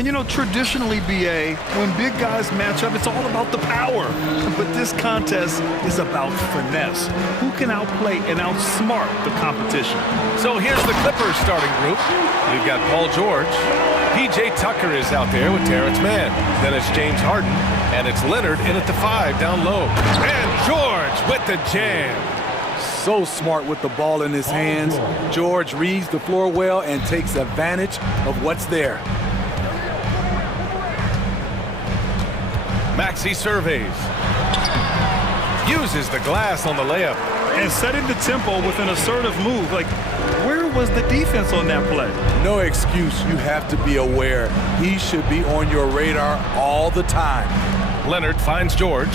And you know, traditionally, BA, when big guys match up, it's all about the power. But this contest is about finesse. Who can outplay and outsmart the competition? So here's the Clippers starting group. We've got Paul George. P.J. Tucker is out there with Terrence Mann. Then it's James Harden. And it's Leonard in at the 5 down low. And George with the jam. So smart with the ball in his hands. George reads the floor well and takes advantage of what's there. Maxey surveys. Uses the glass on the layup. And setting the tempo with an assertive move. Like, where was the defense on that play? No excuse. You have to be aware. He should be on your radar all the time. Leonard finds George.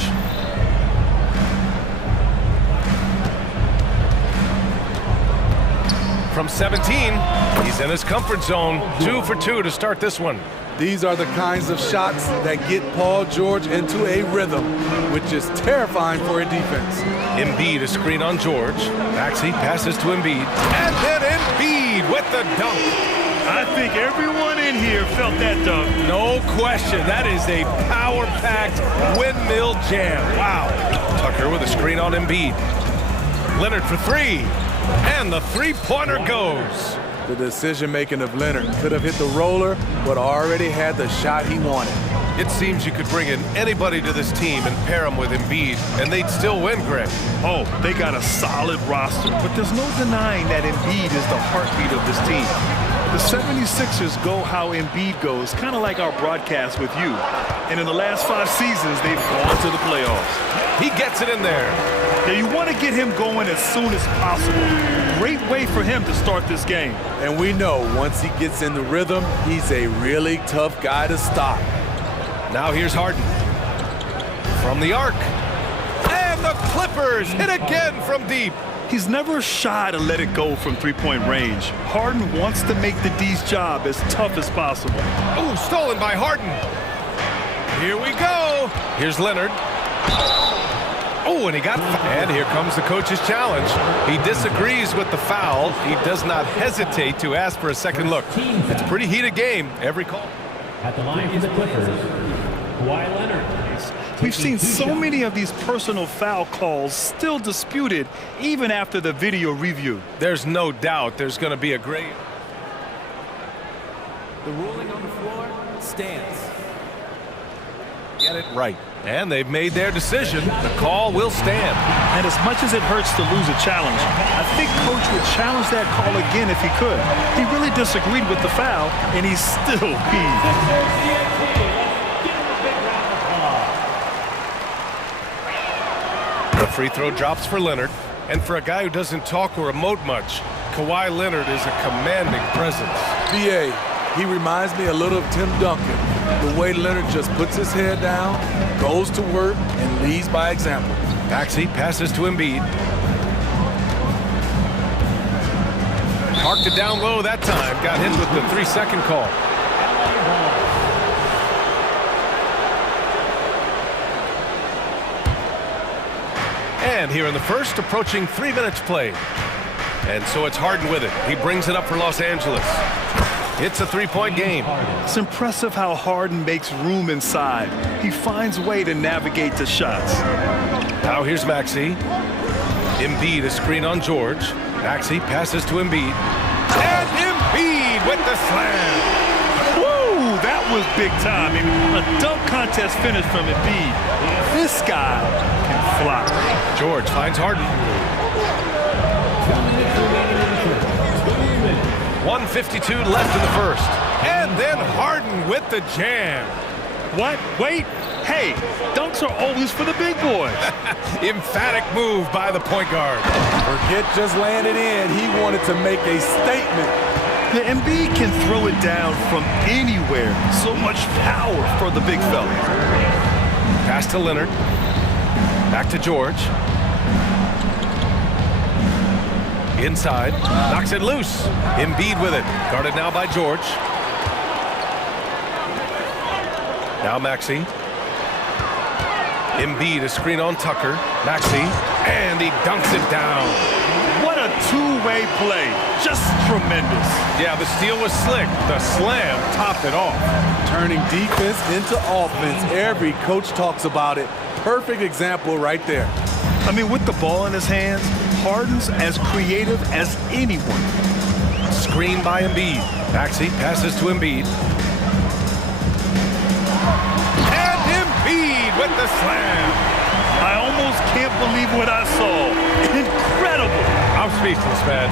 From 17, he's in his comfort zone. 2 for 2 to start this one. These are the kinds of shots that get Paul George into a rhythm, which is terrifying for a defense. Embiid a screen on George. Maxey passes to Embiid. And then Embiid with the dunk. I think everyone in here felt that dunk. No question. That is a power-packed windmill jam. Wow. Tucker with a screen on Embiid. Leonard for 3. And the three-pointer goes. The decision-making of Leonard could have hit the roller, but already had the shot he wanted. It seems you could bring in anybody to this team and pair them with Embiid, and they'd still win, Greg. Oh, they got a solid roster, but there's no denying that Embiid is the heartbeat of this team. The 76ers go how Embiid goes, kind of like our broadcast with you. And in the last 5 seasons, they've gone to the playoffs. He gets it in there. Yeah, you want to get him going as soon as possible. Great way for him to start this game. And we know once he gets in the rhythm, he's a really tough guy to stop. Now here's Harden. From the arc. And the Clippers hit again from deep. He's never shy to let it go from three-point range. Harden wants to make the D's job as tough as possible. Oh, stolen by Harden. Here we go. Here's Leonard. Oh, and he got... And here comes the coach's challenge. He disagrees with the foul. He does not hesitate to ask for a second look. It's a pretty heated game. Every call. At the line for the Clippers, Kawhi Leonard. We've seen so many of these personal foul calls still disputed even after the video review. There's no doubt there's going to be a great... The ruling on the floor stands. Get it right. And they've made their decision. The call will stand. And as much as it hurts to lose a challenge, I think Coach would challenge that call again if he could. He really disagreed with the foul, and he's still peeved. The free throw drops for Leonard. And for a guy who doesn't talk or emote much, Kawhi Leonard is a commanding presence. B.A., he reminds me a little of Tim Duncan. The way Leonard just puts his head down, goes to work, and leads by example. Maxey passes to Embiid. Parked it down low that time. Got hit with the 3-second call. And here in the first, approaching 3 minutes played. And so it's Harden with it. He brings it up for Los Angeles. It's a three-point game. It's impressive how Harden makes room inside. He finds a way to navigate the shots. Now here's Maxey. Embiid a screen on George. Maxey passes to Embiid. And Embiid with the slam. Woo! That was big time. I mean, a dunk contest finish from Embiid. This guy can fly. George finds Harden. 1:52 left in the first. And then Harden with the jam. What? Wait. Hey, dunks are always for the big boys. Emphatic move by the point guard. Forget just laying it in. He wanted to make a statement. The Embiid can throw it down from anywhere. So much power for the big fella. Pass to Leonard. Back to George. Inside, knocks it loose. Embiid with it. Guarded now by George. Now Maxey. Embiid a screen on Tucker. Maxey, and he dunks it down. What a two-way play. Just tremendous. Yeah, the steal was slick. The slam topped it off. Turning defense into offense. Every coach talks about it. Perfect example right there. I mean, with the ball in his hands, Harden's as creative as anyone. Screen by Embiid. Maxey passes to Embiid. And Embiid with the slam. I almost can't believe what I saw. Incredible. I'm speechless, man.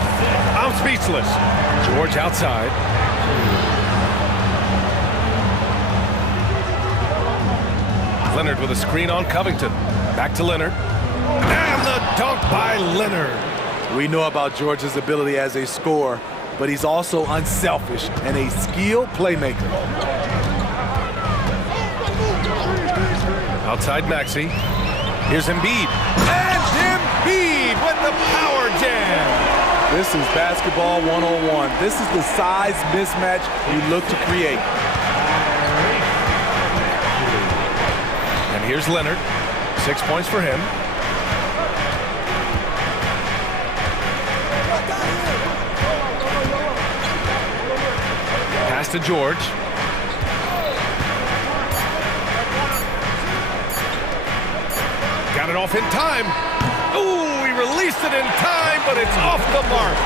I'm speechless. George outside. Leonard with a screen on Covington. Back to Leonard. And the dunk by Leonard. We know about George's ability as a scorer, but he's also unselfish and a skilled playmaker. Outside Maxey. Here's Embiid. And Embiid with the power jam. This is basketball 101. This is the size mismatch you look to create. And here's Leonard. 6 points for him. Pass to George. Got it off in time. Ooh, he released it in time, but it's off the mark.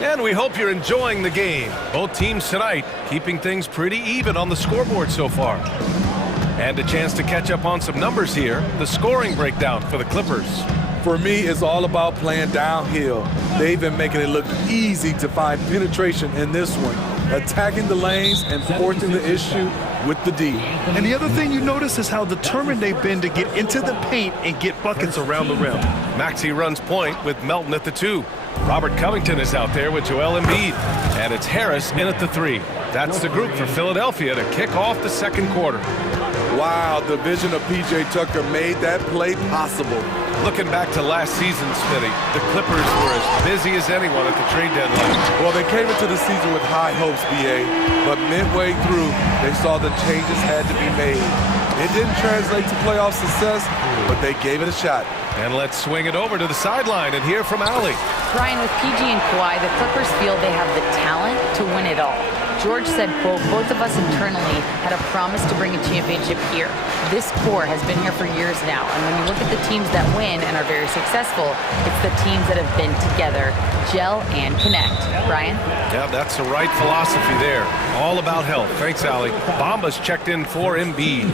And we hope you're enjoying the game. Both teams tonight keeping things pretty even on the scoreboard so far. And a chance to catch up on some numbers here. The scoring breakdown for the Clippers. For me, it's all about playing downhill. They've been making it look easy to find penetration in this one, attacking the lanes and forcing the issue with the D. And the other thing you notice is how determined they've been to get into the paint and get buckets around the rim. Maxey runs point with Melton at the 2. Robert Covington is out there with Joel Embiid. And it's Harris in at the 3. That's the group for Philadelphia to kick off the second quarter. Wow, the vision of P.J. Tucker made that play possible. Looking back to last season, Smitty, the Clippers were as busy as anyone at the trade deadline. Well, they came into the season with high hopes, B.A., but midway through, they saw the changes had to be made. It didn't translate to playoff success, but they gave it a shot. And let's swing it over to the sideline and hear from Allie. Brian, with PG and Kawhi, the Clippers feel they have the talent to win it all. George said, quote, both of us internally had a promise to bring a championship here. This core has been here for years now, and when you look at the teams that win and are very successful, it's the teams that have been together, gel and connect. Brian? Yeah, that's the right philosophy there. All about health. Thanks, Allie. Bomba's checked in for Embiid.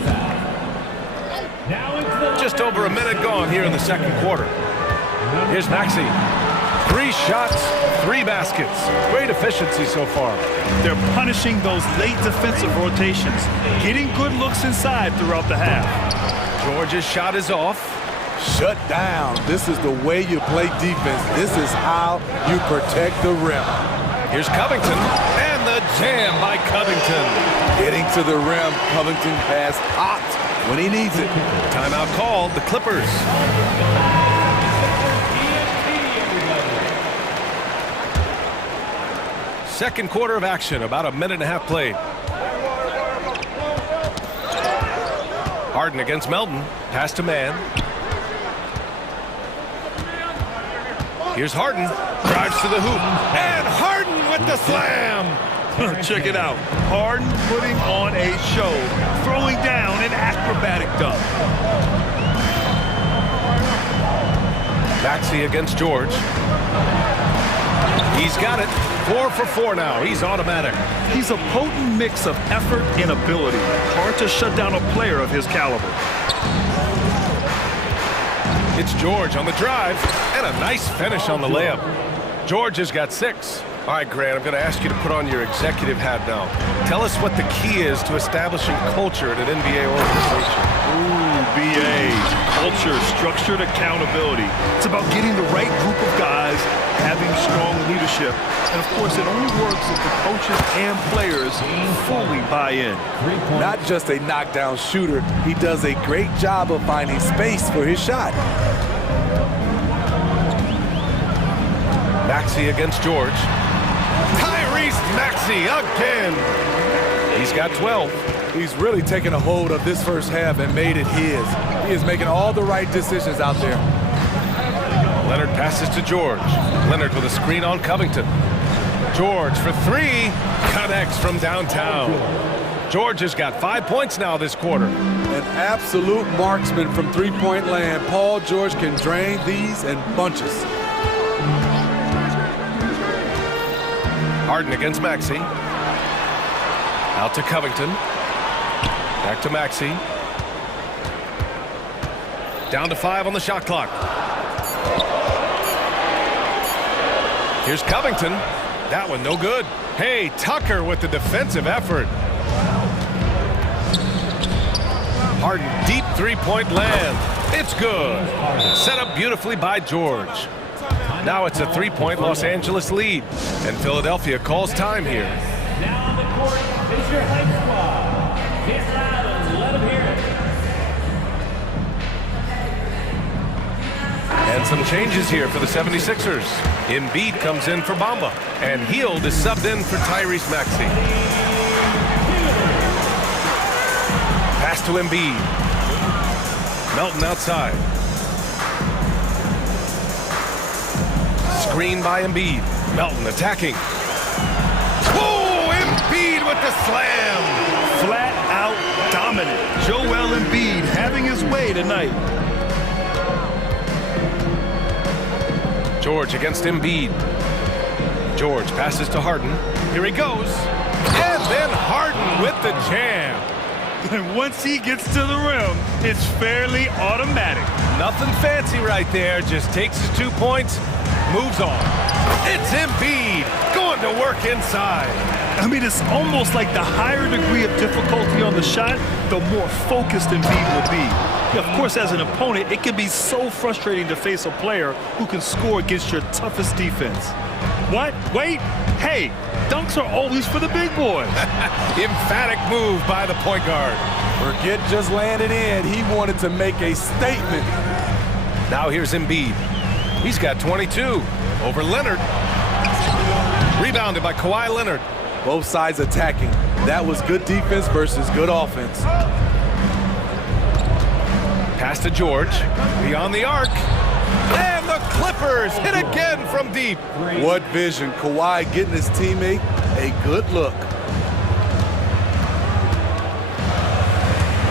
Just over a minute gone here in the second quarter. Here's Maxey. 3 shots, 3 baskets. Great efficiency so far. They're punishing those late defensive rotations, getting good looks inside throughout the half. George's shot is off. Shut down. This is the way you play defense. This is how you protect the rim. Here's Covington, and the jam by Covington. Getting to the rim, Covington has hot when he needs it. Timeout called, the Clippers. Second quarter of action, about a minute and a half played. Harden against Melton, pass to man. Here's Harden, drives to the hoop, and Harden with the slam. Check it out. Harden putting on a show, throwing down an acrobatic dunk. Maxey against George. He's got it. 4 for 4 now. He's automatic. He's a potent mix of effort and ability. Hard to shut down a player of his caliber. It's George on the drive, and a nice finish on the layup. George has got 6. All right, Grant, I'm going to ask you to put on your executive hat now. Tell us what the key is to establishing culture at an NBA organization. Ooh, BA. Culture, structured accountability. It's about getting the right group of guys, having strong leadership. And, of course, it only works if the coaches and players fully buy in. Not just a knockdown shooter, he does a great job of finding space for his shot. Maxey against George. Tyrese Maxey again. He's got 12. He's really taken a hold of this first half and made it his. He is making all the right decisions out there. Leonard passes to George. Leonard with a screen on Covington. George for three. Connects from downtown. George has got 5 points now this quarter. An absolute marksman from three-point land. Paul George can drain these in bunches. Harden against Maxey. Out to Covington. Back to Maxey. Down to 5 on the shot clock. Here's Covington. That one no good. Hey, Tucker with the defensive effort. Harden, deep three-point land. It's good. Set up beautifully by George. Now it's a three-point Los Angeles lead. And Philadelphia calls time here. Now on the court, is your hype squad. Get loud and let them hear it. And some changes here for the 76ers. Embiid comes in for Bamba. And Hield is subbed in for Tyrese Maxey. Pass to Embiid. Melton outside. Screen by Embiid. Melton attacking. Oh, Embiid with the slam. Flat out dominant. Joel Embiid having his way tonight. George against Embiid. George passes to Harden. Here he goes. And then Harden with the jam. And once he gets to the rim, it's fairly automatic. Nothing fancy right there. Just takes his 2 points, moves on. It's Embiid going to work inside. I mean, it's almost like the higher degree of difficulty on the shot, the more focused Embiid will be. Of course, as an opponent, it can be so frustrating to face a player who can score against your toughest defense. What? Wait. Hey, dunks are always for the big boys. Emphatic move by the point guard. Forget just landed in. He wanted to make a statement. Now here's Embiid. He's got 22 over Leonard. Rebounded by Kawhi Leonard. Both sides attacking. That was good defense versus good offense. Pass to George. Beyond the arc. And the Clippers hit again from deep. What vision. Kawhi getting his teammate a good look.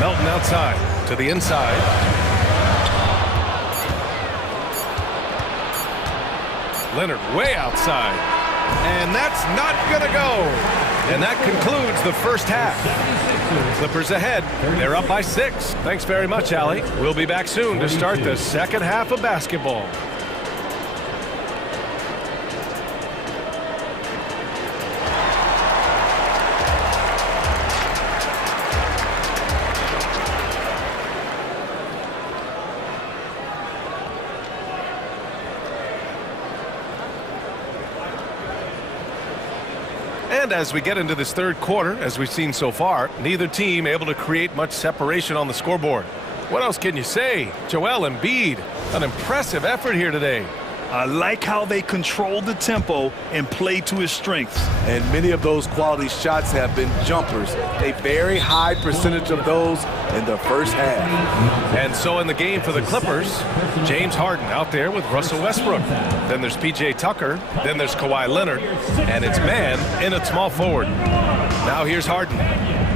Melton outside to the inside. Leonard way outside. And that's not going to go. And that concludes the first half. Clippers ahead. They're up by 6. Thanks very much, Allie. We'll be back soon to start the second half of basketball. And as we get into this third quarter, as we've seen so far, neither team able to create much separation on the scoreboard. What else can you say? Joel Embiid, an impressive effort here today. I like how they controlled the tempo and played to his strengths. And many of those quality shots have been jumpers. A very high percentage of those in the first half. And so in the game for the Clippers, James Harden out there with Russell Westbrook. Then there's P.J. Tucker. Then there's Kawhi Leonard. And it's man in at small forward. Now here's Harden.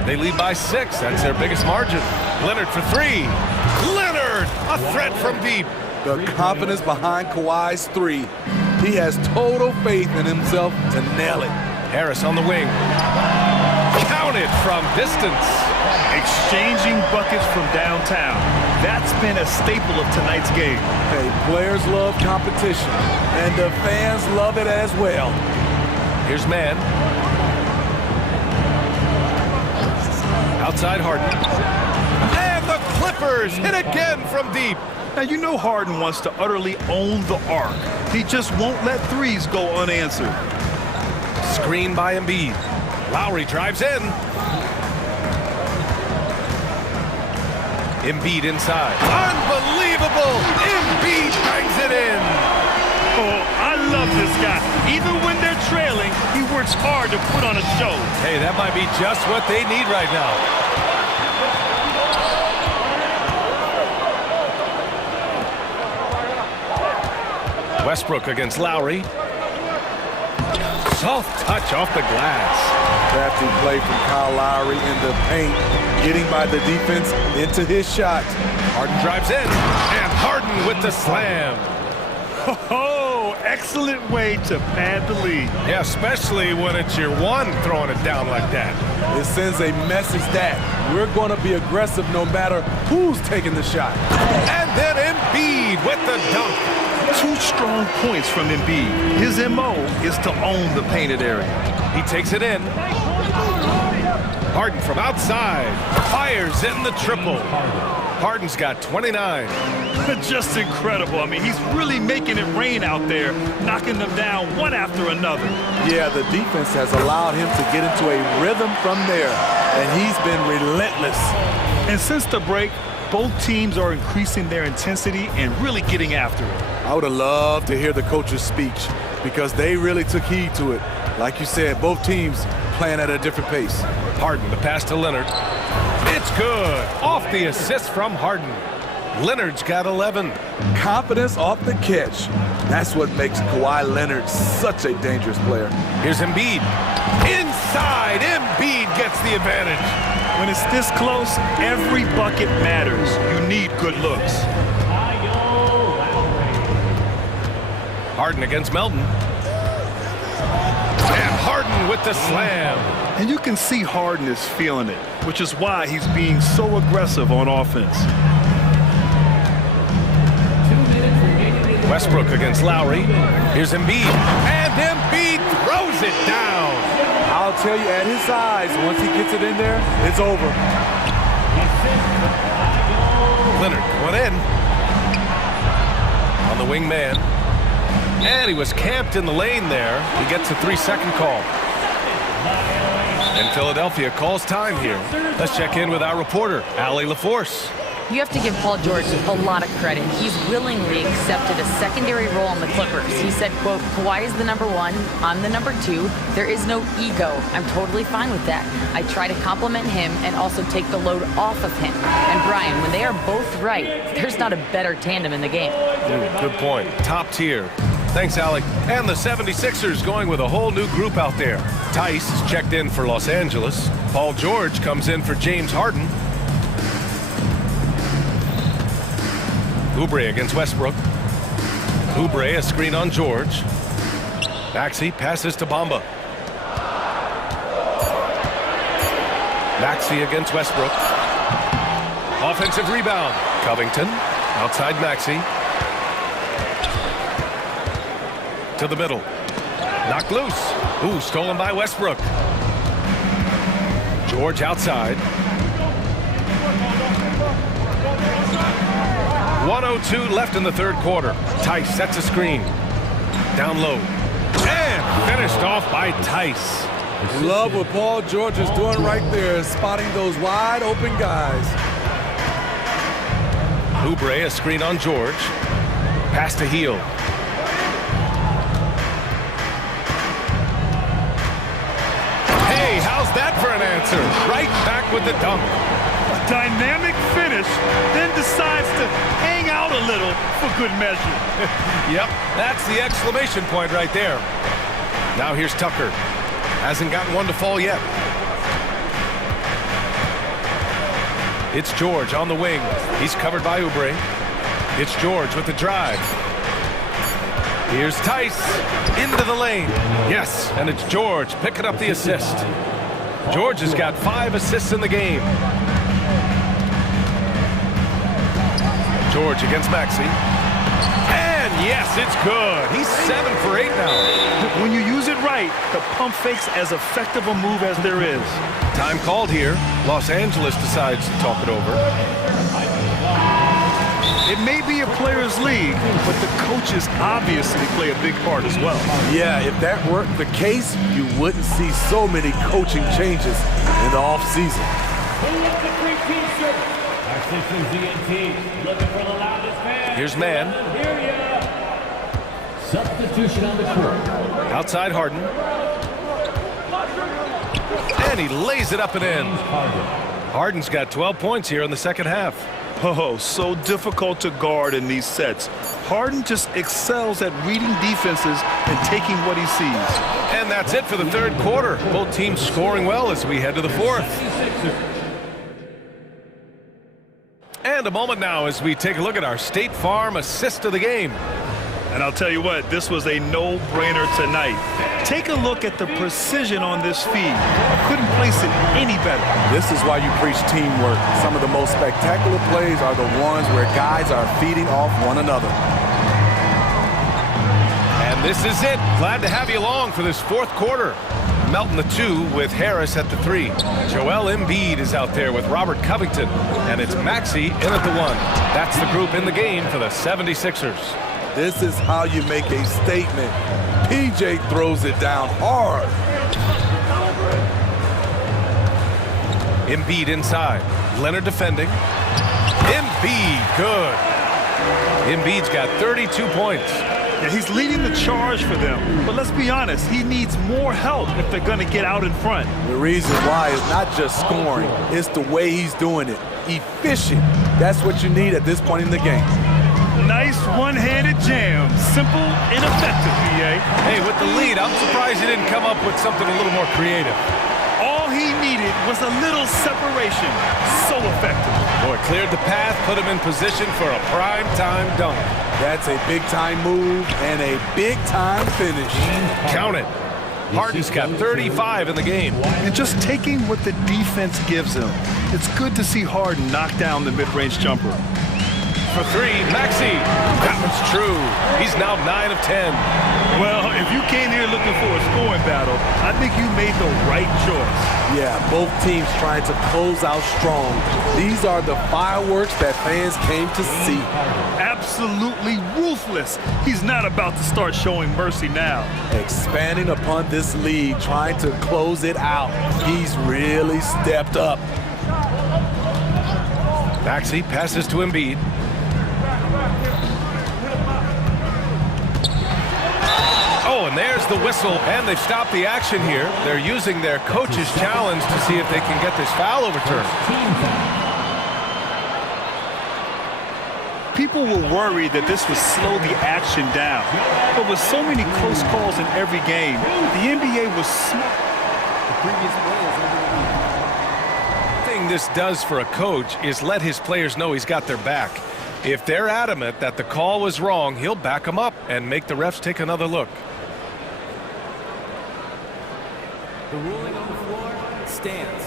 They lead by 6. That's their biggest margin. Leonard for 3. Leonard, a threat from deep. The confidence behind Kawhi's 3. He has total faith in himself to nail it. Harris on the wing. Counted from distance. Exchanging buckets from downtown. That's been a staple of tonight's game. Hey, players love competition, and the fans love it as well. Here's man. Outside Harden. And the Clippers hit again from deep. Now, you know Harden wants to utterly own the arc. He just won't let threes go unanswered. Screen by Embiid. Lowry drives in. Embiid inside. Unbelievable! Embiid bangs it in. Oh, I love this guy. Even when they're trailing, he works hard to put on a show. Hey, that might be just what they need right now. Westbrook against Lowry. Soft touch off the glass. Crafty play from Kyle Lowry in the paint, getting by the defense into his shot. Harden drives in, and Harden with the slam. Oh, excellent way to pad the lead. Yeah, especially when it's your one throwing it down like that. It sends a message that we're going to be aggressive no matter who's taking the shot. And then Embiid with the dunk. 2 strong points from Embiid. His MO is to own the painted area. He takes it in. Harden from outside. Fires in the triple. Harden's got 29. Just incredible. I mean, he's really making it rain out there, knocking them down one after another. Yeah, the defense has allowed him to get into a rhythm from there, and he's been relentless. And since the break, both teams are increasing their intensity and really getting after it. I would have loved to hear the coach's speech because they really took heed to it. Like you said, both teams playing at a different pace. Harden, the pass to Leonard. It's good. Off the assist from Harden. Leonard's got 11. Confidence off the catch. That's what makes Kawhi Leonard such a dangerous player. Here's Embiid. Inside, Embiid gets the advantage. When it's this close, every bucket matters. You need good looks. Harden against Melton. And Harden with the slam. And you can see Harden is feeling it, which is why he's being so aggressive on offense. Westbrook against Lowry. Here's Embiid. And Embiid throws it down. I'll tell you, at his size, once he gets it in there, it's over. Leonard going in. On the wing man. And he was camped in the lane there. He gets a 3-second call. And Philadelphia calls time here. Let's check in with our reporter, Allie LaForce. You have to give Paul George a lot of credit. He's willingly accepted a secondary role on the Clippers. He said, quote, Kawhi is the #1, I'm the #2. There is no ego. I'm totally fine with that. I try to compliment him and also take the load off of him. And Brian, when they are both right, there's not a better tandem in the game. Good point. Top tier. Thanks, Alec. And the 76ers going with a whole new group out there. Tice is checked in for Los Angeles. Paul George comes in for James Harden. Oubre against Westbrook. Oubre a screen on George. Maxey passes to Bamba. Maxey against Westbrook. Offensive rebound. Covington outside Maxey. To the middle. Knocked loose. Ooh, stolen by Westbrook. George outside. 1:02 left in the third quarter. Tice sets a screen. Down low. And finished off by Tice. Love what Paul George is doing right there, spotting those wide open guys. Oubre a screen on George. Pass to Heel. Hey, how's that for an answer? Right back with the dunk. Dynamic finish, then decides to hang out a little for good measure. Yep, that's the exclamation point right there. Now here's Tucker. Hasn't gotten one to fall yet. It's George on the wing. He's covered by Oubre. It's George with the drive. Here's Tice into the lane. Yes, and it's George picking up the assist. George has got 5 assists in the game. George against Maxey. And yes, it's good. He's 7 for 8 now. When you use it right, the pump fake's as effective a move as there is. Time called here. Los Angeles decides to talk it over. It may be a players' league, but the coaches obviously play a big part as well. Yeah, if that weren't the case, you wouldn't see so many coaching changes in the offseason. Here's man. Substitution on the court. Outside Harden. And he lays it up and in. Harden's got 12 points here in the second half. Oh, so difficult to guard in these sets. Harden just excels at reading defenses and taking what he sees. And that's it for the third quarter. Both teams scoring well as we head to the fourth. And a moment now as we take a look at our State Farm assist of the game. And I'll tell you what, this was a no-brainer tonight. Take a look at the precision on this feed. I couldn't place it any better. This is why you preach teamwork. Some of the most spectacular plays are the ones where guys are feeding off one another. And this is it. Glad to have you along for this fourth quarter. Melton the 2 with Harris at the 3. Joel Embiid is out there with Robert Covington. And it's Maxey in at the 1. That's the group in the game for the 76ers. This is how you make a statement. PJ throws it down hard. Embiid inside. Leonard defending. Embiid, good. Embiid's got 32 points. Yeah, he's leading the charge for them. But let's be honest, he needs more help if they're going to get out in front. The reason why is not just scoring, it's the way he's doing it. Efficient. That's what you need at this point in the game. Nice one-handed jam. Simple and effective, PA. Hey, with the lead, I'm surprised he didn't come up with something a little more creative. All he needed was a little separation. So effective. Boy, cleared the path, put him in position for a prime-time dunk. That's a big-time move and a big-time finish. Count it. Harden's got 35 in the game. And just taking what the defense gives him. It's good to see Harden knock down the mid-range jumper. For 3, Maxey. That one's true. He's now 9 of 10. Well, if you came here looking for a scoring battle, I think you made the right choice. Yeah, both teams trying to close out strong. These are the fireworks that fans came to see. Absolutely ruthless. He's not about to start showing mercy now. Expanding upon this lead, trying to close it out. He's really stepped up. Maxey passes to Embiid. Oh, and there's the whistle, and they've stopped the action here. They're using their coach's challenge to see if they can get this foul overturned. People were worried that this would slow the action down. But with so many close calls in every game, the NBA was smart. The previous play is The thing this does for a coach is let his players know he's got their back. If they're adamant that the call was wrong, he'll back them up and make the refs take another look. The ruling on the floor stands.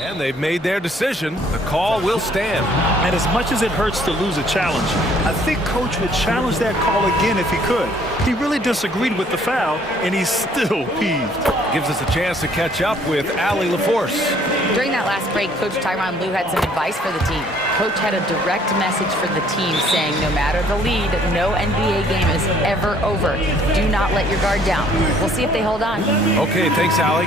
And they've made their decision. The call will stand. And as much as it hurts to lose a challenge, I think Coach would challenge that call again if he could. He really disagreed with the foul, and he's still peeved. Gives us a chance to catch up with Allie LaForce. During that last break, Coach Tyronn Lue had some advice for the team. Coach had a direct message for the team saying no matter the lead, no NBA game is ever over. Do not let your guard down. We'll see if they hold on. Okay, thanks, Allie.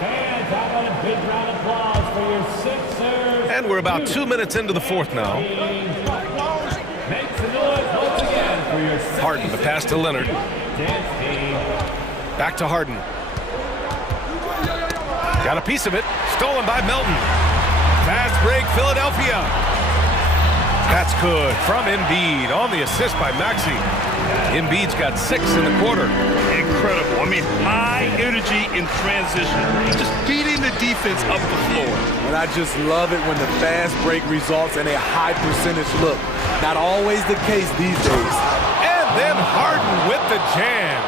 Fans, how about a big round of applause for your Sixers? And we're about 2 minutes into the fourth now. Make some noise once again for your Sixers. Harden, the pass to Leonard. Back to Harden. Got a piece of it. Stolen by Melton. Fast break, Philadelphia. That's good from Embiid on the assist by Maxey. Embiid's got 6 in the quarter. Incredible. I mean, high energy in transition. Just beating the defense up the floor. And I just love it when the fast break results in a high percentage look. Not always the case these days. And then Harden with the jam.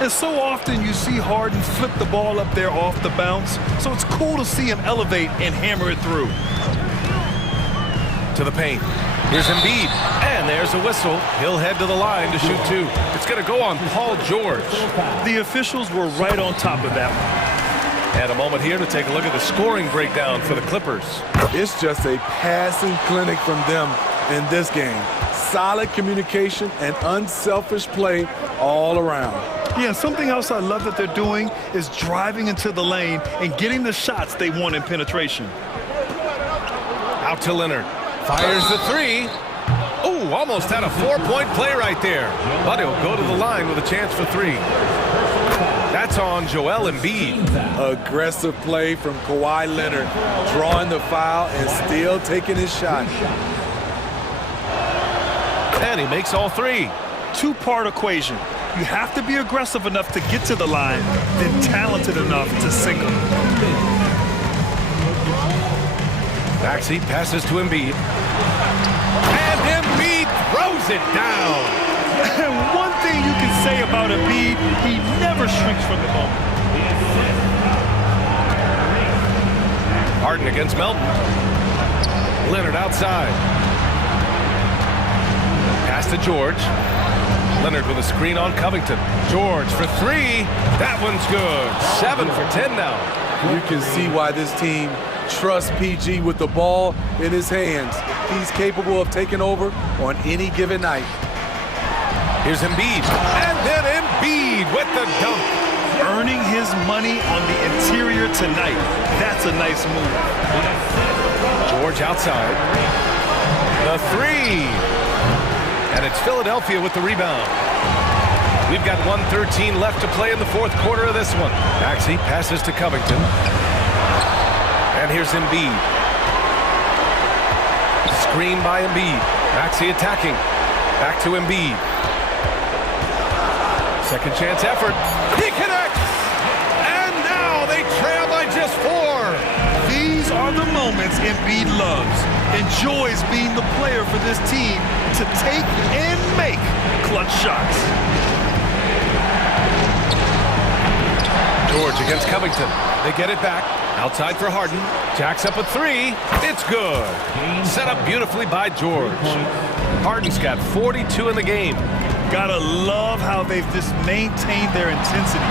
And so often you see Harden flip the ball up there off the bounce, so it's cool to see him elevate and hammer it through. To the paint. Here's Embiid. And there's a whistle. He'll head to the line to shoot 2. It's going to go on Paul George. The officials were right on top of that one. And a moment here to take a look at the scoring breakdown for the Clippers. It's just a passing clinic from them in this game. Solid communication and unselfish play all around. Yeah, something else I love that they're doing is driving into the lane and getting the shots they want in penetration. Out to Leonard. Fires the 3. Oh, Oh, almost had a 4-point play right there. But he'll go to the line with a chance for 3. That's on Joel Embiid. Aggressive play from Kawhi Leonard, drawing the foul and still taking his shot. And he makes all 3. Two-part equation. You have to be aggressive enough to get to the line, then talented enough to sink them. Maxey passes to Embiid. And Embiid throws it down. And one thing you can say about Embiid, he never shrinks from the moment. Harden against Melton. Leonard outside. Pass to George. Leonard with a screen on Covington. George for 3. That one's good. 7 for 10 now. You can see why this team trusts PG with the ball in his hands. He's capable of taking over on any given night. Here's Embiid. And then Embiid with the dunk. Earning his money on the interior tonight. That's a nice move. George outside. The 3. And it's Philadelphia with the rebound. We've got 1:13 left to play in the 4th quarter of this one. Maxey passes to Covington. And here's Embiid. Screen by Embiid. Maxey attacking. Back to Embiid. Second chance effort. He connects! And now they trail by just 4. These are the moments Embiid loves. Enjoys being the player for this team to take and make clutch shots. George against Covington. They get it back. Outside for Harden. Jacks up a 3. It's good. Set up beautifully by George. Harden's got 42 in the game. Gotta love how they've just maintained their intensity,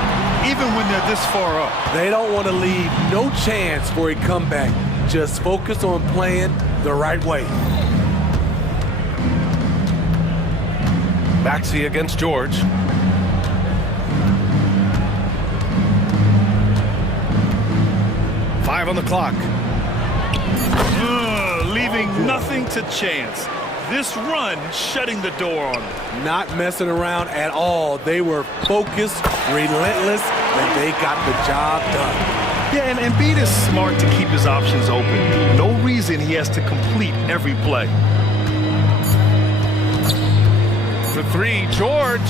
even when they're this far up. They don't want to leave no chance for a comeback. Just focus on playing the right way. Maxey against George. Five on the clock. Leaving nothing to chance. This run shutting the door on them. Not messing around at all. They were focused, relentless, and they got the job done. Yeah, and Embiid is smart to keep his options open. No reason he has to complete every play. For 3, George.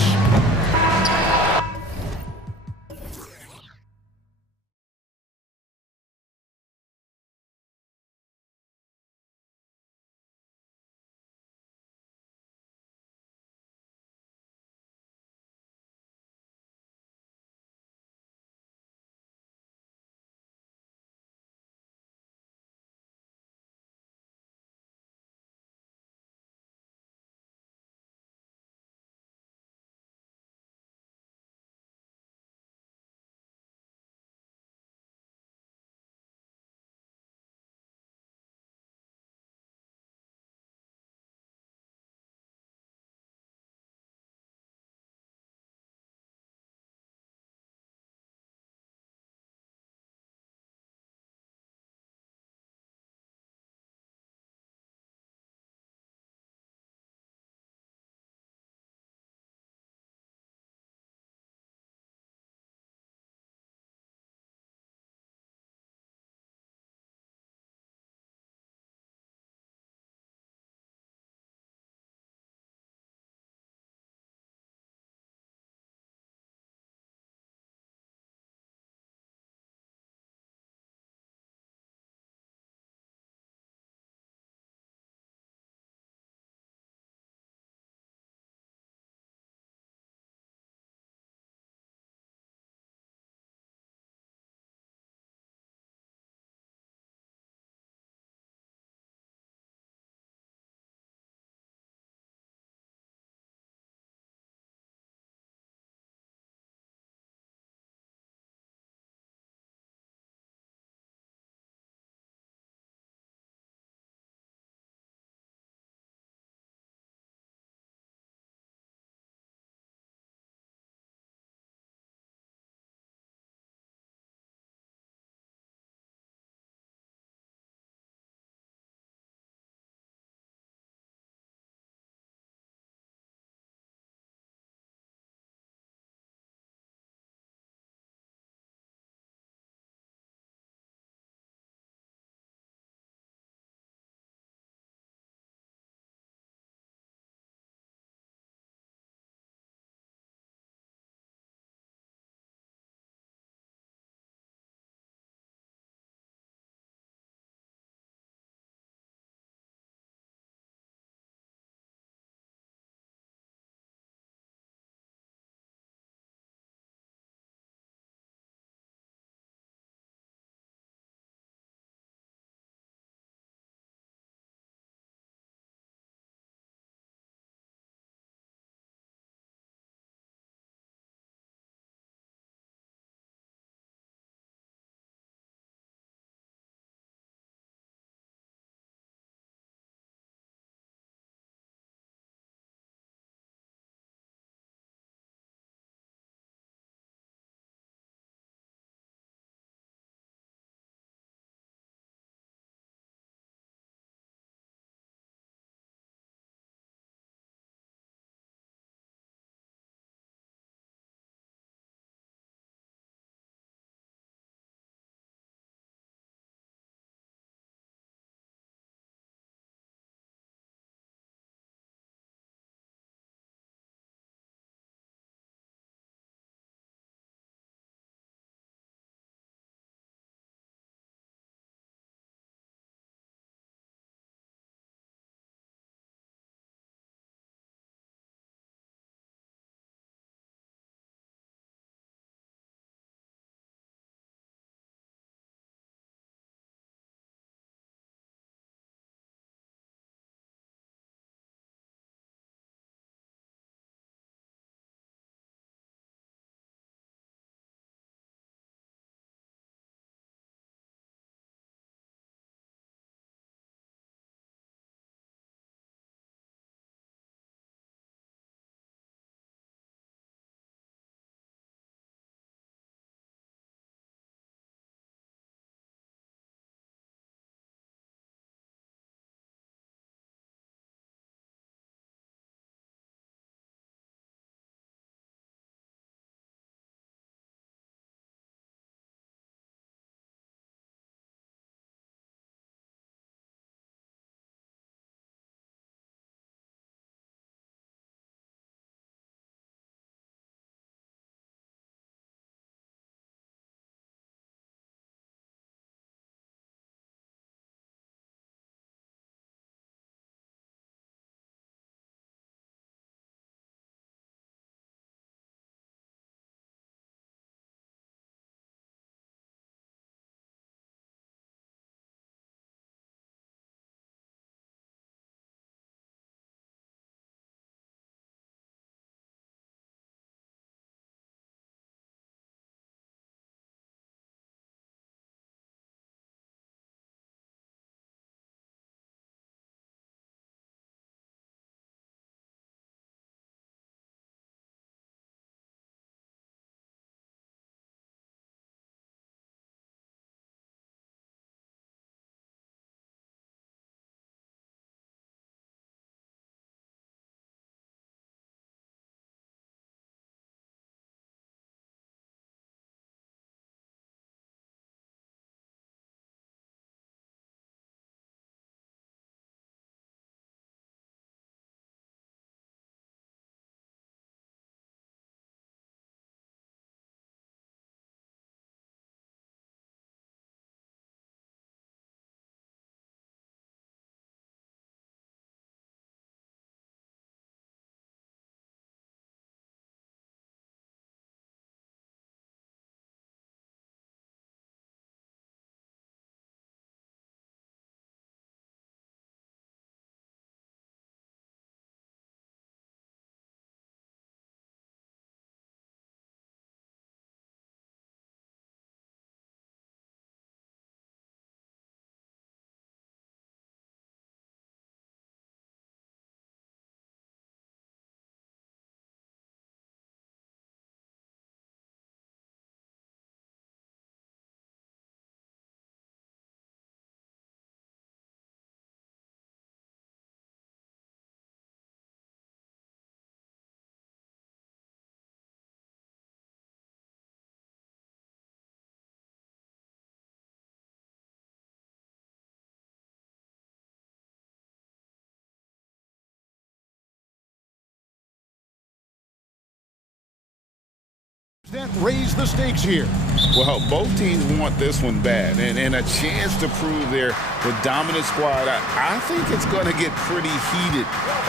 event raise the stakes here? Well, both teams want this one bad, and a chance to prove they're the dominant squad. I think it's going to get pretty heated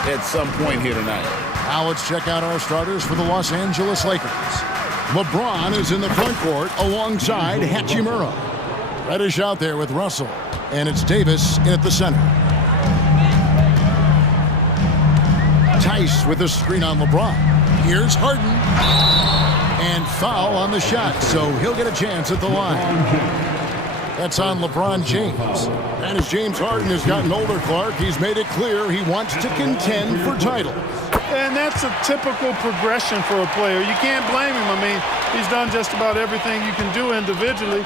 at some point here tonight. Now let's check out our starters for the Los Angeles Lakers. LeBron is in the front court alongside Hachimura. Reddish out there with Russell, and it's Davis in at the center. Tice with a screen on LeBron. Here's Harden. And foul on the shot, so he'll get a chance at the line. That's on LeBron James. And as James Harden has gotten older, Clark, he's made it clear he wants to contend for titles. And that's a typical progression for a player. You can't blame him. I mean, he's done just about everything you can do individually.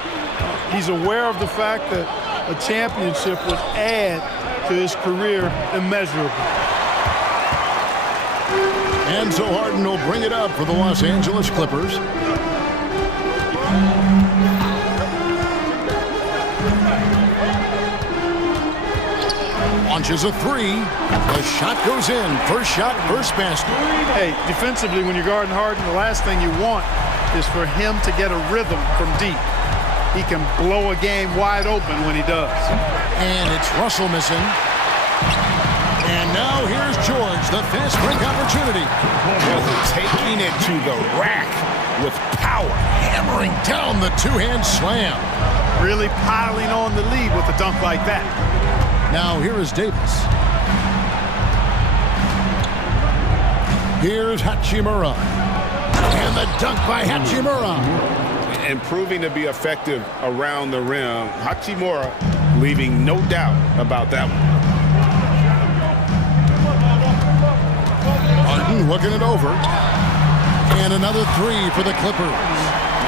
He's aware of the fact that a championship would add to his career immeasurably. And so Harden will bring it up for the Los Angeles Clippers. Launches a three. The shot goes in. First shot, first basket. Hey, defensively, when you're guarding Harden, the last thing you want is for him to get a rhythm from deep. He can blow a game wide open when he does. And it's Russell missing. And now here's George, the fast break opportunity. Taking it to the rack with power. Hammering down the two-hand slam. Really piling on the lead with a dunk like that. Now here is Davis. Here's Hachimura. And the dunk by Hachimura. And proving to be effective around the rim. Hachimura leaving no doubt about that one. Harden looking it over. And another three for the Clippers.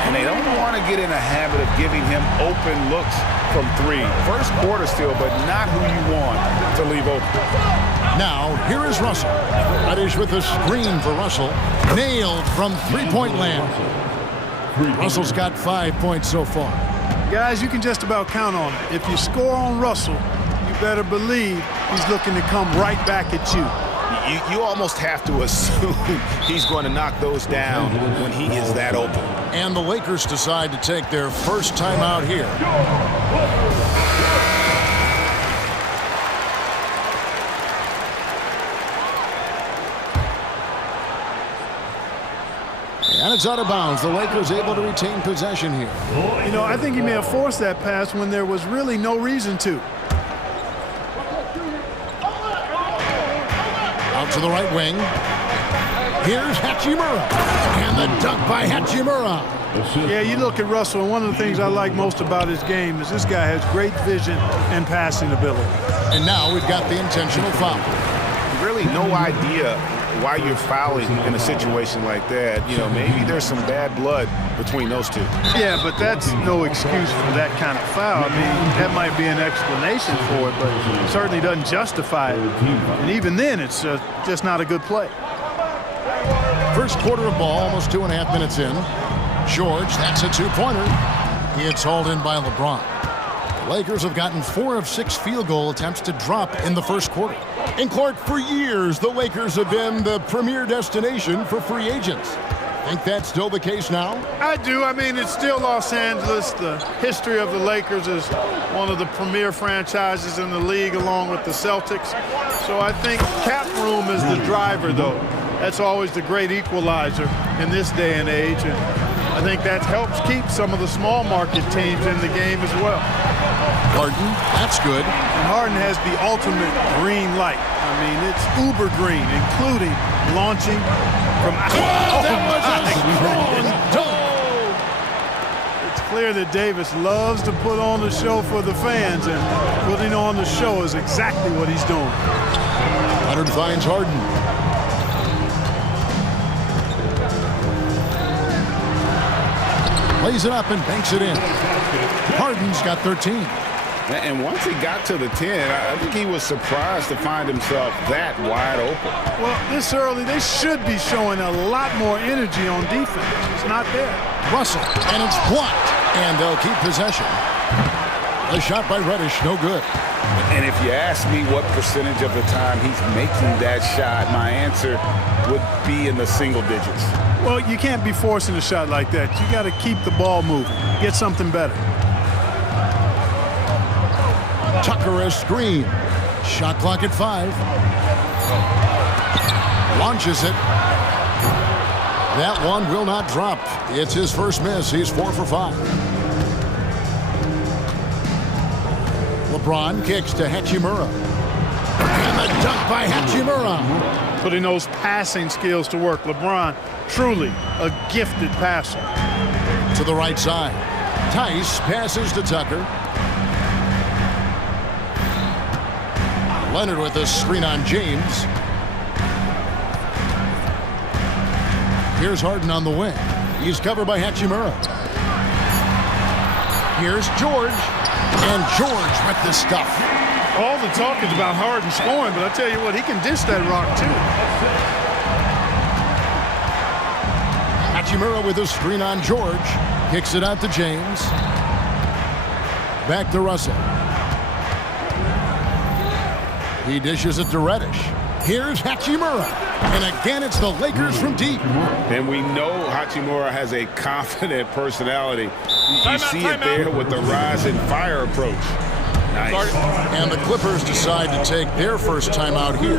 And they don't want to get in a habit of giving him open looks from three. First quarter still, but not who you want to leave open. Now, here is Russell. Reddish with a screen for Russell. Nailed from three-point land. Russell's got 5 points so far. Guys, you can just about count on it. If you score on Russell, you better believe he's looking to come right back at you. You almost have to assume he's going to knock those down when he is that open. And the Lakers decide to take their first time out here. And it's out of bounds. The Lakers able to retain possession here. You know, I think he may have forced that pass when there was really no reason to. Out to the right wing. Here's Hachimura. And the dunk by Hachimura. Yeah, you look at Russell, and one of the things I like most about his game is this guy has great vision and passing ability. And now we've got the intentional foul. Really no idea why you're fouling in a situation like that. You know, maybe there's some bad blood between those two. Yeah, but that's no excuse for that kind of foul. I mean, that might be an explanation for it, but it certainly doesn't justify it. And even then, it's just not a good play. First quarter of ball, almost 2.5 minutes in. George, that's a two-pointer. He gets hauled in by LeBron. The Lakers have gotten 4 of 6 field goal attempts to drop in the first quarter. And Clark, for years, the Lakers have been the premier destination for free agents. Think that's still the case now? I do. I mean, it's still Los Angeles. The history of the Lakers is one of the premier franchises in the league, along with the Celtics. So I think cap room is the driver, though. That's always the great equalizer in this day and age. And I think that helps keep some of the small market teams in the game as well. Harden, that's good. And Harden has the ultimate green light. I mean, it's uber green, including launching from... That was a strong dunk. It's clear that Davis loves to put on the show for the fans, and putting on the show is exactly what he's doing. Leonard finds Harden. Lays it up and banks it in. Harden's got 13. And once he got to the 10, I think he was surprised to find himself that wide open. Well, this early, they should be showing a lot more energy on defense. It's not there. Russell, and it's blocked. And they'll keep possession. A shot by Reddish, no good. And if you ask me what percentage of the time he's making that shot, my answer would be in the single digits. Well, you can't be forcing a shot like that. You got to keep the ball moving. Get something better. Tucker a screen. Shot clock at 5. Launches it. That one will not drop. It's his first miss. He's 4 for 5. LeBron kicks to Hachimura. And the dunk by Hachimura. Putting those passing skills to work. LeBron, truly a gifted passer. To the right side. Tice passes to Tucker. Leonard with a screen on James. Here's Harden on the wing. He's covered by Hachimura. Here's George. And George with the stuff. All the talk is about Harden scoring, but I tell you what, he can dish that rock too. Hachimura with a screen on George. Kicks it out to James. Back to Russell. He dishes it to Reddish. Here's Hachimura. And again, it's the Lakers from deep. And we know Hachimura has a confident personality. You see it there with the rise and fire approach. Nice. And the Clippers decide to take their first timeout here.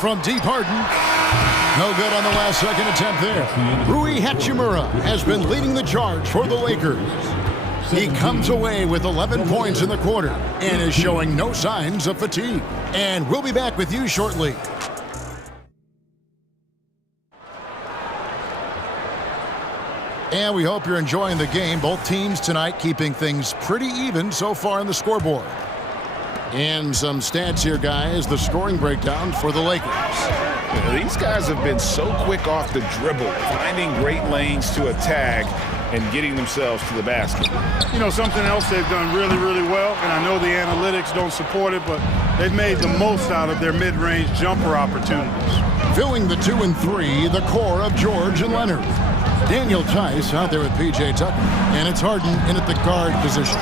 From deep, Harden. No good on the last second attempt there. Rui Hachimura has been leading the charge for the Lakers. He comes away with 11 points in the quarter and is showing no signs of fatigue. And we'll be back with you shortly. And we hope you're enjoying the game. Both teams tonight keeping things pretty even so far on the scoreboard. And some stats here, guys. The scoring breakdown for the Lakers. These guys have been so quick off the dribble, finding great lanes to attack and getting themselves to the basket. You know, something else they've done really, really well, and I know the analytics don't support it, but they've made the most out of their mid-range jumper opportunities. Filling the 2 and 3, the core of George and Leonard. Daniel Tice out there with P.J. Tucker, and it's Harden in at the guard position.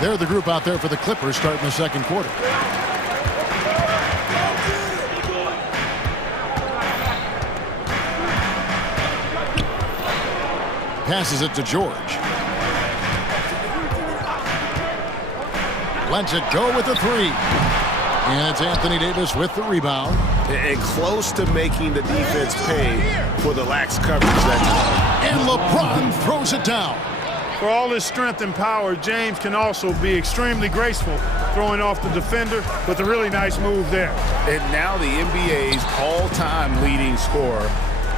They're the group out there for the Clippers starting the second quarter. Passes it to George. Lets it go with the 3. And it's Anthony Davis with the rebound. And close to making the defense pay for the lax coverage that time. And LeBron throws it down. For all his strength and power, James can also be extremely graceful, throwing off the defender with a really nice move there. And now the NBA's all-time leading scorer.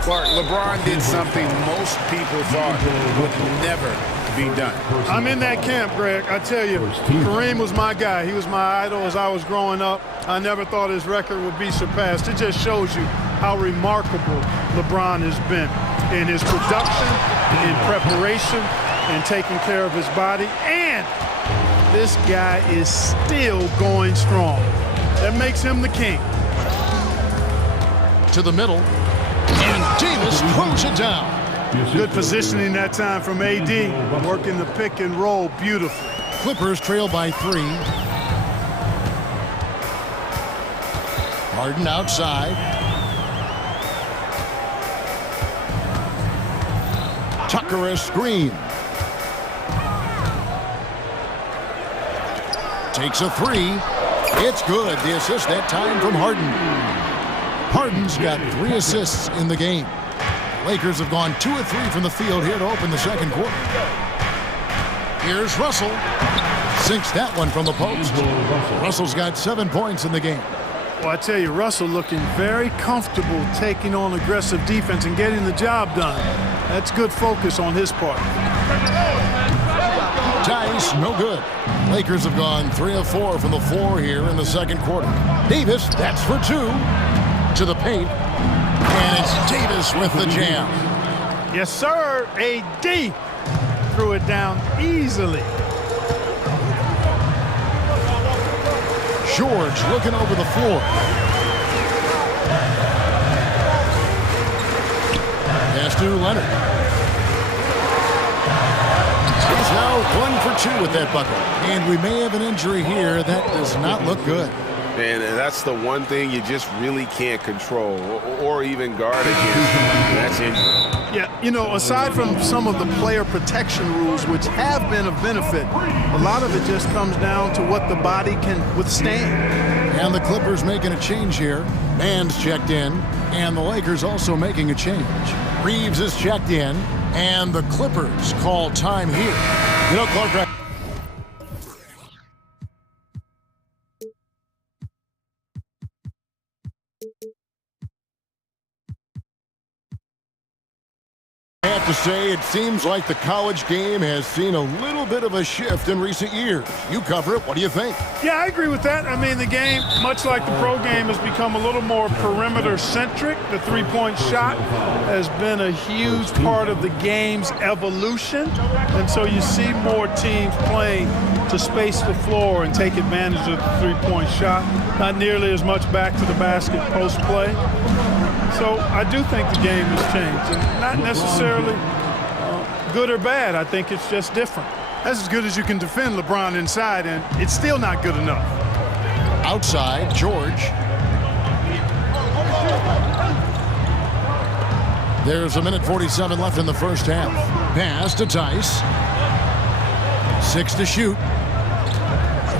Clark, LeBron did something most people thought would never be done. I'm in that camp, Greg. I tell you, Kareem was my guy. He was my idol as I was growing up. I never thought his record would be surpassed. It just shows you how remarkable LeBron has been in his production, in preparation, and taking care of his body. And this guy is still going strong. That makes him the king. To the middle. And Davis throws it down. Good positioning that time from AD. Working the pick and roll beautifully. Clippers trail by 3. Harden outside. Tucker a screen. Takes a 3. It's good. The assist that time from Harden. Harden's got 3 assists in the game. Lakers have gone 2 of 3 from the field here to open the second quarter. Here's Russell. Sinks that one from the post. Russell's got 7 points in the game. Well, I tell you, Russell looking very comfortable taking on aggressive defense and getting the job done. That's good focus on his part. Tice, no good. Lakers have gone 3 of 4 from the floor here in the second quarter. Davis, that's for 2. To the paint. And it's Davis with the jam. Yes, sir. AD threw it down easily. George looking over the floor. to Leonard. He's now 1 for 2 with that bucket. And we may have an injury here. That does not look good. And that's the one thing you just really can't control or even guard against. That's injury. Yeah, you know, aside from some of the player protection rules, which have been of benefit, a lot of it just comes down to what the body can withstand. And the Clippers making a change here. Mann's checked in, and the Lakers also making a change. Reeves is checked in, and the Clippers call time here. You know, Clark, I have to say, it seems like the college game has seen a little bit of a shift in recent years. You cover it. What do you think? Yeah, I agree with that. I mean, the game, much like the pro game, has become a little more perimeter-centric. The three-point shot has been a huge part of the game's evolution. And so you see more teams playing to space the floor and take advantage of the three-point shot. Not nearly as much back to the basket post-play. So I do think the game has changed, and not necessarily good or bad. I think it's just different. That's as good as you can defend LeBron inside, and it's still not good enough. Outside, George. There's 1:47 left in the first half. Pass to Tice. 6 to shoot.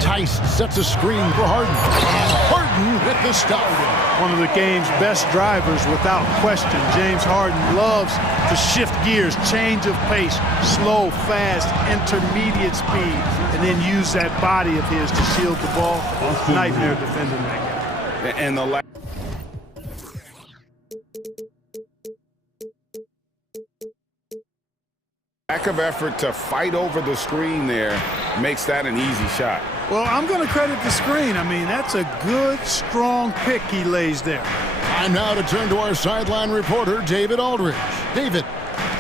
Tice sets a screen for Harden. Harden with the stop. One of the game's best drivers without question. James Harden loves to shift gears, change of pace, slow, fast, intermediate speed, and then use that body of his to shield the ball. Nightmare defending that guy. And the lack of effort to fight over the screen there makes that an easy shot. Well, I'm going to credit the screen. I mean, that's a good, strong pick he lays there. Time now to turn to our sideline reporter, David Aldridge. David.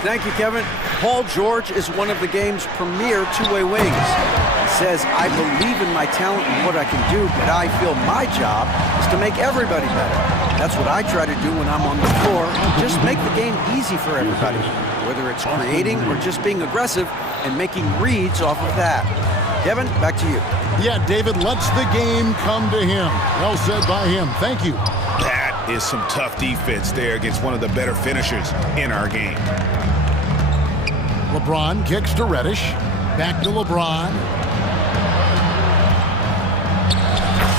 Thank you, Kevin. Paul George is one of the game's premier two-way wings. He says, I believe in my talent and what I can do, but I feel my job is to make everybody better. That's what I try to do when I'm on the floor. Just make the game easy for everybody, whether it's creating or just being aggressive and making reads off of that. Kevin, back to you. Yeah, David lets the game come to him. Well said by him. Thank you. That is some tough defense there against one of the better finishers in our game. LeBron kicks to Reddish. Back to LeBron.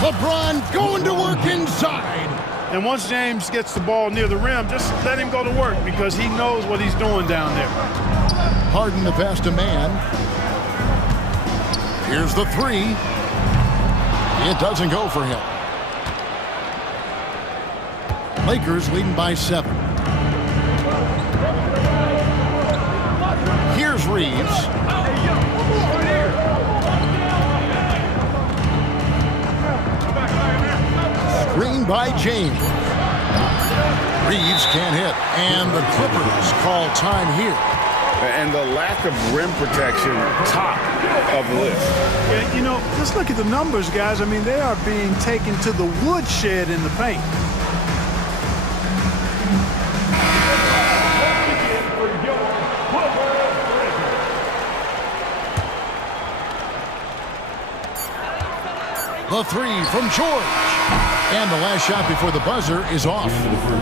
LeBron going to work inside. And once James gets the ball near the rim, just let him go to work because he knows what he's doing down there. Harden the pass to man. Here's the three. It doesn't go for him. Lakers leading by 7. Here's Reeves. Screen by James. Reeves can't hit. And the Clippers call time here. And the lack of rim protection, top of the list. Yeah, you know, just look at the numbers, guys. I mean, they are being taken to the woodshed in the paint. The three from George. And the last shot before the buzzer is off.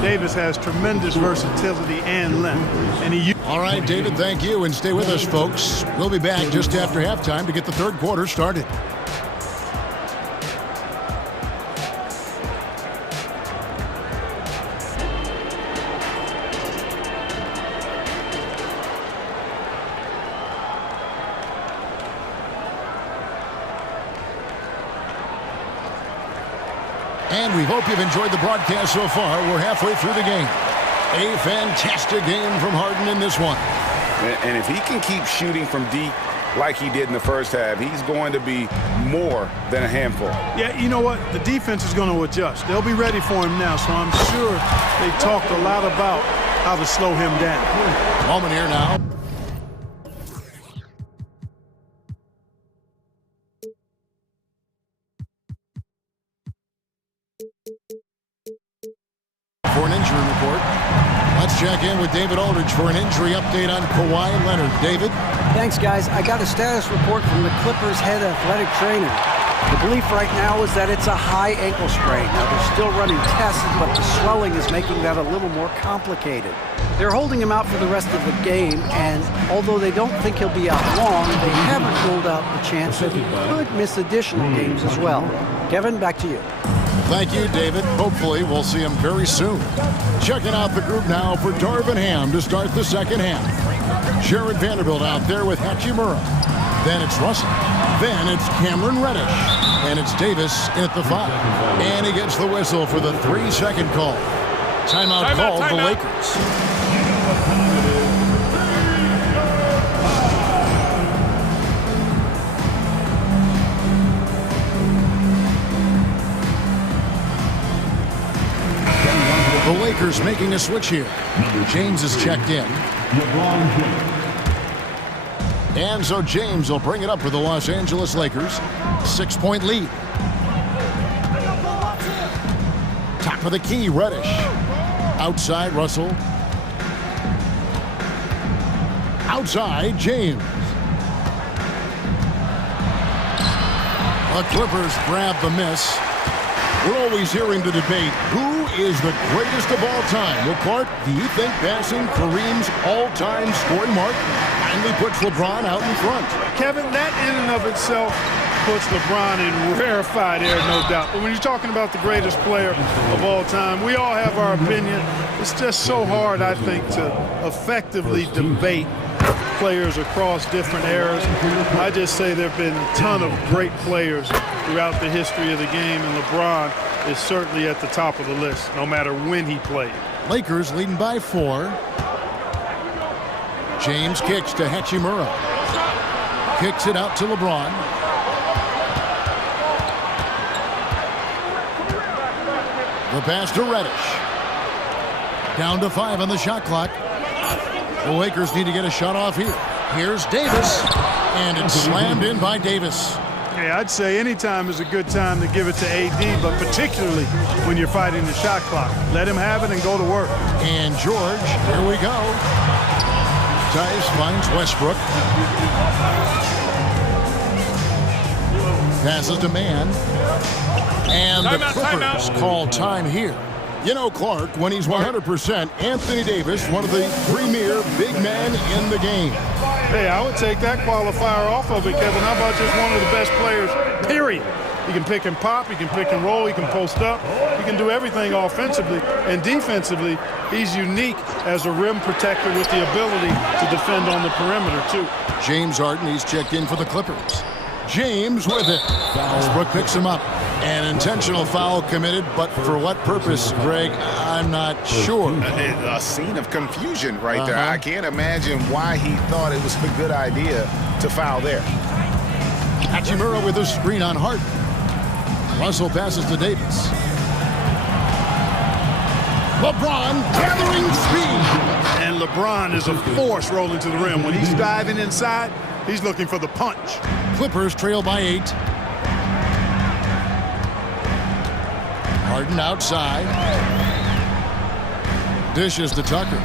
Davis has tremendous versatility and length. And he. All right, David, thank you. And stay with us, folks. We'll be back just after halftime to get the third quarter started. And we hope you've enjoyed the broadcast so far. We're halfway through the game. A fantastic game from Harden in this one. And if he can keep shooting from deep like he did in the first half, he's going to be more than a handful. Yeah, you know what? The defense is going to adjust. They'll be ready for him now, so I'm sure they talked a lot about how to slow him down. Moment here now. For an injury report. Let's check in with David Aldridge for an injury update on Kawhi Leonard. David? Thanks, guys. I got a status report from the Clippers' head athletic trainer. The belief right now is that it's a high ankle sprain. Now, they're still running tests, but the swelling is making that a little more complicated. They're holding him out for the rest of the game, and although they don't think he'll be out long, they haven't ruled out the chance that he could miss additional games as well. Kevin, back to you. Thank you, David. Hopefully, we'll see him very soon. Checking out the group now for Darvin Ham to start the second half. Jared Vanderbilt out there with Hachimura. Then it's Russell. Then it's Cameron Reddish. And it's Davis in at the 5. And he gets the whistle for the 3-second call. Timeout called the Lakers. The Lakers making a switch here. James is checked in. And so James will bring it up for the Los Angeles Lakers. 6-point lead. Top of the key, Reddish. Outside, Russell. Outside, James. The Clippers grab the miss. We're always hearing the debate, who is the greatest of all time? Well, Clark, do you think passing Kareem's all-time scoring mark finally puts LeBron out in front? Kevin, that in and of itself puts LeBron in rarefied air, no doubt. But when you're talking about the greatest player of all time, we all have our opinion. It's just so hard, I think, to effectively debate players across different eras. I just say there have been a ton of great players throughout the history of the game, and LeBron is certainly at the top of the list, no matter when he played. Lakers leading by 4. James kicks to Hachimura. Kicks it out to LeBron. The pass to Reddish. Down to 5 on the shot clock. The Lakers need to get a shot off here. Here's Davis, and it's slammed in by Davis. Yeah, I'd say any time is a good time to give it to AD, but particularly when you're fighting the shot clock. Let him have it and go to work. And George, here we go. Tice finds Westbrook. Passes to Mann. And the Clippers call time here. You know, Clark, when he's 100%, Anthony Davis, one of the premier big men in the game. Hey, I would take that qualifier off of it, Kevin. How about just one of the best players, period? He can pick and pop, he can pick and roll, he can post up, he can do everything offensively. And defensively, he's unique as a rim protector with the ability to defend on the perimeter, too. James Harden, he's checked in for the Clippers. James with it. Westbrook picks him up. An intentional foul committed, but for what purpose, Greg? I'm not sure. A scene of confusion right there. I can't imagine why he thought it was a good idea to foul there. Hachimura with a screen on Harden. Russell passes to Davis. LeBron gathering speed. And LeBron is a force rolling to the rim. When he's diving inside, he's looking for the punch. Clippers trail by 8. Harden outside. Dishes to Tucker.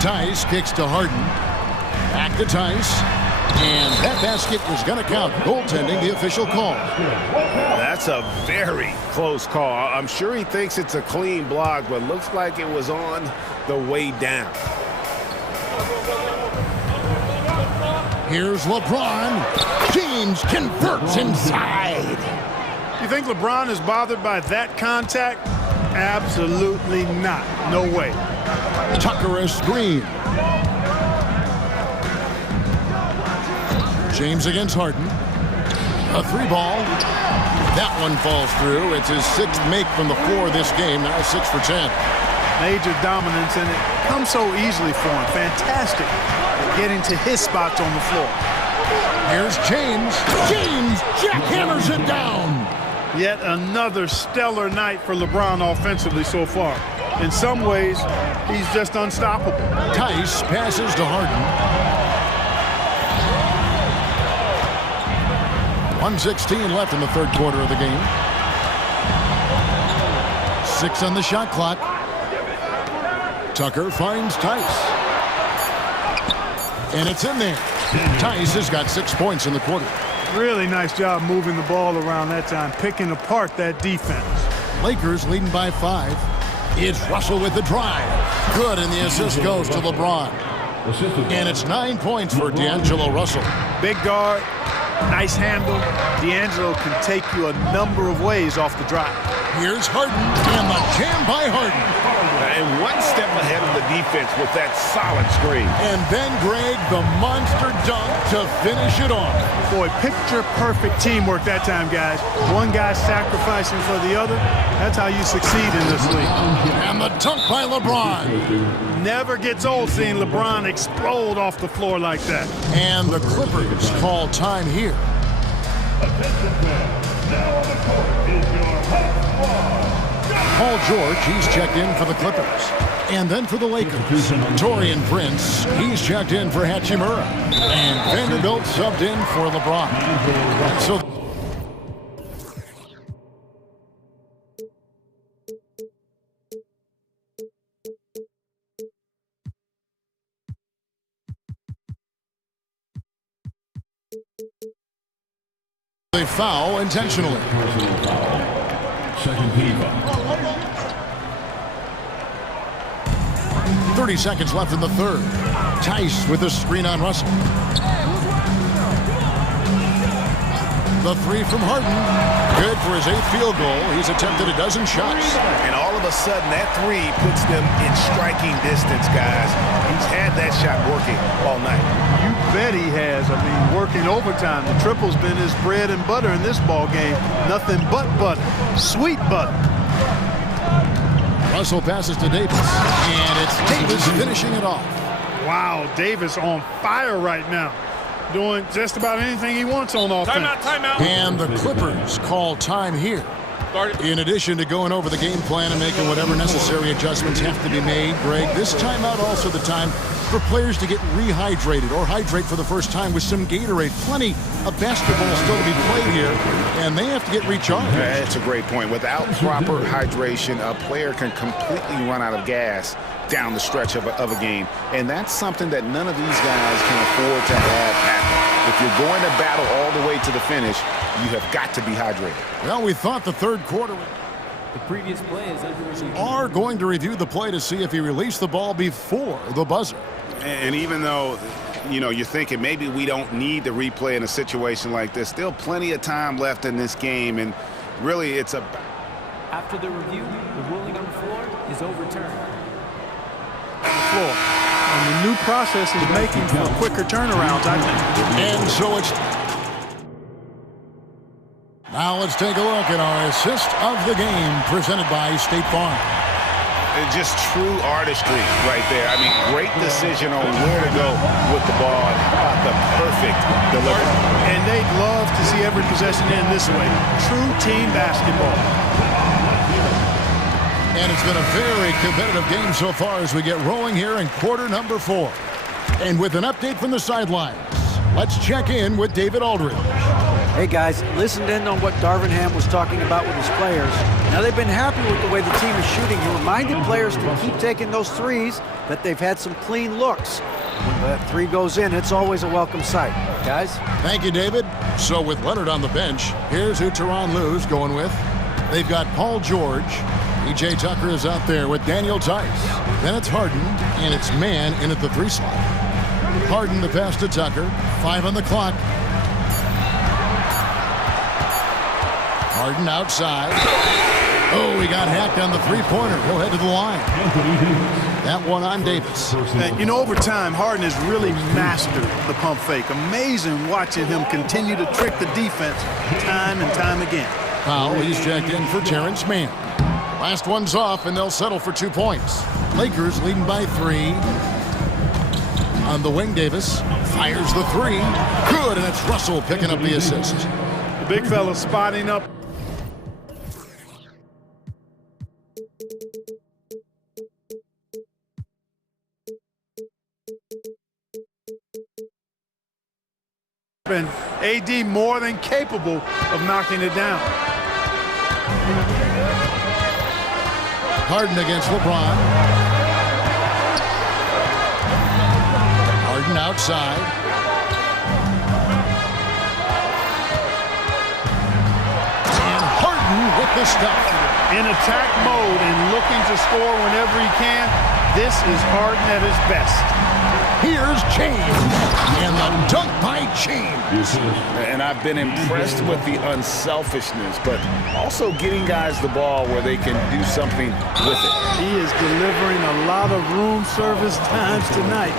Tice kicks to Harden. Back to Tice. And that basket was going to count. Goaltending, the official call. That's a very close call. I'm sure he thinks it's a clean block, but looks like it was on the way down. Here's LeBron. James converts inside. You think LeBron is bothered by that contact? Absolutely not. No way. Tucker a screen. James against Harden. A 3-ball. That one falls through. It's his 6th make from the floor this game. Now 6 for 10. Major dominance, and it comes so easily for him. Fantastic at getting to his spots on the floor. Here's James. James jackhammers it down. Yet another stellar night for LeBron offensively so far. In some ways, he's just unstoppable. Tice passes to Harden. 1:16 left in the third quarter of the game. 6 on the shot clock. Tucker finds Tice. And it's in there. Tice has got 6 points in the quarter. Really nice job moving the ball around that time, picking apart that defense. Lakers leading by 5. It's Russell with the drive. Good, and the assist goes to LeBron. And it's 9 points for D'Angelo Russell. Big guard, nice handle. D'Angelo can take you a number of ways off the drive. Here's Harden, and the jam by Harden. And one step ahead of the defense with that solid screen. And then, Greg, the monster dunk to finish it off. Boy, picture-perfect teamwork that time, guys. One guy sacrificing for the other. That's how you succeed in this league. And the dunk by LeBron. Never gets old seeing LeBron explode off the floor like that. And the Clippers call time here. Now on the court is your hot squad. Paul George, he's checked in for the Clippers. And then for the Lakers, Taurean Prince, he's checked in for Hachimura. And Vanderbilt subbed in for LeBron. So they foul intentionally. Second team. 30 seconds left in the third. Tice with the screen on Russell. The three from Harden. Good for his 8th field goal. He's attempted a dozen shots. And all of a sudden, that three puts them in striking distance, guys. He's had that shot working all night. You bet he has. I mean, working overtime. The triple's been his bread and butter in this ball game. Nothing but butter. Sweet butter. Russell passes to Davis. And it's Davis finishing it off. Wow, Davis on fire right now. Doing just about anything he wants on offense. Timeout. And the Clippers call time here. In addition to going over the game plan and making whatever necessary adjustments have to be made, Greg, this timeout also the time for players to get rehydrated or hydrate for the first time with some Gatorade. Plenty of basketball still to be played here, and they have to get recharged. That's a great point. Without proper hydration, a player can completely run out of gas down the stretch of a game. And that's something that none of these guys can afford to have happen. If you're going to battle all the way to the finish, you have got to be hydrated. Well, we thought the third quarter. The previous play is under review. Are going to review the play to see if he released the ball before the buzzer. And even though, you know, you're thinking maybe we don't need to replay in a situation like this, still plenty of time left in this game. And really, it's a... After the review, the ruling on the floor is overturned. Floor. And the new process is making for quicker turnarounds, I think. And so it's... Now let's take a look at our assist of the game presented by State Farm. It's just true artistry right there. I mean, great decision on where to go with the ball. How about the perfect delivery? And they'd love to see every possession end this way. True team basketball. And it's been a very competitive game so far as we get rolling here in quarter number 4. And with an update from the sidelines, let's check in with David Aldridge. Hey guys, listened in on what Darvin Ham was talking about with his players. Now they've been happy with the way the team is shooting. He reminded players to keep taking those threes, that they've had some clean looks. When that three goes in, it's always a welcome sight. Guys? Thank you, David. So with Leonard on the bench, here's who Tyronn Lue's going with. They've got Paul George. E.J. Tucker is out there with Daniel Tice. Then it's Harden, and it's Mann in at the 3 slot. Harden the pass to Tucker. 5 on the clock. Harden outside. Oh, he got hacked on the 3-pointer. He'll head to the line. That one on Davis. And, you know, over time, Harden has really mastered the pump fake. Amazing watching him continue to trick the defense time and time again. Foul, he's checked in for Terrence Mann. Last one's off, and they'll settle for 2 points. Lakers leading by 3. On the wing, Davis fires the 3. Good, and it's Russell picking up the assist. The big fella spotting up. And AD more than capable of knocking it down. Harden against LeBron. Harden outside. And Harden with the stuff. In attack mode and looking to score whenever he can, this is Harden at his best. Here's James. And the dunk by James. And I've been impressed with the unselfishness, but also getting guys the ball where they can do something with it. He is delivering a lot of room service times tonight.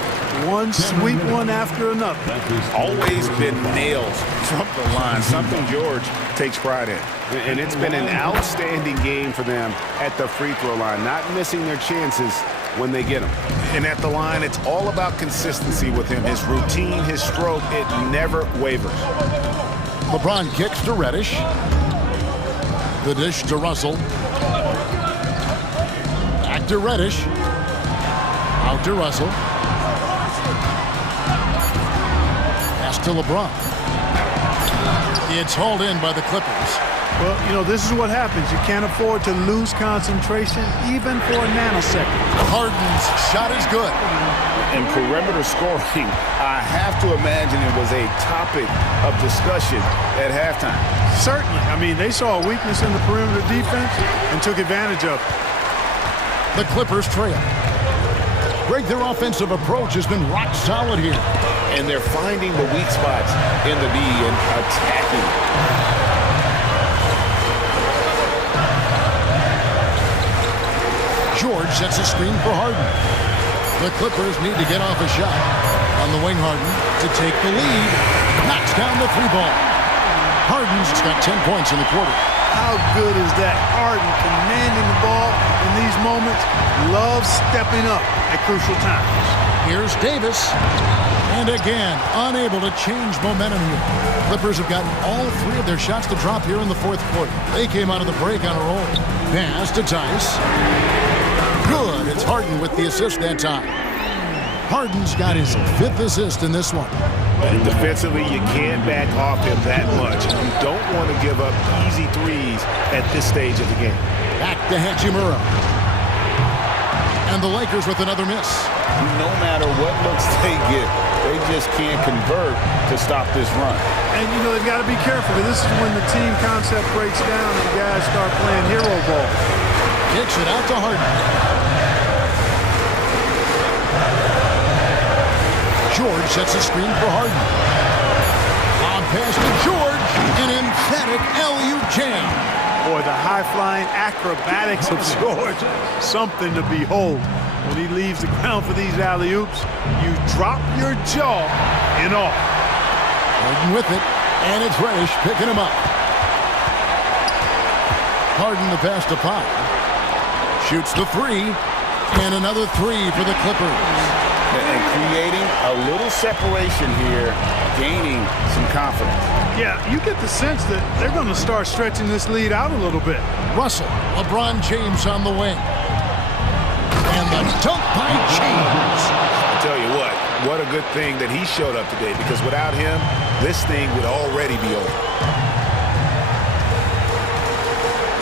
One sweet one after another. Always been nails from the line, something George takes pride in. And it's been an outstanding game for them at the free throw line, not missing their chances when they get them. And at the line, it's all about consistency with him. His routine, his stroke, it never wavers. LeBron kicks to Reddish. The dish to Russell. Back to Reddish. Out to Russell. Pass to LeBron. It's hauled in by the Clippers. Well, you know, this is what happens. You can't afford to lose concentration even for a nanosecond. Harden's shot is good. And perimeter scoring, I have to imagine it was a topic of discussion at halftime. Certainly. I mean, they saw a weakness in the perimeter defense and took advantage of it. The Clippers trail. Greg, their offensive approach has been rock solid here. And they're finding the weak spots in the D and attacking. George sets a screen for Harden. The Clippers need to get off a shot. On the wing, Harden to take the lead. Knocks down the three ball. Harden's got 10 points in the quarter. How good is that? Harden commanding the ball in these moments. Loves stepping up at crucial times. Here's Davis. And again, unable to change momentum here. Clippers have gotten all three of their shots to drop here in the fourth quarter. They came out of the break on a roll. Pass to Tice. Good. It's Harden with the assist that time. Harden's got his fifth assist in this one. And defensively, you can't back off him that much. You don't want to give up easy threes at this stage of the game. Back to Hachimura. And the Lakers with another miss. No matter what looks they get, they just can't convert to stop this run. And, you know, they've got to be careful, because this is when the team concept breaks down and the guys start playing hero ball. Kicks it out to Harden. George sets a screen for Harden. On pass to George. An emphatic alley-oop jam. Boy, the high-flying acrobatics of George, something to behold. When he leaves the ground for these alley-oops, you drop your jaw in awe. Harden with it, and it's Reddish picking him up. Harden the pass to Pop. Shoots the three, and another three for the Clippers. And creating a little separation here, gaining some confidence. Yeah, you get the sense that they're going to start stretching this lead out a little bit. Russell, LeBron James on the wing. And the dunk by James. I tell you what a good thing that he showed up today, because without him, this thing would already be over.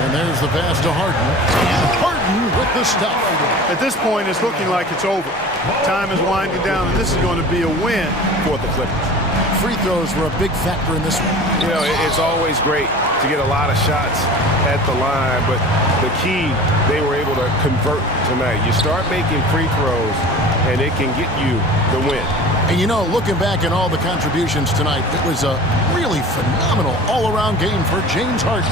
And there's the pass to Harden. And Harden with the stuff. At this point, it's looking like it's over. Time is winding down, and this is going to be a win for the Clippers. Free throws were a big factor in this one. You know, it's always great to get a lot of shots at the line, but the key, they were able to convert tonight. You start making free throws, and it can get you the win. And, you know, looking back at all the contributions tonight, it was a really phenomenal all-around game for James Harden.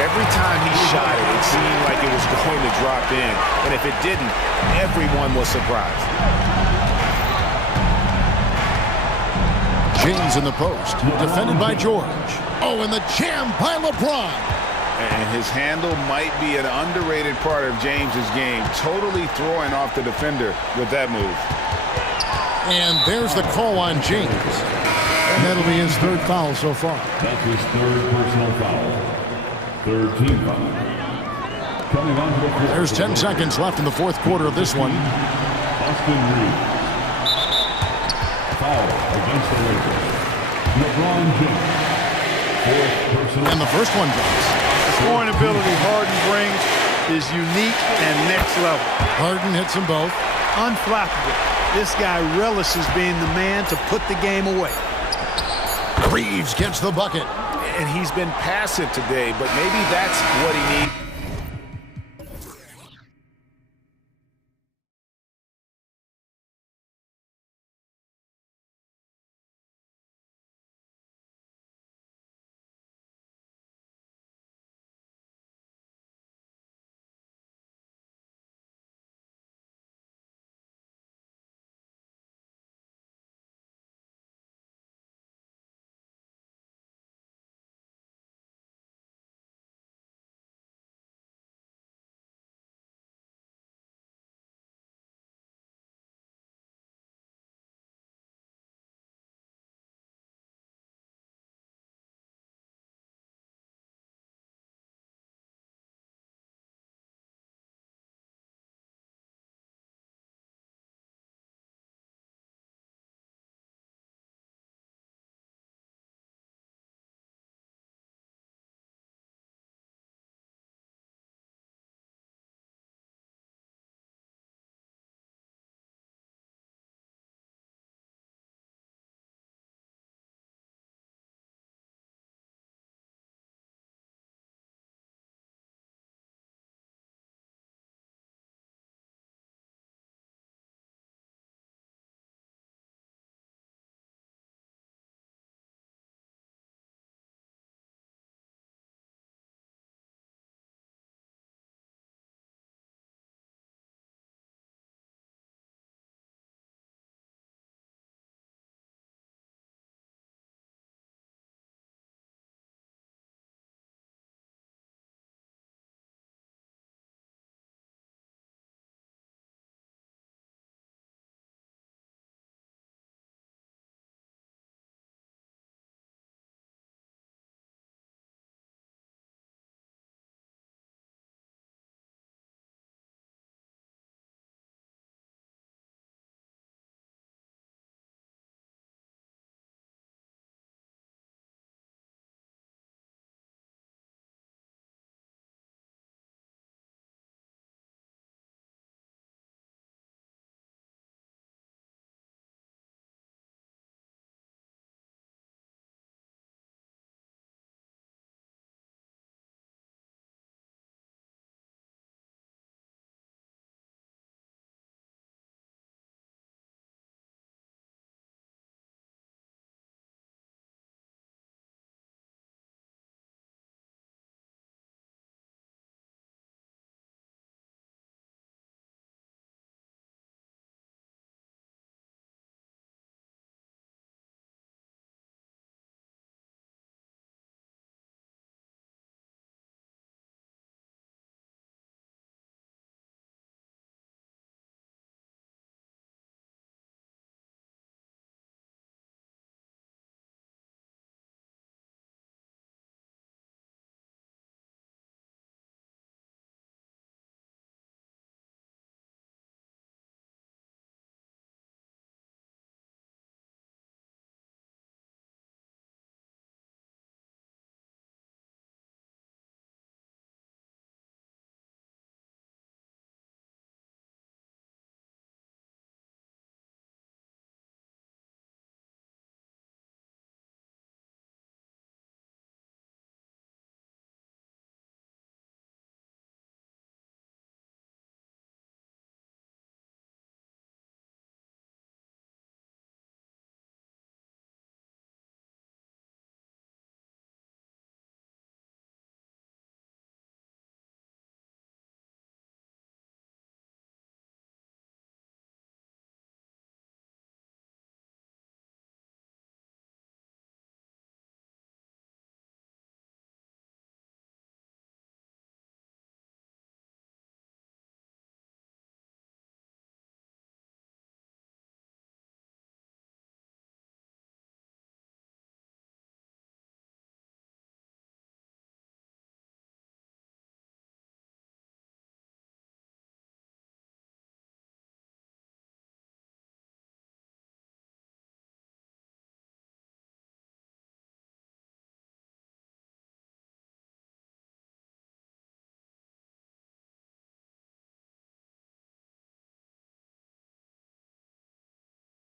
Every time he shot it, it seemed like it was going to drop in. And if it didn't, everyone was surprised. James in the post, defended by George. Oh, and the jam by LeBron. And his handle might be an underrated part of James's game, totally throwing off the defender with that move. And there's the call on James. And that'll be his third foul so far. That's his third personal foul. Third team foul. Coming on to the floor. There's 10 seconds left in the fourth quarter of this one. Austin Reeves. Foul against the Lakers. LeBron James. Fourth personal. And the first one drops. The scoring ability Harden brings is unique and next level. Harden hits them both. Unflappable. This guy relishes being the man to put the game away. Reeves gets the bucket. And he's been passive today, but maybe that's what he needs.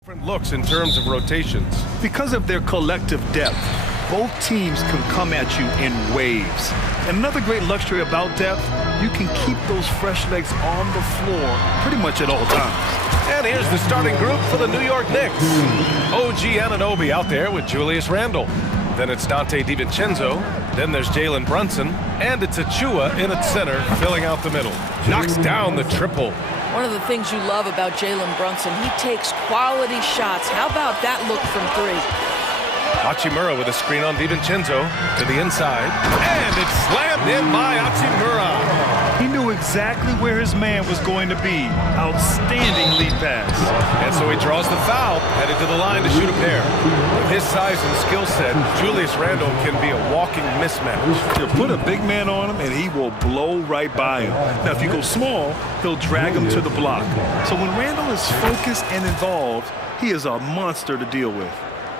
Different looks in terms of rotations. Because of their collective depth, both teams can come at you in waves. And another great luxury about depth, you can keep those fresh legs on the floor pretty much at all times. And here's the starting group for the New York Knicks. OG Anunoby out there with Julius Randle. Then it's Dante DiVincenzo. Then there's Jalen Brunson. And it's Achua in at center, filling out the middle. Knocks down the triple. One of the things you love about Jalen Brunson, he takes quality shots. How about that look from three? Hachimura with a screen on DiVincenzo to the inside. And it's slammed in by Hachimura. He knew exactly where his man was going to be. Outstanding lead pass. And so he draws the foul, headed to the line to shoot a pair. With his size and skill set, Julius Randle can be a walking mismatch. You put a big man on him and he will blow right by him. Now if you go small, he'll drag him to the block. So when Randle is focused and involved, he is a monster to deal with.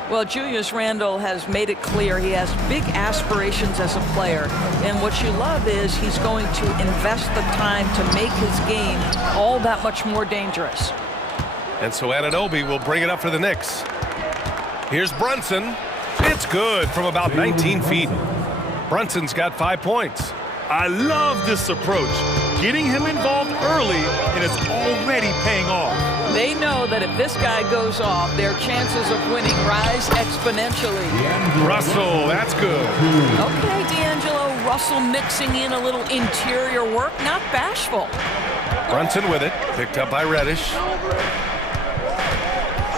Well, Julius Randle has made it clear he has big aspirations as a player. And what you love is he's going to invest the time to make his game all that much more dangerous. And so Anunoby will bring it up for the Knicks. Here's Brunson. It's good from about 19 feet. Brunson's got 5 points. I love this approach. Getting him involved early, and it's already paying off. They know that if this guy goes off, their chances of winning rise exponentially. Russell, that's good. Okay, D'Angelo, Russell mixing in a little interior work, not bashful. Brunson with it, picked up by Reddish.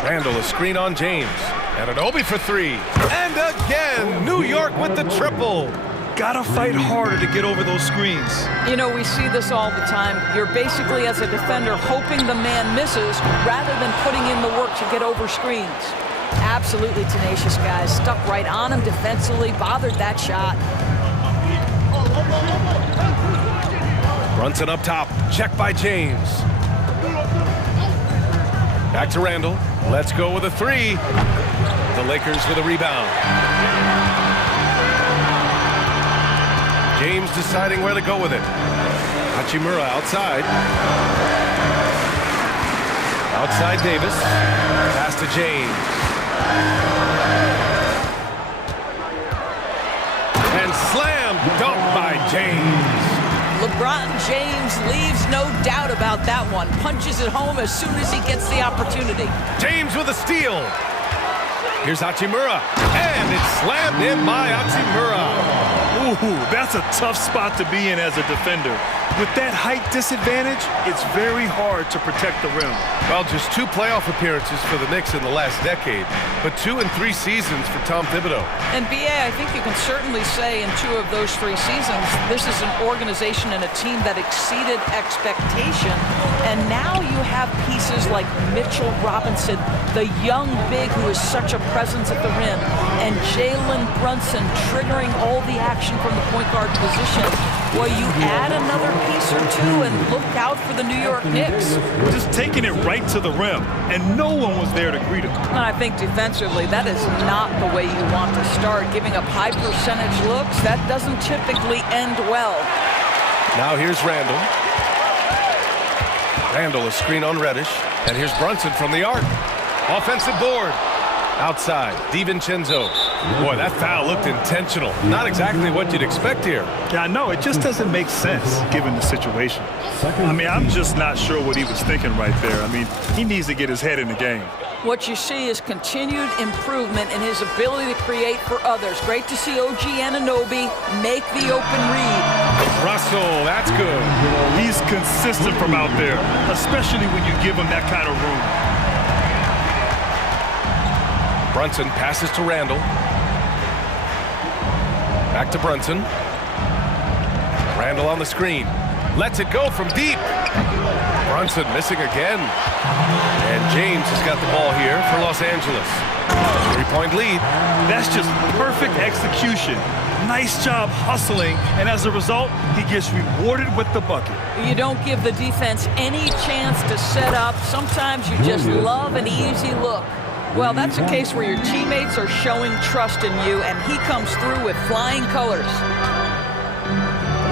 Randle, a screen on James. Anunoby for three. And again, New York with the triple. Gotta fight harder to get over those screens. You know, we see this all the time. You're basically, as a defender, hoping the man misses rather than putting in the work to get over screens. Absolutely tenacious guys. Stuck right on him defensively, bothered that shot. Brunson up top, check by James. Back to Randle. Let's go with a three. The Lakers with a rebound. James deciding where to go with it. Hachimura outside. Outside Davis. Pass to James. And slam dunk by James. LeBron James leaves no doubt about that one. Punches it home as soon as he gets the opportunity. James with a steal. Here's Hachimura. And it's slammed in by Hachimura. Ooh, that's a tough spot to be in as a defender. With that height disadvantage, it's very hard to protect the rim. Well, just 2 playoff appearances for the Knicks in the last decade, but 2 and 3 seasons for Tom Thibodeau. And B.A., I think you can certainly say in 2 of those 3 seasons, this is an organization and a team that exceeded expectation. And now you have pieces like Mitchell Robinson, the young big who is such a presence at the rim, and Jalen Brunson triggering all the action from the point guard position. Well, you add another piece or 2 and look out for the New York Knicks. Just taking it right to the rim, and no one was there to greet him. And I think defensively, that is not the way you want to start. Giving up high percentage looks, that doesn't typically end well. Now here's Randle. Randle, a screen on Reddish. And here's Brunson from the arc. Offensive board. Outside, DiVincenzo. Boy, that foul looked intentional. Not exactly what you'd expect here. Yeah, I know. It just doesn't make sense given the situation. I mean, I'm just not sure what he was thinking right there. I mean, he needs to get his head in the game. What you see is continued improvement in his ability to create for others. Great to see OG Anunoby make the open read. Russell, that's good. He's consistent from out there, especially when you give him that kind of room. Brunson passes to Randle. Back to Brunson. Randle on the screen. Lets it go from deep. Brunson missing again. And James has got the ball here for Los Angeles. 3-point lead. That's just perfect execution. Nice job hustling, and as a result, he gets rewarded with the bucket. You don't give the defense any chance to set up. Sometimes you just love an easy look. Well, that's a case where your teammates are showing trust in you, and he comes through with flying colors.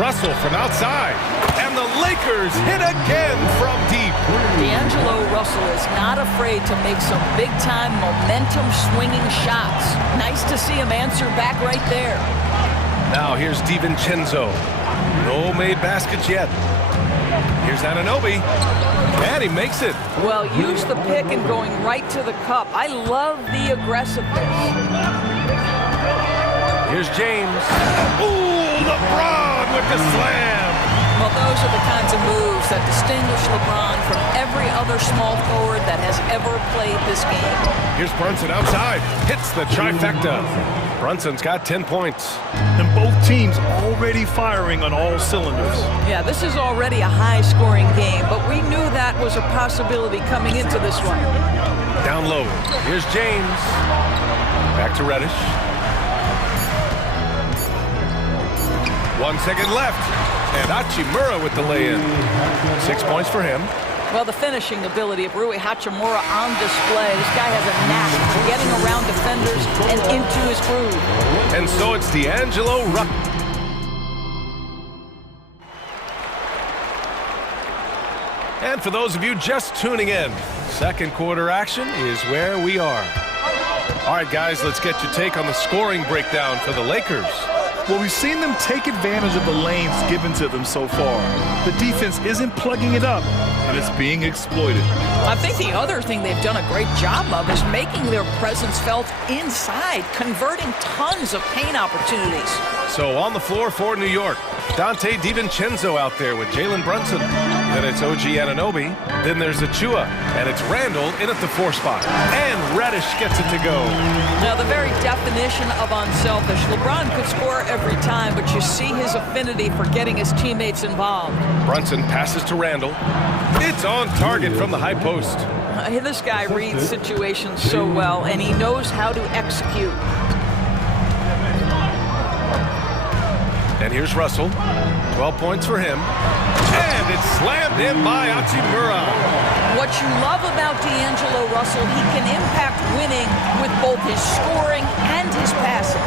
Russell from outside. And the Lakers hit again from deep. D'Angelo Russell is not afraid to make some big-time momentum-swinging shots. Nice to see him answer back right there. Now here's DiVincenzo. No made baskets yet. Here's Anunoby. And he makes it. Well, use the pick and going right to the cup. I love the aggressiveness. Here's James. Ooh, LeBron with the slam. Well, those are the kinds of moves that distinguish LeBron from every other small forward that has ever played this game. Here's Brunson outside. Hits the trifecta. Brunson's got 10 points. And both teams already firing on all cylinders. Yeah, this is already a high-scoring game, but we knew that was a possibility coming into this one. Down low. Here's James. Back to Reddish. 1 second left. And Hachimura with the lay-in. 6 points for him. Well, the finishing ability of Rui Hachimura on display. This guy has a knack for getting around defenders and into his groove. And so it's D'Angelo Russell. And for those of you just tuning in, second quarter action is where we are. All right, guys, let's get your take on the scoring breakdown for the Lakers. Well, we've seen them take advantage of the lanes given to them so far. The defense isn't plugging it up, and it's being exploited. I think the other thing they've done a great job of is making their presence felt inside, converting tons of paint opportunities. So on the floor for New York, Dante DiVincenzo out there with Jalen Brunson. Then it's OG Anunoby. Then there's Achua. And it's Randall in at the 4 spot. And Reddish gets it to go. Now, the very definition of unselfish. LeBron could score every time, but you see his affinity for getting his teammates involved. Brunson passes to Randall. It's on target from the high post. This guy reads situations so well, and he knows how to execute. And here's Russell. 12 points for him. And it's slammed in by Hachimura. What you love about D'Angelo Russell, he can impact winning with both his scoring and his passing.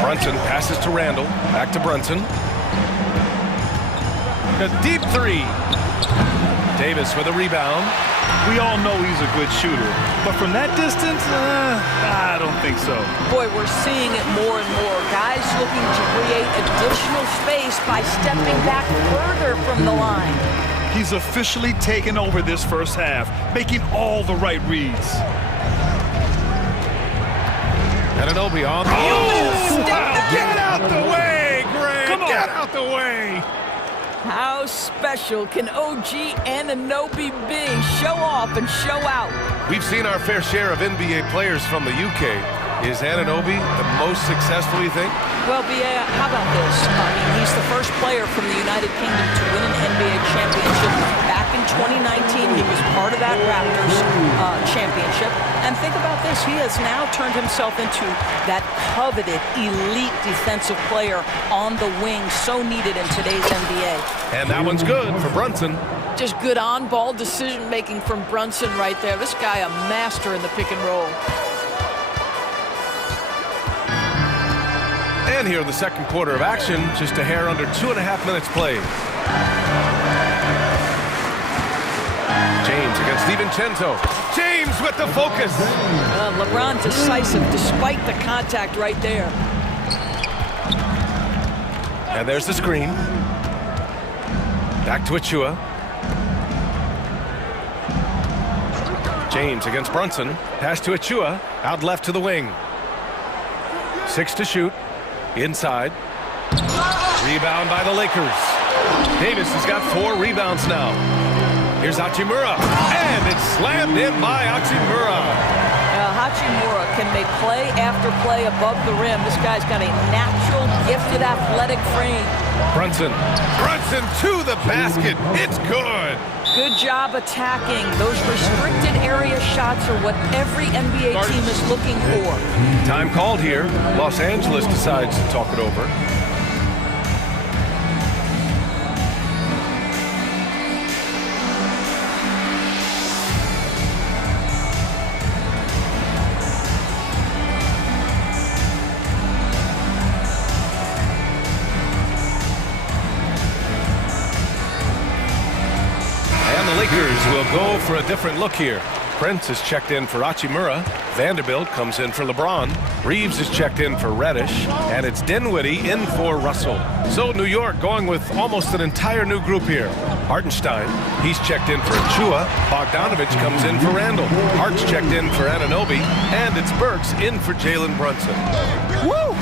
Brunson passes to Randall. Back to Brunson. A deep 3. Davis with a rebound. We all know he's a good shooter, but from that distance, I don't think so. Boy, we're seeing it more and more. Guys looking to create additional space by stepping back further from the line. He's officially taken over this first half, making all the right reads. Anunoby on the... Oh! Get out the way, Greg! Come on. Get out the way! How special can OG Anunoby be? Show off and show out. We've seen our fair share of NBA players from the UK. Is Anunoby the most successful, you think? Well, B.A., how about this? He's the first player from the United Kingdom to win an NBA championship. Back in 2019, he was part of that Raptors championship. And think about this. He has now turned himself into that coveted, elite defensive player on the wing, so needed in today's NBA. And that one's good for Brunson. Just good on-ball decision-making from Brunson right there. This guy a master in the pick and roll. And here in the second quarter of action, just a hair under 2.5 minutes played. James against DiVincenzo. James with the focus. LeBron decisive despite the contact right there. And there's the screen. Back to Achua. James against Brunson. Pass to Achua. Out left to the wing. 6 to shoot. Inside. Rebound by the Lakers. Davis has got 4 rebounds now. Here's Hachimura. And it's slammed in by Hachimura. Hachimura can make play after play above the rim. This guy's got a natural, gifted, athletic frame. Brunson to the basket. It's good. Good job attacking. Those restricted area shots are what every NBA team is looking for. Time called here. Los Angeles decides to talk it over. Lakers will go for a different look here. Prince is checked in for Hachimura. Vanderbilt comes in for LeBron. Reeves is checked in for Reddish. And it's Dinwiddie in for Russell. So New York going with almost an entire new group here. Hartenstein, he's checked in for Achua. Bogdanovich comes in for Randall. Hart's checked in for Anunoby. And it's Burks in for Jalen Brunson. Woo!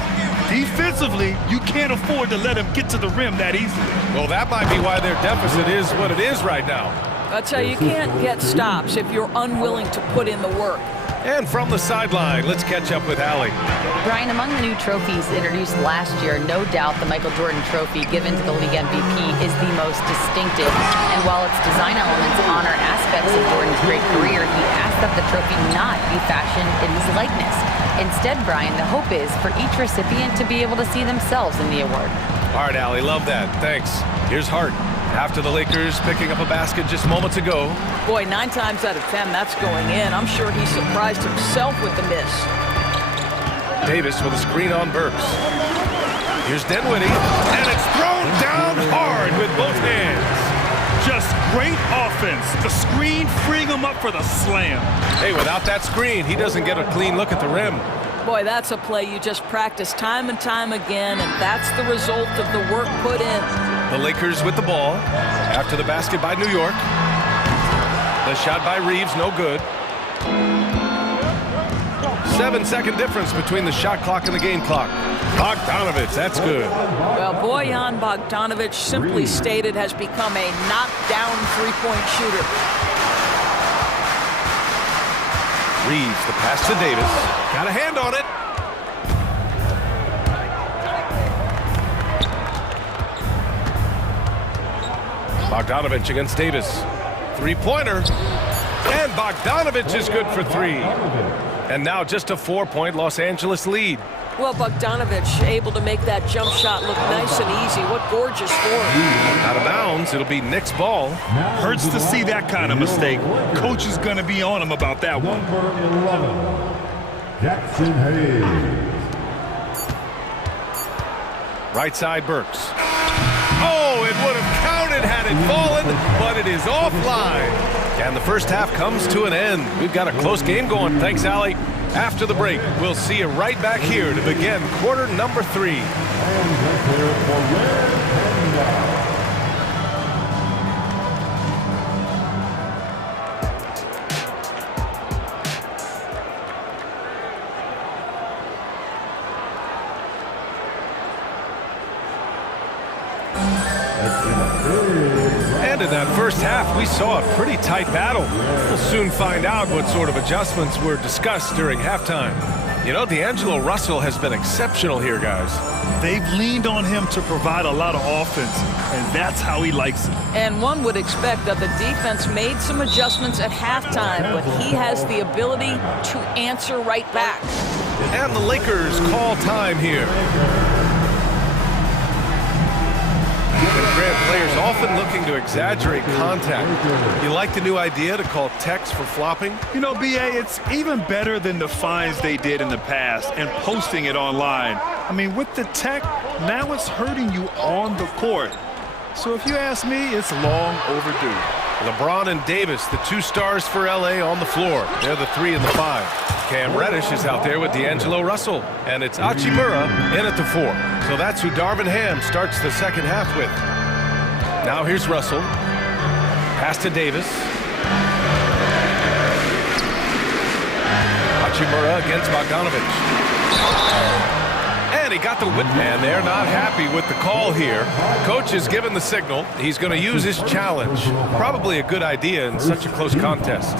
Defensively, you can't afford to let him get to the rim that easily. Well, that might be why their deficit is what it is right now. I'll tell you, you can't get stops if you're unwilling to put in the work. And from the sideline, let's catch up with Allie. Brian, among the new trophies introduced last year, no doubt the Michael Jordan Trophy given to the league MVP is the most distinctive. And while its design elements honor aspects of Jordan's great career, he asked that the trophy not be fashioned in his likeness. Instead, Brian, the hope is for each recipient to be able to see themselves in the award. All right, Allie, love that. Thanks. Here's Hart. After the Lakers picking up a basket just moments ago. Boy, 9 times out of 10, that's going in. I'm sure he surprised himself with the miss. Davis with a screen on Burks. Here's Dinwiddie, and it's thrown down hard with both hands. Just great offense. The screen freeing him up for the slam. Hey, without that screen, he doesn't get a clean look at the rim. Boy, that's a play you just practice time and time again, and that's the result of the work put in. The Lakers with the ball after the basket by New York. The shot by Reeves, no good. 7-second difference between the shot clock and the game clock. Bogdanovich, that's good. Well, Bojan Bogdanovich, simply stated, has become a knockdown three-point shooter. Reeves, the pass to Davis. Got a hand on it. Bogdanovich against Davis. Three-pointer. And Bogdanovich is good for 3. And now just a 4-point Los Angeles lead. Well, Bogdanovich able to make that jump shot look nice and easy. What gorgeous form. Out of bounds, it'll be Nick's ball. Hurts to see that kind of mistake. Coach is going to be on him about that one. Number 11, Jackson Hayes. Right side, Burks. Oh, it would have counted had it fallen, but it is offline. And the first half comes to an end. We've got a close game going. Thanks, Allie. After the break, we'll see you right back here to begin quarter number 3. And let's hear it for Red Panda. And in that first half, we saw a pretty tight battle. We'll soon find out what sort of adjustments were discussed during halftime. You know, D'Angelo Russell has been exceptional here, guys. They've leaned on him to provide a lot of offense, and that's how he likes it. And one would expect that the defense made some adjustments at halftime, but he has the ability to answer right back. And the Lakers call time here. Grant, players often looking to exaggerate contact. You like the new idea to call techs for flopping? You know, BA, it's even better than the fines they did in the past and posting it online. I mean, with the tech, now it's hurting you on the court. So if you ask me, it's long overdue. LeBron and Davis, the 2 stars for LA on the floor. They're the 3 and the 5. Cam Reddish is out there with D'Angelo Russell. And it's Hachimura in at the 4. So that's who Darvin Ham starts the second half with. Now here's Russell. Pass to Davis. Hachimura against Bogdanovich. And he got the whip. And they're not happy with the call here. Coach has given the signal. He's going to use his challenge. Probably a good idea in such a close contest.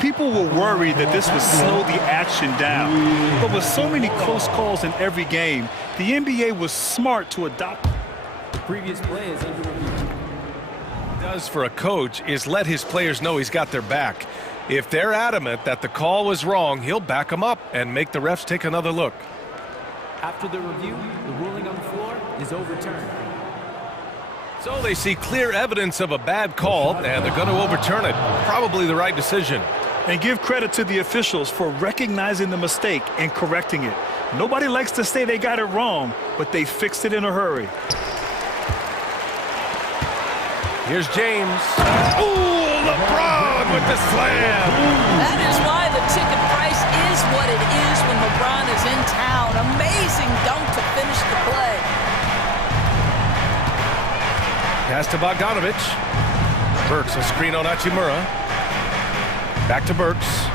People were worried that this would slow the action down. But with so many close calls in every game, the NBA was smart to adopt. The previous play is under review. What he does for a coach is let his players know he's got their back. If they're adamant that the call was wrong, he'll back them up and make the refs take another look. After the review, the ruling on the floor is overturned. So they see clear evidence of a bad call, and they're going to overturn it. Probably the right decision. And give credit to the officials for recognizing the mistake and correcting it. Nobody likes to say they got it wrong, but they fixed it in a hurry. Here's James. Ooh, LeBron with the slam. That is why the ticket price is what it is when LeBron is in town. Amazing dunk to finish the play. Pass to Bogdanovich. Burks a screen on Hachimura. Back to Burks.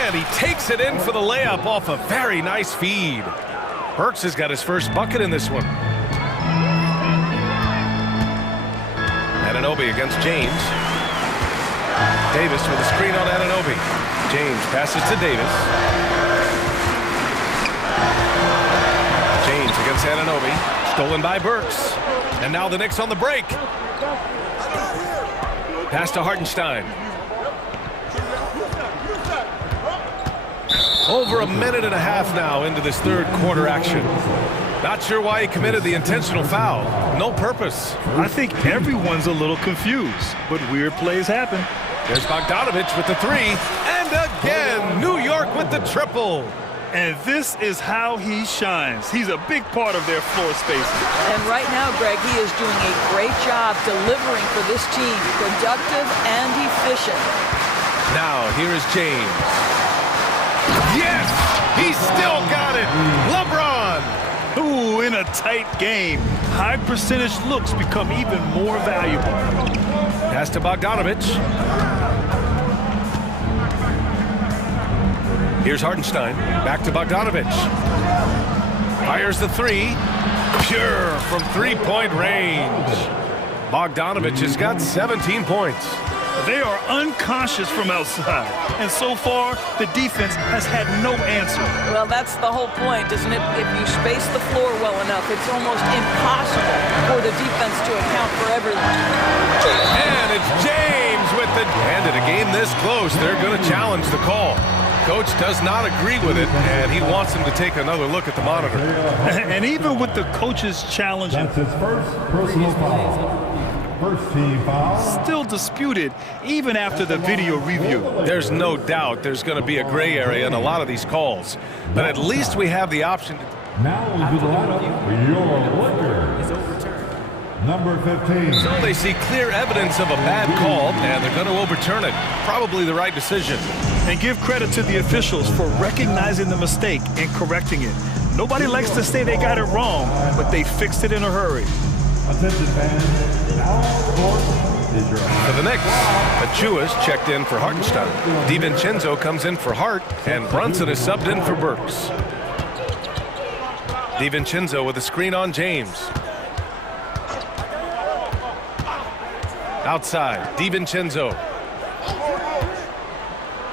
And he takes it in for the layup off a very nice feed. Burks has got his first bucket in this one. Anunoby against James. Davis with a screen on Anunoby. James passes to Davis. James against Anunoby. Stolen by Burks. And now the Knicks on the break. Pass to Hartenstein. Over a minute and a half now into this third quarter action. Not sure why he committed the intentional foul. No purpose. I think everyone's a little confused, but weird plays happen. There's Bogdanovich with the three. And again, New York with the triple. And this is how he shines. He's a big part of their floor spacing. And right now, Greg, he is doing a great job delivering for this team. Productive and efficient. Now, here is James. Yes! He still got it! LeBron! Ooh, in a tight game, high percentage looks become even more valuable. Pass to Bogdanovich. Here's Hartenstein. Back to Bogdanovich. Fires the three. Pure from three-point range. Bogdanovich has got 17 points. They are unconscious from outside, and so far, the defense has had no answer. Well, that's the whole point, isn't it? If you space the floor well enough, it's almost impossible for the defense to account for everything. And it's James with the... And in a game this close, they're going to challenge the call. Coach does not agree with it, and he wants him to take another look at the monitor. And even with the coach's challenge, That's his first personal foul. First team foul. Still disputed even after the video review. There's no doubt there's going to be a gray area in a lot of these calls, but at least we have the option to... Now into the lineup for your Lakers. Number 15. So they see clear evidence of a bad call, and they're going to overturn it. Probably the right decision. And give credit to the officials for recognizing the mistake and correcting it. Nobody likes to say they got it wrong, but they fixed it in a hurry. Attention fans, now on the court is your... For the Knicks, Achua's checked in for Hartenstein. DiVincenzo comes in for Hart, and Brunson is subbed in for Burks. DiVincenzo with a screen on James. Outside, DiVincenzo.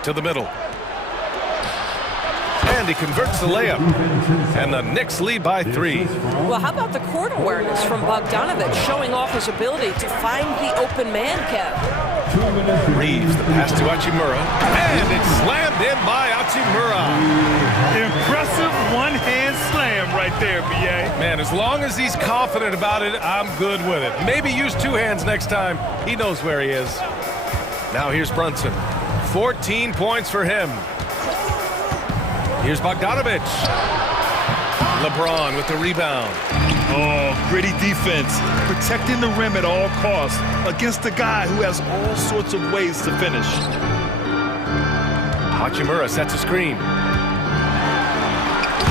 To the middle. And he converts the layup. And the Knicks lead by 3. Well, how about the court awareness from Bogdanovich showing off his ability to find the open man, Kev? Reeves, the pass to Hachimura. And it's slammed in by Hachimura. Impressive one-hand slam right there, B.A. Man, as long as he's confident about it, I'm good with it. Maybe use 2 hands next time. He knows where he is. Now here's Brunson. 14 points for him. Here's Bogdanovich. LeBron with the rebound. Oh, gritty defense. Protecting the rim at all costs against a guy who has all sorts of ways to finish. Hachimura sets a screen.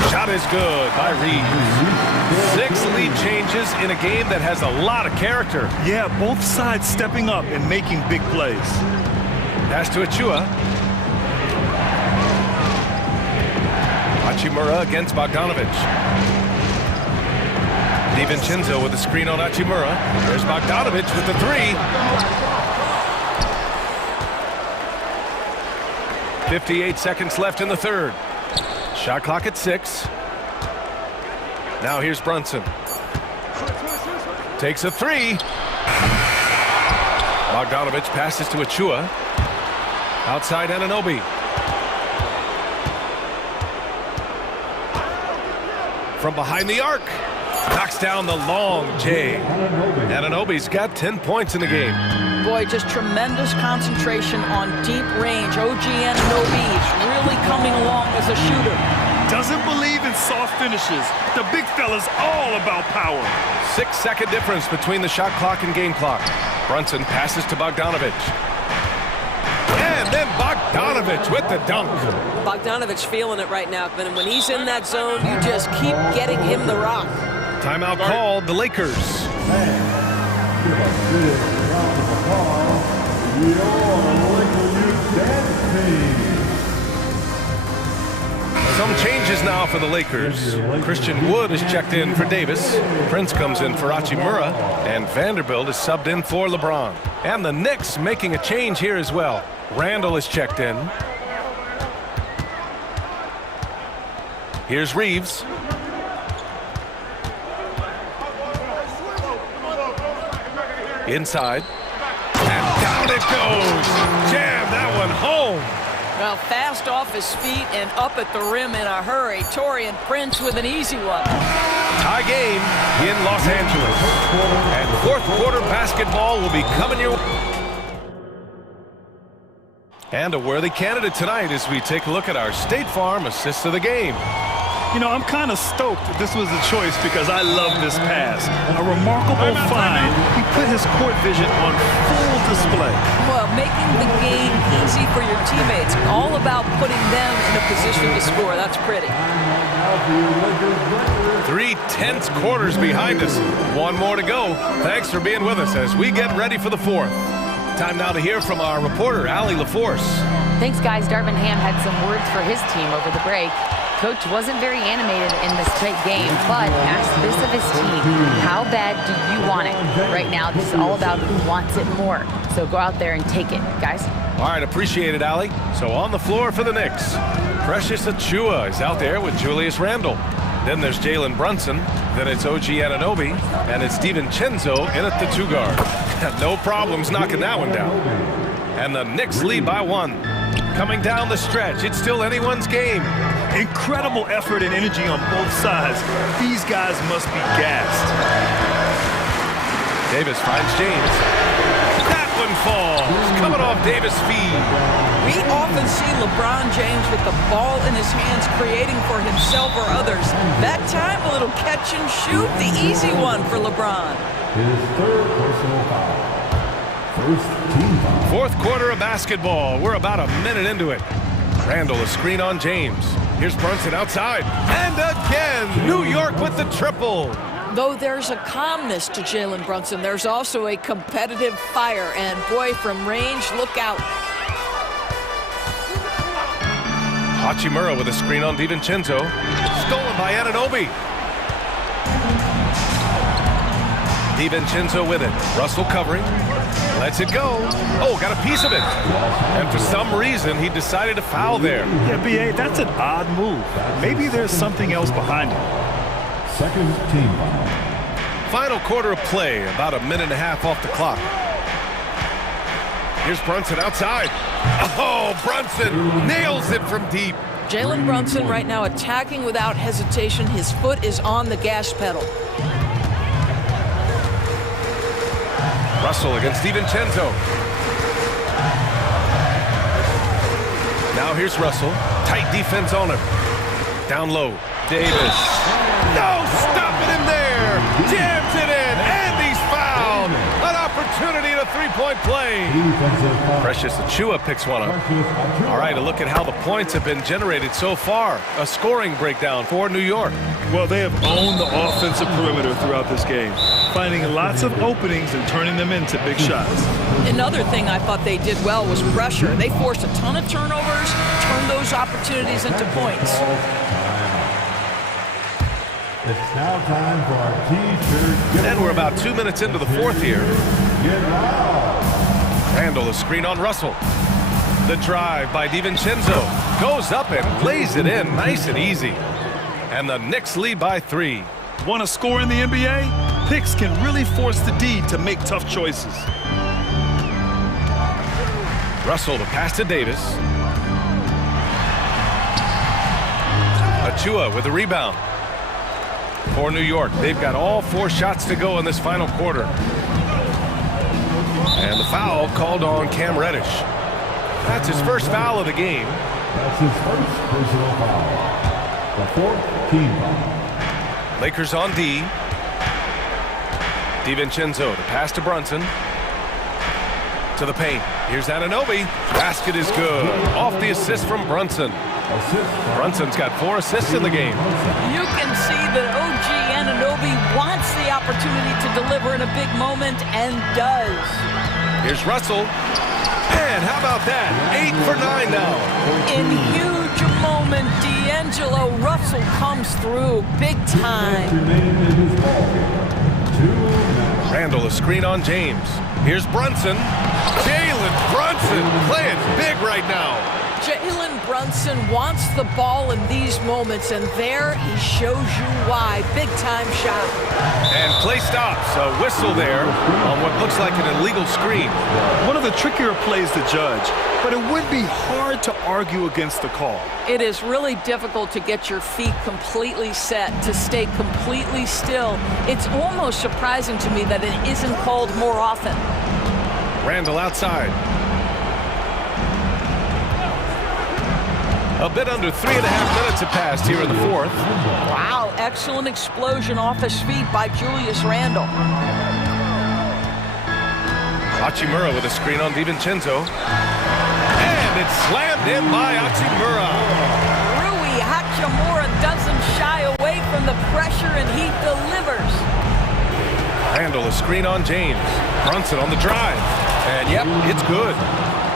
Shot is good by Reeves. 6 lead changes in a game that has a lot of character. Yeah, both sides stepping up and making big plays. Pass to Achua. Hachimura against Bogdanovich. DiVincenzo with a screen on Hachimura. There's Bogdanovich with the 3. 58 seconds left in the third. Shot clock at 6. Now here's Brunson. Takes a 3. Bogdanovich passes to Achua. Outside Anunoby. From behind the arc. Knocks down the long J. Anunoby's got 10 points in the game. Boy, just tremendous concentration on deep range. OG Anunoby is really coming along as a shooter. Doesn't believe in soft finishes. The big fella's all about power. 6-second difference between the shot clock and game clock. Brunson passes to Bogdanovic. And then Bogdanovic with the dunk. Bogdanovic feeling it right now, and when he's in that zone, you just keep getting him the rock. Timeout called, the Lakers. Some changes now for the Lakers. Christian Wood is checked in for Davis. Prince comes in for Hachimura. And Vanderbilt is subbed in for LeBron. And the Knicks making a change here as well. Randall is checked in. Here's Reeves. Inside. And down it goes. Jam that one home. Well, fast off his feet and up at the rim in a hurry. Taurean Prince with an easy one. Tie game in Los Angeles. And fourth quarter basketball will be coming your way. And a worthy candidate tonight as we take a look at our State Farm assist of the game. You know, I'm kind of stoked that this was the choice because I love this pass. A remarkable find. He put his court vision on full display. Well, making the game easy for your teammates. All about putting them in a position to score. That's pretty. 3 tense quarters behind us. One more to go. Thanks for being with us as we get ready for the fourth. Time now to hear from our reporter, Allie LaForce. Thanks, guys. Darvin Ham had some words for his team over the break. Coach wasn't very animated in this tight game, but asked this of his team: how bad do you want it? Right now, this is all about who wants it more. So go out there and take it, guys. All right, appreciate it, Allie. So on the floor for the Knicks, Precious Achiuwa is out there with Julius Randle. Then there's Jalen Brunson. Then it's OG Anunoby. And it's DiVincenzo in at the 2 guard. No problems knocking that one down. And the Knicks lead by 1. Coming down the stretch, it's still anyone's game. Incredible effort and energy on both sides. These guys must be gassed. Davis finds James. That one falls. Coming off Davis' feed. We often see LeBron James with the ball in his hands, creating for himself or others. That time, a little catch and shoot, the easy one for LeBron. His third personal foul. First team foul. Fourth quarter of basketball. We're about a minute into it. Randall, a screen on James. Here's Brunson outside. And again, New York with the triple. Though there's a calmness to Jalen Brunson, there's also a competitive fire. And boy, from range, look out. Hachimura with a screen on DiVincenzo. Stolen by Anunoby. DiVincenzo with it. Russell covering. Lets it go. Oh, got a piece of it. And for some reason, he decided to foul there. Yeah, B.A., that's an odd move. Maybe there's something else behind it. Second team foul. Final quarter of play, about a minute and a half off the clock. Here's Brunson outside. Oh, Brunson nails it from deep. Jalen Brunson right now attacking without hesitation. His foot is on the gas pedal. Russell against DiVincenzo. Now here's Russell. Tight defense on him. Down low. Davis. No, stopping him there. Jams it in, and he's fouled. An opportunity to three-point play. Precious Achiuwa picks one up. All right, a look at how the points have been generated so far. A scoring breakdown for New York. Well, they have owned the offensive perimeter throughout this game, finding lots of openings and turning them into big shots. Another thing I thought they did well was pressure. They forced a ton of turnovers, turned those opportunities into points. It's now time for our T-shirt. And we're about 2 minutes into the fourth here. Randall, a screen on Russell. The drive by DiVincenzo goes up and lays it in nice and easy. And the Knicks lead by 3. Want to score in the NBA? Picks can really force the D to make tough choices. Russell, the pass to Davis. Achiuwa with the rebound. For New York, they've got all 4 shots to go in this final quarter. And the foul called on Cam Reddish. That's his first foul of the game. That's his first personal foul. The Fourth team foul. Lakers on D. DiVincenzo to pass to Brunson. To the paint. Here's Anunoby. Basket is good. Off the assist from Brunson. Brunson's got 4 assists in the game. You can see that OG Anunoby wants the opportunity to deliver in a big moment and does. Here's Russell. And how about that? 8 for 9 now. In huge moment, D'Angelo Russell comes through big time. Randall, a screen on James. Here's Brunson. Jalen Brunson playing big right now. Jalen Brunson wants the ball in these moments, and there he shows you why. Big-time shot. And play stops. A whistle there on what looks like an illegal screen. One of the trickier plays to judge, but it would be hard to argue against the call. It is really difficult to get your feet completely set, to stay completely still. It's almost surprising to me that it isn't called more often. Randall outside. A bit under 3.5 minutes have passed here in the fourth. Wow, excellent explosion off his feet by Julius Randle. Hachimura with a screen on DiVincenzo. And it's slammed in by Hachimura. Rui Hachimura doesn't shy away from the pressure, and he delivers. Randall, a screen on James. Brunson on the drive. And yep, it's good.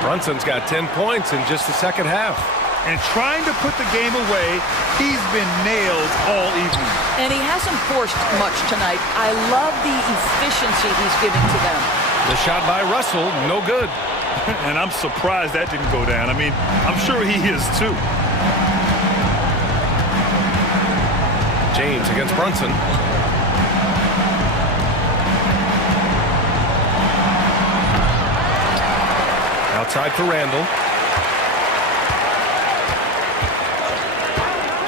Brunson's got 10 points in just the second half. And trying to put the game away, he's been nailed all evening. And he hasn't forced much tonight. I love the efficiency he's giving to them. The shot by Russell, no good. And I'm surprised that didn't go down. I mean, I'm sure he is too. James against Brunson. Outside for Randall.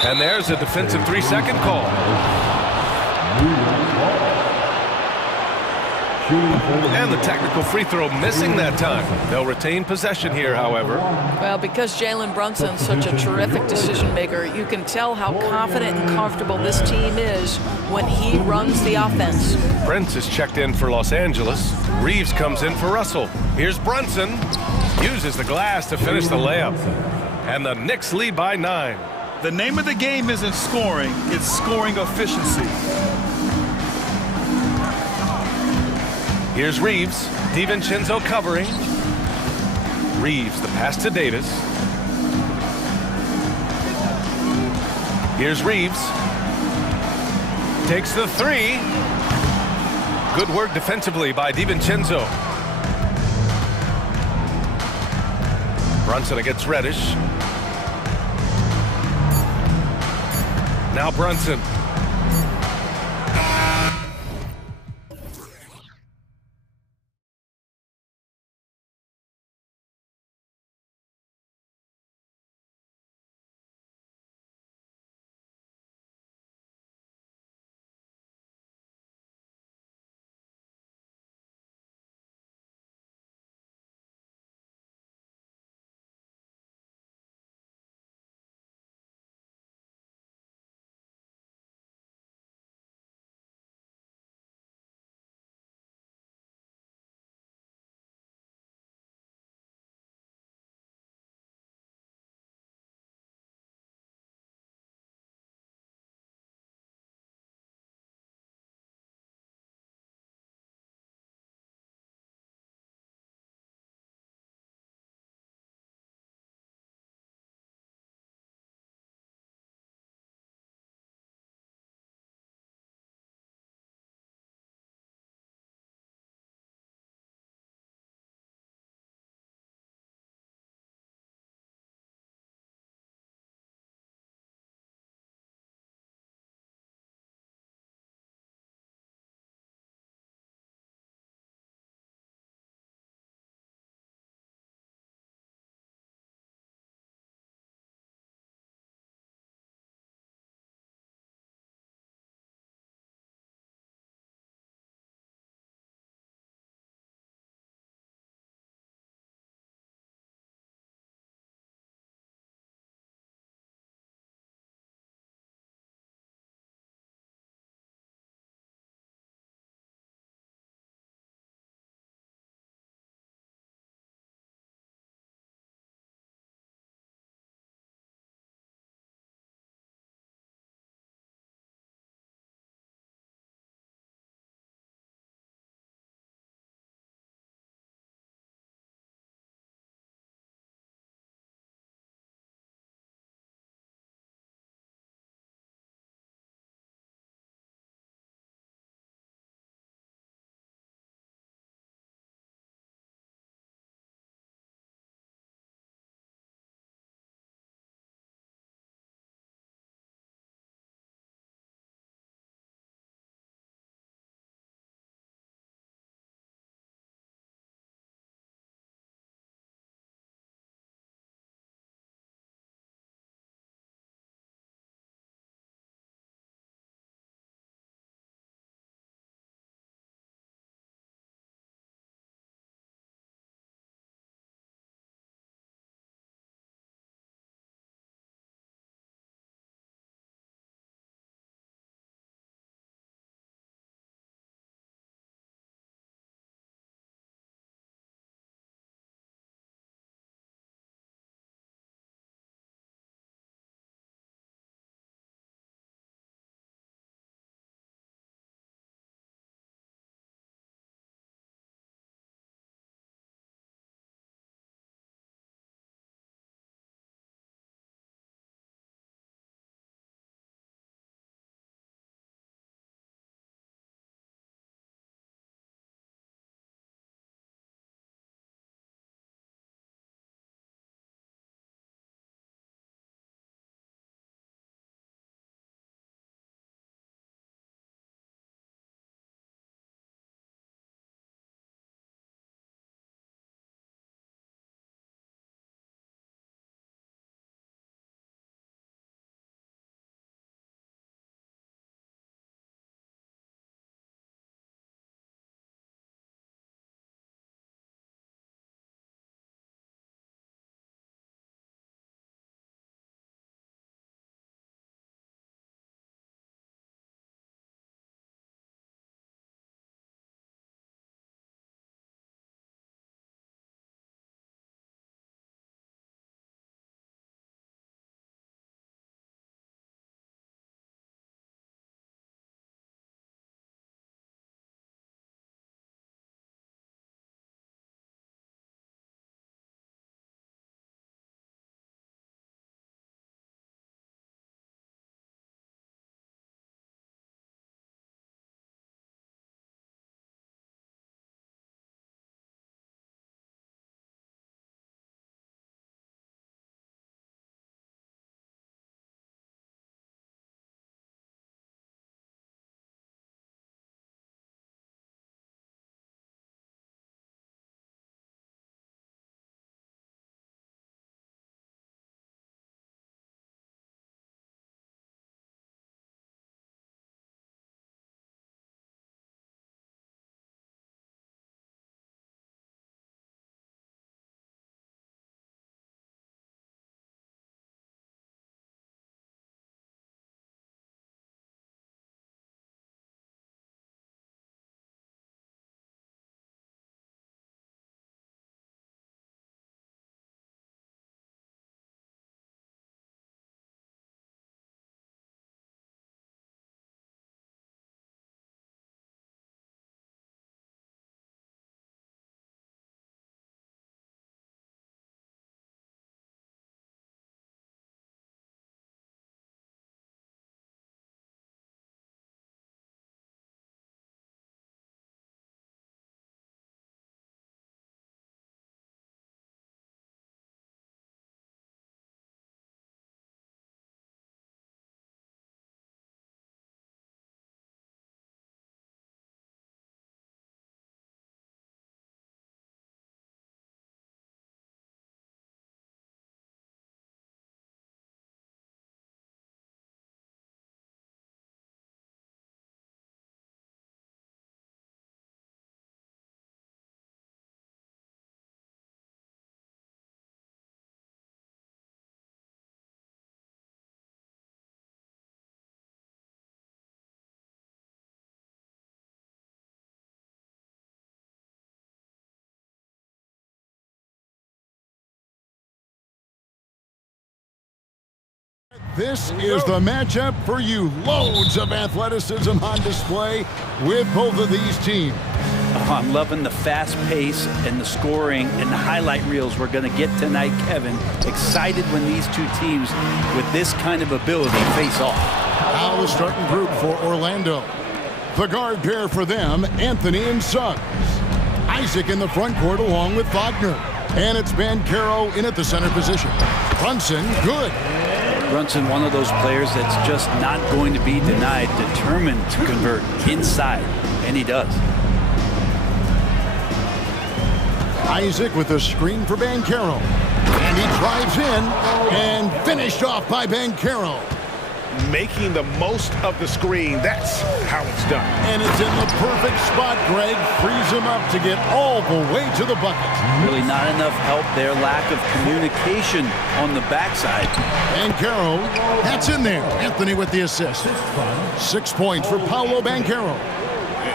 And there's a defensive 3-second call. And the technical free throw missing that time. They'll retain possession here, however. Well, because Jalen Brunson's such a terrific decision maker, you can tell how confident and comfortable this team is when he runs the offense. Prince is checked in for Los Angeles. Reeves comes in for Russell. Here's Brunson. Uses the glass to finish the layup. And the Knicks lead by 9. The name of the game isn't scoring, it's scoring efficiency. Here's Reeves. DiVincenzo covering. Reeves, the pass to Davis. Here's Reeves. Takes the 3. Good work defensively by DiVincenzo. Brunson against Reddish. Now Brunson. This is the matchup for you. Loads of athleticism on display with both of these teams. Oh, I'm loving the fast pace and the scoring and the highlight reels we're going to get tonight, Kevin. Excited when these two teams with this kind of ability face off. Now the starting group for Orlando. The guard pair for them, Anthony and Suggs. Isaac in the front court along with Wagner. And it's Banchero in at the center position. Brunson, good. Brunson, one of those players that's just not going to be denied, determined to convert inside, and he does. Isaac with a screen for Banchero. And he drives in and finished off by Banchero. Making the most of the screen, that's how it's done. And it's in the perfect spot. Greg frees him up to get all the way to the bucket. Really not enough help there. Lack of communication on the backside. Banchero, that's in there. Anthony with the assist. 6 points for Paolo Banchero.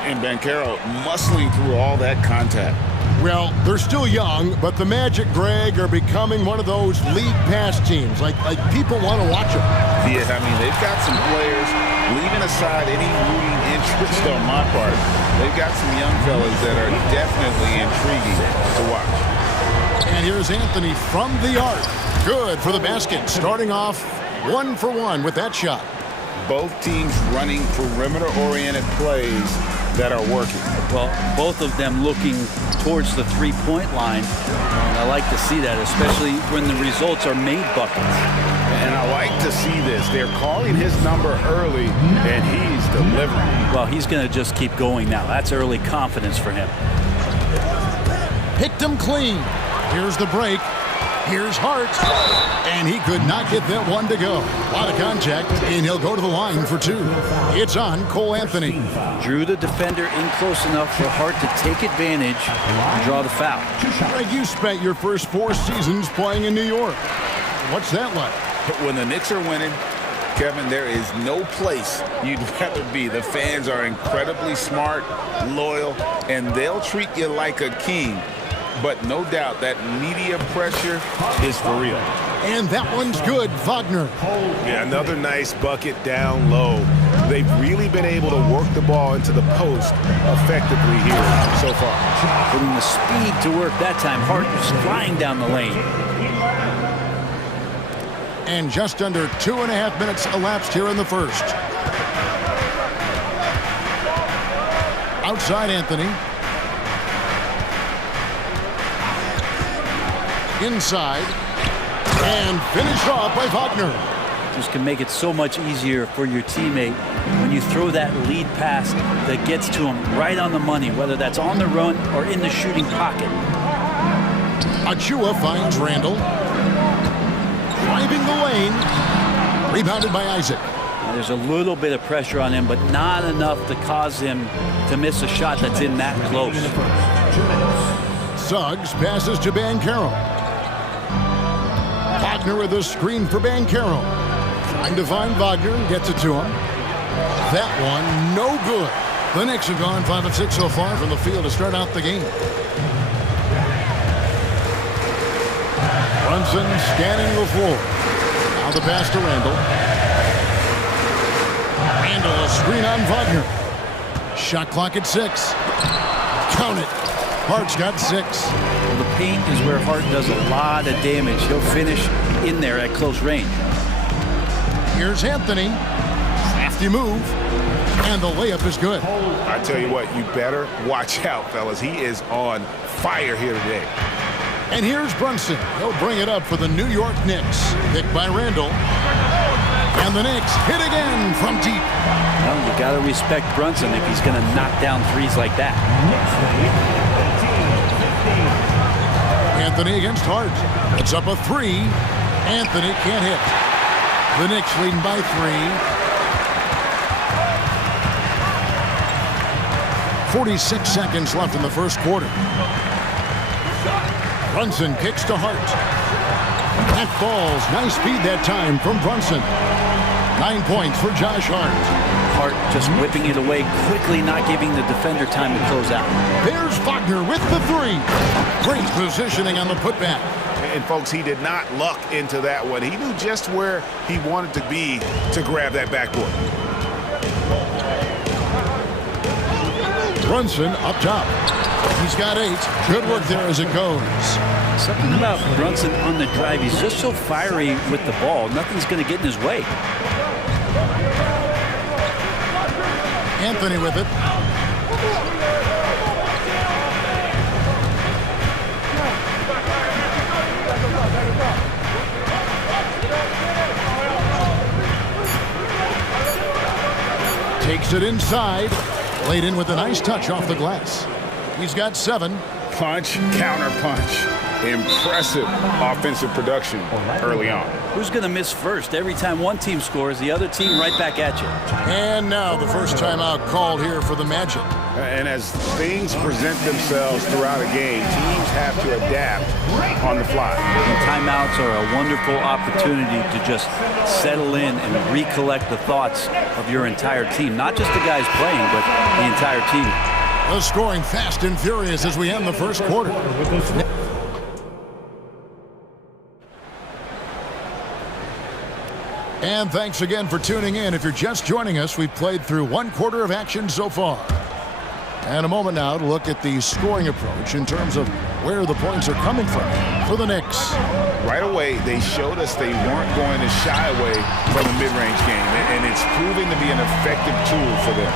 And Banchero muscling through all that contact. Well, they're still young, but the Magic, Greg, are becoming one of those league pass teams. Like people want to watch them. Yeah, I mean, they've got some players, leaving aside any rooting interest on my part, they've got some young fellas that are definitely intriguing to watch. And here's Anthony from the arc. Good for the basket. Starting off 1 for 1 with that shot. Both teams running perimeter-oriented plays that are working. Well, both of them looking towards the three-point line. And I like to see that, especially when the results are made buckets. And I like to see this. They're calling his number early, and he's delivering. Well, he's going to just keep going now. That's early confidence for him. Picked him clean. Here's the break. Here's Hart. And he could not get that one to go. A lot of contact, and he'll go to the line for 2. It's on Cole Anthony. Drew the defender in close enough for Hart to take advantage and draw the foul. Greg, you spent your first 4 seasons playing in New York. What's that like? When the Knicks are winning, Kevin, there is no place you'd rather be. The fans are incredibly smart, loyal, and they'll treat you like a king. But no doubt that media pressure is for real. And that one's good, Wagner. Yeah, another nice bucket down low. They've really been able to work the ball into the post effectively here so far. Putting the speed to work that time. Hart was flying down the lane. And just under 2.5 minutes elapsed here in the first. Outside Anthony. Inside. And finished off by Wagner. Just can make it so much easier for your teammate when you throw that lead pass that gets to him right on the money, whether that's on the run or in the shooting pocket. Achua finds Randall. Driving the lane. Rebounded by Isaac. Now, there's a little bit of pressure on him, but not enough to cause him to miss a shot that's in that close. Suggs passes to Banchero. Wagner with a screen for Banchero. Trying to find Wagner, gets it to him. That one, no good. The Knicks have gone 5 of 6 so far from the field to start out the game. Brunson scanning the floor. Now the pass to Randall. Randall, a screen on Wagner. Shot clock at 6. Count it. Hart's got 6. Well, the paint is where Hart does a lot of damage. He'll finish in there at close range. Here's Anthony. Crafty move. And the layup is good. I tell you what, you better watch out, fellas. He is on fire here today. And here's Brunson. He'll bring it up for the New York Knicks. Picked by Randall. And the Knicks hit again from deep. Well, you got to respect Brunson if he's going to knock down threes like that. Anthony against Hart. It's up a 3. Anthony can't hit. The Knicks leading by 3. 46 seconds left in the first quarter. Brunson kicks to Hart. That falls. Nice speed that time from Brunson. 9 points for Josh Hart. Hart just whipping it away quickly, not giving the defender time to close out. There's Wagner with the 3. Great positioning on the putback. And folks, he did not luck into that one. He knew just where he wanted to be to grab that backboard. Brunson up top. He's got 8. Good work there as it goes. Something about Brunson on the drive. He's just so fiery with the ball. Nothing's going to get in his way. Anthony with it. Takes it inside. Laid in with a nice touch off the glass. He's got 7. Punch, counter punch. Impressive offensive production early on. Who's going to miss first? Every time one team scores, the other team right back at you. And now the first timeout called here for the Magic. And as things present themselves throughout a game, teams have to adapt on the fly. And timeouts are a wonderful opportunity to just settle in and recollect the thoughts of your entire team. Not just the guys playing, but the entire team. The scoring fast and furious as we end the first quarter. And thanks again for tuning in. If you're just joining us, we've played through 1 quarter of action so far. And a moment now to look at the scoring approach in terms of where the points are coming from for the Knicks. Right away, they showed us they weren't going to shy away from the mid-range game, and it's proving to be an effective tool for them.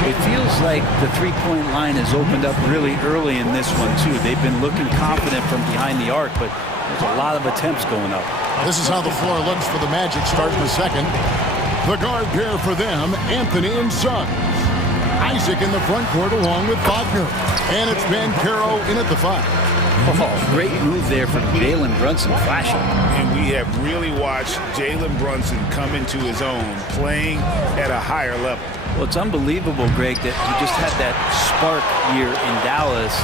It feels like the three-point line has opened up really early in this one, too. They've been looking confident from behind the arc, but there's a lot of attempts going up. This is how the floor looks for the Magic starting the second. The guard pair for them, Anthony and Suggs. Isaac in the front court along with Wagner. And it's Bancaro in at the 5. Oh, great move there from Jalen Brunson, flashing. And we have really watched Jalen Brunson come into his own, playing at a higher level. Well, it's unbelievable, Greg, that he just had that spark here in Dallas,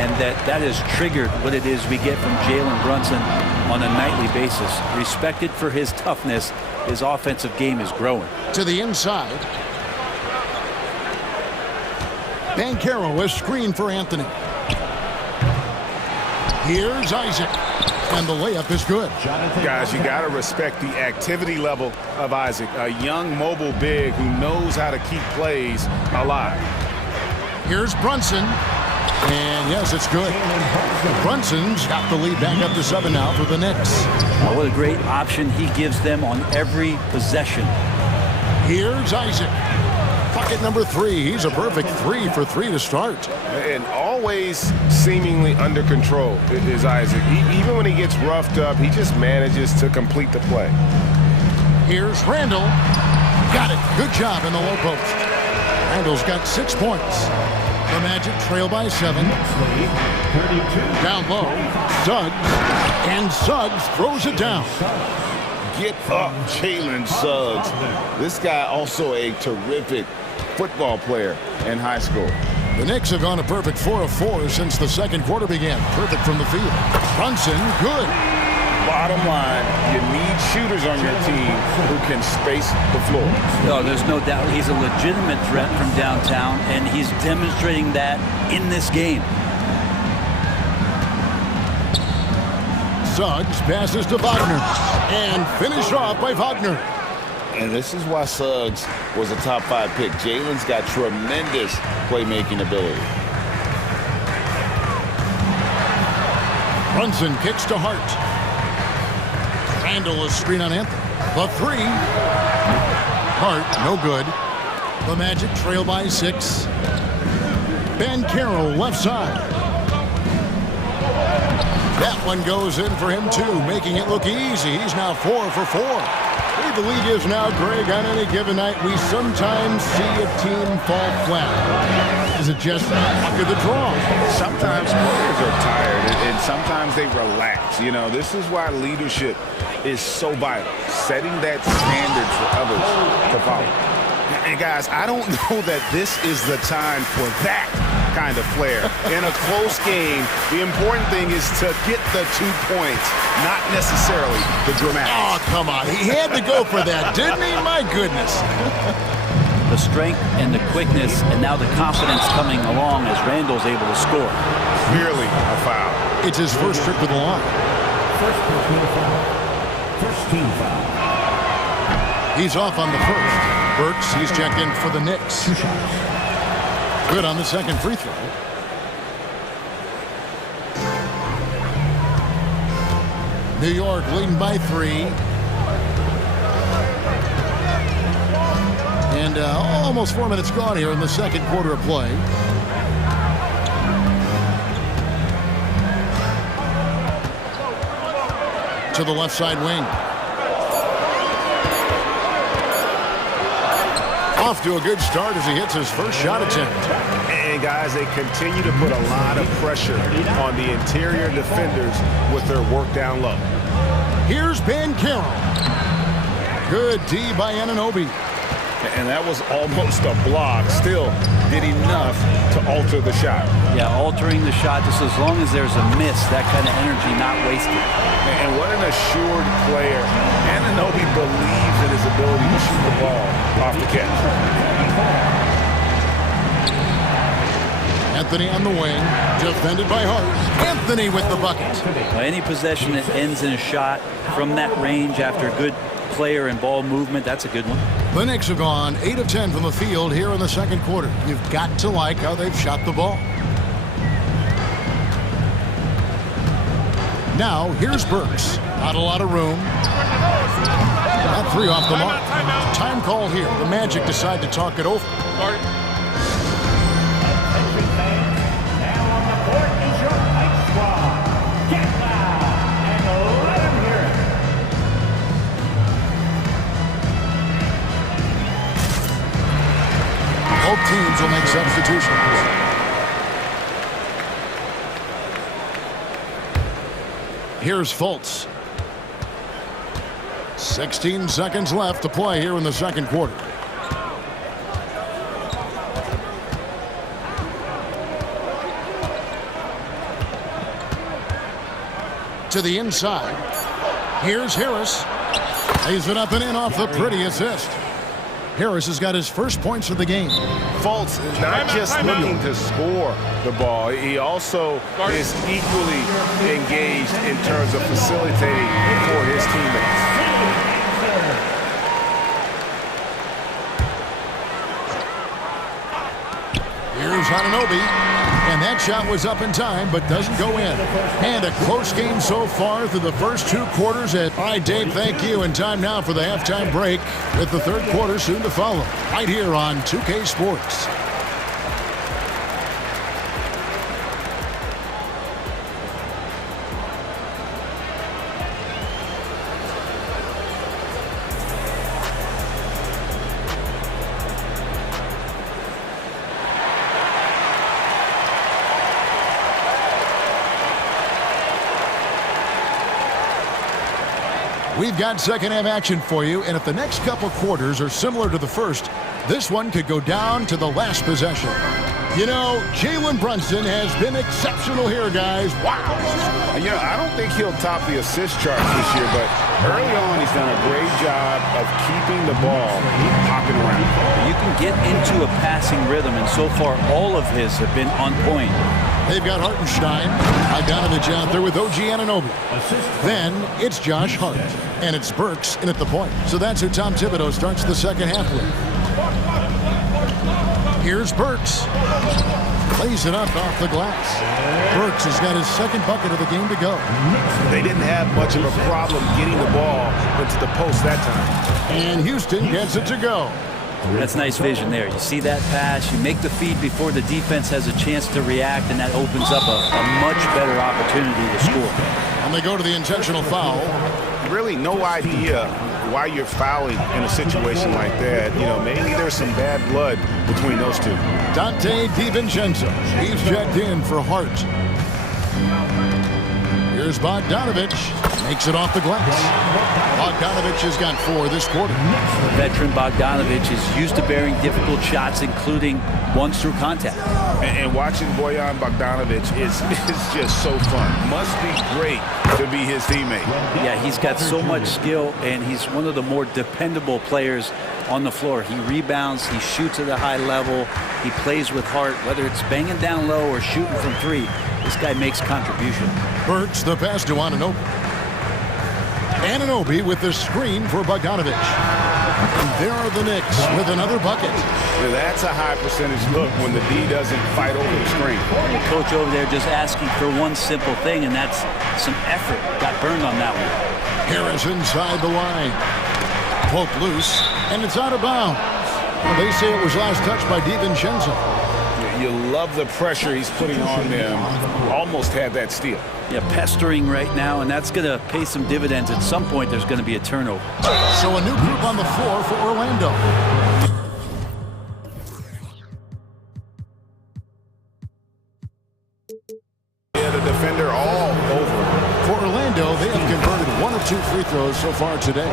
and that has triggered what it is we get from Jalen Brunson on a nightly basis. Respected for his toughness, his offensive game is growing. To the inside. Bancaro, a screen for Anthony. Here's Isaac. And the layup is good. Guys, you got to respect the activity level of Isaac, a young mobile big who knows how to keep plays alive. Here's Brunson. And yes, it's good. Brunson's got the lead back up to 7 now for the Knicks. Oh, what a great option he gives them on every possession. Here's Isaac. Bucket number 3. He's a perfect 3 for 3 to start. And always seemingly under control is Isaac. Even when he gets roughed up, he just manages to complete the play. Here's Randall. Got it. Good job in the low post. Randall's got 6 points. The Magic trail by 7. Down low. Suggs. And Suggs throws it down. Get up, Jalen Suggs. This guy also a terrific football player in high school. The Knicks have gone a perfect 4 of 4 since the second quarter began. Perfect from the field. Brunson, good. Bottom line, you need shooters on your team who can space the floor. No, there's no doubt he's a legitimate threat from downtown, and he's demonstrating that in this game. Suggs passes to Wagner. And finished off by Wagner. And this is why Suggs was a top 5 pick. Jalen's got tremendous playmaking ability. Brunson kicks to Hart. Randall, a screen on Anthony. The 3. Hart, no good. The Magic trail by 6. Bancaro, left side. That one goes in for him, too, making it look easy. He's now 4 for 4. The league is now, Greg, on any given night, we sometimes see a team fall flat. Is it just luck of the draw? Sometimes players are tired, and sometimes they relax. You know, this is why leadership is so vital, setting that standard for others to follow. And guys, I don't know that this is the time for that kind of flair. In a close game, the important thing is to get the 2 points, not necessarily the dramatics. Oh, come on. He had to go for that, didn't he? My goodness. The strength and the quickness, and now the confidence coming along as Randall's able to score. Clearly a foul. It's his first trip to the line. First personal foul. First team foul. He's off on the first. Burks, he's checked in for the Knicks. Good on the second free throw. New York leading by 3. And almost 4 minutes gone here in the second quarter of play. To the left side wing. Off to a good start as he hits his first shot attempt. And guys, they continue to put a lot of pressure on the interior defenders with their work down low. Here's Ben Carroll. Good D by Anunoby. And that was almost a block. Still did enough to alter the shot. Yeah, altering the shot just as long as there's a miss, that kind of energy not wasted. And what an assured player. Anunoby believes in his ability to shoot the ball off the catch. Anthony on the wing, defended by Hart. Anthony with the bucket. Any possession that ends in a shot from that range after a good player and ball movement, that's a good one. The Knicks have gone 8 of 10 from the field here in the second quarter. You've got to like how they've shot the ball. Now, here's Burks. Not a lot of room. That 3 off the mark. Time call here. The Magic decide to talk it over. Both teams will make substitutions. Here's Fultz. 16 seconds left to play here in the second quarter. To the inside. Here's Harris. Lays it up and in off the pretty assist. Harris has got his first points of the game. Fultz is not just looking to score the ball. He also is equally engaged in terms of facilitating for his teammates. Here's Anunoby. And that shot was up in time, but doesn't go in. And a close game so far through the first 2 quarters. All right, Dave, thank you. And time now for the halftime break with the third quarter soon to follow. Right here on 2K Sports. We've got second half action for you, and if the next couple quarters are similar to the first, this one could go down to the last possession. You know, Jalen Brunson has been exceptional here, guys. Wow. You know, I don't think he'll top the assist charts this year, but early on he's done a great job of keeping the ball hopping around. You can get into a passing rhythm, and so far all of his have been on point. They've got Hartenstein, Bogdanovich out there with OG Anunoby. Then it's Josh Hart, and it's Burks in at the point. So that's who Tom Thibodeau starts the second half with. Here's Burks. Plays it up off the glass. Burks has got his second bucket of the game to go. They didn't have much of a problem getting the ball into the post that time. And Houston gets it to go. That's nice vision there. You see that pass, you make the feed before the defense has a chance to react, and that opens up a much better opportunity to score. And they go to the intentional foul. Really no idea why you're fouling in a situation like that. You know, maybe there's some bad blood between those two. Dante DiVincenzo. He's checked in for Hart. Here's Bogdanovich. Makes it off the glass. Bogdanovich has got 4 this quarter. Veteran Bogdanovich is used to bearing difficult shots, including ones through contact. And watching Bojan Bogdanovich is just so fun. Must be great to be his teammate. Yeah, he's got so much skill, and he's one of the more dependable players on the floor. He rebounds, he shoots at a high level, he plays with heart, whether it's banging down low or shooting from 3. This guy makes contribution. Burks the pass to Anunoby. Anunoby with the screen for Bogdanovic. And there are the Knicks with another bucket. That's a high percentage look when the D doesn't fight over the screen. The coach over there just asking for one simple thing, and that's some effort. Got burned on that one. Harris inside the line. Poke loose, and it's out of bounds. Well, they say it was last touched by DiVincenzo. You love the pressure he's putting on them. Almost had that steal. Yeah, pestering right now, and that's going to pay some dividends. At some point, there's going to be a turnover. So a new group on the floor for Orlando. Yeah, the defender all over. For Orlando, they have converted 1 of 2 free throws so far today.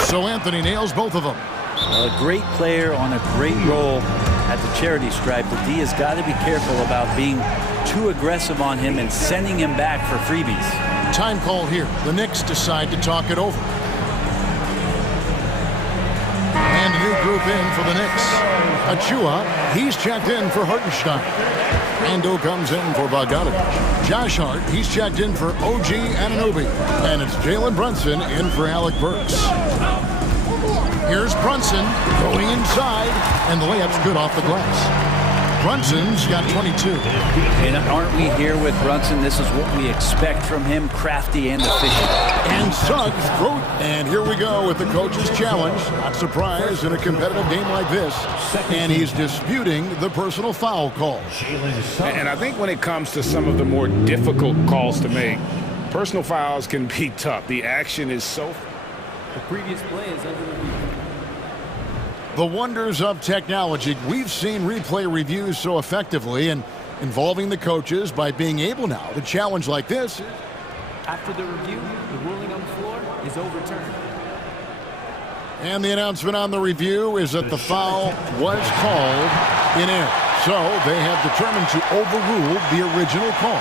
So Anthony nails both of them. A great player on a great role at the charity stripe. The D has got to be careful about being too aggressive on him and sending him back for freebies. Time call here. The Knicks decide to talk it over. And a new group in for the Knicks. Achua, he's checked in for Hartenstein. Rando comes in for Bogdanovic. Josh Hart, he's checked in for OG Anunoby. And it's Jalen Brunson in for Alec Burks. Here's Brunson going inside, and the layup's good off the glass. Brunson's got 22. And aren't we here with Brunson? This is what we expect from him, crafty and efficient. And Suggs throw it. And here we go with the coach's challenge. Not surprised in a competitive game like this. And he's disputing the personal foul call. And I think when it comes to some of the more difficult calls to make, personal fouls can be tough. The action is so... The previous play is under review. The wonders of technology. We've seen replay reviews so effectively and involving the coaches by being able now to challenge like this. After the review, the ruling on the floor is overturned. And the announcement on the review is that the foul was called in error. So they have determined to overrule the original call.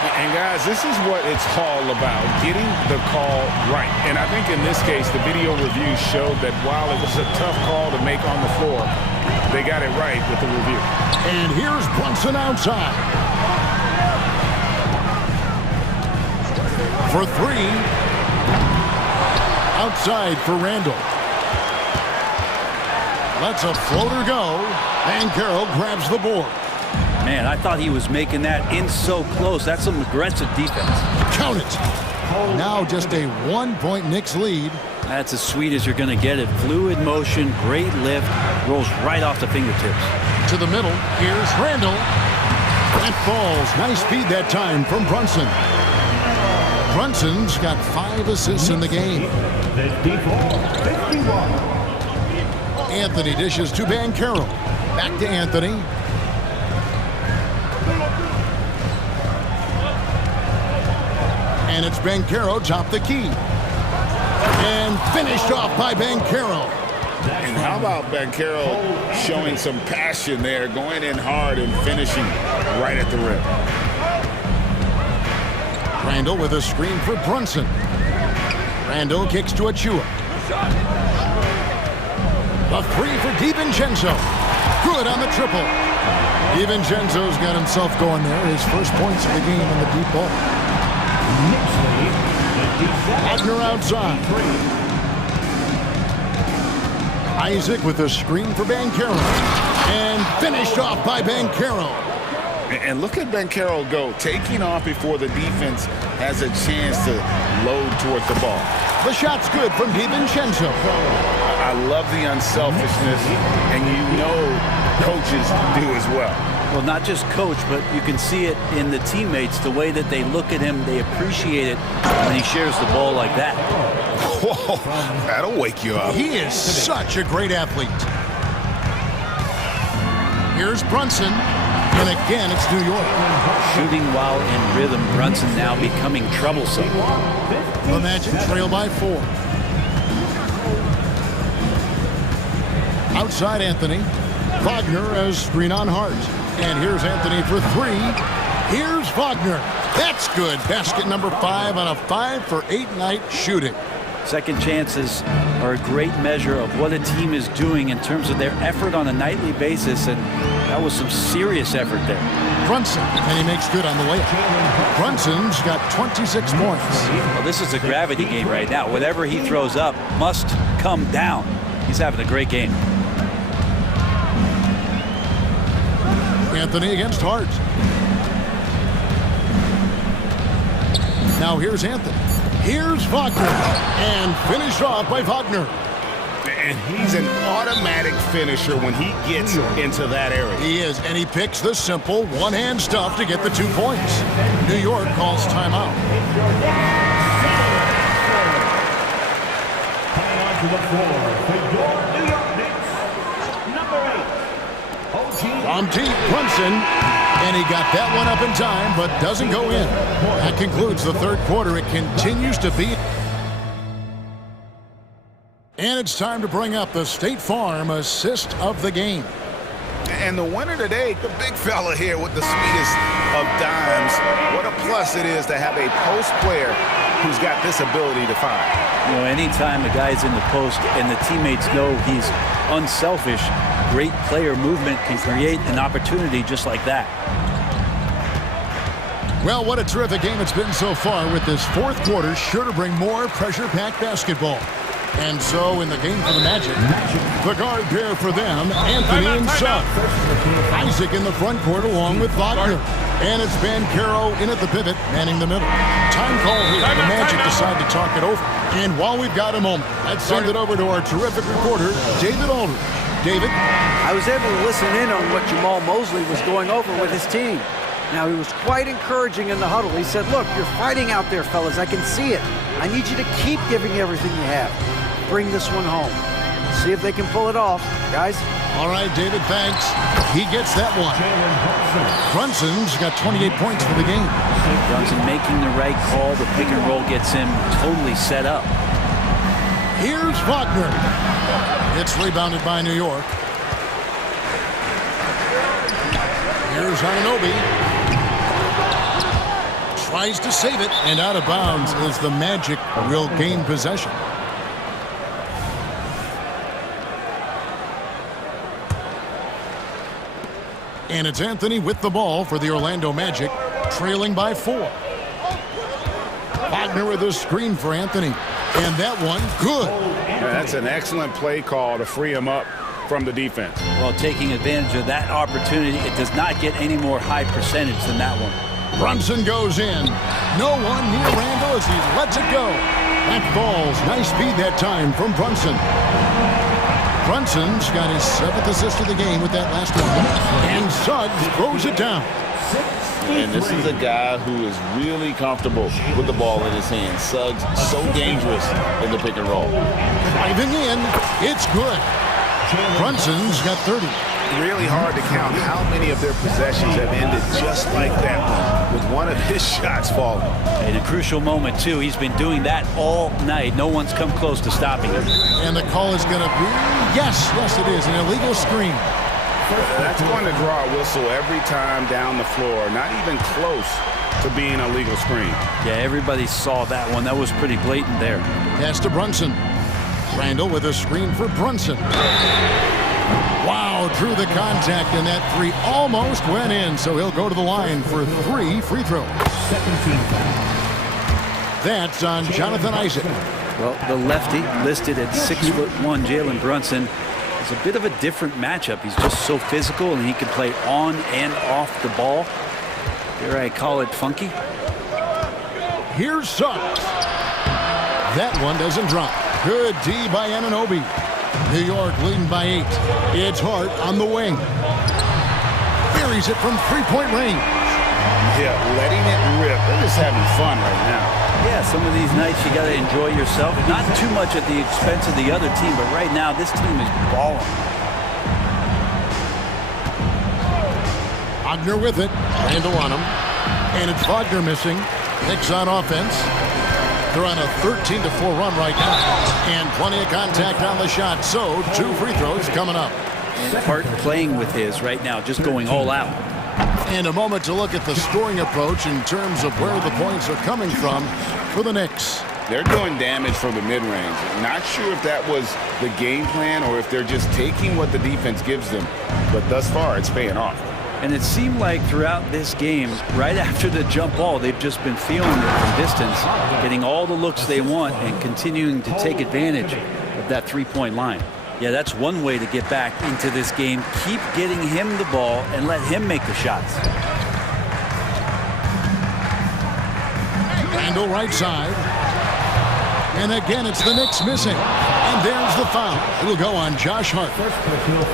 And guys, this is what it's all about, getting the call right. And I think in this case, the video review showed that while it was a tough call to make on the floor, they got it right with the review. And here's Brunson outside. For 3. Outside for Randall. Lets a floater go. And Carroll grabs the board. Man, I thought he was making that in so close. That's some aggressive defense. Count it. Now just a 1-point Knicks lead. That's as sweet as you're going to get it. Fluid motion, great lift, rolls right off the fingertips. To the middle, here's Randall. That falls. Nice feed that time from Brunson. Brunson's got 5 assists in the game. Anthony dishes to Banchero. Back to Anthony. And it's Banchero top the key. And finished off by Banchero. And how about Banchero showing some passion there, going in hard and finishing right at the rim. Randall with a screen for Brunson. Randall kicks to Achua. A 3 for DiVincenzo. Good on the triple. DiVincenzo's got himself going there. His first points of the game on the deep ball. Wagner outside. Isaac with a screen for Banchero. And finished off by Banchero. And look at Banchero go, taking off before the defense has a chance to load towards the ball. The shot's good from DiVincenzo. I love the unselfishness, and you know coaches do as well. Well, not just coach, but you can see it in the teammates, the way that they look at him, they appreciate it when he shares the ball like that. Whoa, that'll wake you up. He is such a great athlete. Here's Brunson, and again it's New York. Shooting while in rhythm, Brunson now becoming troublesome. The Magic trail by 4. Outside Anthony. Wagner as screen on Hart. And here's Anthony for 3. Here's Wagner. That's good. Basket number 5 on a 5 for 8 night shooting. Second chances are a great measure of what a team is doing in terms of their effort on a nightly basis, and that was some serious effort there. Brunson, and he makes good on the layup. Brunson's got 26 points. Well, this is a gravity game right now. Whatever he throws up must come down. He's having a great game. Anthony against Hart. Now here's Anthony. Here's Wagner. And finished off by Wagner. And he's an automatic finisher when he gets into that area. He is, and he picks the simple one-hand stuff to get the 2 points. New York calls timeout. To the floor for your New York Knicks, number 8, From deep, Brunson, and he got that one up in time, but doesn't go in. That concludes the third quarter. It continues to be. And it's time to bring up the State Farm assist of the game. And the winner today, the big fella here with the sweetest of dimes. What a plus it is to have a post player who's got this ability to fire. You know, anytime a guy's in the post and the teammates know he's unselfish, great player movement can create an opportunity just like that. Well, what a terrific game it's been so far, with this fourth quarter sure to bring more pressure-packed basketball. And so in the game for the Magic, the guard pair for them, Anthony and Suggs. Isaac in the front court along with Wagner. And it's Bancaro in at the pivot, manning the middle. Time call here. The Magic decide to talk it over. And while we've got a moment, let's send it over to our terrific reporter, David Aldridge. David? I was able to listen in on what Jamal Mosley was going over with his team. Now, he was quite encouraging in the huddle. He said, look, you're fighting out there, fellas. I can see it. I need you to keep giving everything you have. Bring this one home. See if they can pull it off, guys. All right, David, thanks. He gets that one. Brunson's got 28 points for the game. Brunson making the right call. The pick and roll gets him totally set up. Here's Wagner. It's rebounded by New York. Here's Anunoby. Tries to save it, and out of bounds as the Magic will gain possession. And it's Anthony with the ball for the Orlando Magic, trailing by 4. Wagner with a screen for Anthony. And that one, good. Yeah, that's an excellent play call to free him up from the defense. Well, taking advantage of that opportunity, it does not get any more high percentage than that one. Brunson goes in. No one near Randall as he lets it go. That falls. Nice speed that time from Brunson. Brunson's got his 7th assist of the game with that last one. And Suggs throws it down. And this is a guy who is really comfortable with the ball in his hands. Suggs, so dangerous in the pick and roll. Driving in, it's good. Brunson's got 30. Really hard to count how many of their possessions have ended just like that one, with one of his shots falling. In a crucial moment, too. He's been doing that all night. No one's come close to stopping him. And the call is going to be, yes, it is, an illegal screen. That's going to draw a whistle every time down the floor. Not even close to being a legal screen. Yeah, everybody saw that one. That was pretty blatant there. Pass to Brunson. Randall with a screen for Brunson. Wow, drew the contact, and that three almost went in, so he'll go to the line for 3 free throws. That's on Jonathan Isaac. Well, the lefty, listed at 6'1", Jalen Brunson, is a bit of a different matchup. He's just so physical, and he can play on and off the ball. Dare I call it funky? Here's Suggs. That one doesn't drop. Good D by Anunoby. New York leading by 8. It's Hart on the wing. Buries it from three-point range. Yeah, letting it rip. They're just having fun right now. Yeah, some of these nights you got to enjoy yourself. Not too much at the expense of the other team, but right now this team is balling. Wagner with it. Randall on him. And it's Wagner missing. Knicks on offense. They're on a 13-4 run right now. And plenty of contact on the shot. So 2 free throws coming up. And Hart playing with his right now, just going all out. And a moment to look at the scoring approach in terms of where the points are coming from for the Knicks. They're doing damage from the mid-range. Not sure if that was the game plan or if they're just taking what the defense gives them. But thus far, it's paying off. And it seemed like throughout this game, right after the jump ball, they've just been feeling it from distance, getting all the looks they want and continuing to take advantage of that three-point line. Yeah, that's one way to get back into this game. Keep getting him the ball and let him make the shots. Randall right side. And again, it's the Knicks missing. And there's the foul. It'll go on Josh Hart.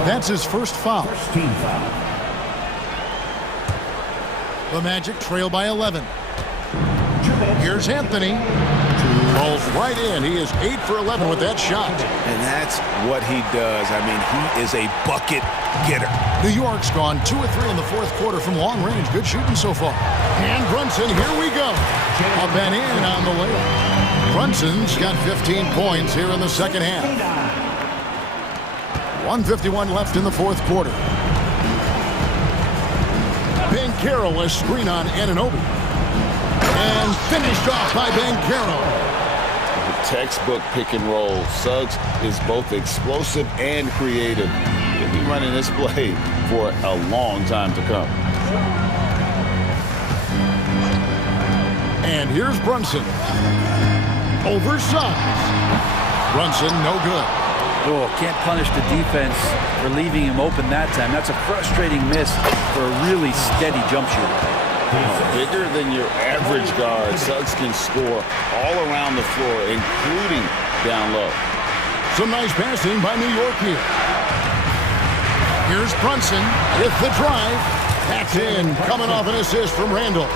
That's his first foul. The Magic trail by 11. Here's Anthony. Rolls right in. He is 8 for 11 with that shot. And that's what he does. I mean, he is a bucket getter. New York's gone 2 of 3 in the fourth quarter from long range. Good shooting so far. And Brunson, here we go. Up and in on the layup. Brunson's got 15 points here in the second half. 1:51 left in the fourth quarter. Banchero, a screen on Anunoby. And finished off by Banchero. Textbook pick and roll. Suggs is both explosive and creative. He'll be running this play for a long time to come. And here's Brunson. Over Suggs. Brunson, no good. Oh, can't punish the defense for leaving him open that time. That's a frustrating miss for a really steady jump shooter. Bigger than your average guard, Suggs can score all around the floor, including down low. Some nice passing by New York here. Here's Brunson with the drive. That's in, coming off an assist from Randall.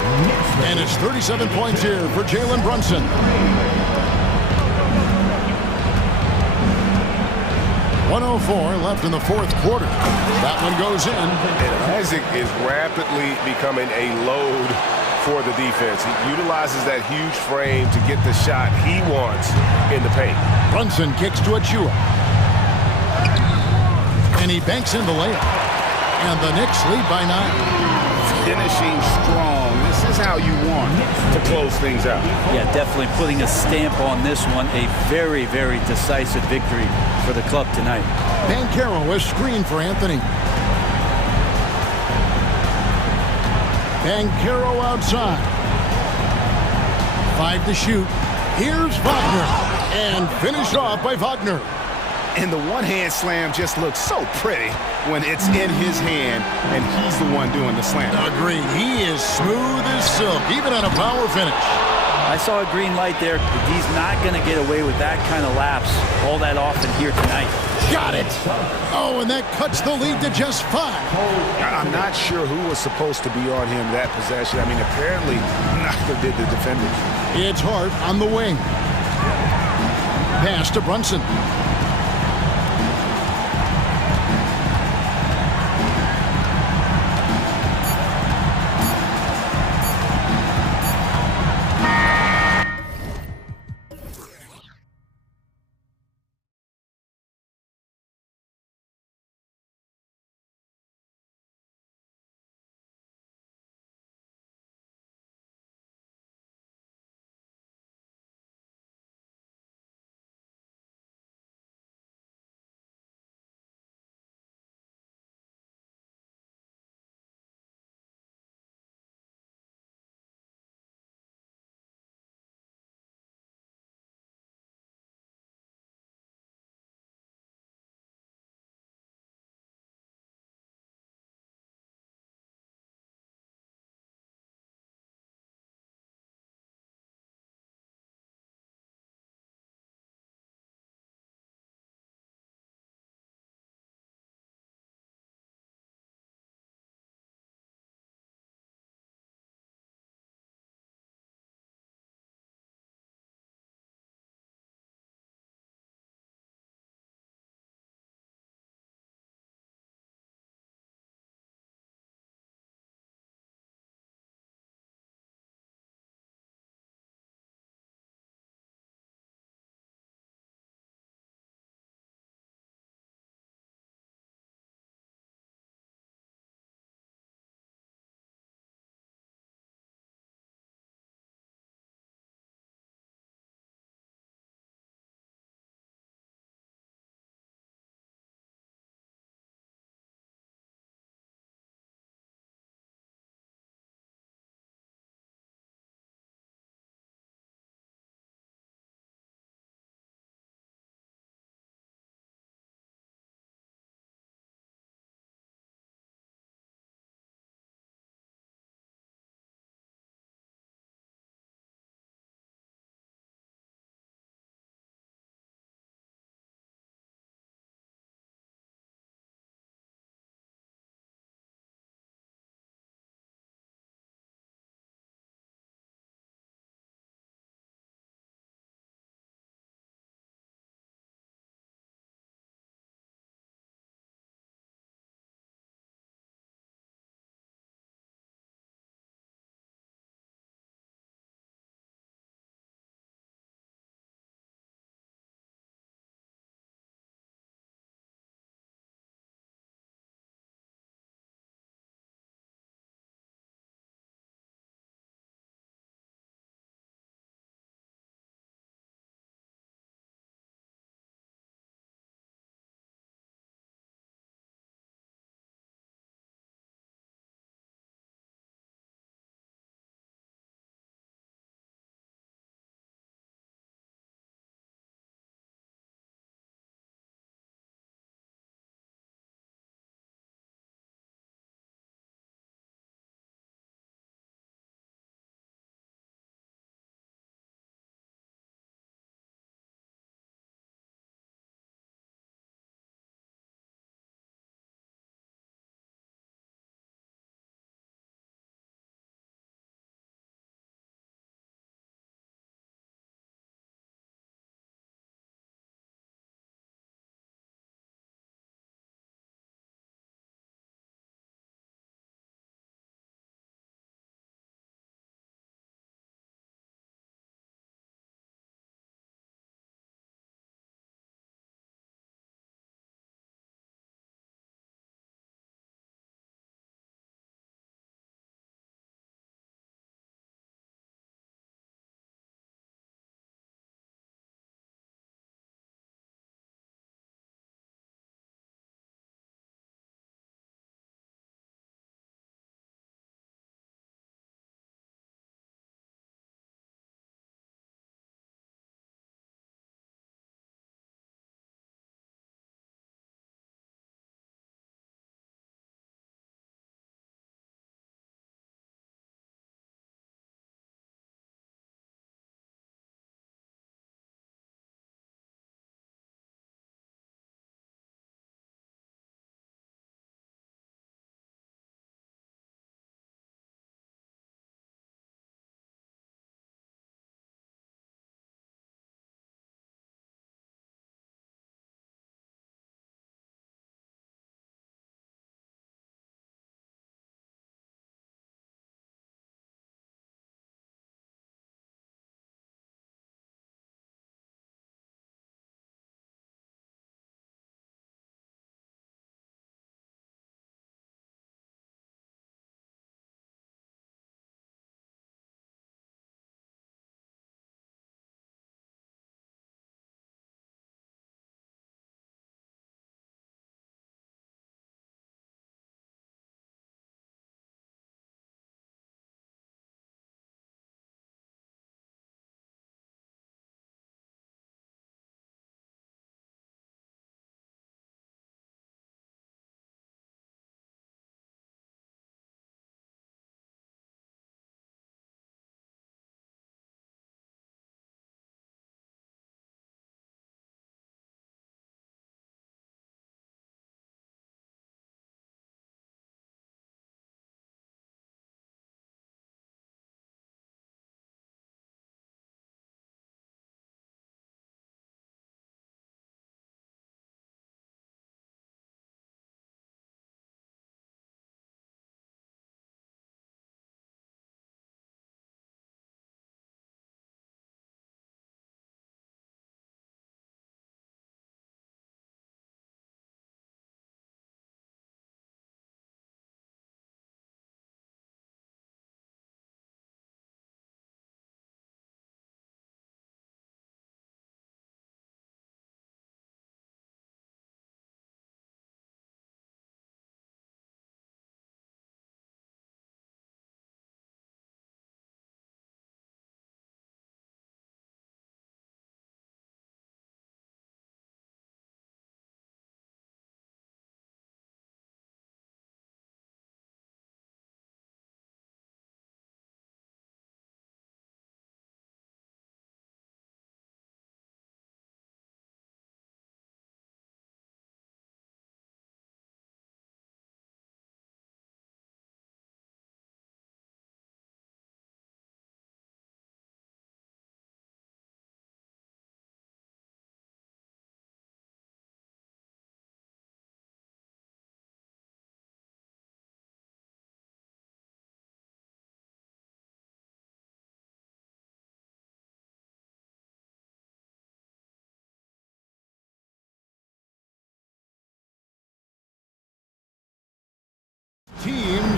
And it's 37 points here for Jalen Brunson. .104 left in the fourth quarter. That one goes in. And Isaac is rapidly becoming a load for the defense. He utilizes that huge frame to get the shot he wants in the paint. Brunson kicks to Achua. And he banks in the layup. And the Knicks lead by 9. Finishing strong. This is how you want to close things out. Yeah, definitely putting a stamp on this one. A very, very decisive victory for the club tonight. Banchero is screen for Anthony. Banchero outside. 5 to shoot. Here's Wagner. And finished off by Wagner. And the one-hand slam just looks so pretty when it's in his hand and he's the one doing the slam. Agreed. He is smooth as silk, even on a power finish. I saw a green light there. He's not going to get away with that kind of lapse all that often here tonight. Got it. Oh, and that cuts the lead to just 5. I'm not sure who was supposed to be on him that possession. I mean, apparently neither did the defenders. It's Hart on the wing. Pass to Brunson.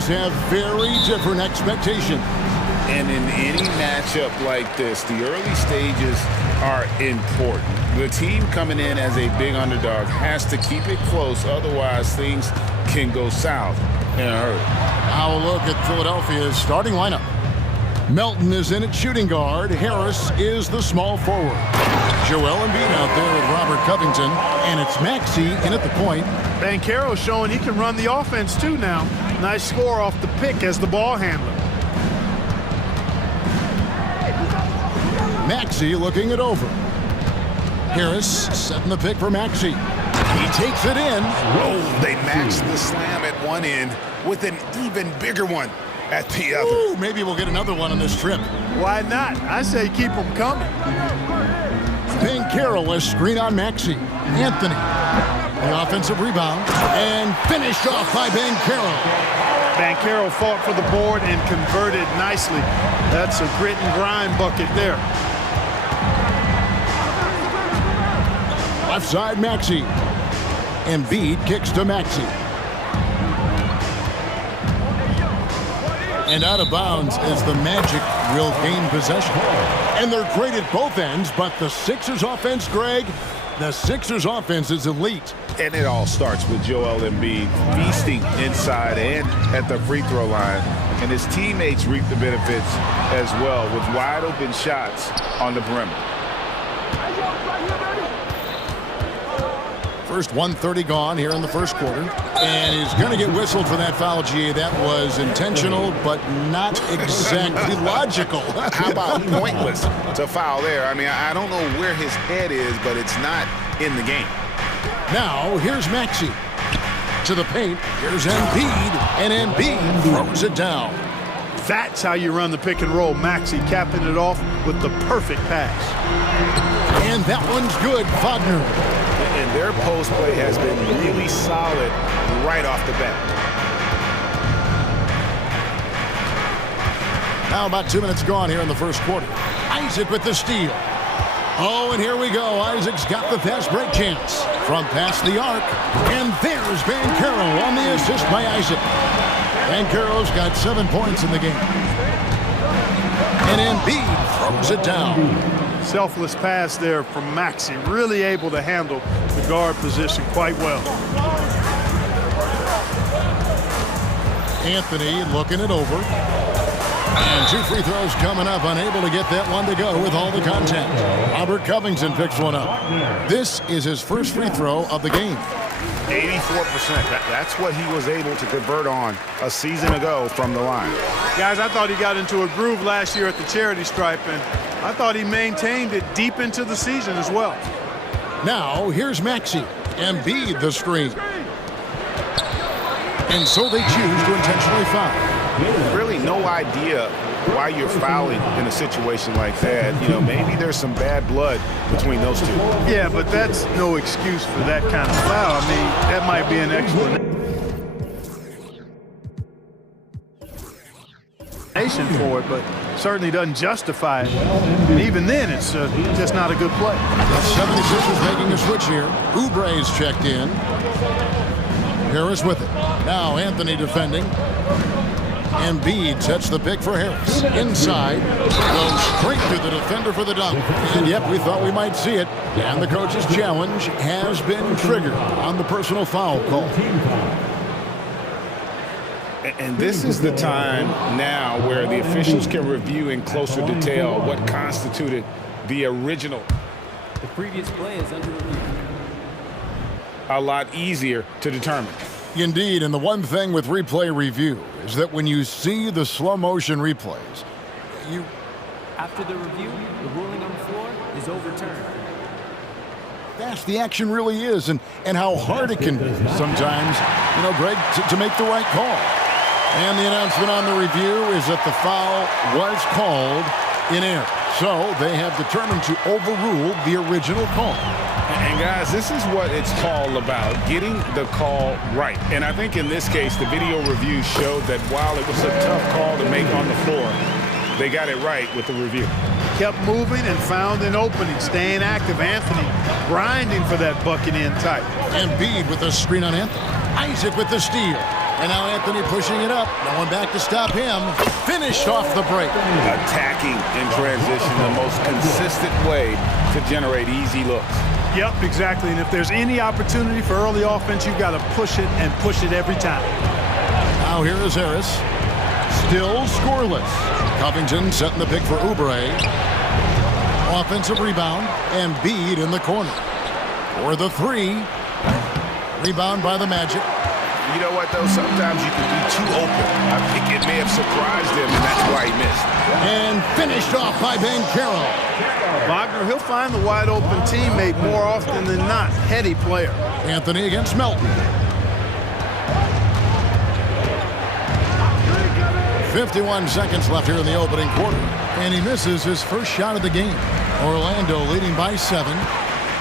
teams have very different expectations. And in any matchup like this, the early stages are important. The team coming in as a big underdog has to keep it close, otherwise things can go south in a hurry. Now a look at Philadelphia's starting lineup. Melton is in at shooting guard. Harris is the small forward. Joel Embiid out there with Robert Covington, and it's Maxey in at the point. Banchero showing he can run the offense too now. Nice score off the pick as the ball handler. Maxey looking it over. Harris setting the pick for Maxey. He takes it in. Oh, they matched the slam at one end with an even bigger one at the other. Ooh, maybe we'll get another one on this trip. Why not? I say keep them coming. Banchero, a screen on Maxey. Anthony, the offensive rebound, and finished off by Banchero. Banchero fought for the board and converted nicely. That's a grit and grind bucket there. Left side, Maxey. Embiid kicks to Maxey. And out of bounds as the Magic will gain possession. And they're great at both ends, but the Sixers offense, Greg, the Sixers offense is elite. And it all starts with Joel Embiid feasting inside and at the free throw line. And his teammates reap the benefits as well with wide open shots on the perimeter. First 1:30 gone here in the first quarter. And he's going to get whistled for that foul, G. That was intentional, but not exactly logical. How about pointless to foul there? I mean, I don't know where his head is, but it's not in the game. Now, here's Maxey. To the paint. Here's Embiid. And Embiid throws it down. That's how you run the pick and roll. Maxey capping it off with the perfect pass. And that one's good. Wagner. And their post play has been really solid right off the bat. Now about 2 minutes gone here in the first quarter. Isaac with the steal. Oh, and here we go. Isaac's got the fast break chance. From past the arc. And there's Banchero on the assist by Isaac. Banchero's got 7 points in the game. And Embiid throws it down. Selfless pass there from Maxey. Really able to handle the guard position quite well. Anthony looking it over. And 2 free throws coming up. Unable to get that one to go with all the contact. Robert Covington picks one up. This is his first free throw of the game. 84%. That's what he was able to convert on a season ago from the line. Guys, I thought he got into a groove last year at the charity stripe, and I thought he maintained it deep into the season as well. Now, here's Maxey. Embiid the screen. And so they choose to intentionally foul. Really no idea why you're fouling in a situation like that. You know, maybe there's some bad blood between those two. Yeah, but that's no excuse for that kind of foul. I mean, that might be an explanation for it, but certainly doesn't justify it. And even then, it's just not a good play. The 76ers making a switch here. Oubre's checked in. Harris with it. Now Anthony defending. Embiid sets the pick for Harris. Inside. Goes straight to the defender for the dunk. And yep, we thought we might see it. And the coach's challenge has been triggered on the personal foul call. And this is the time now where the officials can review in closer detail what constituted the original. The previous play is under review. A lot easier to determine. Indeed, and the one thing with replay review is that when you see the slow motion replays, you... After the review, the ruling on the floor is overturned. Fast the action really is, and how hard it can be sometimes, you know, Greg, to make the right call. And the announcement on the review is that the foul was called in error. So they have determined to overrule the original call. And guys, this is what it's all about, getting the call right. And I think in this case, the video review showed that while it was a tough call to make on the floor, they got it right with the review. Kept moving and found an opening, staying active. Anthony grinding for that bucket in tight. Embiid with the screen on Anthony. Isaac with the steal. And now Anthony pushing it up. No one back to stop him. Finished off the break. Attacking in transition, the most consistent way to generate easy looks. Yep, exactly. And if there's any opportunity for early offense, you've got to push it and push it every time. Now here is Harris. Still scoreless. Covington setting the pick for Oubre. Offensive rebound. Embiid in the corner. For the three. Rebound by the Magic. You know what, though? Sometimes you can be too open. I think it may have surprised him, and that's why he missed. And finished off by Banchero. Wagner, he'll find the wide-open teammate more often than not. Heady player. Anthony against Melton. 51 seconds left here in the opening quarter. And he misses his first shot of the game. Orlando leading by 7.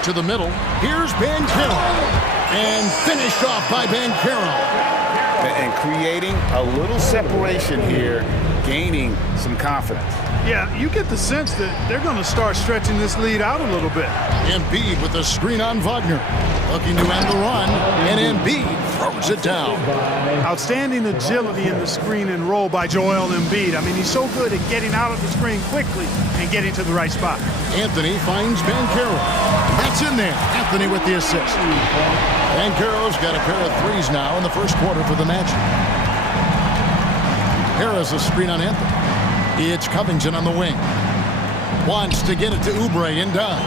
To the middle. Here's Banchero. And finished off by Banchero. And creating a little separation here, gaining some confidence. Yeah, you get the sense that they're going to start stretching this lead out a little bit. Embiid with the screen on Wagner. Looking to end the run, and Embiid throws it down. Outstanding agility in the screen and roll by Joel Embiid. I mean, he's so good at getting out of the screen quickly and getting to the right spot. Anthony finds Banchero. That's in there. Anthony with the assist. Banchero's got a pair of threes now in the first quarter for the Magic. Harris a screen on Anthony. It's Covington on the wing. Wants to get it to Oubre and does.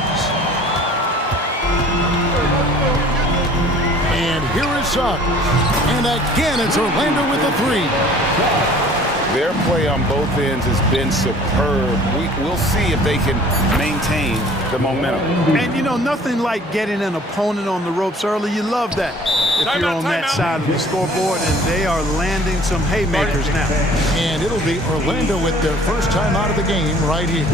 And here is Suggs. And again, it's Orlando with the three. Their play on both ends has been superb. We'll see if they can maintain the momentum. And, you know, nothing like getting an opponent on the ropes early. You love that if you're on that side of the scoreboard, and they are landing some haymakers now. And it'll be Orlando with their first time out of the game right here.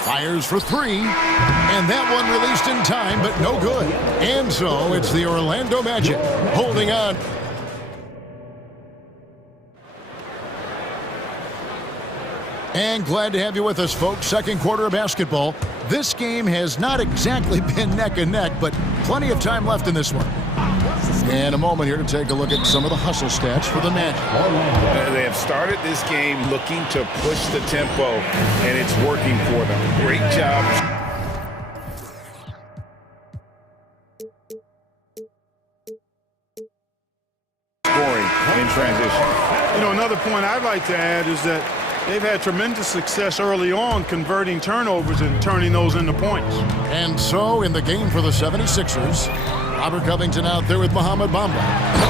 Fires for three, and that one released in time, but no good. And so it's the Orlando Magic holding on. And glad to have you with us, folks. Second quarter of basketball. This game has not exactly been neck and neck, but plenty of time left in this one. And a moment here to take a look at some of the hustle stats for the Magic. They have started this game looking to push the tempo, and it's working for them. Great job. Scoring in transition. You know, another point I'd like to add is that they've had tremendous success early on converting turnovers and turning those into points. And so in the game for the 76ers, Robert Covington out there with Mohamed Bamba.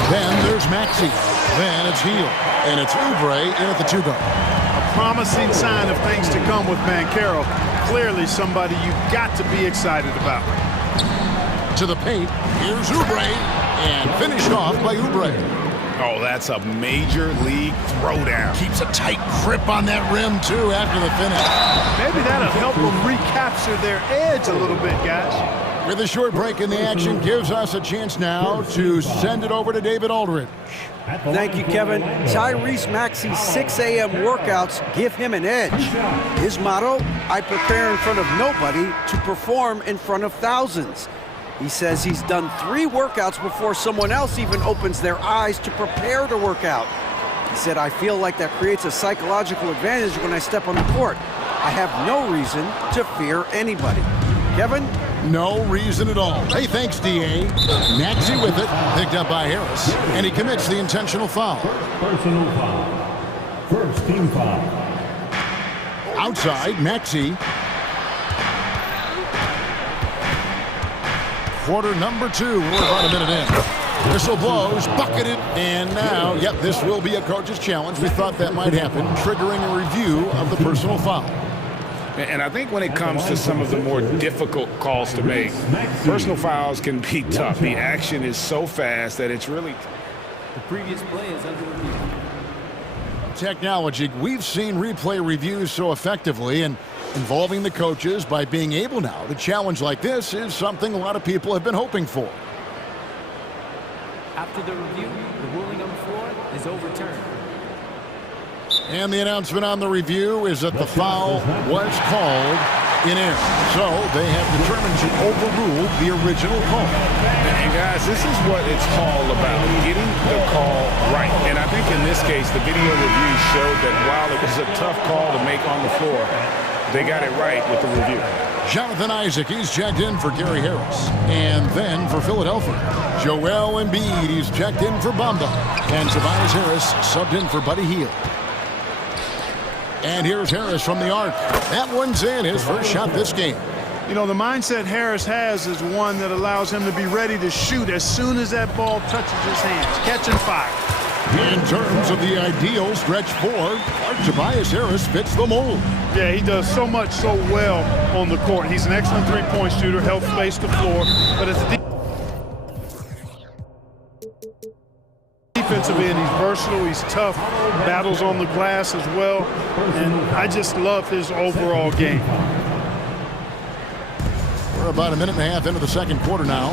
Then there's Maxey. Then it's Hield. And it's Oubre in at the two-guard. A promising sign of things to come with Banchero. Clearly somebody you've got to be excited about. To the paint. Here's Oubre. And finished off by Oubre. Oh, that's a major league throwdown. Keeps a tight grip on that rim, too, after the finish. Maybe that'll help them recapture their edge a little bit, guys. With a short break in the action, gives us a chance now to send it over to David Aldridge. Thank you, Kevin. Tyrese Maxey's 6 a.m. workouts give him an edge. His motto, I prepare in front of nobody to perform in front of thousands. He says he's done 3 workouts before someone else even opens their eyes to prepare to work out. He said, I feel like that creates a psychological advantage when I step on the court. I have no reason to fear anybody. Kevin? No reason at all. Hey, thanks, D.A. Maxey with it, picked up by Harris, and he commits the intentional foul. Personal foul. First team foul. Outside, Maxey. Quarter number 2. We're about a minute in. Whistle blows, bucketed, and now, yep, this will be a coach's challenge. We thought that might happen, triggering a review of the personal foul. And I think when it comes to some of the more difficult calls to make, personal fouls can be tough. The action is so fast that it's really... The previous play is under review. Technology. We've seen replay reviews so effectively, and involving the coaches by being able now to challenge like this is something a lot of people have been hoping for. After the review, the ruling on the floor is overturned. And the announcement on the review is that the foul was called in error. So they have determined to overrule the original call. And guys, this is what it's all about, getting the call right. And I think in this case, the video review showed that while it was a tough call to make on the floor, they got it right with the review. Jonathan Isaac, he's checked in for Gary Harris. And then for Philadelphia, Joel Embiid, he's checked in for Bamba. And Tobias Harris subbed in for Buddy Hield. And here's Harris from the arc. That one's in, his first shot this game. You know, the mindset Harris has is one that allows him to be ready to shoot as soon as that ball touches his hands. Catch and fire. In terms of the ideal stretch four, Tobias Harris fits the mold. Yeah, he does so much so well on the court. He's an excellent three-point shooter, helps space the floor, but as a defensive end, he's versatile, he's tough, battles on the glass as well, and I just love his overall game. We're about a minute and a half into the second quarter now.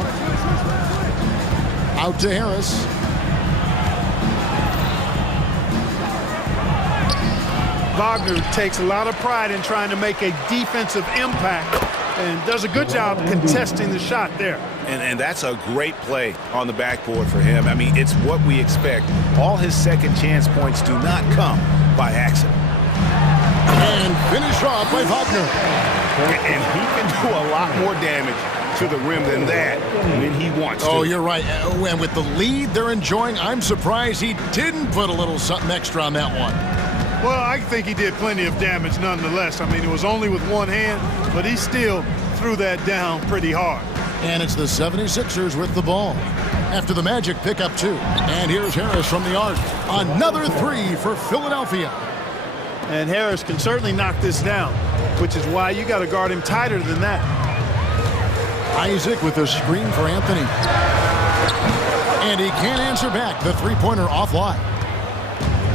Out to Harris. Wagner takes a lot of pride in trying to make a defensive impact and does a good job contesting the shot there. And that's a great play on the backboard for him. I mean, it's what we expect. All his second chance points do not come by accident. And finish off by Wagner. And he can do a lot more damage to the rim than that when he wants to. Oh, you're right. And with the lead they're enjoying, I'm surprised he didn't put a little something extra on that one. Well, I think he did plenty of damage nonetheless. I mean, it was only with one hand, but he still threw that down pretty hard. And it's the 76ers with the ball. After the Magic pick up two. And here's Harris from the arc. Another three for Philadelphia. And Harris can certainly knock this down, which is why you got to guard him tighter than that. Isaac with a screen for Anthony. And he can't answer back. The three-pointer offline.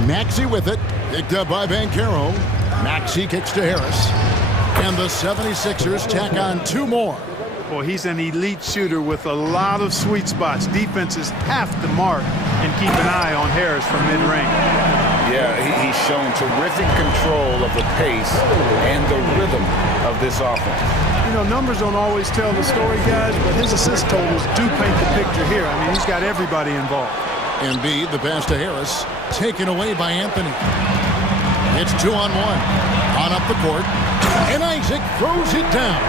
Maxey with it. Picked up by Banchero. Maxey kicks to Harris. And the 76ers tack on two more. Well, he's an elite shooter with a lot of sweet spots. Defenses have to mark and keep an eye on Harris from mid-range. Yeah, he's shown terrific control of the pace and the rhythm of this offense. You know, numbers don't always tell the story, guys, but his assist totals do paint the picture here. I mean, he's got everybody involved. Embiid, the pass to Harris, taken away by Anthony. It's 2-on-1. On up the court, and Isaac throws it down.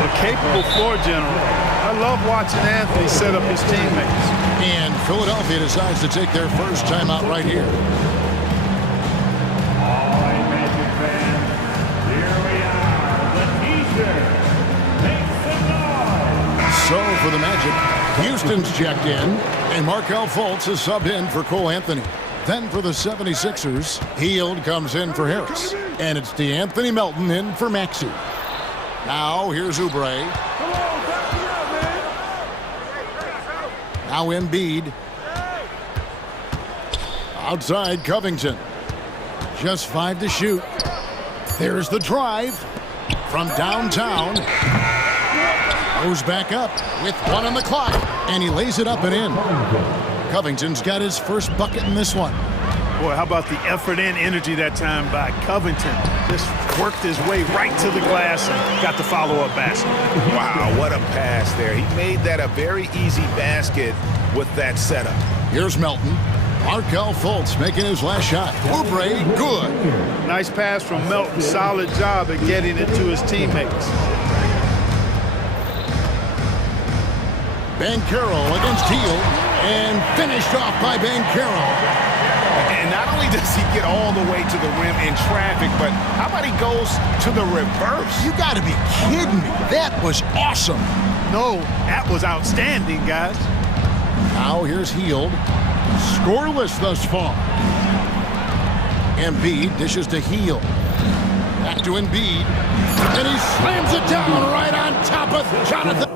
A capable floor general. I love watching Anthony set up his teammates. And Philadelphia decides to take their first timeout right here. All right, Magic fans, here we are. The teacher makes some noise. So for the Magic, Houston's checked in, and Markelle Fultz is subbed in for Cole Anthony. Then for the 76ers, Hield comes in for Harris. And it's DeAnthony Melton in for Maxey. Now here's Oubre. Now Embiid. Outside Covington. Just 5 to shoot. There's the drive from downtown. Goes back up with 1 on the clock. And he lays it up and in. Covington's got his first bucket in this one. Boy, how about the effort and energy that time by Covington? Just worked his way right to the glass and got the follow-up basket. Wow, what a pass there. He made that a very easy basket with that setup. Here's Melton. Markelle Fultz making his last shot. Oubre, good. Nice pass from Melton. Solid job at getting it to his teammates. Banchero against Hield. And finished off by Banchero. And not only does he get all the way to the rim in traffic, but how about he goes to the reverse? You got to be kidding me. That was awesome. No, that was outstanding, guys. Now here's Hield. Scoreless thus far. Embiid dishes to Hield. Back to Embiid. And he slams it down right on top of Jonathan.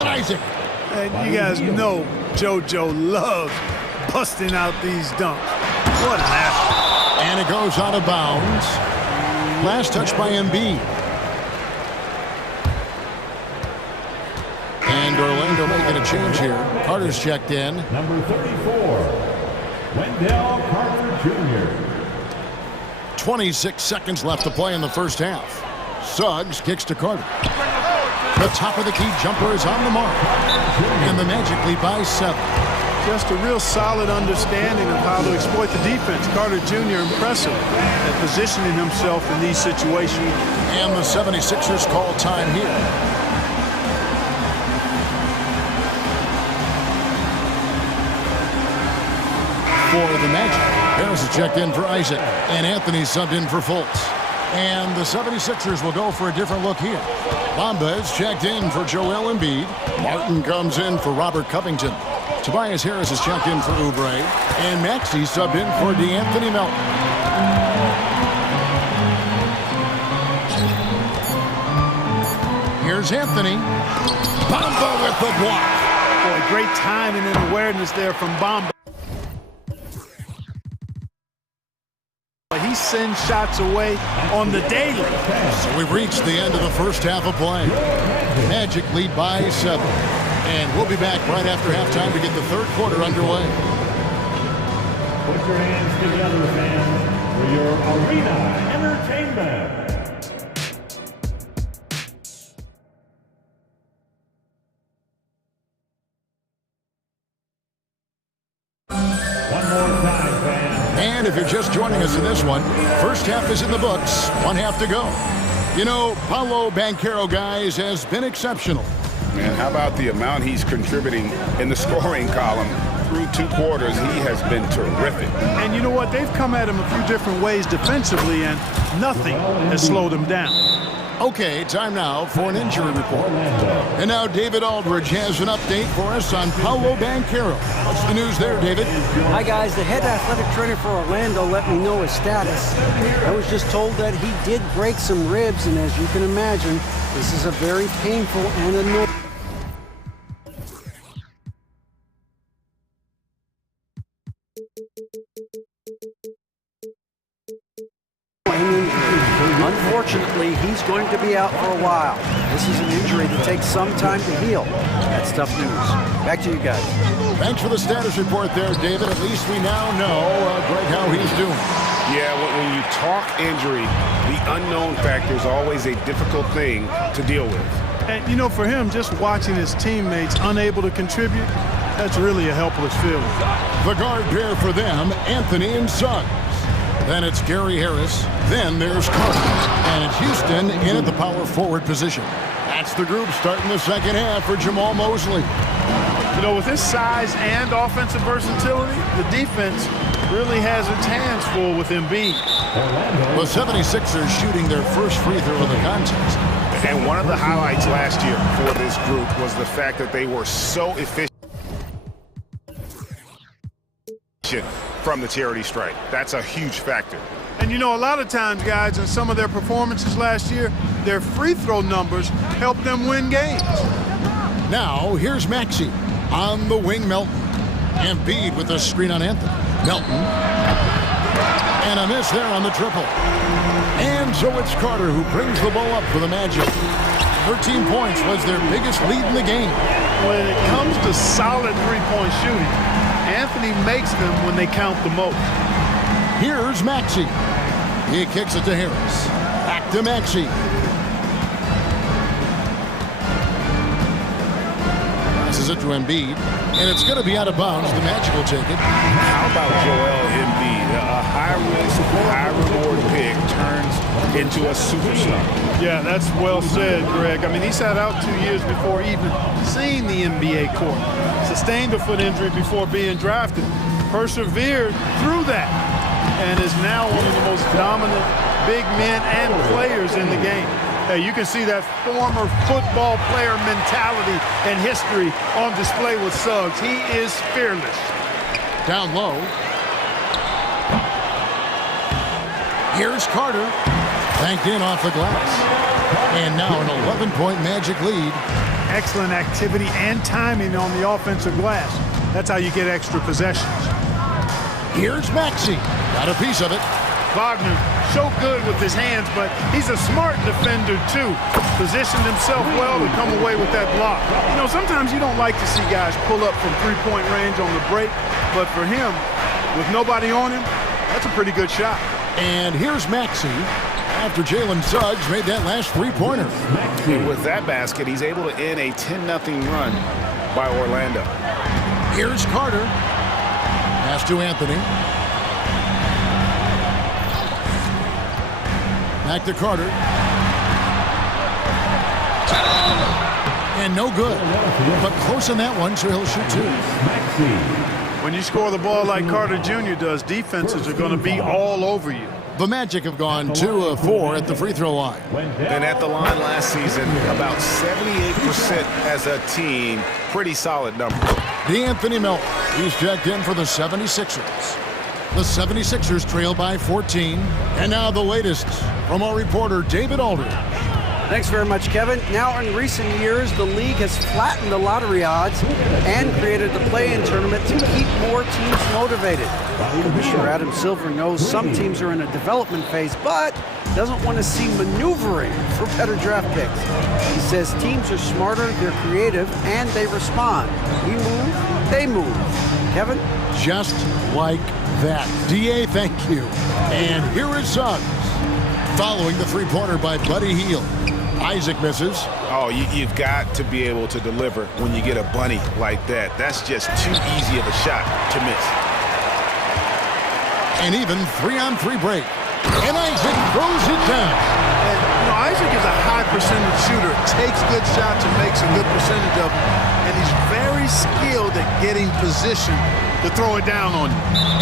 Isaac. And you guys know JoJo loves busting out these dunks. What an athlete. And it goes out of bounds. Last touch by Embiid. And Orlando making a change here. Carter's checked in. Number 34, Wendell Carter Jr. 26 seconds left to play in the first half. Suggs kicks to Carter. The top of the key jumper is on the mark. And the Magic lead by 7. Just a real solid understanding of how to exploit the defense. Carter Jr. impressive at positioning himself in these situations. And the 76ers call time here. For the Magic, Harris is checked in for Isaac, and Anthony subbed in for Fultz. And the 76ers will go for a different look here. Bamba is checked in for Joel Embiid. Martin comes in for Robert Covington. Tobias Harris is checked in for Oubre. And Maxey subbed in for DeAnthony Melton. Here's Anthony. Bamba with the block. Boy, great timing and awareness there from Bamba. He sends shots away on the daily. So we've reached the end of the first half of play. Magic lead by 7. And we'll be back right after halftime to get the third quarter underway. Put your hands together, fans, for your arena entertainment. One more time, fans. And if you're just joining us in this one, first half is in the books. 1 half to go. You know, Paolo Banchero, guys, has been exceptional. Man, how about the amount he's contributing in the scoring column through 2 quarters? He has been terrific. And you know what? They've come at him a few different ways defensively, and nothing has slowed him down. Okay, time now for an injury report. And now David Aldridge has an update for us on Paolo Banchero. What's the news there, David? Hi, guys. The head athletic trainer for Orlando let me know his status. I was just told that he did break some ribs, and as you can imagine, this is a very painful and annoying. Unfortunately, he's going to be out for a while. This is an injury that takes some time to heal. That's tough news. Back to you guys. Thanks for the status report there, David. At least we now know, Greg, how he's doing. Yeah, when you talk injury, the unknown factor is always a difficult thing to deal with. And, you know, for him, just watching his teammates unable to contribute, that's really a helpless feeling. The guard pair for them, Anthony and Suggs. Then it's Gary Harris. Then there's Carter. And it's Houston in at the power forward position. That's the group starting the second half for Jamal Mosley. You know, with his size and offensive versatility, the defense really has its hands full with Embiid. The 76ers shooting their first free throw of the contest. And one of the highlights last year for this group was the fact that they were so efficient from the charity stripe. That's a huge factor. And you know, a lot of times, guys, in some of their performances last year, their free throw numbers helped them win games. Now, here's Maxey on the wing, Melton. Embiid with a screen on Anthony. Melton. And a miss there on the triple. And so it's Carter who brings the ball up for the Magic. 13 points was their biggest lead in the game. When it comes to solid three-point shooting, Anthony makes them when they count the most. Here's Maxey. He kicks it to Harris. Back to Maxey. Passes it to Embiid. And it's going to be out of bounds. The Magic will take it. How about Joel Embiid? A high-risk, high-reward pick turns into a superstar. Yeah, that's well said, Greg. I mean, he sat out 2 years before even seeing the NBA court. Sustained a foot injury before being drafted. Persevered through that. And is now one of the most dominant big men and players in the game. Hey, you can see that former football player mentality and history on display with Suggs. He is fearless. Down low. Here's Carter. Banked in off the glass. And now an 11-point Magic lead. Excellent activity and timing on the offensive glass. That's how you get extra possessions. Here's Maxey. Got a piece of it. Wagner so good with his hands, but he's a smart defender too. Positioned himself well to come away with that block. You know, sometimes you don't like to see guys pull up from three-point range on the break, but for him, with nobody on him, that's a pretty good shot. And here's Maxey after Jalen Suggs made that last three-pointer. With that basket, he's able to end a 10-0 run by Orlando. Here's Carter. Pass to Anthony. Back to Carter. And no good. But close on that one, so he'll shoot two. When you score the ball like Carter Jr. does, defenses are going to be all over you. The Magic have gone 2 of 4 at the free throw line. And at the line last season, about 78% as a team. Pretty solid number. D'Anthony Melton, he's checked in for the 76ers. The 76ers trail by 14. And now the latest from our reporter, David Aldridge. Thanks very much, Kevin. Now, in recent years, the league has flattened the lottery odds and created the play-in tournament to keep more teams motivated. Commissioner Adam Silver knows some teams are in a development phase, but doesn't want to see maneuvering for better draft picks. He says teams are smarter, they're creative, and they respond. We move, they move. Kevin? Just like that. DA, thank you. And here is Suggs. Following the three-pointer by Buddy Hield. Isaac misses. Oh, you've got to be able to deliver when you get a bunny like that. That's just too easy of a shot to miss. An even 3-on-3 break. And Isaac throws it down. And, you know, Isaac is a high percentage shooter. Takes good shots and makes a good percentage of them. And he's very skilled at getting position to throw it down on you.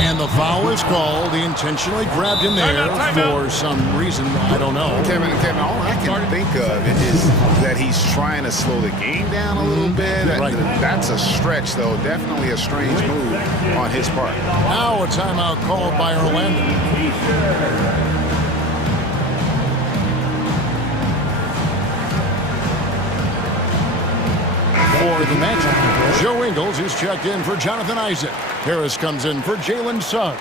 And the foul is called. He intentionally grabbed him there for some reason. I don't know. Kevin, all I can think of is that he's trying to slow the game down a little bit. Right. That's a stretch, though. Definitely a strange move on his part. Now a timeout called by Orlando. For the Magic, Joe Ingles is checked in for Jonathan Isaac. Harris comes in for Jalen Suggs.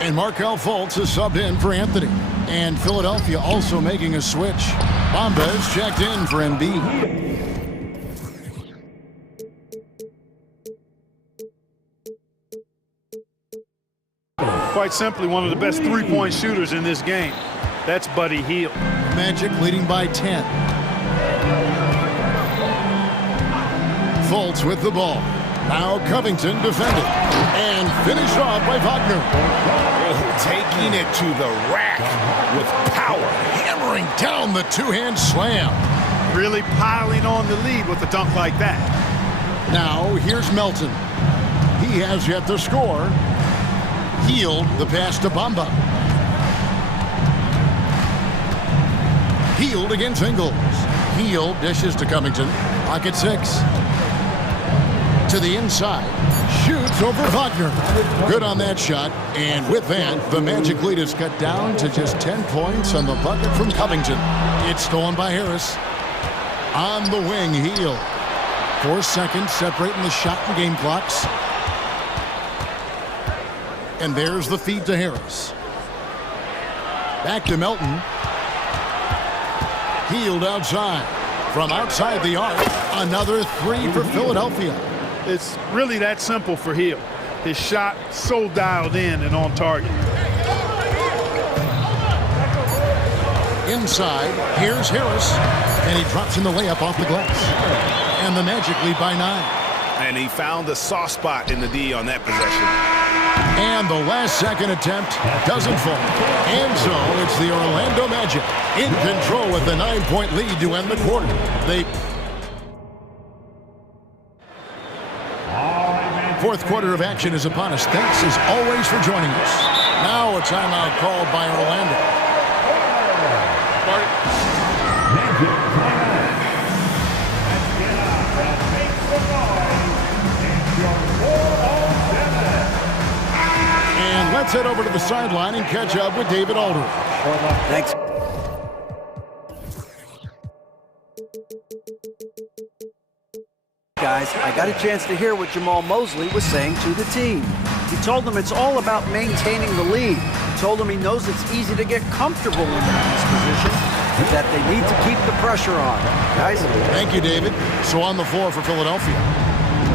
And Markelle Fultz is subbed in for Anthony. And Philadelphia also making a switch. Bamba is checked in for Embiid. Quite simply, one of the best three-point shooters in this game. That's Buddy Hield. Magic leading by 10. Fultz with the ball. Now Covington defended. And finished off by Wagner. Taking it to the rack with power. Hammering down the two-hand slam. Really piling on the lead with a dunk like that. Now here's Melton. He has yet to score. Hield the pass to Bamba. Hield against Ingles. Hield dishes to Covington. Pocket 6. To the inside. Shoots over Wagner. Good on that shot. And with that, the Magic lead is cut down to just 10 points on the bucket from Covington. It's stolen by Harris. On the wing, Hield. 4 seconds separating the shot and game clocks. And there's the feed to Harris. Back to Melton. Hield outside. From outside the arc, another 3 for Philadelphia. It's really that simple for Hield. His shot so dialed in and on target. Inside, here's Harris. And he drops in the layup off the glass. And the Magic lead by 9. And he found the soft spot in the D on that possession. And the last second attempt doesn't fall. And so it's the Orlando Magic in control with the 9-point lead to end the quarter. Fourth quarter of action is upon us. Thanks as always for joining us. Now a timeout called by Orlando. And let's head over to the sideline and catch up with David Aldridge. Thanks. guys, I got a chance to hear what Jamal Mosley was saying to the team. He told them it's all about maintaining the lead. He told them he knows it's easy to get comfortable in this position, but that they need to keep the pressure on. Guys? Thank you, David. So on the floor for Philadelphia,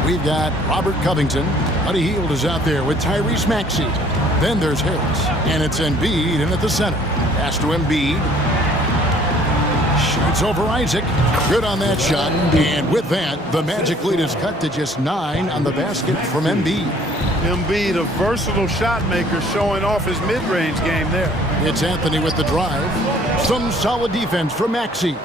we've got Robert Covington. Buddy Hield is out there with Tyrese Maxey. Then there's Harris, and it's Embiid in at the center. Pass to Embiid. Shoots over Isaac. Good on that shot. And with that, the Magic lead is cut to just 9 on the basket from Embiid. Embiid, a versatile shot maker, showing off his mid-range game there. It's Anthony with the drive. Some solid defense from Maxey.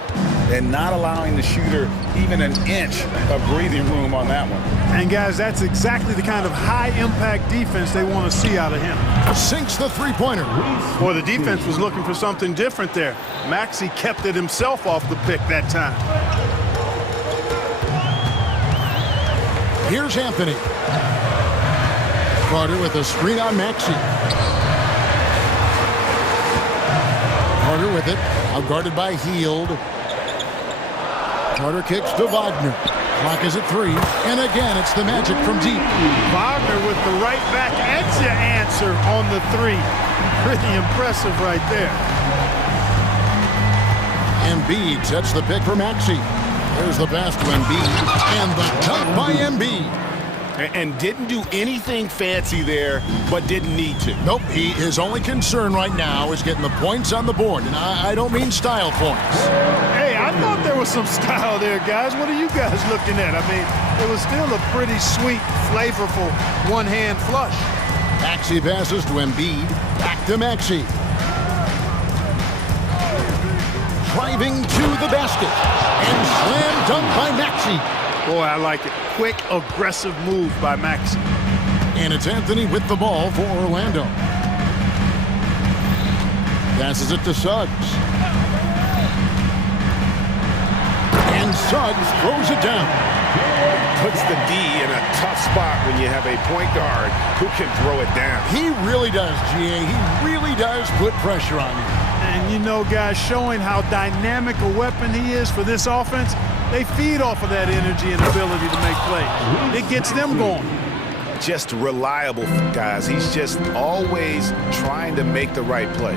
And not allowing the shooter even an inch of breathing room on that one. And guys, that's exactly the kind of high-impact defense they want to see out of him. Sinks the three-pointer. Boy, the defense was looking for something different there. Maxey kept it himself off the pick that time. Here's Anthony. Carter with a screen on Maxey. Carter with it. Outguarded by Hield. Carter kicks to Wagner. Clock is at 3. And again, it's the Magic from deep. Wagner with the right back edge answer on the 3. Pretty impressive right there. Embiid sets the pick for Maxey. There's the pass to Embiid. And the dunk by Embiid. And didn't do anything fancy there, but didn't need to. Nope, his only concern right now is getting the points on the board. And I don't mean style points. Hey, I thought there was some style there, guys. What are you guys looking at? I mean, it was still a pretty sweet, flavorful one-hand flush. Maxey passes to Embiid. Back to Maxey. Driving to the basket. And slam dunk by Maxey. Boy, I like it. Quick, aggressive move by Maxey. And it's Anthony with the ball for Orlando. Passes it to Suggs. And Suggs throws it down. Puts the D in a tough spot when you have a point guard who can throw it down. He really does, GA. He really does put pressure on you. And you know, guys, showing how dynamic a weapon he is for this offense, they feed off of that energy and ability to make plays. It gets them going. Just reliable, guys. He's just always trying to make the right play.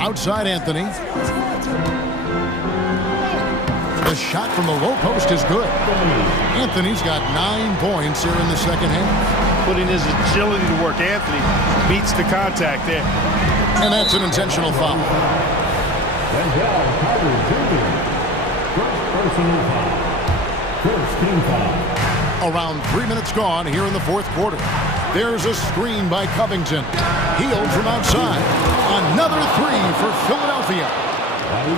Outside Anthony. The shot from the low post is good. Anthony's got 9 points here in the second half. Putting his agility to work. Anthony beats the contact there. And that's an intentional foul. First team foul. Around 3 minutes gone here in the fourth quarter. There's a screen by Covington. Hield from outside. Another 3 for Philadelphia.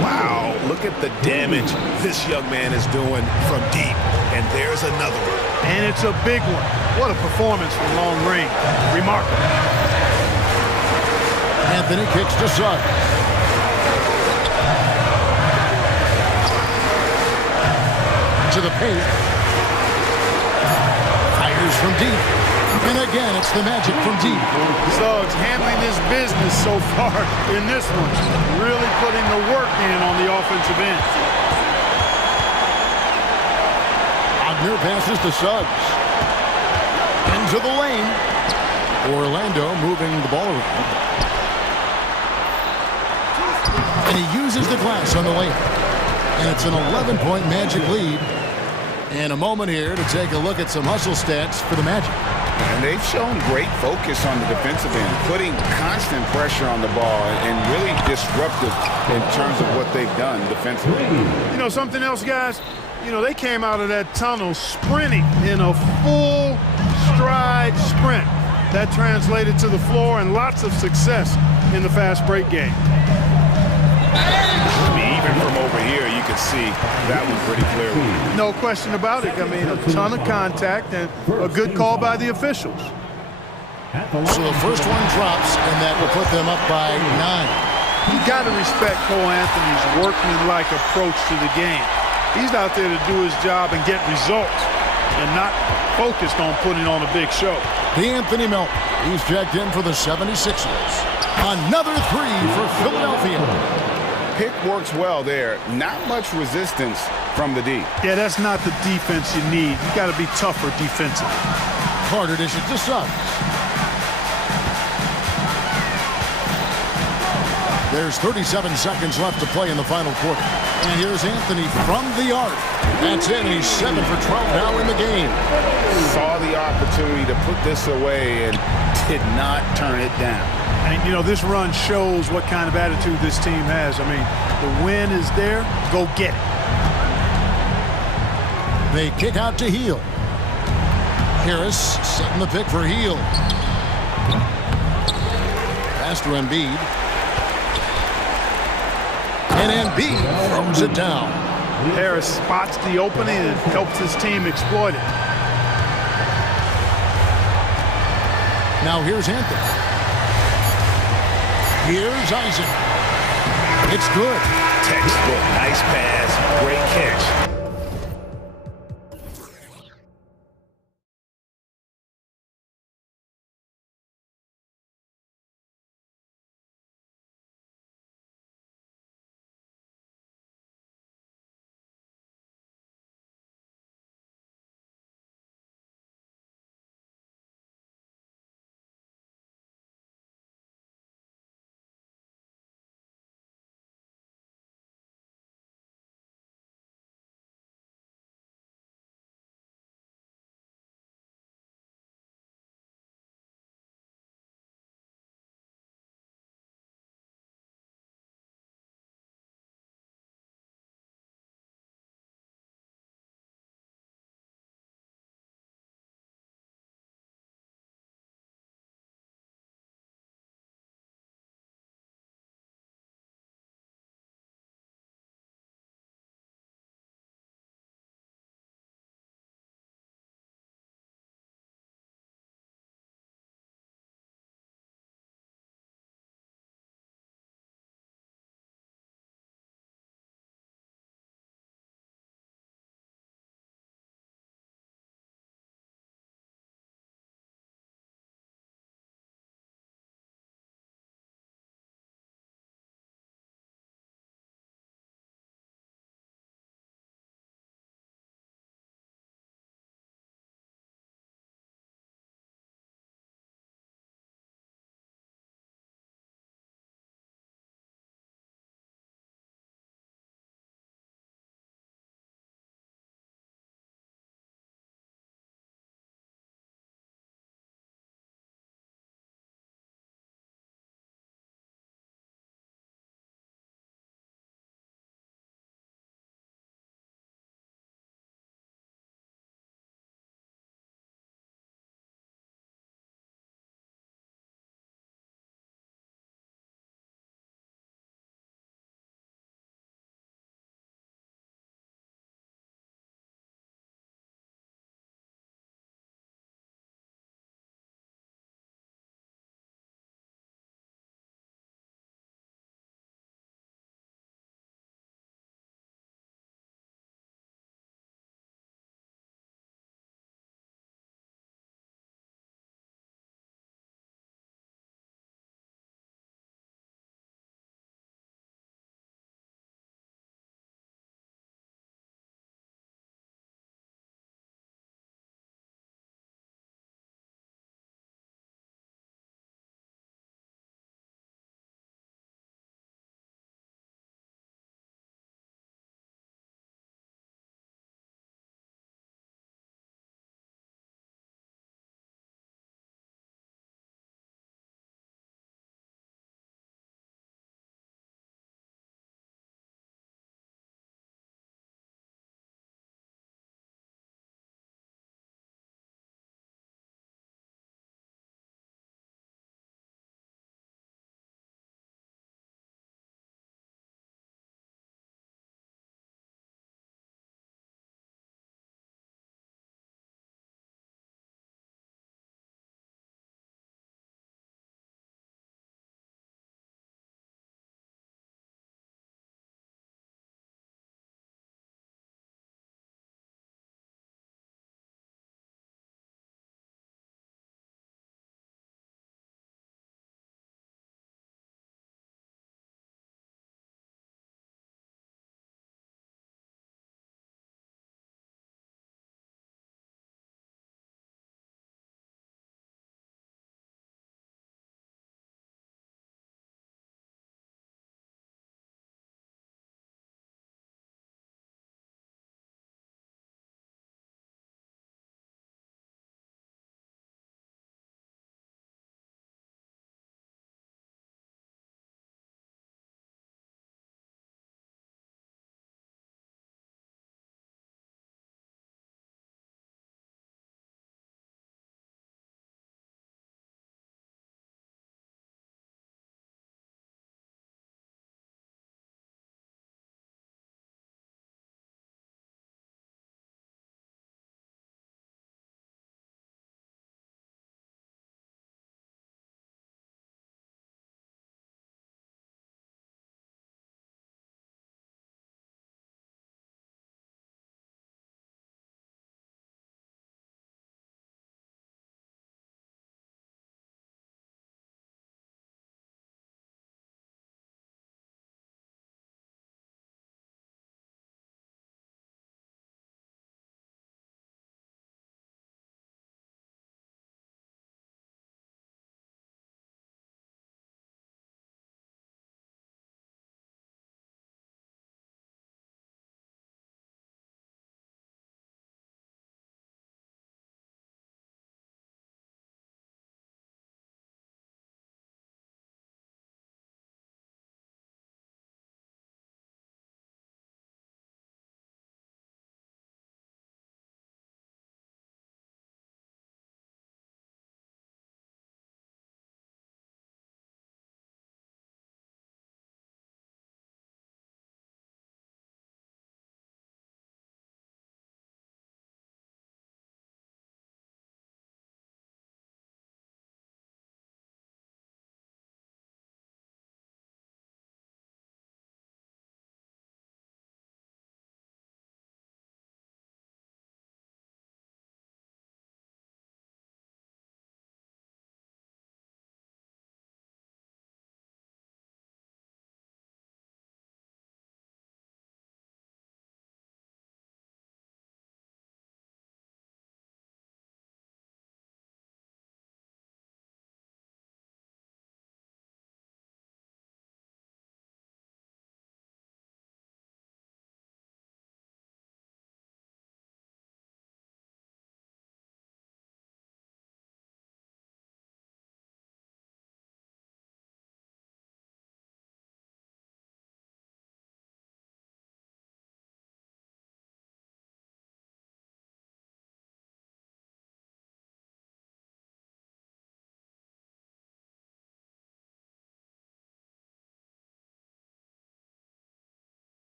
Wow, look at the damage this young man is doing from deep. And there's another one. And it's a big one. What a performance from long range. Remarkable. Anthony kicks to Suggs. To the paint. Fires from deep. And again, it's the Magic from deep. Suggs handling his business so far in this one. Really putting the work in on the offensive end. Wagner passes to Suggs. Into the lane. Orlando moving the ball around. And he uses the glass on the lane. And it's an 11-point Magic lead. And a moment here to take a look at some hustle stats for the Magic. And they've shown great focus on the defensive end, putting constant pressure on the ball and really disruptive in terms of what they've done defensively. You know, something else, guys? You know, they came out of that tunnel sprinting in a full stride sprint. That translated to the floor and lots of success in the fast break game. Even from over here, you can see that one pretty clearly. No question about it. I mean, a ton of contact and a good call by the officials. So the first one drops, and that will put them up by 9. You got to respect Cole Anthony's workman-like approach to the game. He's out there to do his job and get results and not focused on putting on a big show. Anthony Melton, he's checked in for the 76ers. Another 3 for Philadelphia. pick works well there. Not much resistance from the D. Yeah, that's not the defense you need. You got to be tougher defensively. Carter dishes to Suggs. There's 37 seconds left to play in the final quarter. And here's Anthony from the arc. That's it. He's 7 for 12 now in the game. Saw the opportunity to put this away and did not turn it down. And, you know, this run shows what kind of attitude this team has. I mean, the win is there. Go get it. They kick out to Heel. Harris setting the pick for Heel. Pass to Embiid. And Embiid throws it down. Harris spots the opening and helps his team exploit it. Now here's Anthony. Here's Isaac. It's good. Textbook. Nice pass. Great catch.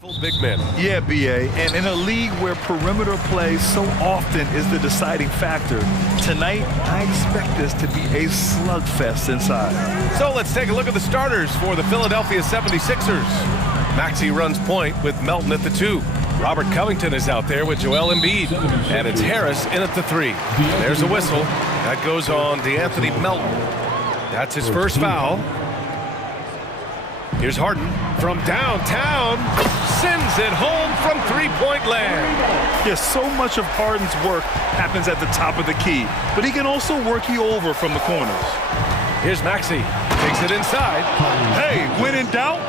Full big men. Yeah, BA, and in a league where perimeter play so often is the deciding factor, tonight I expect this to be a slugfest inside. So let's take a look at the starters for the Philadelphia 76ers. Maxey runs point with Melton at the 2. Robert Covington is out there with Joel Embiid. And it's Harris in at the 3. And there's a whistle. That goes on DeAnthony Melton. That's his first foul. Here's Harden from downtown. Sends it home from three-point land. Yes, so much of Harden's work happens at the top of the key, but he can also work you over from the corners. Here's Maxey. Takes it inside. Hey, when in doubt,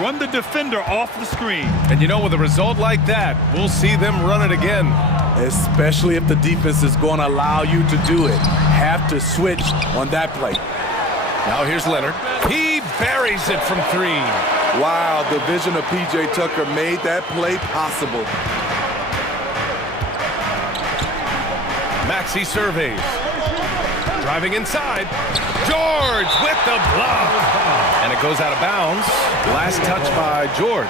run the defender off the screen. And you know, with a result like that, we'll see them run it again. Especially if the defense is going to allow you to do it. Have to switch on that play. Now here's Leonard. He buries it from 3. Wow, the vision of P.J. Tucker made that play possible. Maxey surveys. Driving inside. George with the block. And it goes out of bounds. Last touch by George.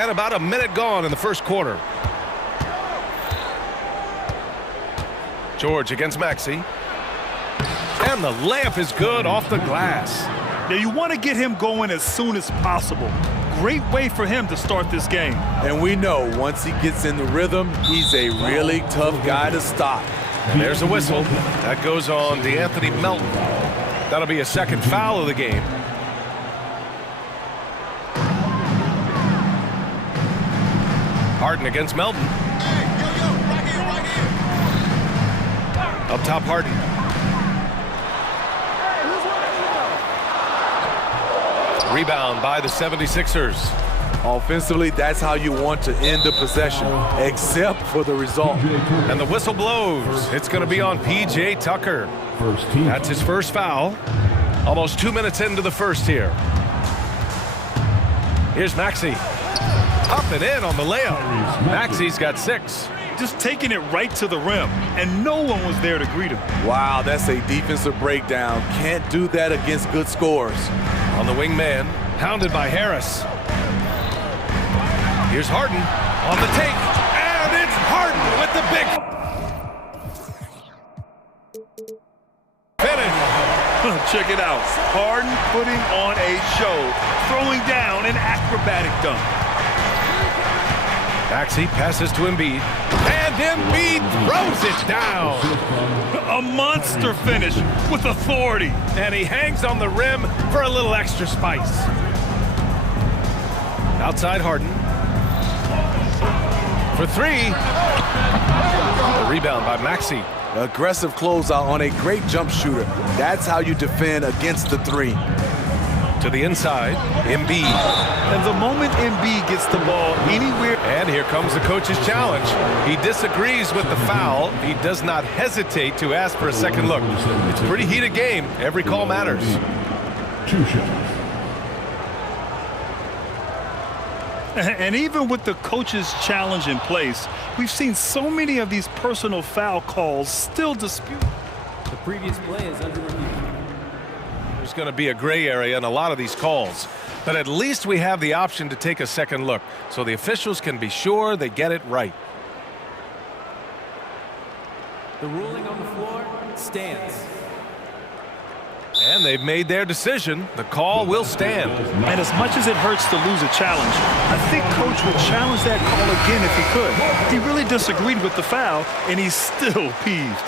And about a minute gone in the first quarter. George against Maxey. And the layup is good off the glass. Yeah, you want to get him going as soon as possible. Great way for him to start this game. And we know once he gets in the rhythm, he's a really tough guy to stop. And there's a whistle. That goes on DeAnthony Melton. That'll be a second foul of the game. Harden against Melton. Up top, Harden. Rebound by the 76ers. Offensively, that's how you want to end the possession, except for the result. And the whistle blows. It's going to be on P.J. Tucker. That's his first foul. Almost 2 minutes into the first here. Here's Maxey. Up and in on the layup. Maxey's got 6. Just taking it right to the rim, and no one was there to greet him. Wow, that's a defensive breakdown. Can't do that against good scores. On the wingman, hounded by Harris. Here's Harden on the take, and it's Harden with the big finish. Check it out. Harden putting on a show, throwing down an acrobatic dunk. Maxey passes to Embiid, and Embiid throws it down. A monster finish with authority. And he hangs on the rim for a little extra spice. Outside Harden. For 3. The rebound by Maxey. Aggressive closeout on a great jump shooter. That's how you defend against the 3. To the inside, Embiid. And the moment Embiid gets the ball anywhere. And here comes the coach's challenge. He disagrees with the foul. He does not hesitate to ask for a second look. It's a pretty heated game. Every call matters. 2 shots. And even with the coach's challenge in place, we've seen so many of these personal foul calls still disputed. The previous play is under review. There's going to be a gray area in a lot of these calls, but at least we have the option to take a second look, so the officials can be sure they get it right. The ruling on the floor stands. And they've made their decision. The call will stand. And as much as it hurts to lose a challenge, I think Coach would challenge that call again if he could. He really disagreed with the foul, and he's still peeved.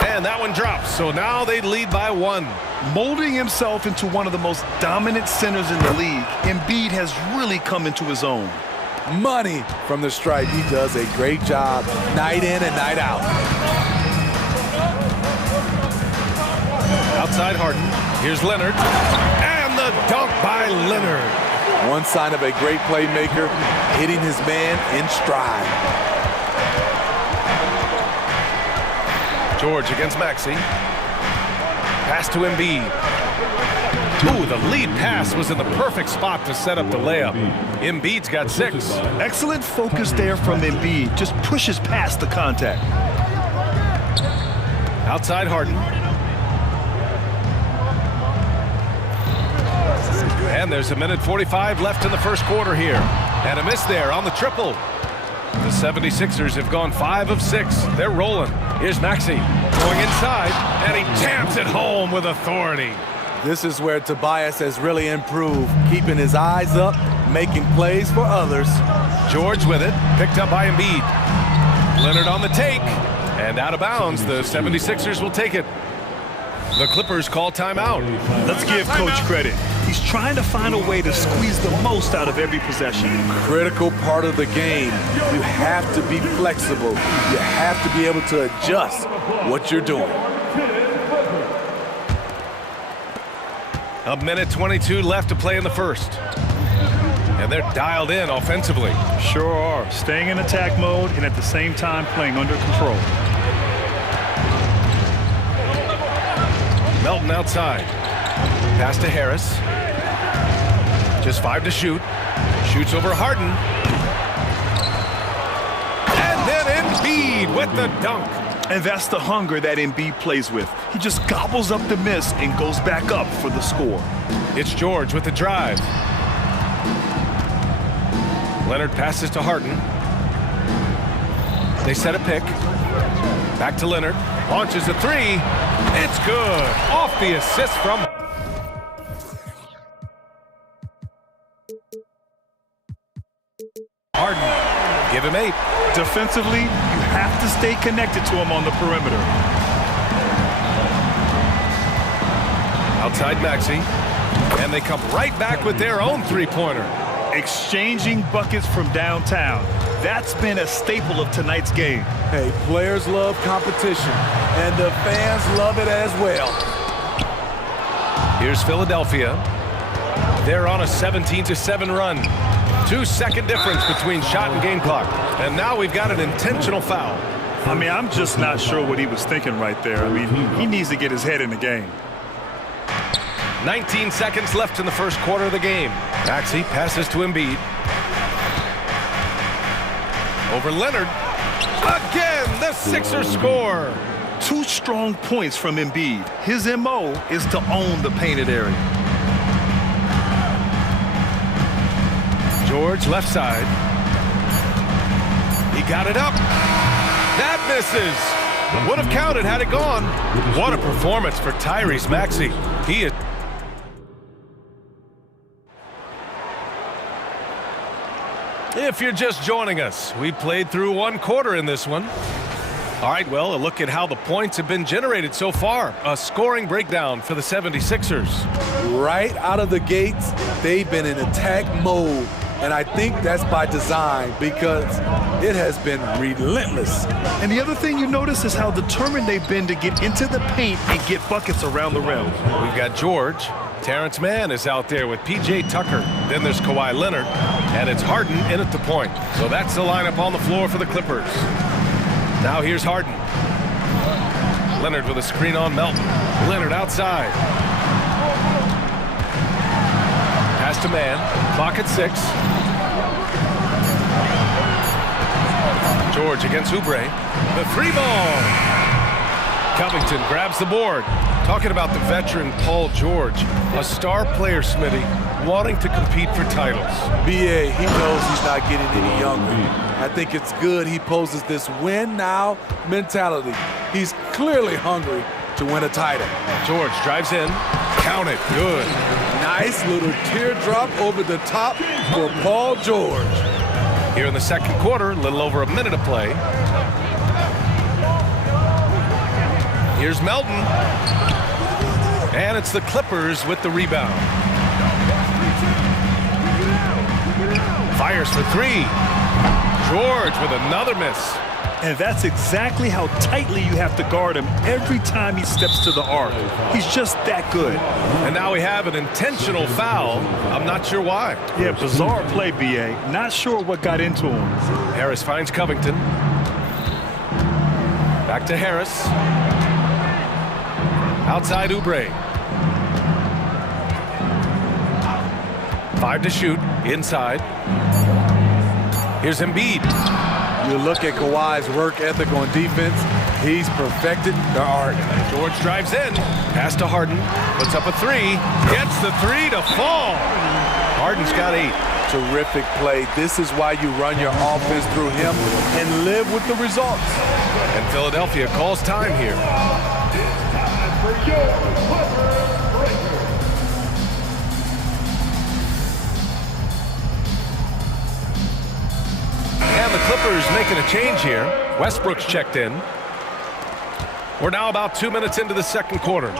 And that one drops, so now they lead by 1. Molding himself into one of the most dominant centers in the league, Embiid has really come into his own. Money from the stripe. He does a great job night in and night out. Outside Harden. Here's Leonard. And the a dunk by Leonard. One sign of a great playmaker, hitting his man in stride. George against Maxey. Pass to Embiid. Ooh, the lead pass was in the perfect spot to set up the layup. Embiid's got 6. Excellent focus there from Embiid. Just pushes past the contact. Outside Harden. And there's 1:45 left in the first quarter here. And a miss there on the triple. The 76ers have gone 5 of 6. They're rolling. Here's Maxey going inside, and he jams it home with authority. This is where Tobias has really improved, keeping his eyes up, making plays for others. George with it, picked up by Embiid. Leonard on the take, and out of bounds. The 76ers will take it. The Clippers call timeout. Let's give Coach credit. He's trying to find a way to squeeze the most out of every possession. Critical part of the game. You have to be flexible. You have to be able to adjust what you're doing. 1:22 left to play in the first. And they're dialed in offensively. Sure are. Staying in attack mode and at the same time playing under control. Melton outside. Pass to Harris. Just 5 to shoot. Shoots over Harden. And then Embiid with the dunk. And that's the hunger that Embiid plays with. He just gobbles up the miss and goes back up for the score. It's George with the drive. Leonard passes to Harden. They set a pick. Back to Leonard. Launches a 3. It's good. Off the assist from Harden. Give him 8. Defensively, you have to stay connected to him on the perimeter. Outside Maxey. And they come right back with their own three-pointer. Exchanging buckets from downtown. That's been a staple of tonight's game. Hey, players love competition, and the fans love it as well. Here's Philadelphia. They're on a 17-7 run. 2-second difference between shot and game clock. And now we've got an intentional foul. I mean, I'm just not sure what he was thinking right there. I mean, he needs to get his head in the game. 19 seconds left in the first quarter of the game. Maxey passes to Embiid. Over Leonard. Again, the Sixers score. 2 strong points from Embiid. His MO is to own the painted area. George left side. He got it up. That misses. Would have counted had it gone. What a performance for Tyrese Maxey. He is. If you're just joining us, we played through 1 quarter in this one. All right, well, a look at how the points have been generated so far. A scoring breakdown for the 76ers. Right out of the gates, they've been in attack mode. And I think that's by design because it has been relentless. And the other thing you notice is how determined they've been to get into the paint and get buckets around the rim. We've got George. Terrence Mann is out there with P.J. Tucker. Then there's Kawhi Leonard. And it's Harden in at the point. So that's the lineup on the floor for the Clippers. Now here's Harden. Leonard with a screen on Melton. Leonard outside. Pass to Mann. Clock at 6. George against Oubre. The 3 ball. Covington grabs the board. Talking about the veteran Paul George, a star player, Smitty, wanting to compete for titles. B.A., he knows he's not getting any younger. I think it's good he poses this win-now mentality. He's clearly hungry to win a title. George drives in. Count it. Good. Nice little teardrop over the top for Paul George. Here in the second quarter, a little over a minute to play. Here's Melton. And it's the Clippers with the rebound. Fires for 3. George with another miss. And that's exactly how tightly you have to guard him every time he steps to the arc. He's just that good. And now we have an intentional foul. I'm not sure why. Yeah, bizarre play, B.A. Not sure what got into him. Harris finds Covington. Back to Harris. Outside Oubre. 5 to shoot. Inside. Here's Embiid. You look at Kawhi's work ethic on defense. He's perfected the art. George drives in. Pass to Harden. Puts up a three. Gets the three to fall. Harden's got 8. Terrific play. This is why you run your offense through him and live with the results. And Philadelphia calls time here. And the Clippers making a change here. Westbrook's checked in. We're now about 2 minutes into the second quarter.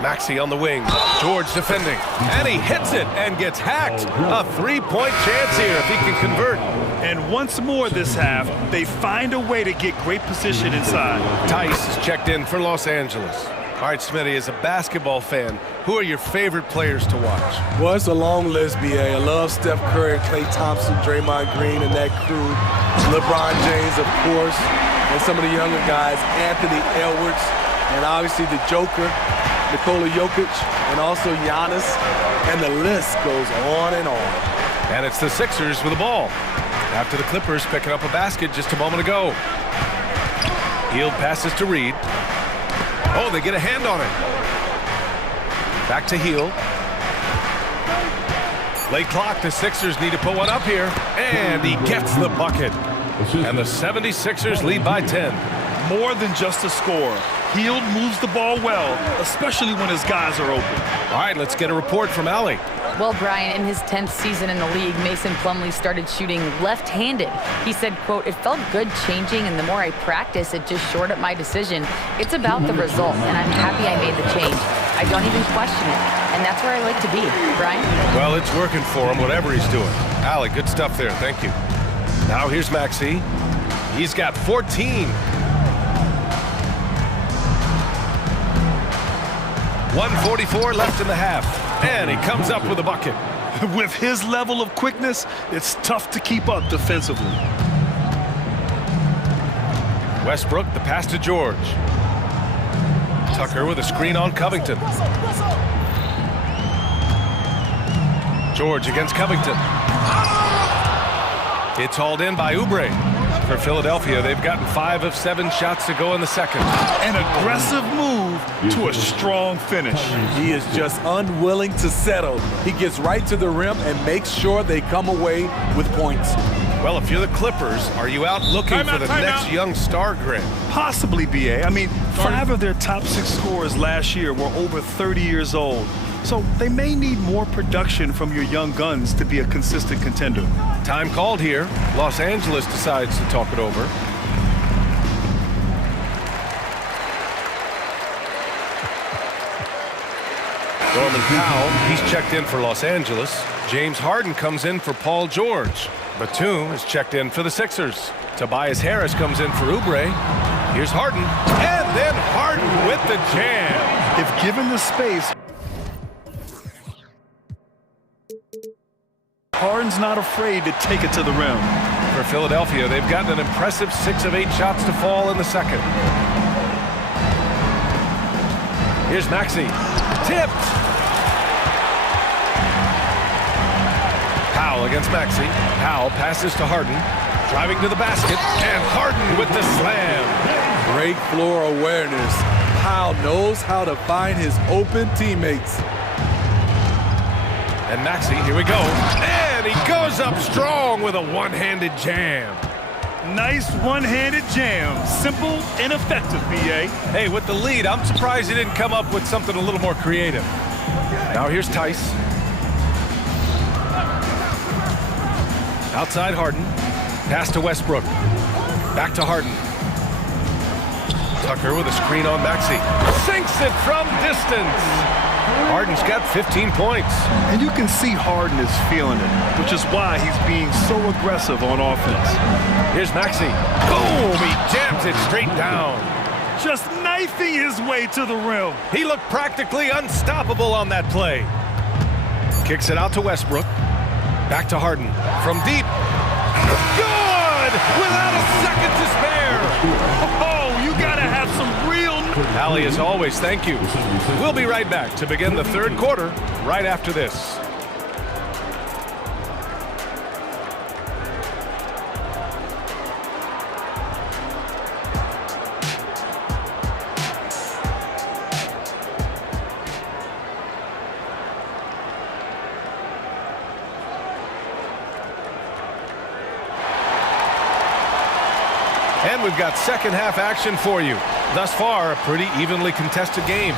Maxey on the wing. George defending. And he hits it and gets hacked. A three-point chance here if he can convert. And once more this half, they find a way to get great position inside. Tice is checked in for Los Angeles. All right, Smitty, as a basketball fan, who are your favorite players to watch? Well, it's a long list, B.A. I love Steph Curry, Klay Thompson, Draymond Green, and that crew. LeBron James, of course, and some of the younger guys, Anthony Edwards, and obviously the Joker, Nikola Jokic, and also Giannis, and the list goes on and on. And it's the Sixers with the ball. After the Clippers picking up a basket just a moment ago. Hield passes to Reed. Oh, they get a hand on it. Back to Hield. Late clock, the Sixers need to put one up here. And he gets the bucket. And the 76ers lead by 10. More than just a score. Hield moves the ball well, especially when his guys are open. All right, let's get a report from Allie. Well, Brian, in his 10th season in the league, Mason Plumlee started shooting left-handed. He said, quote, "It felt good changing, and the more I practice, it just shored up my decision. It's about the result, and I'm happy I made the change. I don't even question it, and that's where I like to be." Brian? Well, it's working for him, whatever he's doing. Allie, good stuff there. Thank you. Now here's Maxey. He's got 14. 1:44 left in the half. And he comes up with a bucket. With his level of quickness, it's tough to keep up defensively. Westbrook, the pass to George. Tucker with a screen on Covington. George against Covington. It's hauled in by Oubre. For Philadelphia, they've gotten 5 of 7 shots to go in the second. An aggressive move to a strong finish. He is just unwilling to settle. He gets right to the rim and makes sure they come away with points. Well, if you're the Clippers, are you out looking for the next young star grid? Possibly, B.A. I mean, 5 of their top 6 scorers last year were over 30 years old. So they may need more production from your young guns to be a consistent contender. Time called here. Los Angeles decides to talk it over. Norman Powell, he's checked in for Los Angeles. James Harden comes in for Paul George. Batum is checked in for the Sixers. Tobias Harris comes in for Oubre. Here's Harden. And then Harden with the jam. If given the space, Harden's not afraid to take it to the rim. For Philadelphia, they've gotten an impressive 6 of 8 shots to fall in the second. Here's Maxey. Tipped. Powell against Maxey. Powell passes to Harden. Driving to the basket. And Harden with the slam. Great floor awareness. Powell knows how to find his open teammates. And Maxey, here we go. And he goes up strong with a one-handed jam. Nice one-handed jam. Simple and effective, B.A. Hey, with the lead, I'm surprised he didn't come up with something a little more creative. Now here's Tice. Outside Harden. Pass to Westbrook. Back to Harden. Tucker with a screen on Maxey. Sinks it from distance. Harden's got 15 points. And you can see Harden is feeling it, which is why he's being so aggressive on offense. Here's Maxey. Boom! He jams it straight down. Just knifing his way to the rim. He looked practically unstoppable on that play. Kicks it out to Westbrook. Back to Harden. From deep. Good! Without a second to spare. Oh, you gotta have some real... Allie, as always, thank you. We'll be right back to begin the third quarter right after this. And we've got second half action for you. Thus far, a pretty evenly contested game.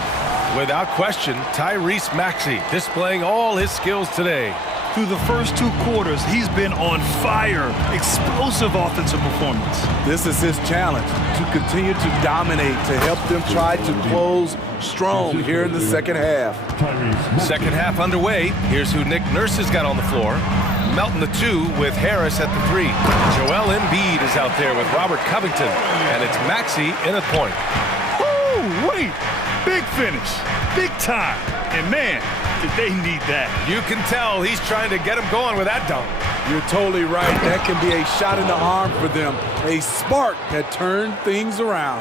Without question, Tyrese Maxey displaying all his skills today. Through the first 2 quarters, he's been on fire. Explosive offensive performance. This is his challenge, to continue to dominate, to help them try to close strong here in the second half. Second half underway. Here's who Nick Nurse has got on the floor. Melton the 2 with Harris at the 3. Joel Embiid is out there with Robert Covington. And it's Maxey in at point. Woo, wait. Big finish. Big time. And man, did they need that. You can tell he's trying to get him going with that dunk. You're totally right. That can be a shot in the arm for them. A spark that turned things around.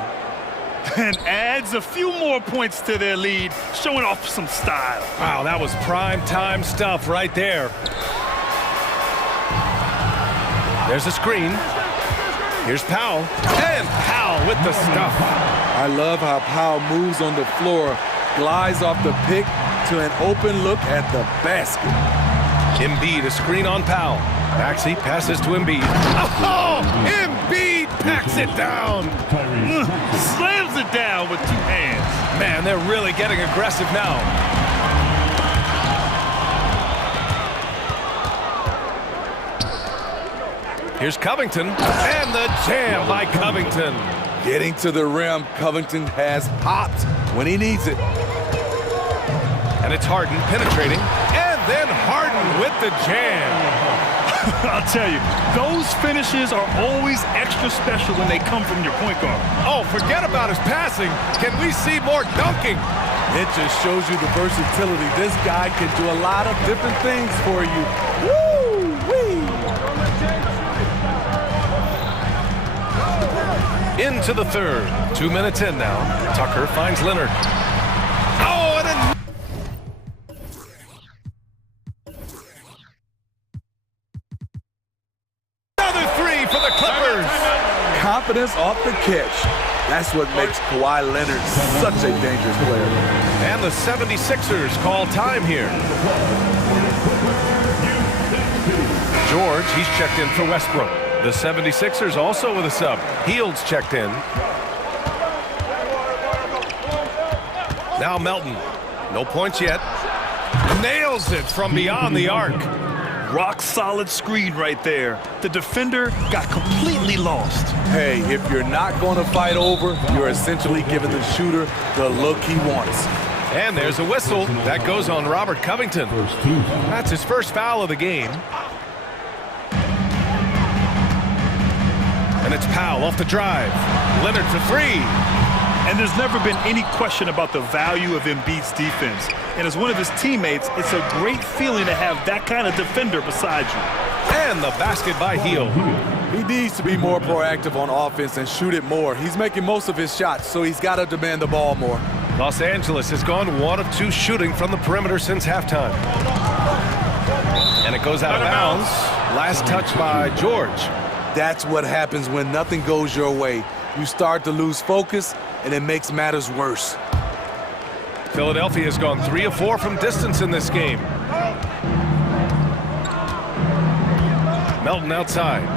And adds a few more points to their lead, showing off some style. Wow, that was prime time stuff right there. There's a screen. Here's Powell. And Powell with the stuff. I love how Powell moves on the floor, glides off the pick to an open look at the basket. Embiid, a screen on Powell. Maxey passes to Embiid. Oh! Embiid packs it down. Slams it down with 2 hands. Man, they're really getting aggressive now. Here's Covington, and the jam by Covington. Getting to the rim, Covington has popped when he needs it. And it's Harden penetrating, and then Harden with the jam. I'll tell you, those finishes are always extra special when they come from your point guard. Oh, forget about his passing. Can we see more dunking? It just shows you the versatility. This guy can do a lot of different things for you. Woo-wee! Into the third. 2 minutes in now. Tucker finds Leonard. Oh, and another 3 for the Clippers. Confidence off the catch. That's what makes Kawhi Leonard such a dangerous player. And the 76ers call time here. George, he's checked in for Westbrook. The 76ers also with a sub. Heald's checked in. Now Melton. No points yet. Nails it from beyond the arc. Rock solid screen right there. The defender got completely lost. Hey, if you're not going to fight over, you're essentially giving the shooter the look he wants. And there's a whistle. That goes on Robert Covington. That's his first foul of the game. And it's Powell off the drive. Leonard for 3. And there's never been any question about the value of Embiid's defense. And as one of his teammates, it's a great feeling to have that kind of defender beside you. And the basket by Hield. He needs to be more proactive on offense and shoot it more. He's making most of his shots, so he's got to demand the ball more. Los Angeles has gone 1 of 2 shooting from the perimeter since halftime. And it goes out of bounds. Last touch by George. That's what happens when nothing goes your way. You start to lose focus, and it makes matters worse. Philadelphia has gone 3 of 4 from distance in this game. Melton outside.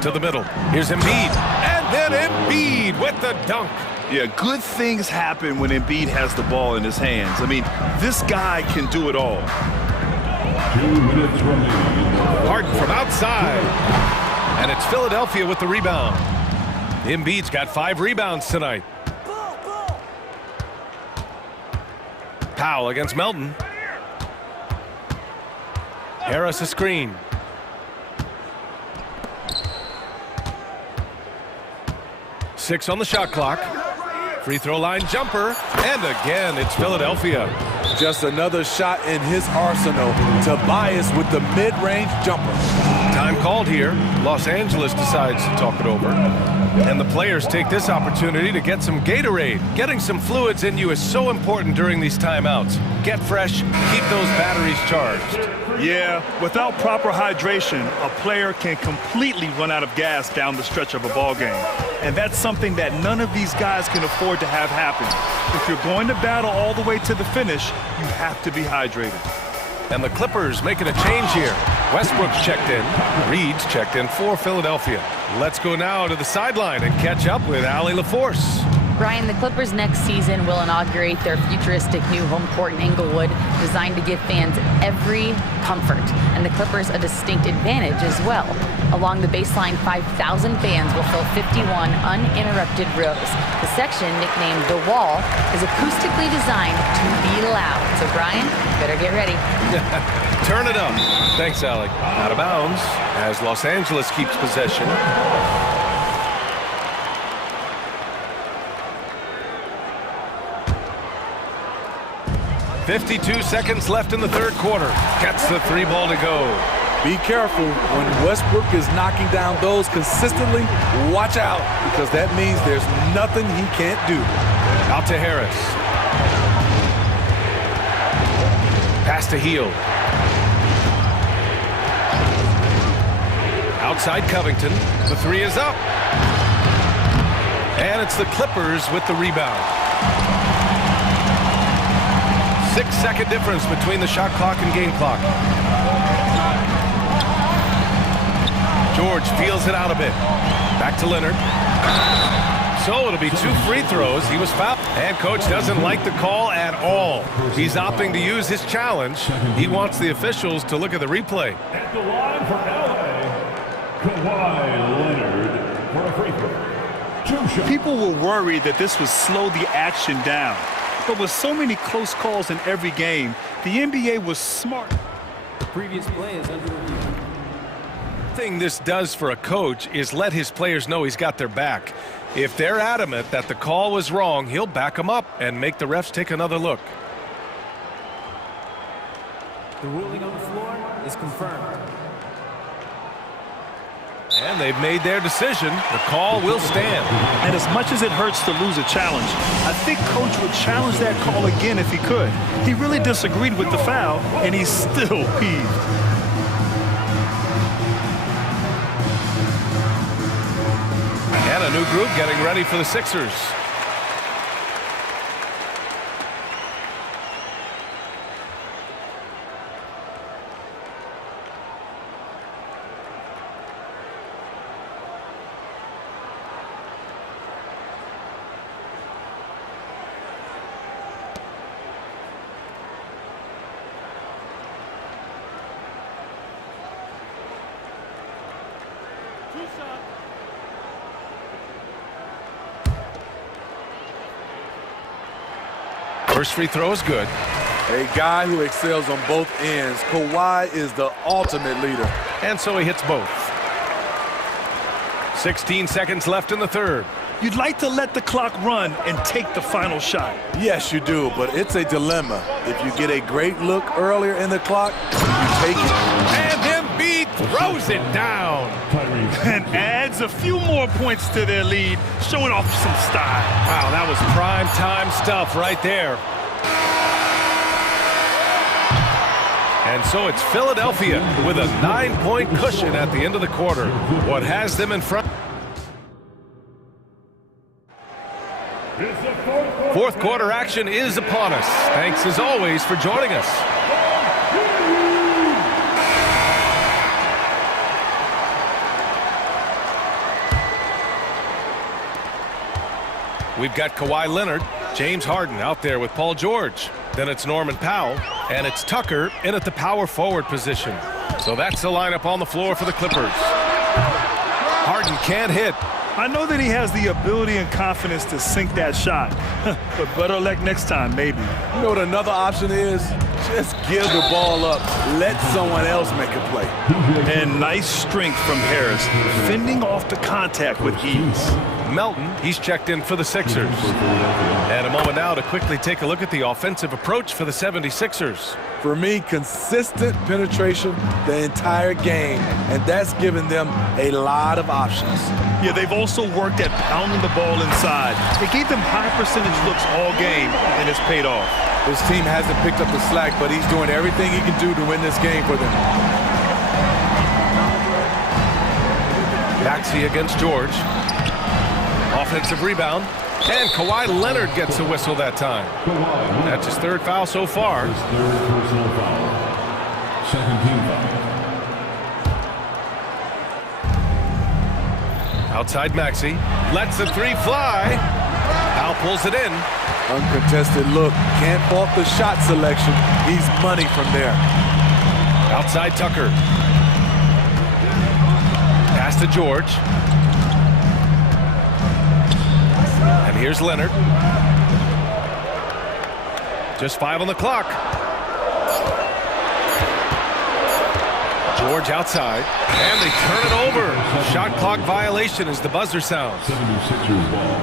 To the middle. Here's Embiid. And then Embiid with the dunk. Yeah, good things happen when Embiid has the ball in his hands. I mean, this guy can do it all. 2 minutes remaining. Harden from outside. And it's Philadelphia with the rebound. Embiid's got 5 rebounds tonight. Powell against Melton. Harris a screen. Six on the shot clock. Free throw line jumper. And again, it's Philadelphia. Just another shot in his arsenal. Tobias with the mid-range jumper. Time called here. Los Angeles decides to talk it over. And the players take this opportunity to get some Gatorade. Getting some fluids in you is so important during these timeouts. Get fresh, keep those batteries charged. Yeah, without proper hydration, a player can completely run out of gas down the stretch of a ball game. And that's something that none of these guys can afford to have happen. If you're going to battle all the way to the finish, you have to be hydrated. And the Clippers making a change here. Westbrook's checked in. Reed's checked in for Philadelphia. Let's go now to the sideline and catch up with Allie LaForce. Brian, the Clippers next season will inaugurate their futuristic new home court in Inglewood, designed to give fans every comfort, and the Clippers a distinct advantage as well. Along the baseline, 5,000 fans will fill 51 uninterrupted rows. The section, nicknamed The Wall, is acoustically designed to be loud. So, Brian, better get ready. Turn it up. Thanks, Allie. Out of bounds as Los Angeles keeps possession. .52 seconds left in the third quarter. Gets the three ball to go. Be careful when Westbrook is knocking down those consistently. Watch out, because that means there's nothing he can't do. Out to Harris. Pass to Hield. Outside Covington. The three is up. And it's the Clippers with the rebound. 6-second difference between the shot clock and game clock. George feels it out a bit. Back to Leonard. So it'll be 2 free throws. He was fouled. And coach doesn't like the call at all. He's opting to use his challenge. He wants the officials to look at the replay. At the line for LA, Kawhi Leonard for a free throw. 2 shots. People were worried that this would slow the action down. But with so many close calls in every game, the NBA was smart. The previous play is under review. The thing this does for a coach is let his players know he's got their back. If they're adamant that the call was wrong, he'll back them up and make the refs take another look. The ruling on the floor is confirmed. And they've made their decision. The call will stand. And as much as it hurts to lose a challenge, I think coach would challenge that call again if he could. He really disagreed with the foul, and he's still peeved. And a new group getting ready for the Sixers. First free throw is good. A guy who excels on both ends. Kawhi is the ultimate leader. And so he hits both. 16 seconds left in the third. You'd like to let the clock run and take the final shot. Yes, you do, but it's a dilemma. If you get a great look earlier in the clock, you take it. And Embiid throws it down. And adds a few more points to their lead, showing off some style. Wow, that was prime time stuff right there. And so it's Philadelphia with a 9-point cushion at the end of the quarter. What has them in front? Fourth quarter action is upon us. Thanks as always for joining us. We've got Kawhi Leonard, James Harden out there with Paul George. Then it's Norman Powell, and it's Tucker in at the power forward position. So that's the lineup on the floor for the Clippers. Harden can't hit. I know that he has the ability and confidence to sink that shot, but better luck next time, maybe. You know what another option is? Just give the ball up. Let someone else make a play. And nice strength from Harris, fending off the contact with ease. Melton, he's checked in for the Sixers. And a moment now to quickly take a look at the offensive approach for the 76ers. For me, consistent penetration the entire game, and that's given them a lot of options. Yeah, they've also worked at pounding the ball inside. It gave them high percentage looks all game, and it's paid off. His team hasn't picked up the slack, but he's doing everything he can do to win this game for them. Maxey against George. Offensive rebound. And Kawhi Leonard gets a whistle that time. That's his third foul so far. His third personal foul. Second team foul. Outside Maxey. Lets the three fly. Al pulls it in. Uncontested look. Can't fault the shot selection. He's money from there. Outside Tucker. Pass to George. And here's Leonard. Just 5 on the clock. George outside. And they turn it over. Shot clock violation as the buzzer sounds. 76ers ball.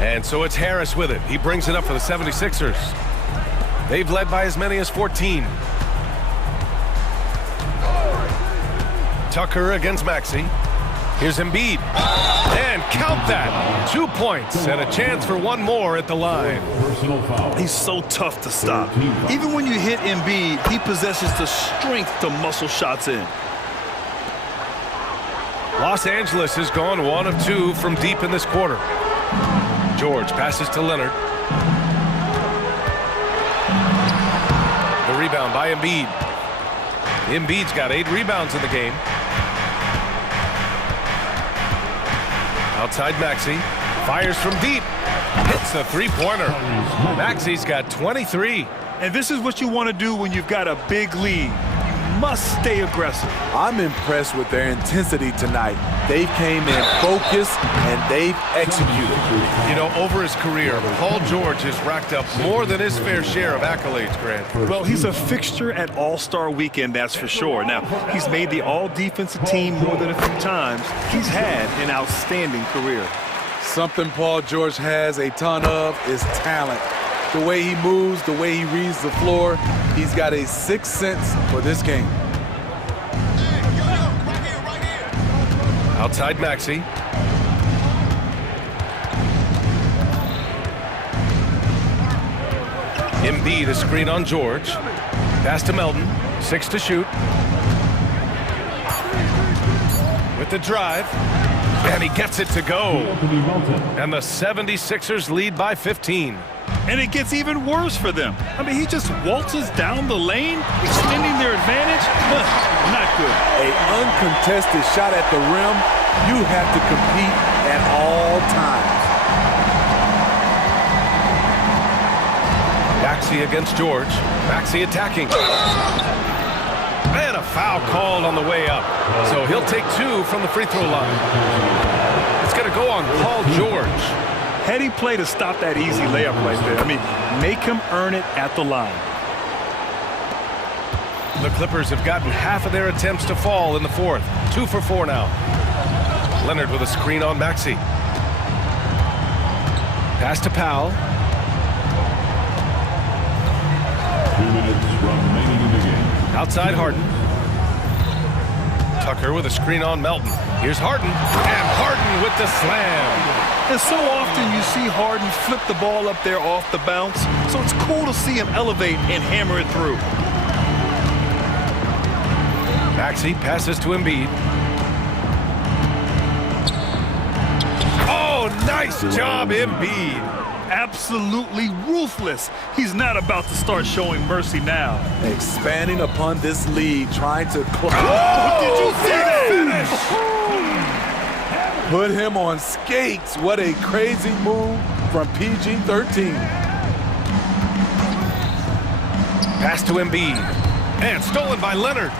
And so it's Harris with it. He brings it up for the 76ers. They've led by as many as 14. Tucker against Maxey. Here's Embiid. And count that. 2 points and a chance for one more at the line. Personal foul. He's so tough to stop. Even when you hit Embiid, he possesses the strength to muscle shots in. Los Angeles has gone 1 of 2 from deep in this quarter. George passes to Leonard. The rebound by Embiid. Embiid's got 8 rebounds in the game. Outside Maxey. Fires from deep. Hits the three-pointer. Maxey's got 23. And this is what you want to do when you've got a big lead. You must stay aggressive. I'm impressed with their intensity tonight. They came in focused and they've executed. You know, over his career, Paul George has racked up more than his fair share of accolades, Grant. Well, he's a fixture at All-Star Weekend, that's for sure. Now, he's made the All-Defensive team more than a few times. He's had an outstanding career. Something Paul George has a ton of is talent. The way he moves, the way he reads the floor, he's got a sixth sense for this game. Outside Maxey. Embiid a screen on George. Pass to Melton. 6 to shoot. With the drive. And he gets it to go. And the 76ers lead by 15. And it gets even worse for them. I mean, he just waltzes down the lane, extending their advantage. Not good. An uncontested shot at the rim, you have to compete at all times. Maxey against George. Maxey attacking. And a foul called on the way up. So he'll take 2 from the free throw line. It's going to go on Paul George. Heady play to stop that easy layup right there. I mean, make him earn it at the line. The Clippers have gotten half of their attempts to fall in the fourth. 2 for 4 now. Leonard with a screen on Maxey. Pass to Powell. 2 minutes remaining in the game. Outside Harden. Tucker with a screen on Melton. Here's Harden. And Harden with the slam. And so often you see Harden flip the ball up there off the bounce. So it's cool to see him elevate and hammer it through. Maxey passes to Embiid. Oh, nice job, Embiid. Absolutely ruthless. He's not about to start showing mercy now. Expanding upon this lead, trying to close. Oh, did you see that finish? Put him on skates. What a crazy move from PG-13. Pass to Embiid. And stolen by Leonard.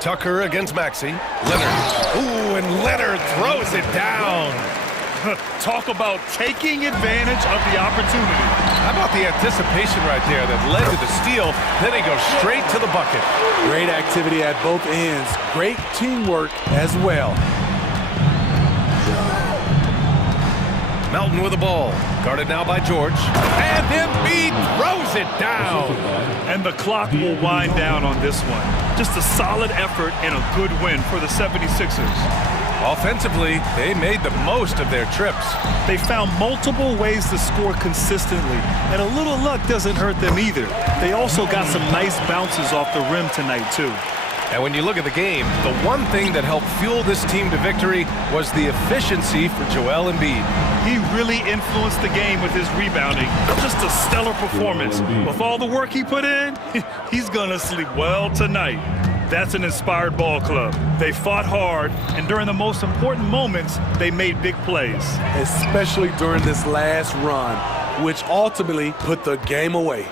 Tucker against Maxey. Leonard. Ooh, and Leonard throws it down. Talk about taking advantage of the opportunity. How about the anticipation right there that led to the steal? Then he goes straight to the bucket. Great activity at both ends. Great teamwork as well. Melton with the ball. Guarded now by George. And Embiid throws it down. And the clock will wind down on this one. Just a solid effort and a good win for the 76ers. Offensively, they made the most of their trips. They found multiple ways to score consistently, and a little luck doesn't hurt them either. They also got some nice bounces off the rim tonight, too. And when you look at the game, the one thing that helped fuel this team to victory was the efficiency for Joel Embiid. He really influenced the game with his rebounding. Just a stellar performance. With all the work he put in, he's gonna sleep well tonight. That's an inspired ball club. They fought hard, and during the most important moments, they made big plays. Especially during this last run, which ultimately put the game away.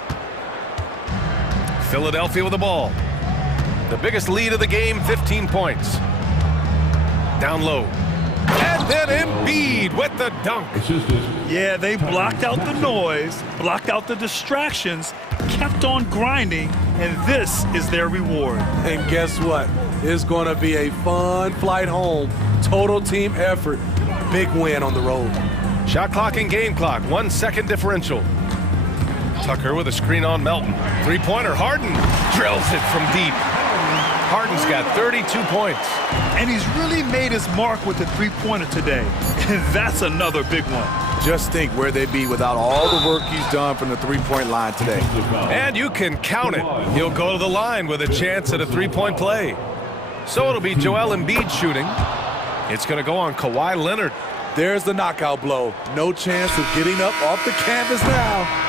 Philadelphia with the ball. The biggest lead of the game, 15 points. Down low. And then Embiid with the dunk. Yeah, they blocked out the noise, blocked out the distractions, kept on grinding, and this is their reward. And guess what? It's going to be a fun flight home. Total team effort. Big win on the road. Shot clock and game clock, 1 second differential. Tucker with a screen on Melton. Three-pointer, Harden drills it from deep. Harden's got 32 points. And he's really made his mark with the three-pointer today. And that's another big one. Just think where they'd be without all the work he's done from the three-point line today. And you can count it. He'll go to the line with a chance at a three-point play. So it'll be Joel Embiid shooting. It's going to go on Kawhi Leonard. There's the knockout blow. No chance of getting up off the canvas now.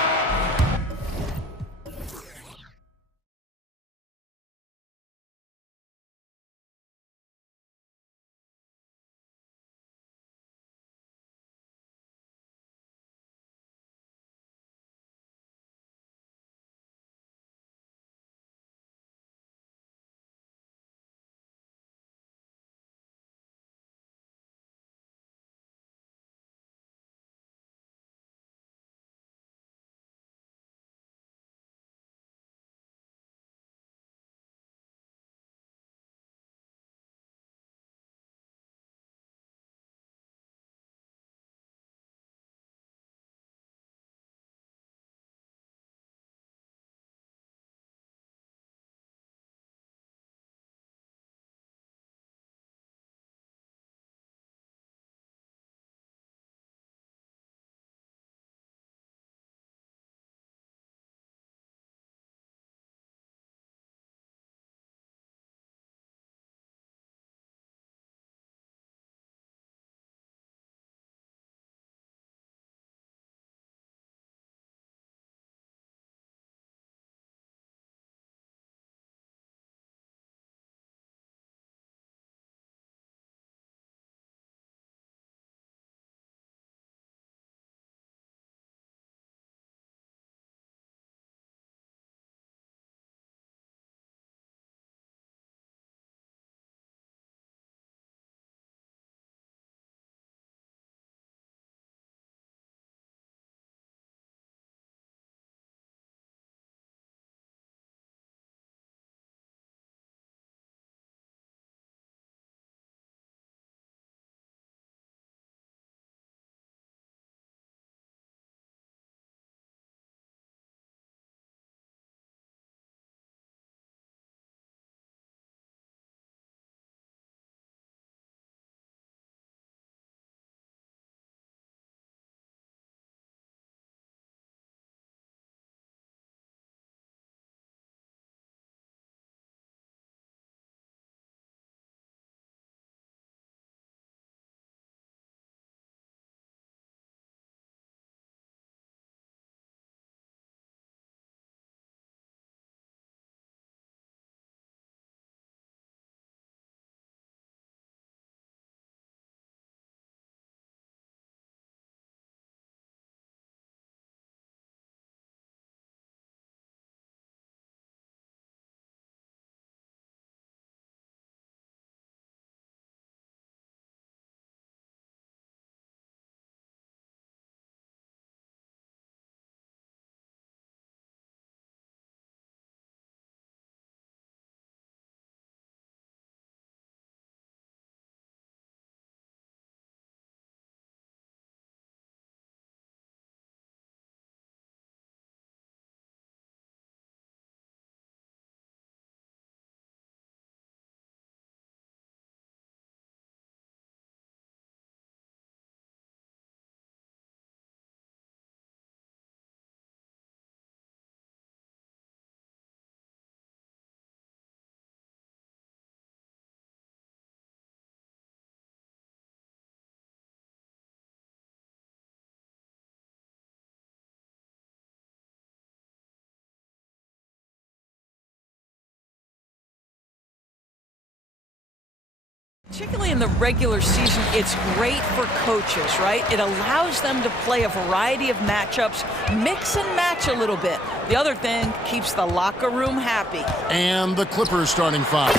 Particularly in the regular season, it's great for coaches, right? It allows them to play a variety of matchups, mix and match a little bit. The other thing keeps the locker room happy. And the Clippers starting five.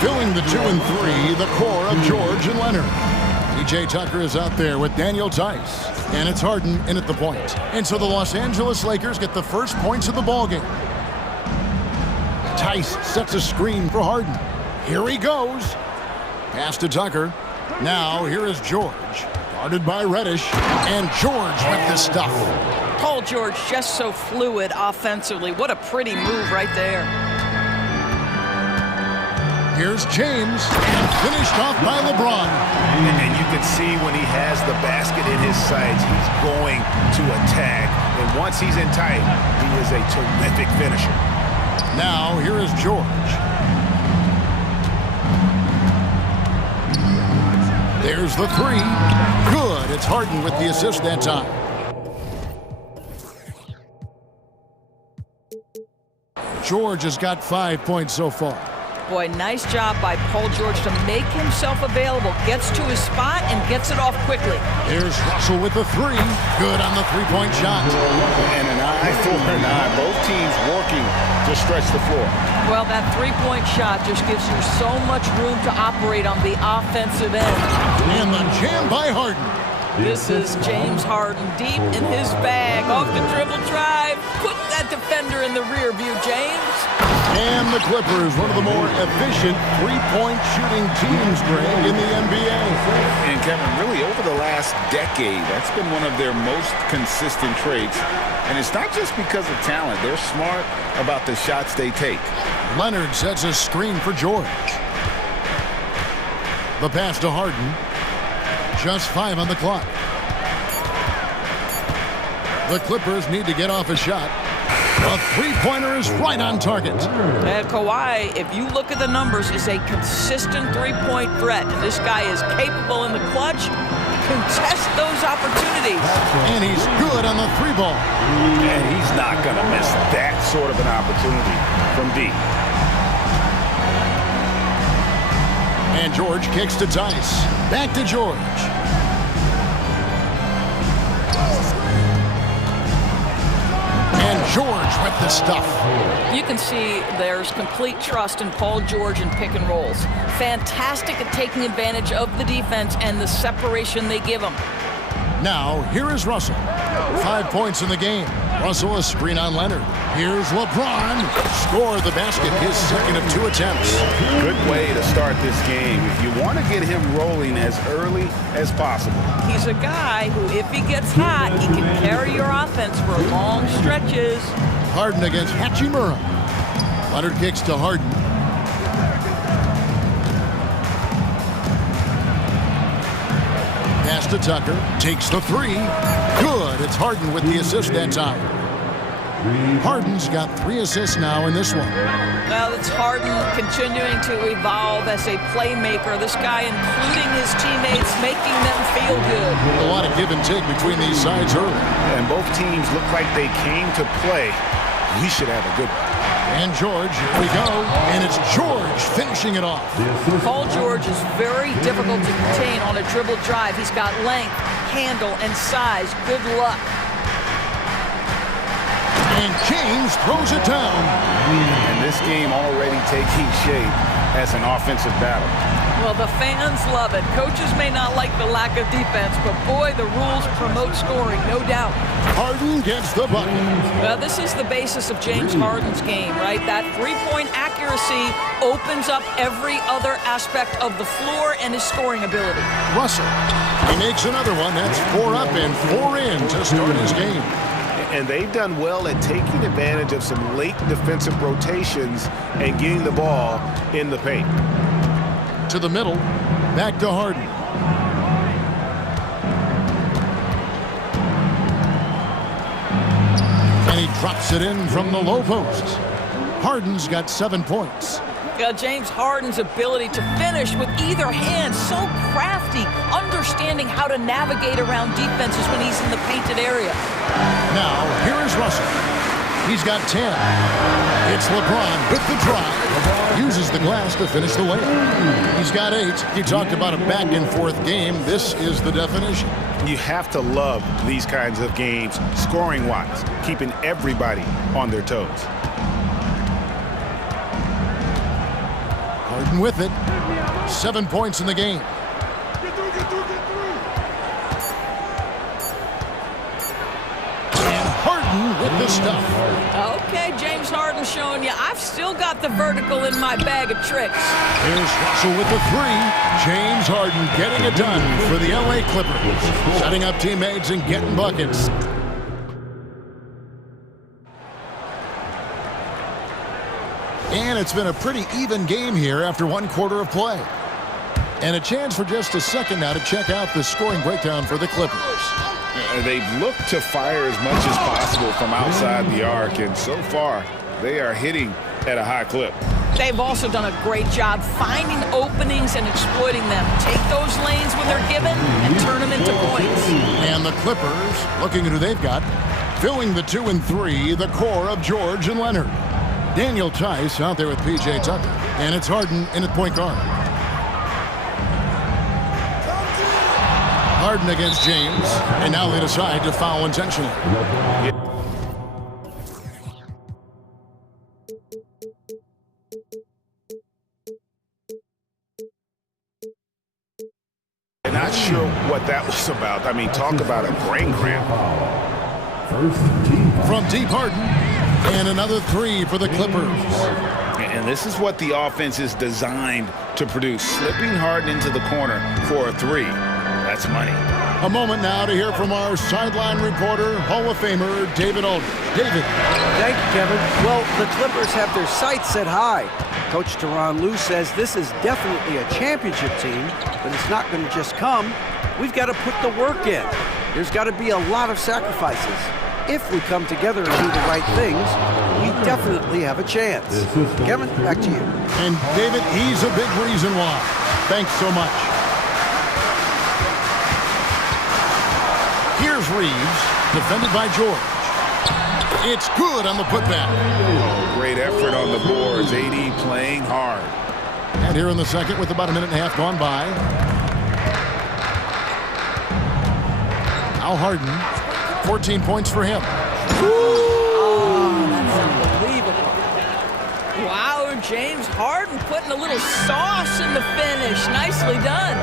Filling the 2 and 3, the core of George and Leonard. PJ Tucker is out there with Daniel Tice. And it's Harden in at the point. And so the Los Angeles Lakers get the first points of the ballgame. Tice sets a screen for Harden. Here he goes. Pass to Tucker. Now here is George. Guarded by Reddish. And George with the stuff. Paul George just so fluid offensively. What a pretty move right there. Here's James. And finished off by LeBron. And you can see when he has the basket in his sights, he's going to attack. And once he's in tight, he is a terrific finisher. Now here is George. There's the three. Good. It's Harden with the assist that time. George has got 5 points so far. Boy, nice job by Paul George to make himself available. Gets to his spot and gets it off quickly. Here's Russell with the three. Good on the three-point shot. And an eye for an eye. Both teams working to stretch the floor. Well, that three-point shot just gives you so much room to operate on the offensive end. And the jam by Harden. This is James Harden deep in his bag. Off the dribble drive. Put that defender in the rear view, James. And the Clippers, one of the more efficient three-point shooting teams, Greg, in the NBA. And Kevin, really over the last decade, that's been one of their most consistent traits. And it's not just because of talent. They're smart about the shots they take. Leonard sets a screen for George. The pass to Harden. Just 5 on the clock. The Clippers need to get off a shot. A three-pointer is right on target. Kawhi, if you look at the numbers, is a consistent three-point threat. And this guy is capable in the clutch. Contest those opportunities. And he's good on the three ball. And he's not going to miss that sort of an opportunity from deep. And George kicks to Tice. Back to George. And George with the stuff. You can see there's complete trust in Paul George in pick and rolls. Fantastic at taking advantage of the defense and the separation they give him. Now, here is Russell. 5 points in the game. Russell a screen on Leonard. Here's LeBron. Score the basket, his second of 2 attempts. Good way to start this game. If you want to get him rolling as early as possible. He's a guy who, if he gets hot, he can carry your offense for long stretches. Harden against Hachimura. Leonard kicks to Harden. Pass to Tucker. Takes the three. Good. It's Harden with the assist that time. Harden's got 3 assists now in this one. Well, it's Harden continuing to evolve as a playmaker. This guy, including his teammates, making them feel good. A lot of give and take between these sides early. And both teams look like they came to play. We should have a good one. And George, here we go. And it's George finishing it off. Paul George is very difficult to contain on a dribble drive. He's got length, handle, and size. Good luck. And James throws it down. And this game already taking shape as an offensive battle. Well, the fans love it. Coaches may not like the lack of defense, but boy, the rules promote scoring, no doubt. Harden gets the bucket. Well, this is the basis of James Harden's game, right? That three-point accuracy opens up every other aspect of the floor and his scoring ability. Russell, he makes another one. That's 4 up and 4 in to start his game. And they've done well at taking advantage of some late defensive rotations and getting the ball in the paint. To the middle, back to Harden. And he drops it in from the low post. Harden's got 7 points. James Harden's ability to finish with either hand, so crafty, understanding how to navigate around defenses when he's in the painted area. Now, here is Russell. He's got 10. It's LeBron with the drive. Uses the glass to finish the layup. He's got 8. You talked about a back-and-forth game. This is the definition. You have to love these kinds of games, scoring-wise, keeping everybody on their toes. Harden with it. 7 points in the game. And Harden with the stuff. Okay, James Harden showing you I've still got the vertical in my bag of tricks. Here's Russell with the 3. James Harden getting it done for the LA Clippers. Setting up teammates and getting buckets. And it's been a pretty even game here after 1 quarter of play. And a chance for just a second now to check out the scoring breakdown for the Clippers. They've looked to fire as much as possible from outside the arc, and so far they are hitting at a high clip. They've also done a great job finding openings and exploiting them. Take those lanes when they're given and turn them into points. And the Clippers, looking at who they've got, filling the 2 and 3, the core of George and Leonard. Daniel Tice out there with P.J. Tucker. And it's Harden in at point guard. Harden against James. And now they decide to foul intentionally. Not sure what that was about. I mean, talk about a brain cramp. From deep, Harden. And another 3 for the Clippers. And this is what the offense is designed to produce. Slipping Harden into the corner for a 3. That's money. A moment now to hear from our sideline reporter, Hall of Famer David Aldridge. David. Thank you, Kevin. Well, the Clippers have their sights set high. Coach Tyronn Lue says this is definitely a championship team, but it's not going to just come. We've got to put the work in. There's got to be a lot of sacrifices. If we come together and do the right things, we definitely have a chance. Kevin, back to you. And David, he's a big reason why. Thanks so much. Here's Reeves, defended by George. It's good on the putback. Great effort on the boards. AD playing hard. And here in the second with about a minute and a half gone by. Al Harden, 14 points for him. Oh, that's unbelievable. Wow, James Harden putting a little sauce in the finish. Nicely done.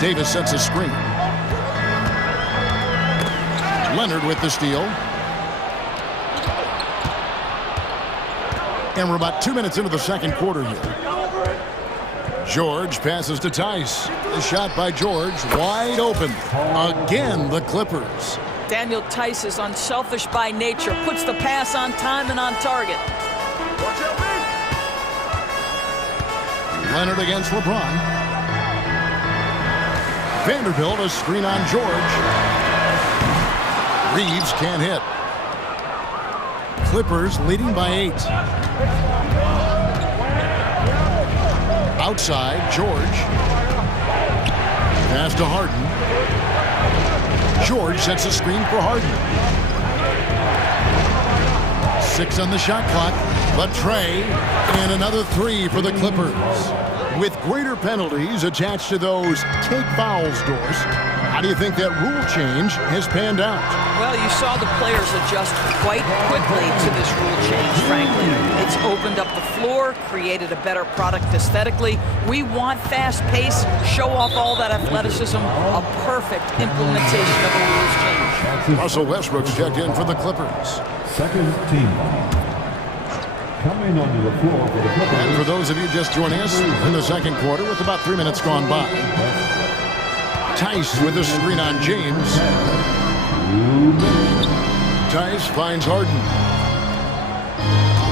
Davis sets a screen. Leonard with the steal. And we're about 2 minutes into the second quarter here. George passes to Tice. The shot by George, wide open. Again, the Clippers. Daniel Tice is unselfish by nature. Puts the pass on time and on target. Leonard against LeBron. Vanderbilt, a screen on George. Reeves can't hit. Clippers leading by 8. Outside, George. Pass to Harden. George sets a screen for Harden. 6 on the shot clock. But Trey, and another 3 for the Clippers. With greater penalties attached to those take fouls doors, how do you think that rule change has panned out? Well, you saw the players adjust quite quickly to this rule change, frankly. It's opened up the floor, created a better product aesthetically. We want fast pace, show off all that athleticism, a perfect implementation of a rules change. Russell Westbrook's checked in for the Clippers. Second team. Coming onto the floor for the Clippers. And for those of you just joining us in the second quarter with about 3 minutes gone by. Tice with a screen on James. Tice finds Harden.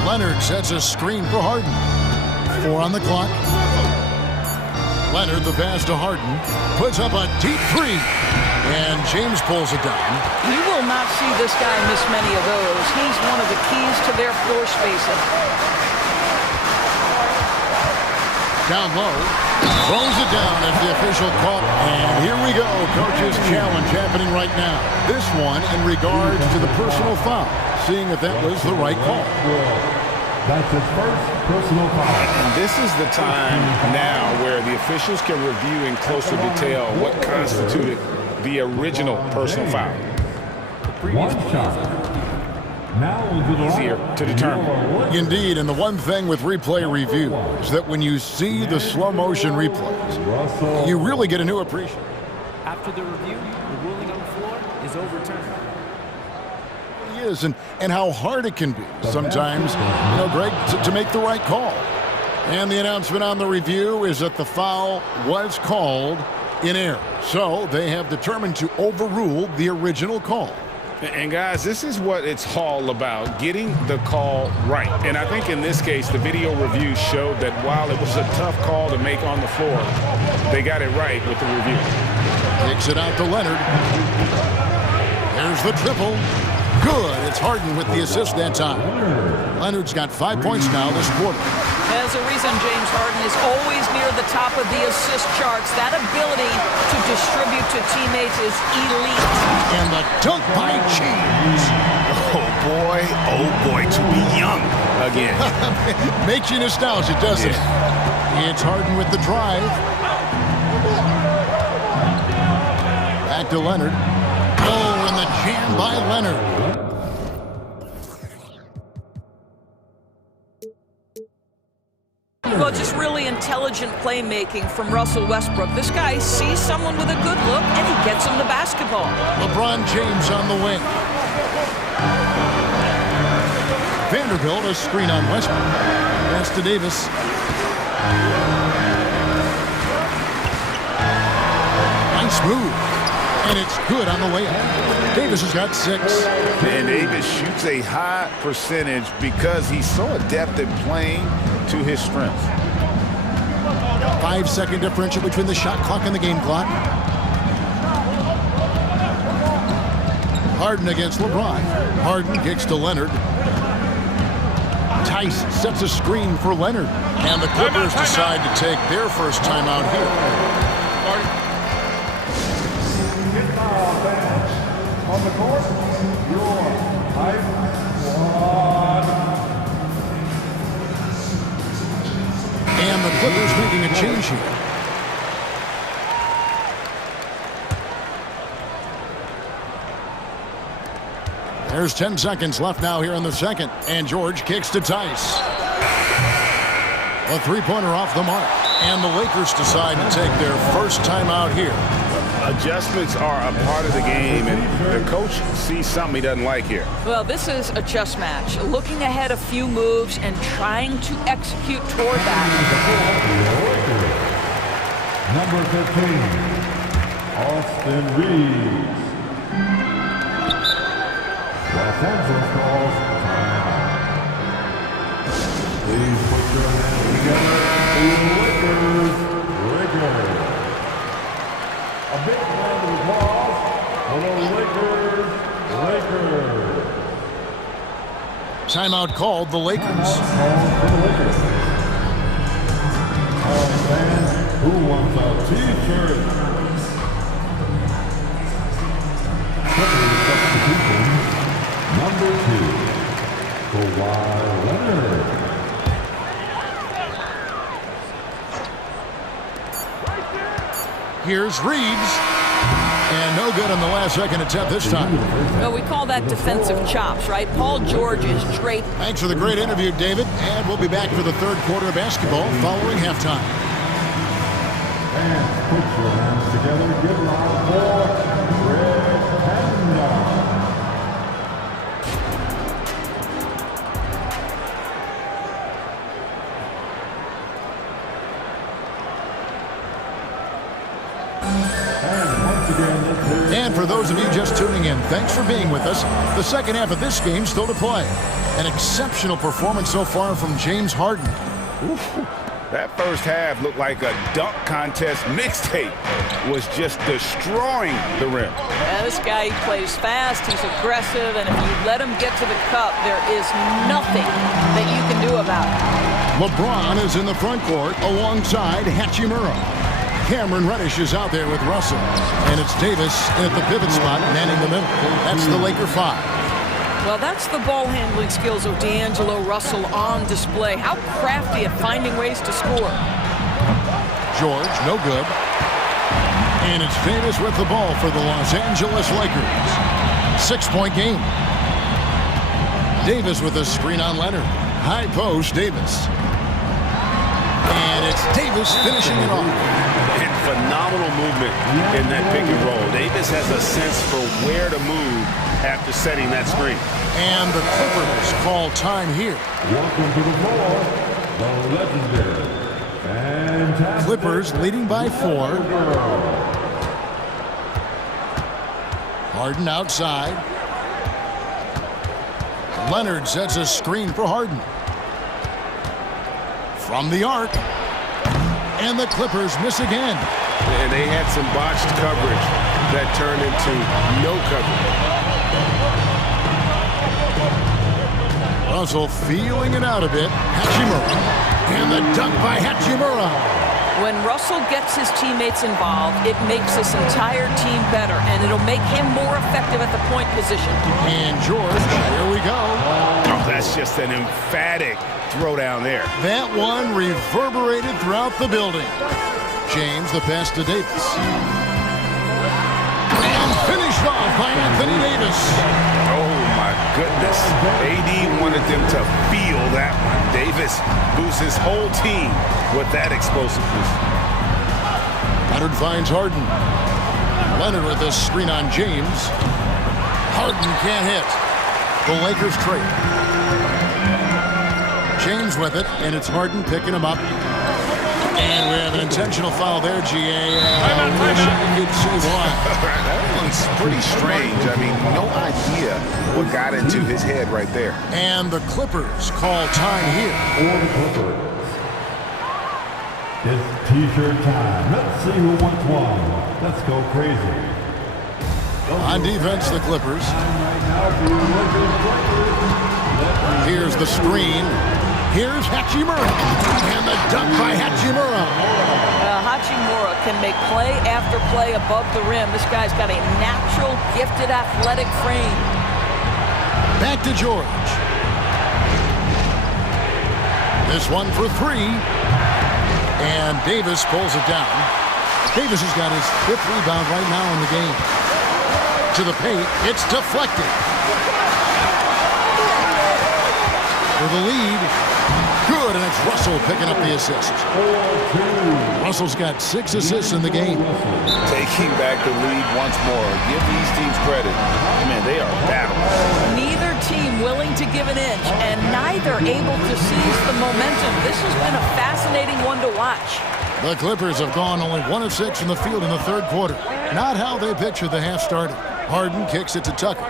Leonard sets a screen for Harden. 4 on the clock. Leonard, the pass to Harden, puts up a deep 3. And James pulls it down. You will not see this guy miss many of those. He's one of the keys to their floor spacing. Down low, throws it down as the official caught. And here we go, coach's challenge happening right now. This one in regards to the personal fouls. seeing if that was the right call. That's his first personal foul. And this is the time now where the officials can review in closer detail what constituted the original personal foul. One shot. Easier to determine. Indeed, and the one thing with replay review is that when you see the slow motion replays, you really get a new appreciation. After the review, the ruling on the floor is overturned. It is, and how hard it can be sometimes, Greg, to make the right call. And the announcement on the review is that the foul was called in error. So they have determined to overrule the original call. And guys, this is what it's all about, getting the call right. And I think in this case, the video review showed that while it was a tough call to make on the floor, they got it right with the review. Takes it out to Leonard. There's the triple. Good. It's Harden with the assist that time. Leonard's got 5 points now this quarter. There's a reason James Harden is always near the top of the assist charts. That ability to distribute to teammates is elite. And the dunk by James. Oh boy, to be young again. Makes you nostalgic, doesn't it? It's Harden with the drive. Back to Leonard. Oh, and the jam by Leonard. Well, just really intelligent playmaking from Russell Westbrook. This guy sees someone with a good look, and he gets him the basketball. LeBron James on the wing. Vanderbilt, a screen on Westbrook. Pass to Davis. Nice move. And it's good on the way up. Davis has got 6. And Davis shoots a high percentage because he's so adept at playing to his strengths. 5-second differential between the shot clock and the game clock. Harden against LeBron. Harden kicks to Leonard. Tice sets a screen for Leonard. And the Clippers decide to take their first timeout here. On the court, your height squad. And the Clippers making a change here. There's 10 seconds left now here in the second. And George kicks to Tice. A three-pointer off the mark. And the Lakers decide to take their first timeout here. Adjustments are a part of the game, and the coach sees something he doesn't like here. Well, this is a chess match. Looking ahead a few moves and trying to execute toward that. Number 15, Austin Reeves. Los Angeles calls timeout. Please put your hands together. Lakers. A big round of applause for the Lakers. Timeout called the Lakers. All fans, who wants a t-shirt? Substitution number 2, Kawhi Leonard. Here's Reeves. And no good on the last second attempt this time. Well, we call that defensive chops, right? Paul George is draped. Thanks for the great interview, David. And we'll be back for the third quarter of basketball following halftime. And put your hands together. Give it up for Red Panda. And for those of you just tuning in, thanks for being with us. The second half of this game still to play. An exceptional performance so far from James Harden. Ooh, that first half looked like a dunk contest mixtape. Was just destroying the rim. Yeah, this guy plays fast, he's aggressive, and if you let him get to the cup, there is nothing that you can do about it. LeBron is in the front court alongside Hachimura. Cameron Reddish is out there with Russell. And it's Davis at the pivot spot, manning the middle. That's the Laker 5. Well, that's the ball handling skills of D'Angelo Russell on display. How crafty at finding ways to score. George, no good. And it's Davis with the ball for the Los Angeles Lakers. 6-point game. Davis with a screen on Leonard. High post, Davis. And it's Davis finishing it off. And phenomenal movement in that pick and roll. Davis has a sense for where to move after setting that screen. And the Clippers call time here. Welcome to the floor, the legendary. Fantastic. Clippers leading by 4. Harden outside. Leonard sets a screen for Harden. From the arc. And the Clippers miss again. And they had some botched coverage that turned into no coverage. Russell feeling it out a bit. Hachimura. And the dunk by Hachimura. When Russell gets his teammates involved, it makes this entire team better, and it'll make him more effective at the point position. And George, here we go. Oh, that's just an emphatic throw down there. That one reverberated throughout the building. James, the pass to Davis. And finished off by Anthony Davis. Oh, my goodness. AD wanted them to feel that one. Davis boosts his whole team with that explosiveness. Leonard finds Harden. Leonard with a screen on James. Harden can't hit. The Lakers trade. James with it, and it's Harden picking him up. And we have an intentional foul there, GA. You'd say why. That one's pretty strange. I mean, no idea what got into his head right there. And the Clippers call time here. For the Clippers. It's T-shirt time. Let's see who wants one. Let's go crazy. On defense, the Clippers. Here's the screen. Here's Hachimura. And the dunk by Hachimura. Hachimura can make play after play above the rim. This guy's got a natural, gifted, athletic frame. Back to George. This one for 3. And Davis pulls it down. Davis has got his 5th rebound right now in the game. To the paint. It's deflected. For the lead. Good, and it's Russell picking up the assist. Russell's got 6 assists in the game. Taking back the lead once more. Give these teams credit. Man, they are battling. Neither team willing to give an inch, and neither able to seize the momentum. This has been a fascinating one to watch. The Clippers have gone only 1 of 6 from the field in the 3rd quarter. Not how they pictured the half started. Harden kicks it to Tucker.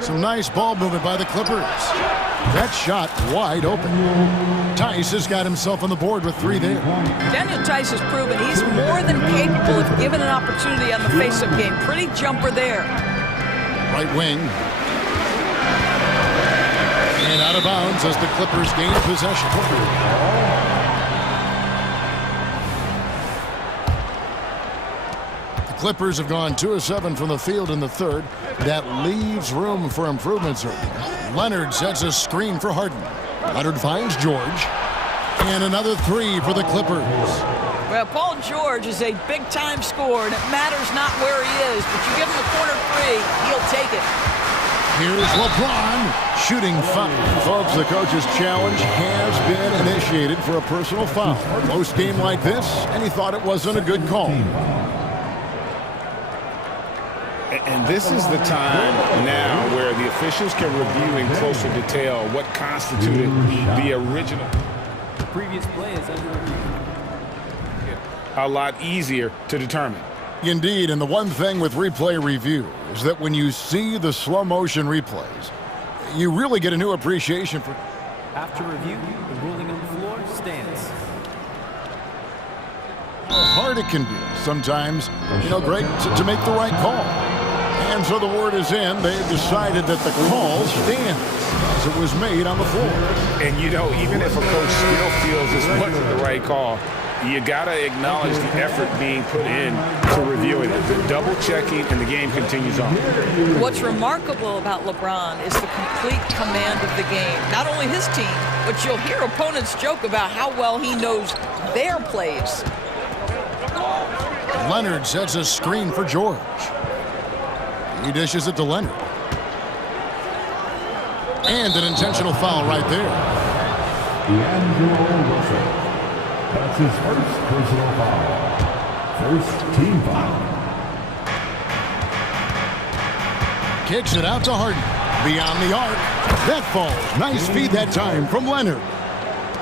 Some nice ball movement by the Clippers. That shot wide open. Tice has got himself on the board with 3 there. Daniel Tice has proven he's more than capable of given an opportunity on the face-up game. Pretty jumper there. Right wing. And out of bounds as the Clippers gain possession. The Clippers have gone 2 of 7 from the field in the 3rd. That leaves room for improvements. Leonard sets a screen for Harden. Leonard finds George. And another 3 for the Clippers. Well, Paul George is a big-time scorer, and it matters not where he is, but you give him a corner 3, he'll take it. Here's LeBron shooting foul. Folks, the coach's challenge has been initiated for a personal foul. Close game like this, and he thought it wasn't a good call. And this is the time now where the officials can review in closer detail what constituted the original. The previous play is under review. A lot easier to determine. Indeed, and the one thing with replay review is that when you see the slow motion replays, you really get a new appreciation for. After review, the ruling on the floor stands. How hard it can be sometimes, Greg, to make the right call. And so the word is in. They've decided that the call stands as it was made on the floor. And even if a coach still feels this wasn't the right call, You got to acknowledge the effort being put in to reviewing it. The double checking, and the game continues on. What's remarkable about LeBron is the complete command of the game. Not only his team, but you'll hear opponents joke about how well he knows their plays. Leonard sets a screen for George. He dishes it to Leonard. And an intentional foul right there. D'Angelo Russell. That's his first personal foul. First team foul. Kicks it out to Harden. Beyond the arc. That falls. Nice feed that time from Leonard.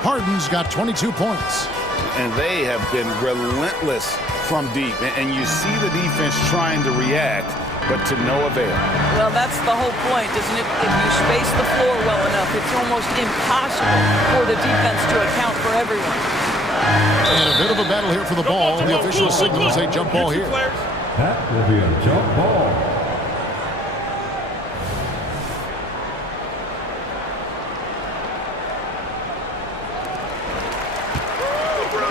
Harden's got 22 points. And they have been relentless from deep. And you see the defense trying to react, but to no avail. Well, that's the whole point, isn't it? If you space the floor well enough, it's almost impossible for the defense to account for everyone. And a bit of a battle here for the ball. The official signals a jump ball here. That will be a jump ball.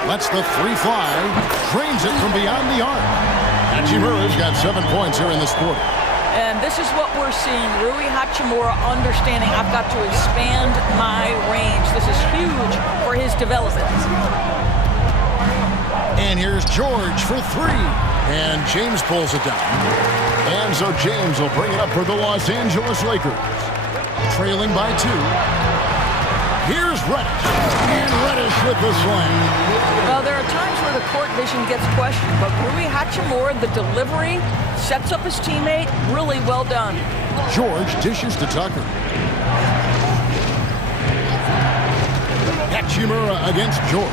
Lets the three fly. Trains it from beyond the arc. Hachimura's got 7 points here in this quarter. And this is what we're seeing. Rui Hachimura understanding I've got to expand my range. This is huge for his development. And here's George for three. And James pulls it down. And so James will bring it up for the Los Angeles Lakers. Trailing by 2. Here's Reddish. And Reddish with the slam. Well, there are times where the court vision gets questioned, but Rui Hachimura, the delivery, sets up his teammate. Really well done. George dishes to Tucker. Hachimura against George.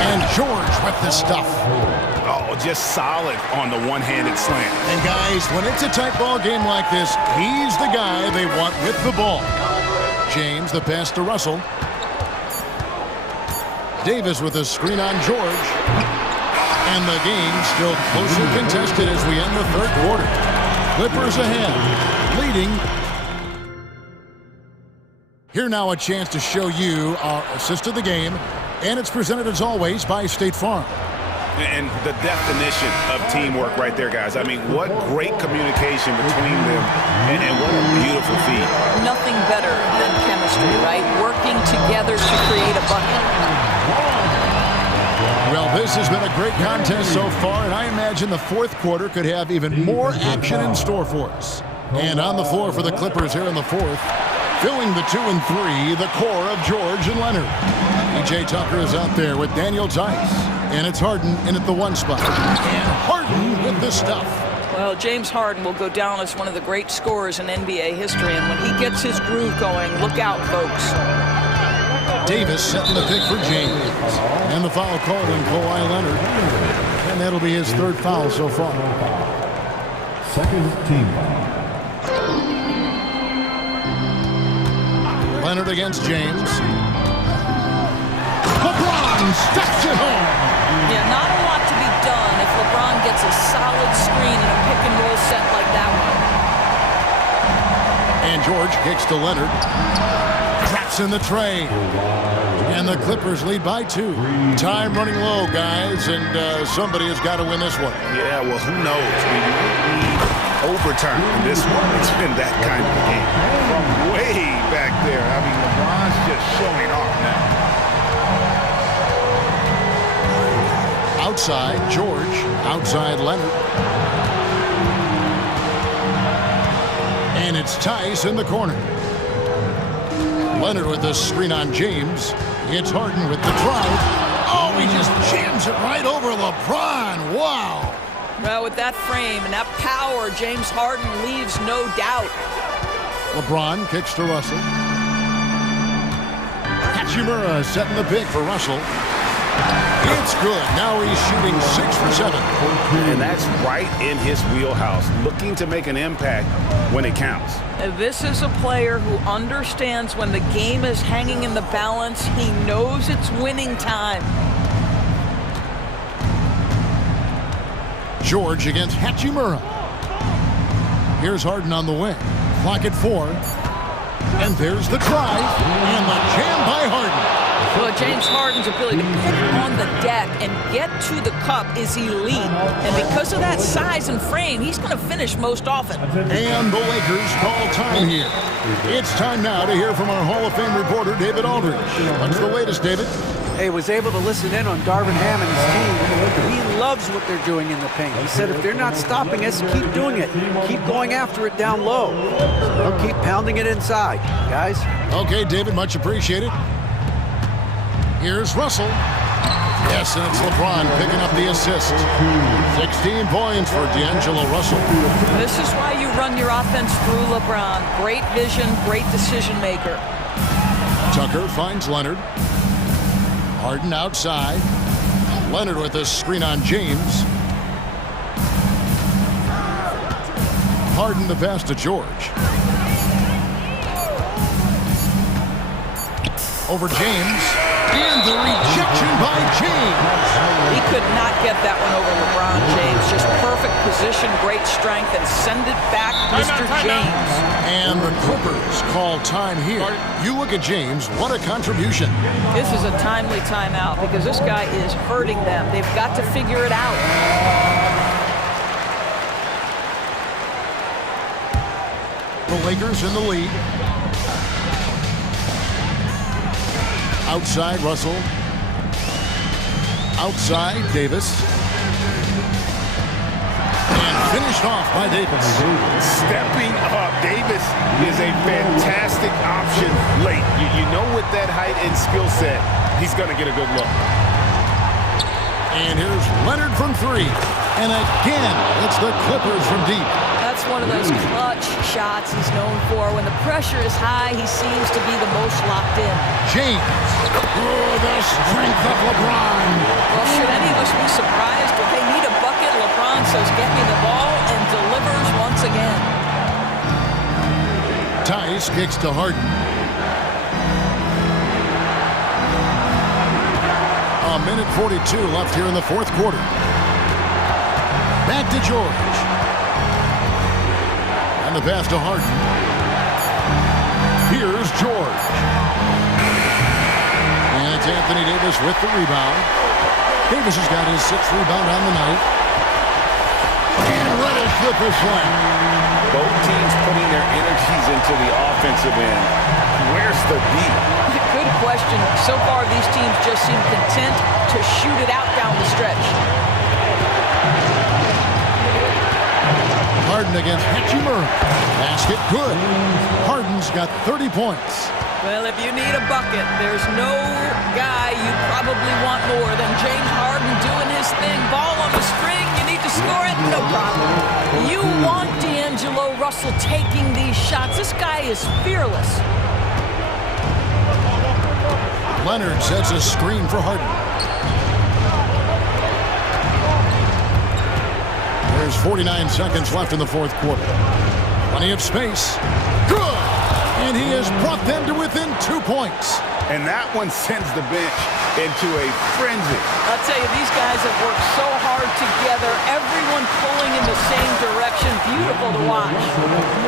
And George with the stuff. Oh, just solid on the one-handed slam. And guys, when it's a tight ball game like this, he's the guy they want with the ball. James, the pass to Russell. Davis with a screen on George. And the game still closely contested as we end the third quarter. Clippers ahead, leading. Here now a chance to show you our assist of the game. And it's presented as always by State Farm. And the definition of teamwork right there, guys. I mean, what great communication between them, and what a beautiful feat. Nothing better than chemistry, right? Working together to create a bucket. Well, this has been a great contest so far, and I imagine the fourth quarter could have even more action in store for us. And on the floor for the Clippers here in the fourth, filling the 2 and 3, the core of George and Leonard. P.J. Tucker is out there with Daniel Tice. And it's Harden in at the 1 spot. And Harden with the stuff. Well, James Harden will go down as one of the great scorers in NBA history. And when he gets his groove going, look out, folks. Davis setting the pick for James. And the foul called on Kawhi Leonard. And that'll be his third foul so far. Second team foul. Leonard against James. LeBron steps it home. Yeah, not a lot to be done if LeBron gets a solid screen in a pick-and-roll set like that one. And George kicks to Leonard. Traps in the tray. And the Clippers lead by 2. Time running low, guys, and somebody has got to win this one. Yeah, well, who knows? We need overturn in this one. It's been that kind of a game. From way back there. I mean, LeBron's just showing off now. Outside, George. Outside, Leonard. And it's Tice in the corner. Leonard with the screen on James. It's Harden with the drive. Oh, he just jams it right over LeBron. Wow. Well, with that frame and that power, James Harden leaves no doubt. LeBron kicks to Russell. Hachimura setting the pick for Russell. It's good. Now he's shooting 6 for 7. And that's right in his wheelhouse, looking to make an impact when it counts. This is a player who understands when the game is hanging in the balance. He knows it's winning time. George against Hachimura. Here's Harden on the wing. Clock at 4. And there's the drive. And the jam by Harden. Well, James Harden's ability to put it on the deck and get to the cup is elite. And because of that size and frame, he's going to finish most often. And the Lakers call time here. It's time now to hear from our Hall of Fame reporter, David Aldridge. What's the latest, David? Hey, was able to listen in on Darvin Ham and his team. He loves what they're doing in the paint. He said if they're not stopping us, keep doing it. Keep going after it down low. They'll keep pounding it inside, guys. Okay, David, much appreciated. Here's Russell. Yes, and it's LeBron picking up the assist. 16 points for D'Angelo Russell. This is why you run your offense through LeBron. Great vision, great decision maker. Tucker finds Leonard. Harden outside. Leonard with a screen on James. Harden the pass to George. Over James. And the rejection by James. He could not get that one over LeBron James. Just perfect position, great strength, and send it back, Mr. James. And the Clippers call time here. You look at James, what a contribution. This is a timely timeout because this guy is hurting them. They've got to figure it out. The Lakers in the lead. Outside Russell. Outside Davis. And finished off by Davis. Stepping up. Davis is a fantastic option late. You know with that height and skill set, he's going to get a good look. And here's Leonard from three. And again, it's the Clippers from deep. That's one of those clutch shots he's known for. When the pressure is high, he seems to be the most locked in. James. Oh, the strength of LeBron. Well, should any of us be surprised if they need a bucket? LeBron says, get me the ball, and delivers once again. Tice kicks to Harden. A minute 42 left here in the fourth quarter. Back to George. And the pass to Harden. Here's George. And it's Anthony Davis with the rebound. Davis has got his 6th rebound on the night. And Reddish with the slam. Both teams putting their energies into the offensive end. Where's the beat? Good question. So far, these teams just seem content to shoot it out down the stretch. Harden against Hachimura. Basket good. Harden's got 30 points. Well, if you need a bucket, there's no guy you probably want more than James Harden doing his thing. Ball on the string, you need to score it, no problem. You want D'Angelo Russell taking these shots. This guy is fearless. Leonard sets a screen for Harden. There's 49 seconds left in the fourth quarter. Plenty of space. Good! And he has brought them to within 2 points. And that one sends the bench into a frenzy. I'll tell you, these guys have worked so hard together. Everyone pulling in the same direction. Beautiful to watch.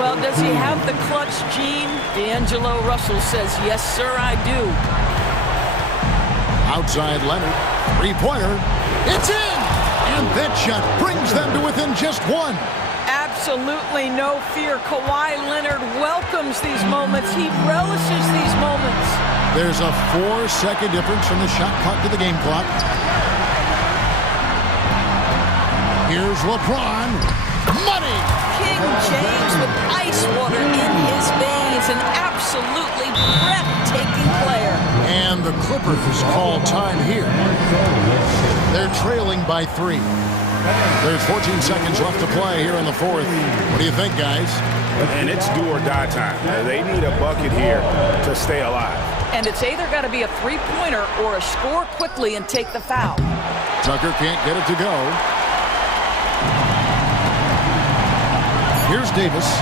Well, does he have the clutch gene? D'Angelo Russell says, yes, sir, I do. Outside Leonard. Three-pointer. It's in! And that shot brings them to within just one. Absolutely no fear. Kawhi Leonard welcomes these moments. He relishes these moments. There's a 4-second difference from the shot clock to the game clock. Here's LeBron. Money! King James with ice water in his veins. An absolutely breathtaking player. And the Clippers call time here. They're trailing by 3. There's 14 seconds left to play here in the fourth. What do you think, guys? And it's do or die time. They need a bucket here to stay alive. And it's either got to be a three-pointer or a score quickly and take the foul. Tucker can't get it to go. Here's Davis.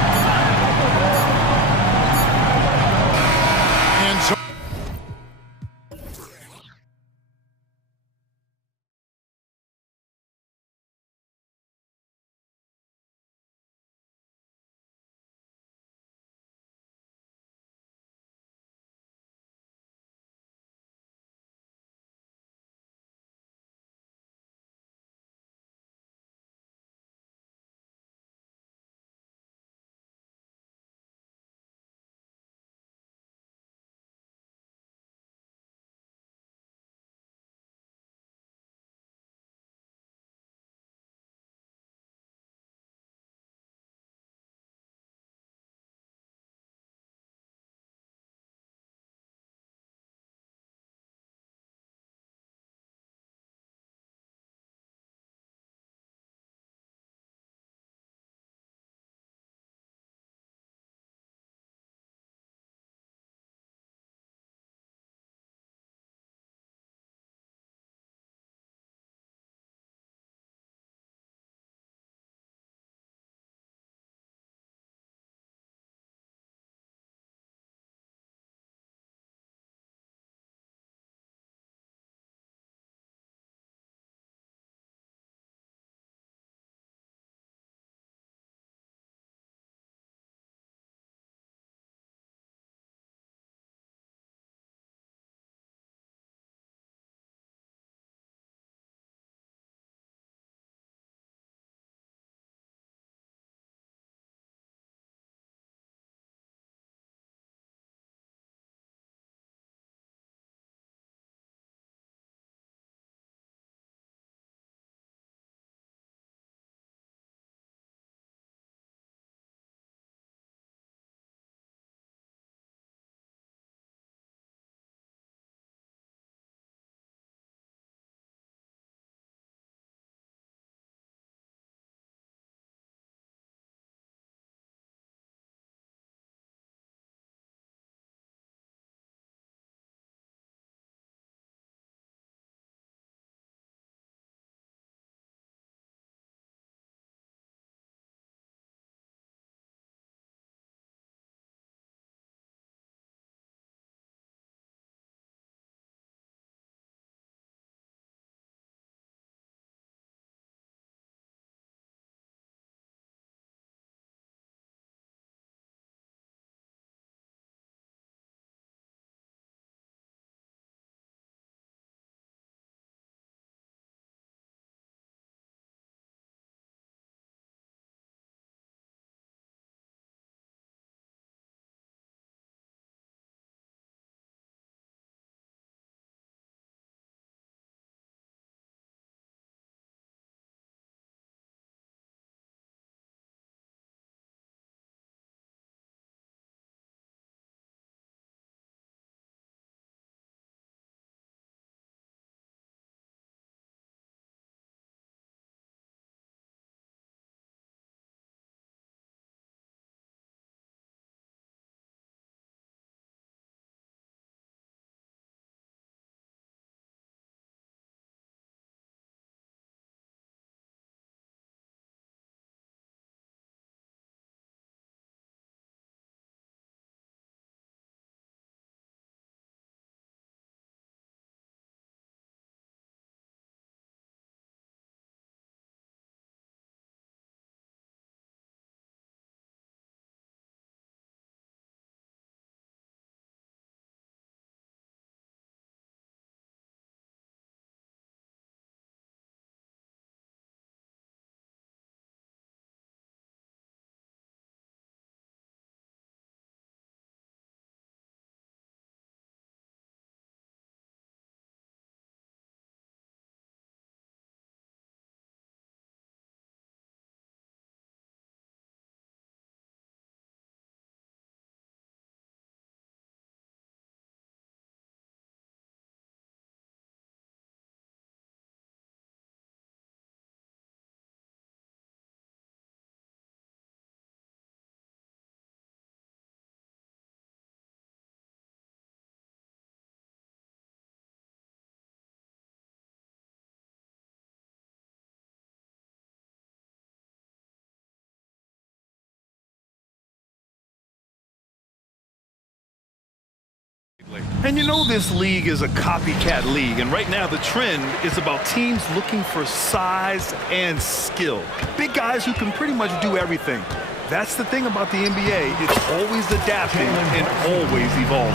And you know this league is a copycat league, and right now the trend is about teams looking for size and skill. Big guys who can pretty much do everything. That's the thing about the NBA. It's always adapting and always evolving.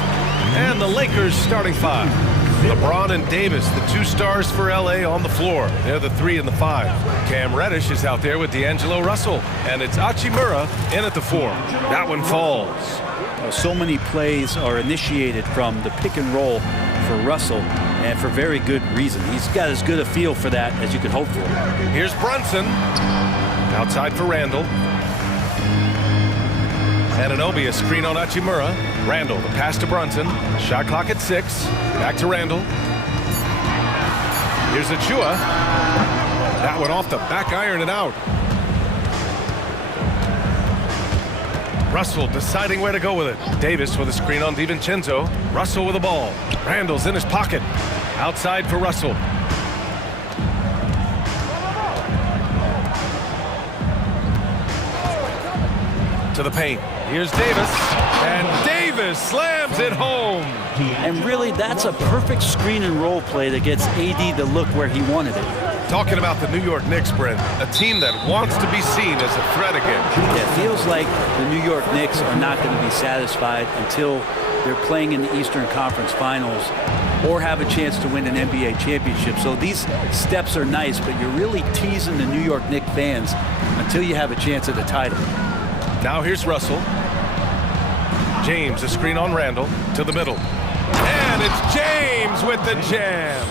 And the Lakers starting five. LeBron and Davis, the two stars for LA on the floor. They're the 3 and the 5. Cam Reddish is out there with D'Angelo Russell. And it's Hachimura in at the 4. That one falls. So many plays are initiated from the pick and roll for Russell, and for very good reason. He's got as good a feel for that as you could hope for. Here's Brunson. Outside for Randall. Anunoby, a screen on Hachimura. Randall, the pass to Brunson. Shot clock at 6. Back to Randall. Here's Achua. That one off the back iron and out. Russell deciding where to go with it. Davis with a screen on DiVincenzo. Russell with the ball. Randall's in his pocket. Outside for Russell. To the paint. Here's Davis. And Davis slams it home. And really, that's a perfect screen and roll play that gets AD to look where he wanted it. Talking about the New York Knicks, Brent, a team that wants to be seen as a threat again. Yeah, it feels like the New York Knicks are not going to be satisfied until they're playing in the Eastern Conference Finals or have a chance to win an NBA championship. So these steps are nice, but you're really teasing the New York Knicks fans until you have a chance at the title. Now here's Russell. James, a screen on Randall to the middle. And it's James with the jam.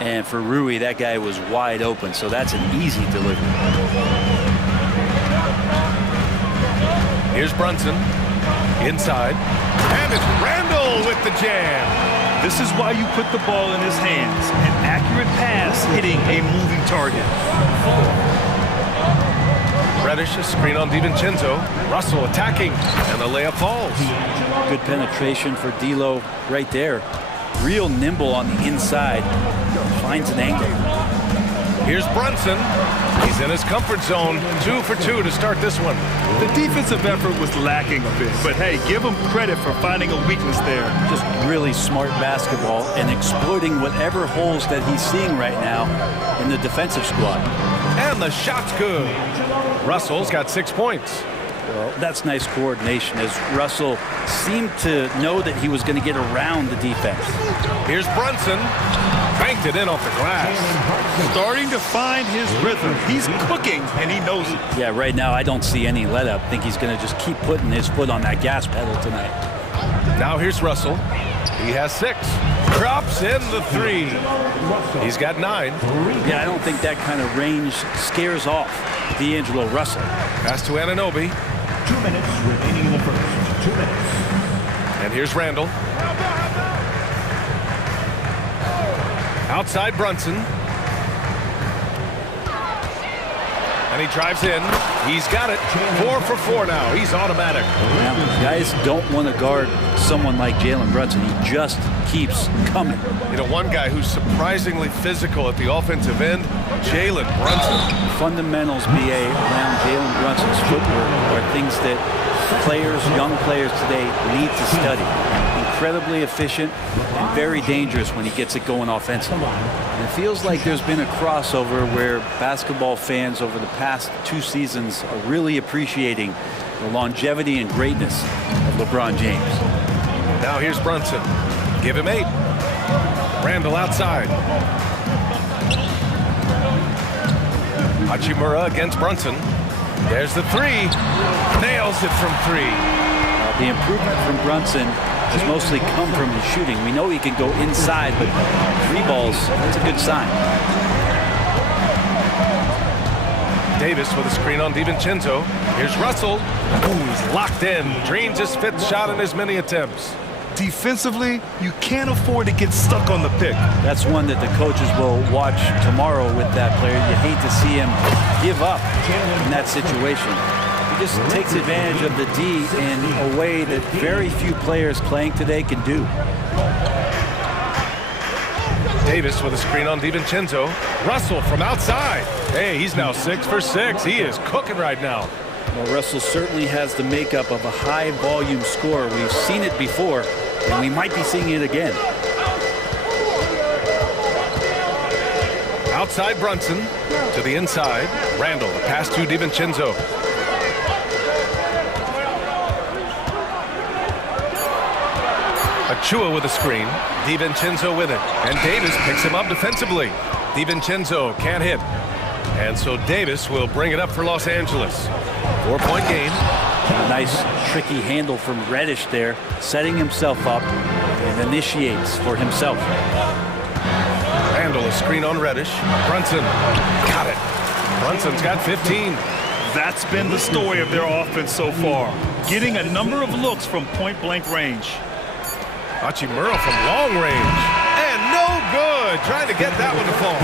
And for Rui, that guy was wide open, so that's an easy delivery. Here's Brunson. Inside. And it's Randall with the jam. This is why you put the ball in his hands. An accurate pass hitting a moving target. Reddish, a screen on DiVincenzo. Russell attacking, and the layup falls. Good penetration for D'Lo right there. Real nimble on the inside. Finds an angle. Here's Brunson. He's in his comfort zone. 2 for 2 to start this one. The defensive effort was lacking a bit, but hey, give him credit for finding a weakness there. Just really smart basketball and exploiting whatever holes that he's seeing right now in the defensive squad. And the shot's good. Russell's got 6 points. Well, that's nice coordination as Russell seemed to know that he was going to get around the defense. Here's Brunson. Banked it in off the glass. Starting to find his rhythm. He's cooking, and he knows it. Yeah, right now I don't see any let up. I think he's going to just keep putting his foot on that gas pedal tonight. Now here's Russell. He has 6. Drops in the 3. He's got 9. Yeah, I don't think that kind of range scares off D'Angelo Russell. Pass to Anunoby. 2 minutes remaining in the first. 2 minutes. And here's Randall. Outside Brunson. And he drives in. He's got it. 4 for 4 now. He's automatic. Now, guys don't want to guard someone like Jalen Brunson. He just keeps coming. You know, one guy who's surprisingly physical at the offensive end, Jalen Brunson. Fundamentals, BA, around Jalen Brunson's footwork are things that players, young players today need to study. Incredibly efficient and very dangerous when he gets it going offensively. And it feels like there's been a crossover where basketball fans over the past 2 seasons are really appreciating the longevity and greatness of LeBron James. Now here's Brunson. Give him 8. Randall outside. Hachimura against Brunson. There's the 3. Nails it from 3. The improvement from Brunson has mostly come from his shooting. We know he can go inside, but 3 balls, that's a good sign. Davis with a screen on DiVincenzo. Here's Russell. Ooh, he's locked in. Dreams his 5th shot in as many attempts. Defensively, you can't afford to get stuck on the pick. That's one that the coaches will watch tomorrow with that player. You hate to see him give up in that situation. He just takes advantage of the D in a way that very few players playing today can do. Davis with a screen on DiVincenzo. Russell from outside. Hey, he's now 6 for 6. He is cooking right now. Well, Russell certainly has the makeup of a high-volume scorer. We've seen it before. and we might be seeing it again. Outside Brunson to the inside. Randall, the pass to DiVincenzo. Achua with a screen. DiVincenzo with it. And Davis picks him up defensively. DiVincenzo can't hit. And so Davis will bring it up for Los Angeles. 4-point game. A nice tricky handle from Reddish there, setting himself up and initiates for himself. Randall, a screen on Reddish. Brunson got it. Brunson's got 15. That's been the story of their offense so far, getting a number of looks from point-blank range. Hachimura from long range. And no good. Trying to get that one to fall.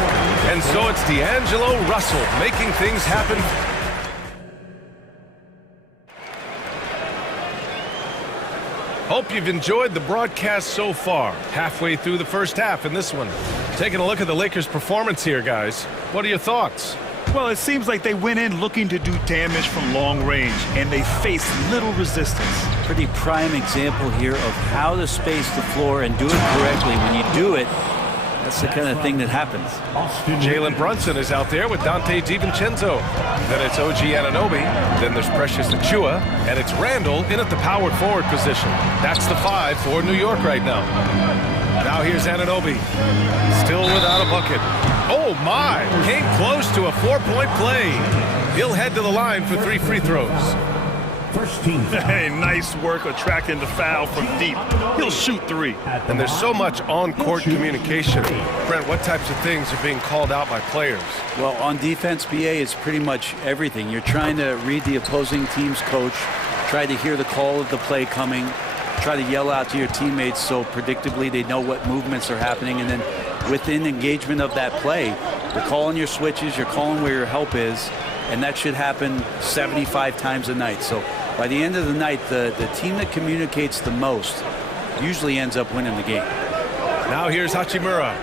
And so it's D'Angelo Russell making things happen. Hope you've enjoyed the broadcast so far. Halfway through the first half in this one. Taking a look at the Lakers' performance here, guys. What are your thoughts? Well, it seems like they went in looking to do damage from long range, and they faced little resistance. Pretty prime example here of how to space the floor and do it correctly. When you do it, that's the kind of thing that happens. Jalen Brunson is out there with Dante DiVincenzo. Then it's OG Anunoby. Then there's Precious Achua. And it's Randall in at the powered forward position. That's the 5 for New York right now. Now here's Anunoby. Still without a bucket. Oh my! Came close to a 4-point play. He'll head to the line for 3 free throws. Hey, nice work attracting the foul from deep. He'll shoot 3. And there's so much on-court communication. Brent, what types of things are being called out by players? Well, on defense, BA, it's pretty much everything. You're trying to read the opposing team's coach, try to hear the call of the play coming, try to yell out to your teammates so predictably they know what movements are happening, and then within engagement of that play, you're calling your switches, you're calling where your help is, and that should happen 75 times a night. So by the end of the night, the team that communicates the most usually ends up winning the game. Now here's Hachimura.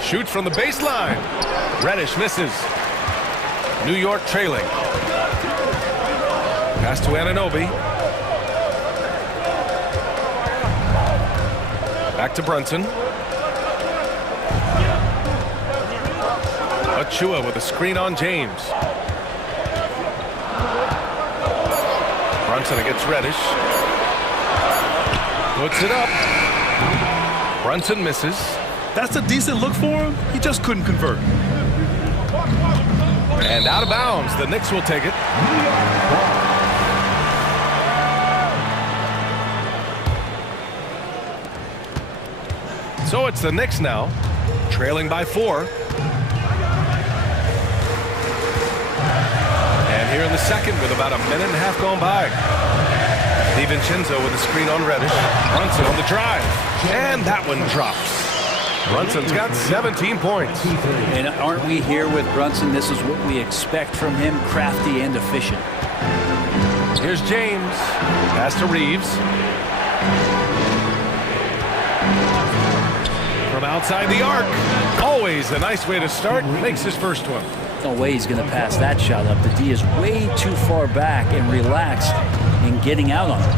Shoots from the baseline. Reddish misses. New York trailing. Pass to Anunoby. Back to Brunson. Achua with a screen on James. Brunson against Reddish. Puts it up. Brunson misses. That's a decent look for him. He just couldn't convert. And out of bounds. The Knicks will take it. So it's the Knicks now, trailing by 4. And here in the second with about a minute and a half gone by. DiVincenzo with a screen on Reddish. Brunson on the drive. And that one drops. Brunson's got 17 points. And aren't we here with Brunson? This is what we expect from him, crafty and efficient. Here's James. Pass to Reeves. From outside the arc. Always a nice way to start. Makes his first one. No way he's going to pass that shot up. The D is way too far back and relaxed in getting out on it.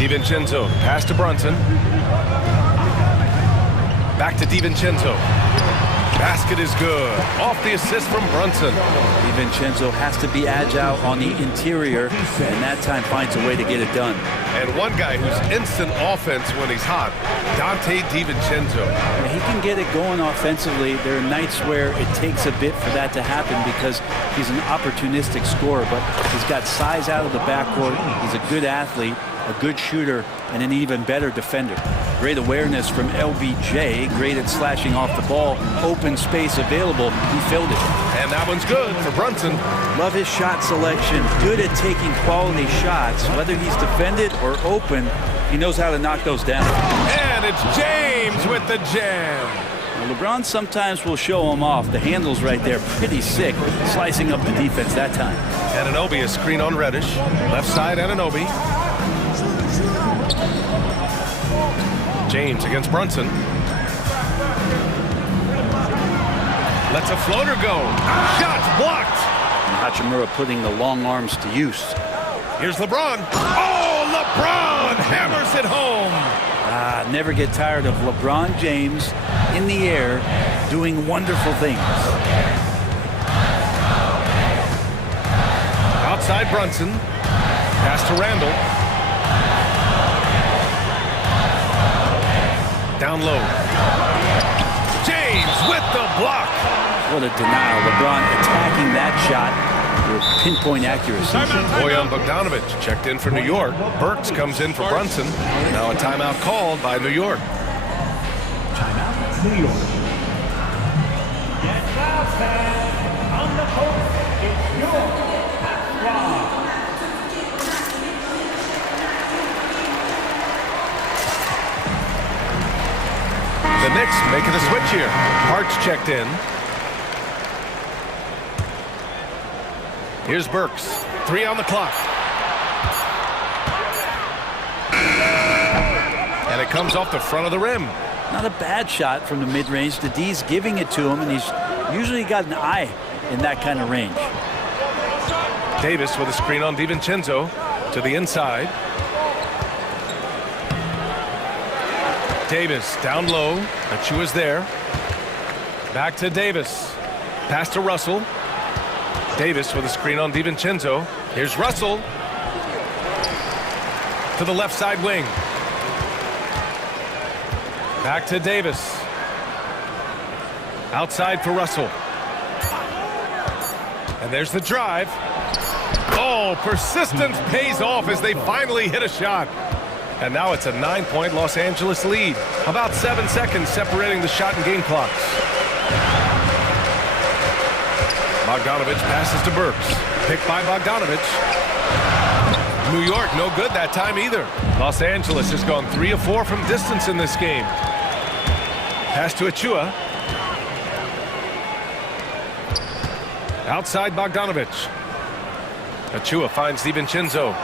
DiVincenzo, pass to Brunson. Back to DiVincenzo. Basket is good. Off the assist from Brunson. DiVincenzo has to be agile on the interior, and that time finds a way to get it done. And one guy who's instant offense when he's hot, Dante DiVincenzo. He can get it going offensively. There are nights where it takes a bit for that to happen because he's an opportunistic scorer, but he's got size out of the backcourt. He's a good athlete, a good shooter, and an even better defender. Great awareness from LBJ, great at slashing off the ball. Open space available, he filled it. And that one's good for Brunson. Love his shot selection, good at taking quality shots. Whether he's defended or open, he knows how to knock those down. And it's James with the jam. Well, LeBron sometimes will show him off. The handle's right there, pretty sick, slicing up the defense that time. Anunoby, a screen on Reddish. Left side, Anunoby. James against Brunson. Lets a floater go. Shots blocked. Hachimura putting the long arms to use. Here's LeBron. Oh, LeBron hammers it home. Never get tired of LeBron James in the air doing wonderful things. Outside Brunson. Pass to Randall. Down low. James with the block. What a denial. LeBron attacking that shot with pinpoint accuracy. Bojan Bogdanovic checked in for New York. Burks comes in for Brunson. Now a timeout called by New York. Timeout, New York. Get foul fans on the court. It's your squad. The Knicks making a switch here. Hart's checked in. Here's Burks. 3 on the clock. And it comes off the front of the rim. Not a bad shot from the mid-range. The D's giving it to him, and he's usually got an eye in that kind of range. Davis with a screen on DiVincenzo to the inside. Davis down low. Achua's there. Back to Davis. Pass to Russell. Davis with a screen on DiVincenzo. Here's Russell. To the left side wing. Back to Davis. Outside for Russell. And there's the drive. Oh, persistence pays off as they finally hit a shot. And now it's a 9-point Los Angeles lead. About 7 seconds separating the shot and game clocks. Bogdanovic passes to Burks. Picked by Bogdanovic. New York no good that time either. Los Angeles has gone 3 of 4 from distance in this game. Pass to Achua. Outside Bogdanovic. Achua finds DiVincenzo.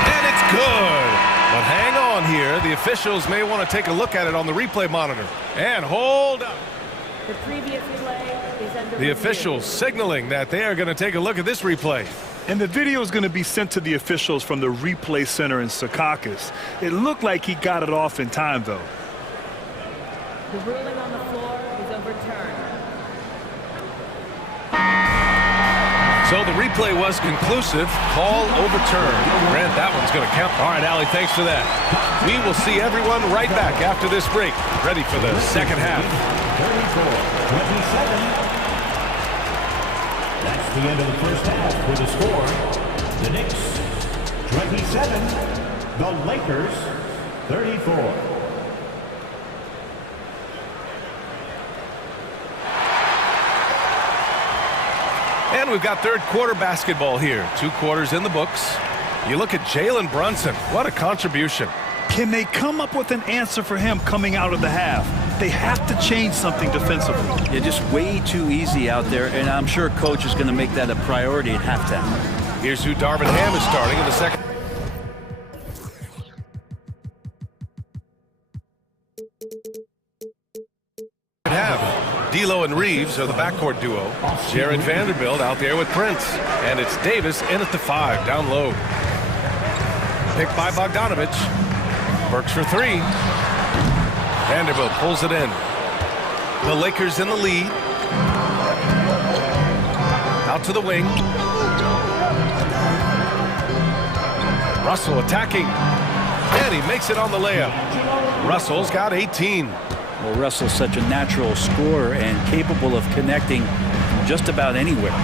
And it's good. But hang on here. The officials may want to take a look at it on the replay monitor. And hold up. The previous play is under The officials signaling that they are going to take a look at this replay. And the video is going to be sent to the officials from the replay center in Secaucus. It looked like he got it off in time, though. The ruling on the floor is overturned. So the replay was conclusive. Call overturned. Grant, that one's going to count. All right, Allie, thanks for that. We will see everyone right back after this break. Ready for the second half. 34-27. That's the end of the first half with the score. The Knicks 27, the Lakers 34. And we've got third quarter basketball here. 2 quarters in the books. You look at Jalen Brunson. What a contribution. Can they come up with an answer for him coming out of the half? They have to change something defensively. They're just way too easy out there, and I'm sure coach is going to make that a priority at halftime. Here's who Darvin Ham is starting in the second half. D'Lo and Reeves are the backcourt duo. Jared Vanderbilt out there with Prince. And it's Davis in at the 5, down low. Picked by Bogdanovic. Burks for 3. Vanderbilt pulls it in. The Lakers in the lead. Out to the wing. Russell attacking. And he makes it on the layup. Russell's got 18. Well, Russell's such a natural scorer and capable of connecting from just about anywhere.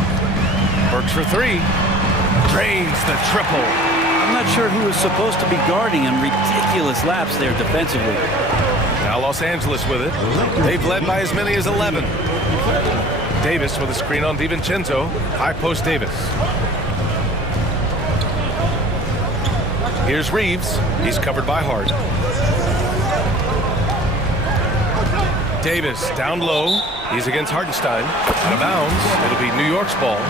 Burks for 3. Drains the triple. I'm not sure who is supposed to be guarding him. Ridiculous laps there defensively. Now Los Angeles with it. They've led by as many as 11. Davis with a screen on DiVincenzo. High post Davis. Here's Reeves. He's covered by Hart. Davis down low. He's against Hartenstein. Out of bounds. It'll be New York's ball.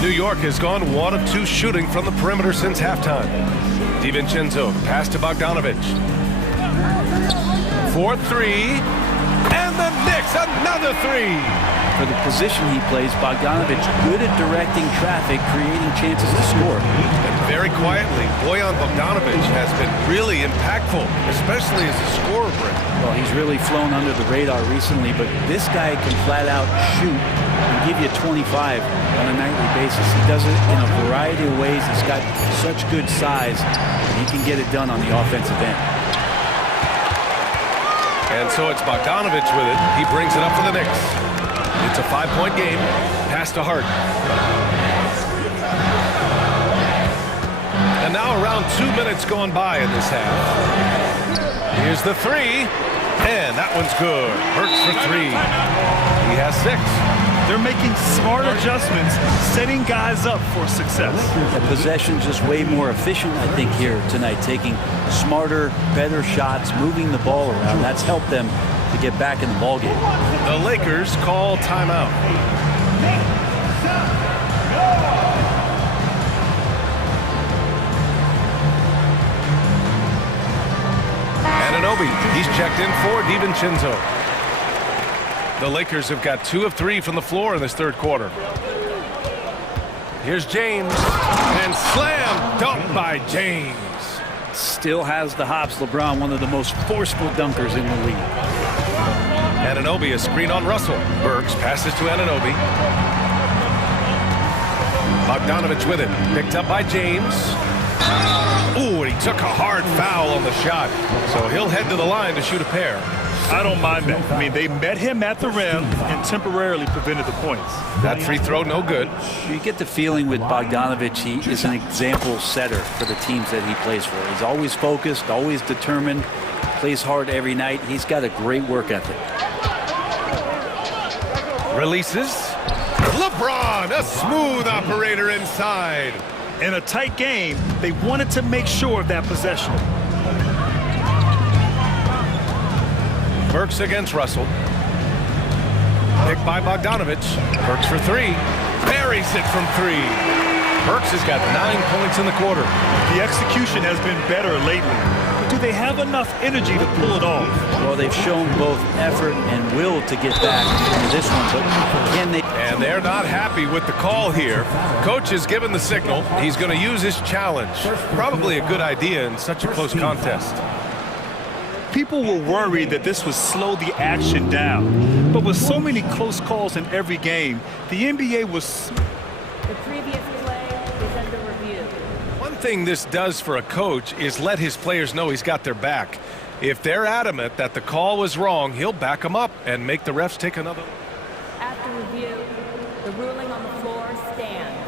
New York has gone 1 of 2 shooting from the perimeter since halftime. DiVincenzo pass to Bogdanovic. 4-3. And the Knicks, another three. For the position he plays, Bogdanovich good at directing traffic, creating chances to score. And very quietly, Bojan Bogdanović has been really impactful, especially as a scorer, Brent. Well, he's really flown under the radar recently, but this guy can flat out shoot and give you 25 on a nightly basis. He does it in a variety of ways. He's got such good size, and he can get it done on the offensive end. And so it's Bogdanović with it. He brings it up for the Knicks. It's a 5-point game. Pass to Hart. And now around 2 minutes going by in this half. Here's the three. And that one's good. Hurts for three. He has 6. They're making smart adjustments, setting guys up for success. The possession just way more efficient, I think, here tonight, taking smarter, better shots, moving the ball around. That's helped them to get back in the ballgame. The Lakers call timeout. Anunoby, he's checked in for DiVincenzo. The Lakers have got 2 of 3 from the floor in this third quarter. Here's James, and slam dunk by James. Still has the hops. LeBron, one of the most forceful dunkers in the league. Anunoby, a screen on Russell. Burks passes to Anunoby. Bogdanović with it, picked up by James. Ooh, and he took a hard foul on the shot. So he'll head to the line to shoot a pair. I don't mind that. I mean, they met him at the rim and temporarily prevented the points. That free throw, no good. You get the feeling with Bogdanović, he is an example setter for the teams that he plays for. He's always focused, always determined, plays hard every night. He's got a great work ethic. Releases. LeBron, a smooth operator inside. In a tight game, they wanted to make sure of that possession. Burks against Russell. Picked by Bogdanović. Burks for three. Buries it from three. Burks has got 9 points in the quarter. The execution has been better lately. But do they have enough energy to pull it off? Well, they've shown both effort and will to get back into this one, but can they? And they're not happy with the call here. Coach has given the signal. He's going to use his challenge. Probably a good idea in such a close contest. People were worried that this would slow the action down. But with so many close calls in every game, the NBA was... The previous play is under review. One thing this does for a coach is let his players know he's got their back. If they're adamant that the call was wrong, he'll back them up and make the refs take another. After review, the ruling on the floor stands.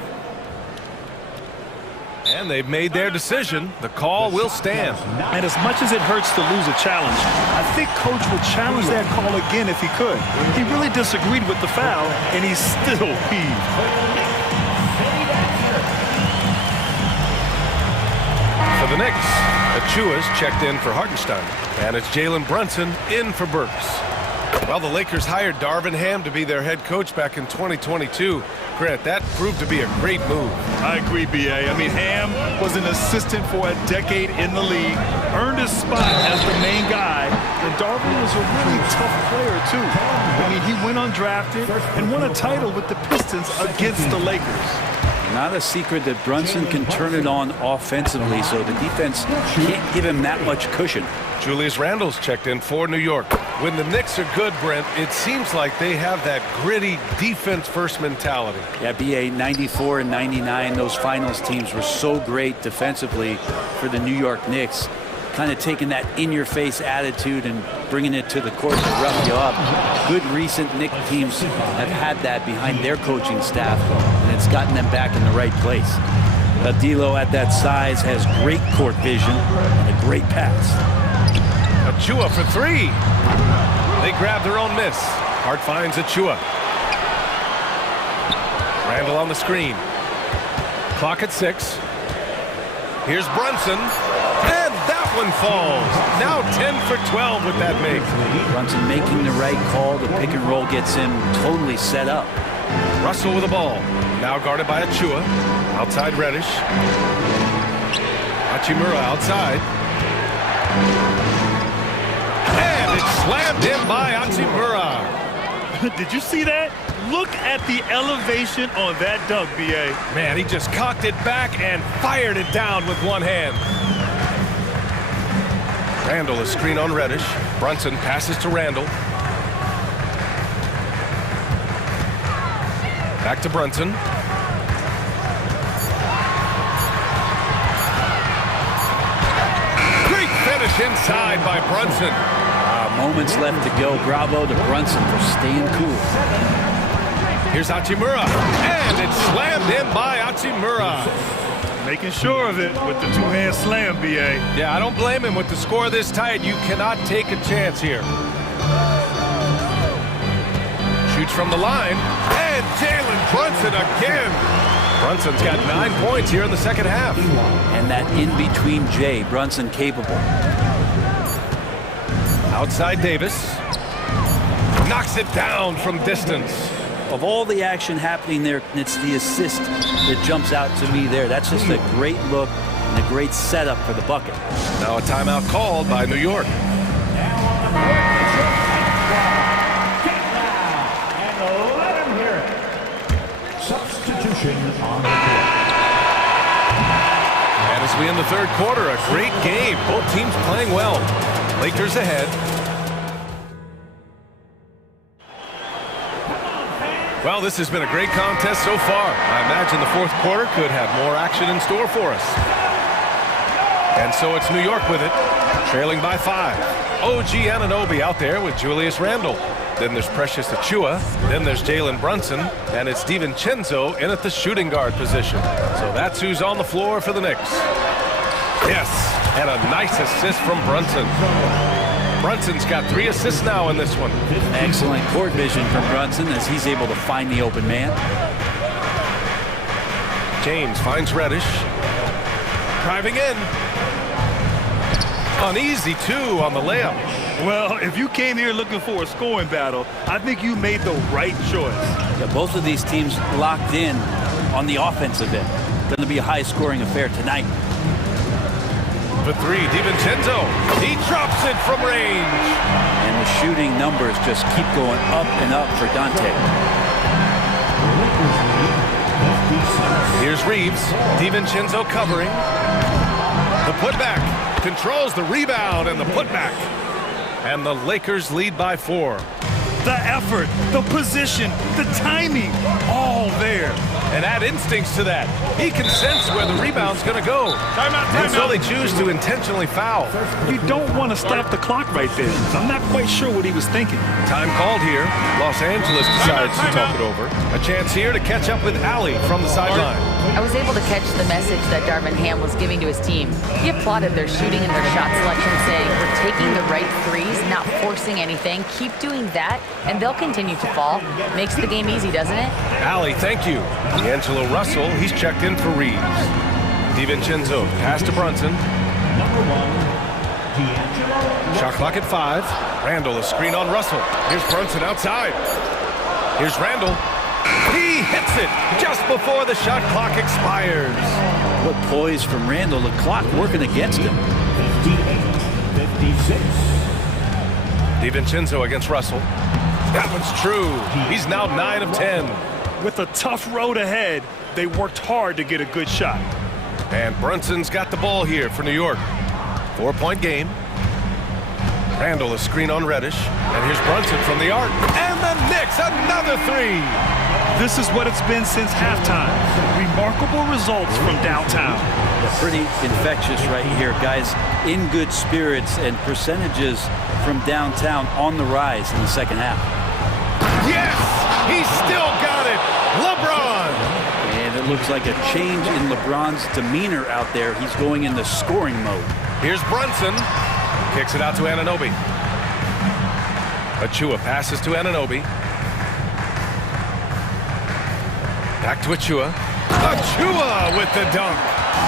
And they've made their decision. The call will stand. And as much as it hurts to lose a challenge, I think Coach would challenge that call again if he could. He really disagreed with the foul, and he's still peeved. For the Knicks, Achua's checked in for Hartenstein. And it's Jalen Brunson in for Burks. Well, the Lakers hired Darvin Ham to be their head coach back in 2022. Grant, that proved to be a great move. I agree, B.A. I mean, Ham was an assistant for a decade in the league, earned his spot as the main guy, and Darvin was a really tough player, too. I mean, he went undrafted and won a title with the Pistons against the Lakers. Not a secret that Brunson can turn it on offensively, so the defense can't give him that much cushion. Julius Randle's checked in for New York. When the Knicks are good, Brent, it seems like they have that gritty defense-first mentality. Yeah, BA 94 and 99, those finals teams were so great defensively for the New York Knicks. Kind of taking that in-your-face attitude and bringing it to the court to rough you up. Good recent Knicks teams have had that behind their coaching staff, and it's gotten them back in the right place. D'Lo at that size has great court vision and a great pass. Achua for three. They grab their own miss. Hart finds Achua. Randle on the screen. Clock at 6. Here's Brunson. And that one falls. Now 10 for 12 with that make. Brunson making the right call. The pick and roll gets him totally set up. Russell with the ball. Now guarded by Achua. Outside Reddish. Hachimura outside. And it's slammed in by Hachimura. Did you see that? Look at the elevation on that dunk, B.A. Man, he just cocked it back and fired it down with one hand. Randall is screen on Reddish. Brunson passes to Randall. Back to Brunson. Great finish inside by Brunson. Moments left to go. Bravo to Brunson for staying cool. Here's Hachimura, and it's slammed in by Hachimura. Making sure of it with the two-hand slam, B.A. Yeah, I don't blame him. With the score this tight, you cannot take a chance here. Shoots from the line, and Jalen Brunson again. Brunson's got 9 points here in the second half. And that in-between J, Brunson capable. Outside Davis. Knocks it down from distance. Of all the action happening there, it's the assist that jumps out to me there. That's just a great look and a great setup for the bucket. Now a timeout called by New York. Substitution on the court. And as we end the third quarter, a great game. Both teams playing well. Lakers ahead. Well, this has been a great contest so far. I imagine the fourth quarter could have more action in store for us. And so it's New York with it, trailing by 5. OG Anunoby out there with Julius Randle. Then there's Precious Achiuwa. Then there's Jalen Brunson. And it's DiVincenzo in at the shooting guard position. So that's who's on the floor for the Knicks. Yes, and a nice assist from Brunson. Brunson's got 3 assists now in this one. Excellent court vision from Brunson as he's able to find the open man. James finds Reddish. Driving in. Uneasy, too, on the layup. Well, if you came here looking for a scoring battle, I think you made the right choice. Yeah, both of these teams locked in on the offensive end. Going to be a high-scoring affair tonight. For 3, DiVincenzo. He drops it from range. And the shooting numbers just keep going up and up for Dante. Here's Reeves. DiVincenzo covering. The putback. Controls the rebound and the putback. And the Lakers lead by 4. The effort, the position, the timing, all there. And add instincts to that. He can sense where the rebound's going to go. And so they choose to intentionally foul. You don't want to stop the clock right there. I'm not quite sure what he was thinking. Time called here. Los Angeles decides to talk it over. A chance here to catch up with Allie from the sideline. I was able to catch the message that Darvin Ham was giving to his team. He applauded their shooting and their shot selection, saying, "We're taking the right threes, not forcing anything. Keep doing that, and they'll continue to fall." Makes the game easy, doesn't it? Allie, thank you. D'Angelo Russell, he's checked in for Reeves. DiVincenzo, pass to Brunson. Shot clock at 5. Randall, a screen on Russell. Here's Brunson outside. Here's Randall. He hits it just before the shot clock expires. What poise from Randall, the clock working against him. 58-56. DiVincenzo against Russell. That one's true. He's now 9 of 10. With a tough road ahead, they worked hard to get a good shot. And Brunson's got the ball here for New York. 4-point game. Randall, a screen on Reddish. And here's Brunson from the arc. And the Knicks, another 3. This is what it's been since halftime. Remarkable results from downtown. Pretty infectious right here, guys. In good spirits and percentages from downtown on the rise in the second half. Yes! He's still got it! LeBron! And it looks like a change in LeBron's demeanor out there. He's going into scoring mode. Here's Brunson. Kicks it out to Anunoby. Achiuwa passes to Anunoby. Back to Achiuwa. Achiuwa with the dunk.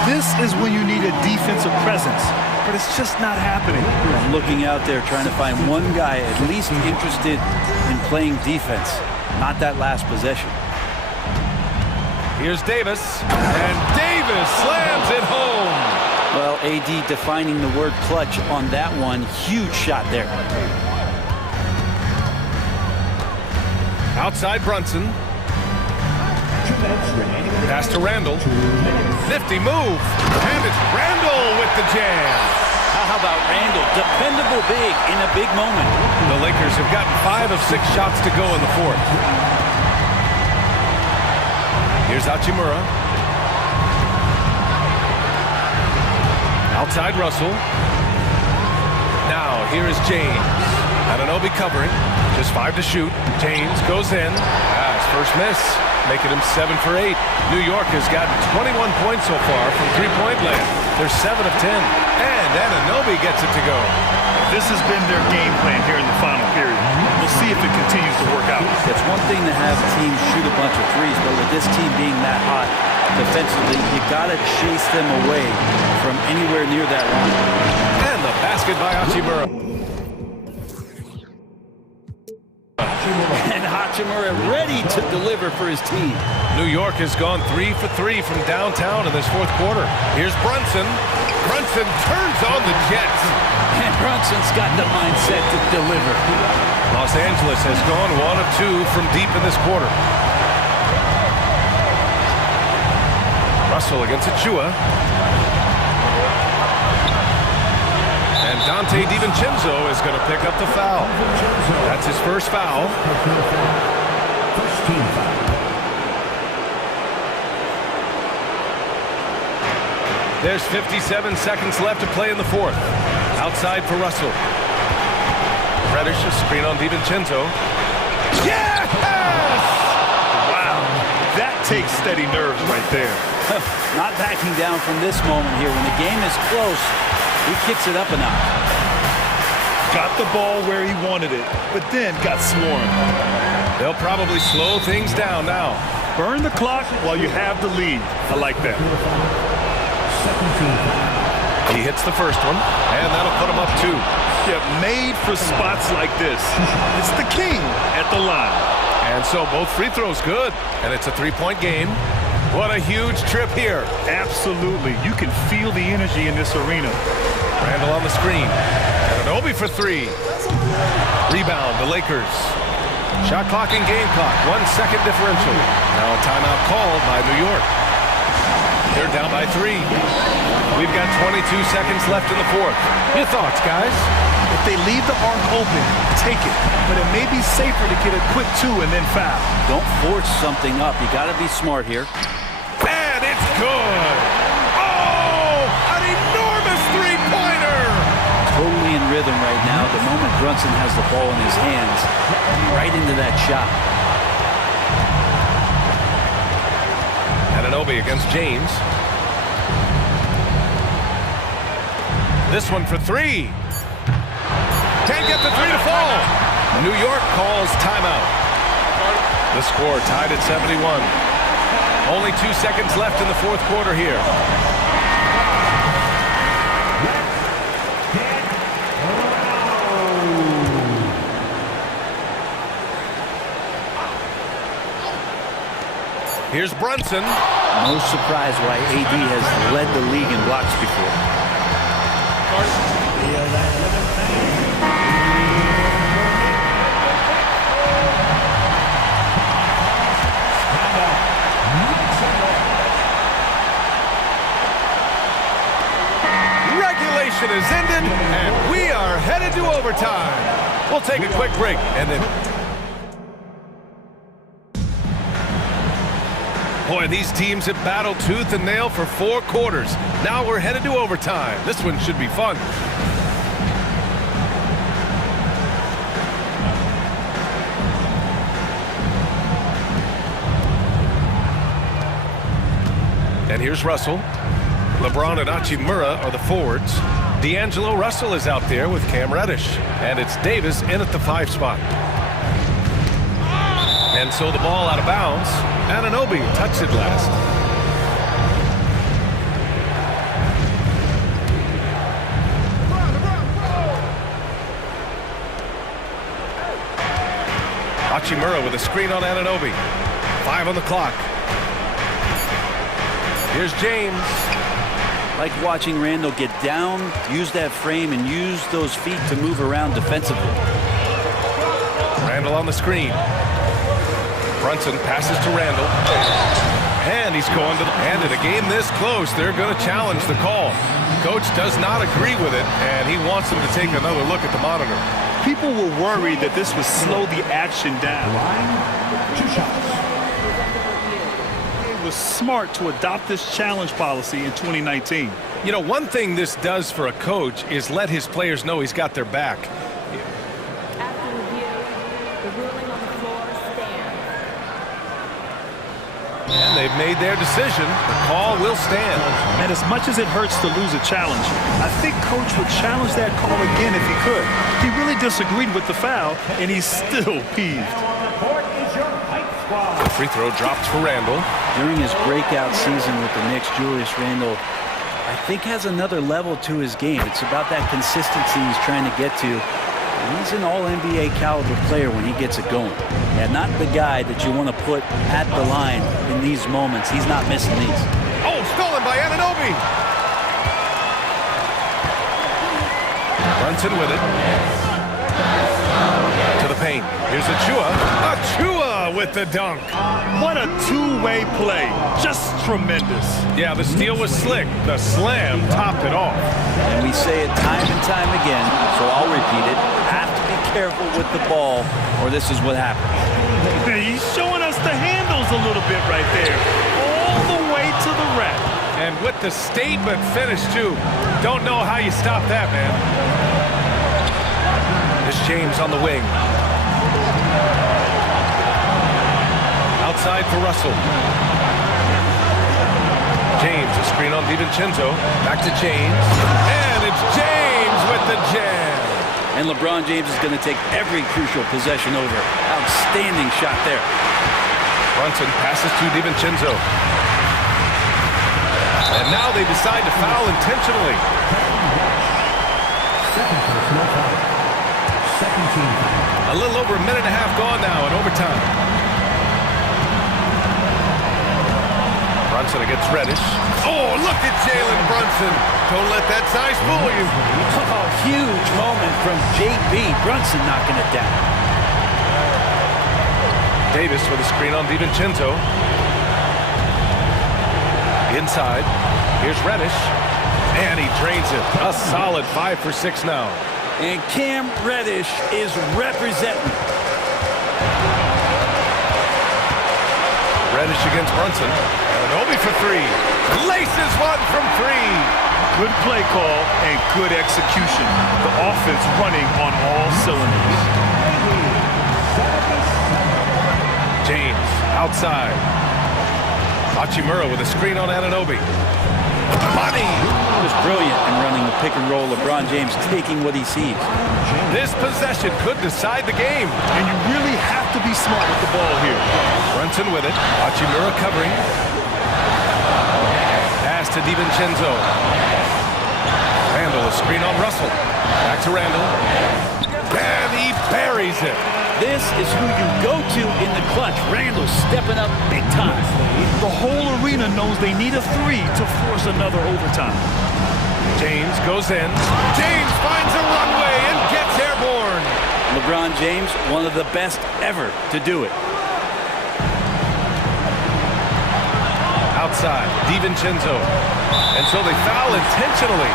This is when you need a defensive presence, but it's just not happening. I'm looking out there trying to find one guy at least interested in playing defense, not that last possession. Here's Davis, and Davis slams it home. Well, AD defining the word clutch on that one. Huge shot there. Outside Brunson. Pass to Randall. Nifty move. And it's Randall with the jam. How about Randall? Dependable big in a big moment. The Lakers have gotten 5 of 6 shots to go in the fourth. Here's Hachimura. Outside Russell. Now here is James. Anunoby covering. Just 5 to shoot. James goes in. His first miss, making him 7 for 8. New York has gotten 21 points so far from three-point land. They're 7 of 10. And Anunoby gets it to go. This has been their game plan here in the final period. We'll see if it continues to work out. It's one thing to have teams shoot a bunch of threes, but with this team being that hot defensively, you got to chase them away from anywhere near that line. And the basket by Hachimura. And Hachimura ready to deliver for his team. New York has gone 3 for 3 from downtown in this fourth quarter. Here's Brunson. Brunson turns on the Jets. And Brunson's got the mindset to deliver. Los Angeles has gone 1 of 2 from deep in this quarter. Russell against Achua. And Dante DiVincenzo is going to pick up the foul. That's his first foul. First team foul. There's 57 seconds left to play in the fourth. Outside for Russell. Reddish, a screen on DiVincenzo. Yes! Wow, that takes steady nerves right there. Not backing down from this moment here. When the game is close, he kicks it up a notch. Got the ball where he wanted it, but then got swarmed. They'll probably slow things down now. Burn the clock while you have the lead. I like that. He hits the first one, and that'll put him up 2. Yeah, made for spots like this. It's the king at the line. And so both free throws good, and it's a 3-point game. What a huge trip here. Absolutely. You can feel the energy in this arena. Randall on the screen. Anunoby for 3. Rebound, the Lakers. Shot clock and game clock, 1 second differential. Now a timeout called by New York. They're down by 3. We've got 22 seconds left in the fourth. Your thoughts, guys? If they leave the arc open, take it. But it may be safer to get a quick 2 and then foul. Don't force something up. You got to be smart here. And it's good. Oh, an enormous three-pointer. Totally in rhythm right now. The moment Brunson has the ball in his hands, right into that shot. Anunoby against James. This one for 3. Can't get the 3 to fall. New York calls timeout. The score tied at 71. Only 2 seconds left in the fourth quarter here. Here's Brunson. No surprise why AD has led the league in blocks before. Regulation is ended, and we are headed to overtime. We'll take a quick break, and then... Boy, these teams have battled tooth and nail for 4 quarters. Now we're headed to overtime. This one should be fun. And here's Russell. LeBron and Hachimura are the forwards. D'Angelo Russell is out there with Cam Reddish. And it's Davis in at the 5 spot. And so the ball out of bounds. Anunoby touched it last. Hachimura with a screen on Anunoby. 5 on the clock. Here's James. Like watching Randall get down, use that frame, and use those feet to move around defensively. Randall on the screen. Brunson passes to Randall. And he's going to the end. In a game this close, they're going to challenge the call. Coach does not agree with it, and he wants him to take another look at the monitor. People were worried that this would slow the action down. It was smart to adopt this challenge policy in 2019. You know, one thing this does for a coach is let his players know he's got their back. After review, the ruling on the floor stands. And they've made their decision. The call will stand. And as much as it hurts to lose a challenge, I think Coach would challenge that call again if he could. He really disagreed with the foul, and he's still peeved. The free throw dropped for Randall. During his breakout season with the Knicks, Julius Randle, I think, has another level to his game. It's about that consistency he's trying to get to. He's an all-NBA caliber player when he gets it going. And not the guy that you want to put at the line in these moments. He's not missing these. Oh, stolen by Anunoby. Brunson with it. To the paint. Here's Achua. Achua with the dunk. What a two-way play. Just tremendous. Yeah, the steal was slick. The slam topped it off. And we say it time and time again, so I'll repeat it. Have to be careful with the ball, or this is what happens. He's showing us the handles a little bit right there. All the way to the rack. And with the statement finish, too. Don't know how you stop that, man. This James on the wing. Outside for Russell. James, a screen on DiVincenzo. Back to James. And it's James with the jam. And LeBron James is going to take every crucial possession over. Outstanding shot there. Brunson passes to DiVincenzo. And now they decide to foul intentionally. A little over a minute and a half gone now in overtime. Brunson against Reddish. Oh, look at Jalen Brunson. Don't let that size fool you. Oh, huge moment from JB. Brunson knocking it down. Davis with a screen on DiVincenzo. Inside. Here's Reddish. And he drains it. A solid 5 for 6 now. And Cam Reddish is representing. Reddish against Brunson. Anunoby for 3. Laces one from 3. Good play call and good execution. The offense running on all cylinders. James outside. Hachimura with a screen on Anunoby. Money! He was brilliant in running the pick and roll. LeBron James taking what he sees. This possession could decide the game. And you really have to be smart with the ball here. Brunson with it. Hachimura covering. Pass to DiVincenzo. Randall, a screen on Russell. Back to Randall. And he buries it. This is who you go to in the clutch. Randall stepping up big time. The whole arena knows they need a 3 to force another overtime. James goes in. James finds a runway and gets airborne. LeBron James, one of the best ever to do it. Outside, DiVincenzo. And so they foul intentionally.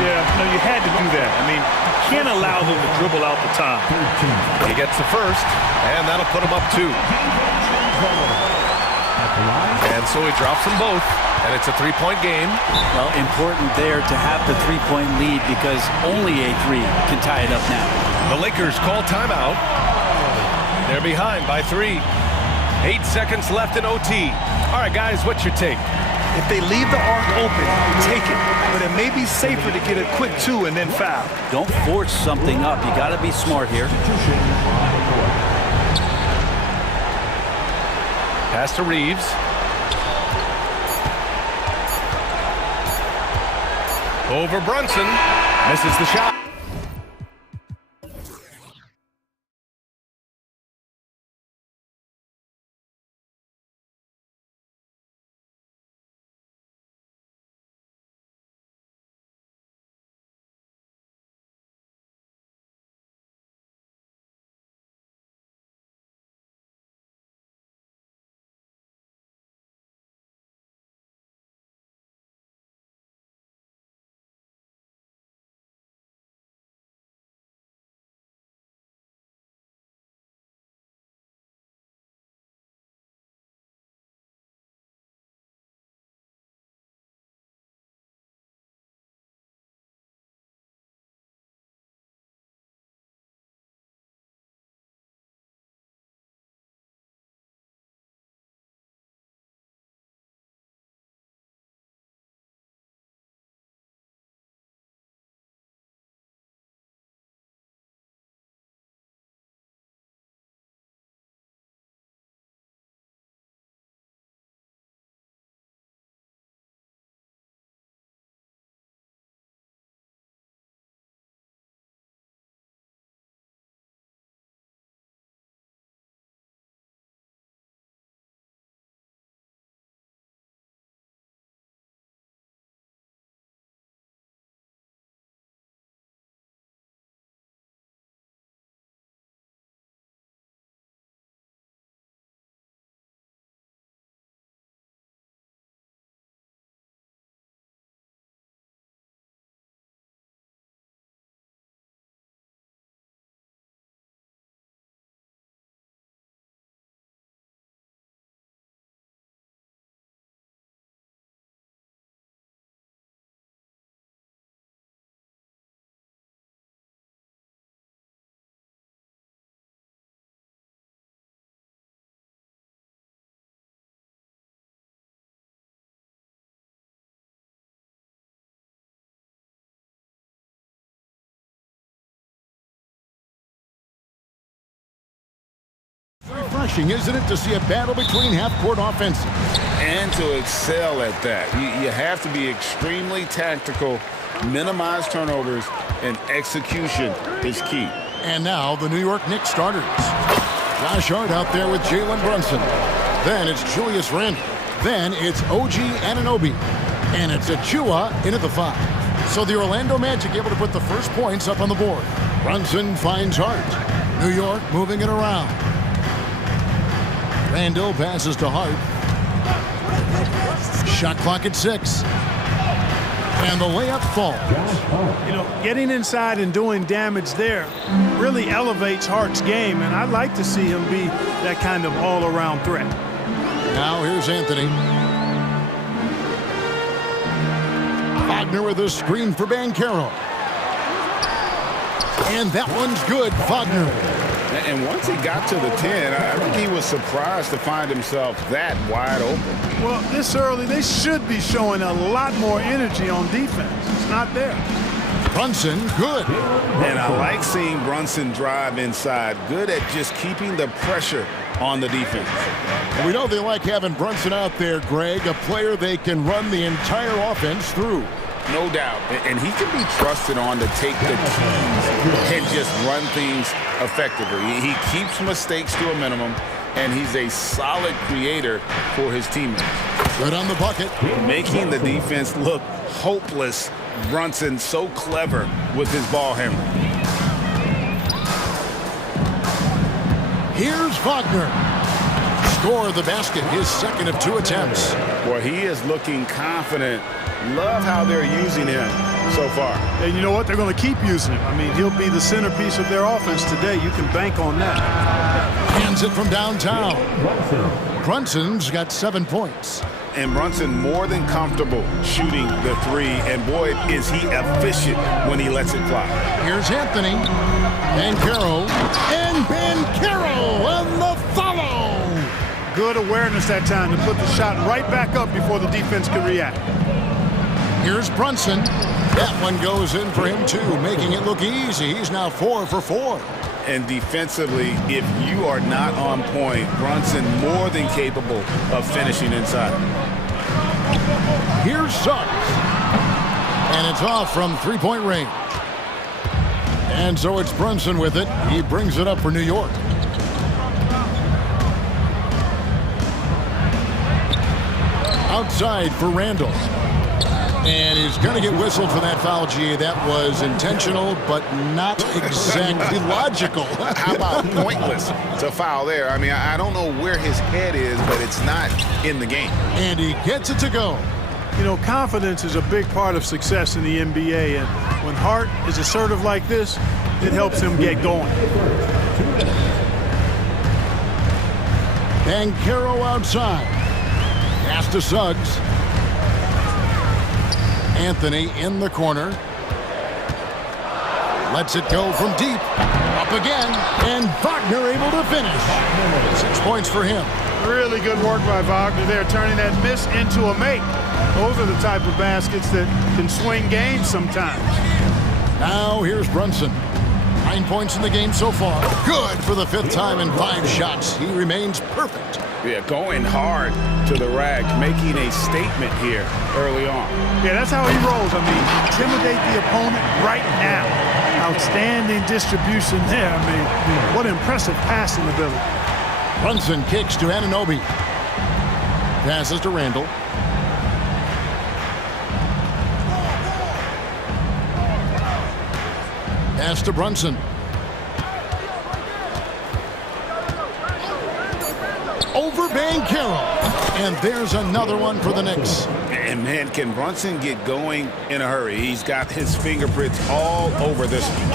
Yeah, no, you had to do that. I mean, you can't allow them to dribble out the time. He gets the first, and that'll put him up 2. And so he drops them both, and it's a 3-point game. Well, important there to have the 3-point lead because only a 3 can tie it up now. The Lakers call timeout. They're behind by 3. 8 seconds left in OT. All right, guys, what's your take? If they leave the arc open, take it. But it may be safer to get a quick 2 and then foul. Don't force something up. You got to be smart here. Pass to Reeves. Over Brunson. Misses the shot. Refreshing, isn't it, to see a battle between half-court offenses? And to excel at that. You have to be extremely tactical, minimize turnovers, and execution is key. And now the New York Knicks starters. Josh Hart out there with Jalen Brunson. Then it's Julius Randle. Then it's OG Anunoby. And it's Achua in at the 5. So the Orlando Magic able to put the first points up on the board. Brunson finds Hart. New York moving it around. Randle passes to Hart. Shot clock at 6. And the layup falls. You know, getting inside and doing damage there really elevates Hart's game, and I'd like to see him be that kind of all-around threat. Now here's Anthony. Wagner with a screen for Banchero. And that one's good, Wagner. And once he got to the 10, I think he was surprised to find himself that wide open. Well, this early, they should be showing a lot more energy on defense. It's not there. Brunson, good. And I like seeing Brunson drive inside. Good at just keeping the pressure on the defense. And we know they like having Brunson out there, Greg, a player they can run the entire offense through. No doubt. And he can be trusted on to take the keys and just run things effectively. He keeps mistakes to a minimum, and he's a solid creator for his teammates. Good on the bucket. Making the defense look hopeless. Brunson so clever with his ball handling. Here's Wagner. Score the basket, his second of 2 attempts. Boy, he is looking confident. Love how they're using him so far. And you know what? They're going to keep using him. I mean, he'll be the centerpiece of their offense today. You can bank on that. Hands it from downtown. Brunson's got 7 points. And Brunson more than comfortable shooting the 3. And boy, is he efficient when he lets it fly. Here's Anthony. Banchero. And Banchero on the follow. Good awareness that time to put the shot right back up before the defense can react. Here's Brunson. That one goes in for him, too, making it look easy. He's now 4 for 4. And defensively, if you are not on point, Brunson more than capable of finishing inside. Here's Suggs. And it's off from three-point range. And so it's Brunson with it. He brings it up for New York. Outside for Randle. And he's going to get whistled for that foul, G. That was intentional, but not exactly logical. How about pointless to foul there? I mean, I don't know where his head is, but it's not in the game. And he gets it to go. You know, confidence is a big part of success in the NBA, and when Hart is assertive like this, it helps him get going. Banchero outside. Pass to Suggs. Anthony in the corner. Lets it go from deep. Up again. And Wagner able to finish. 6 points for him. Really good work by Wagner there, turning that miss into a make. Those are the type of baskets that can swing games sometimes. Now here's Brunson. 9 points in the game so far. Good for the 5th time in 5 shots. He remains perfect. Yeah, going hard to the rack, making a statement here early on. Yeah, that's how he rolls. I mean, intimidate the opponent right now. Outstanding distribution there. I mean, what impressive passing ability. Brunson kicks to Anunoby. Passes to Randle. Pass to Brunson. Over Banchero. And there's another one for the Knicks. And man, can Brunson get going in a hurry? He's got his fingerprints all over this one.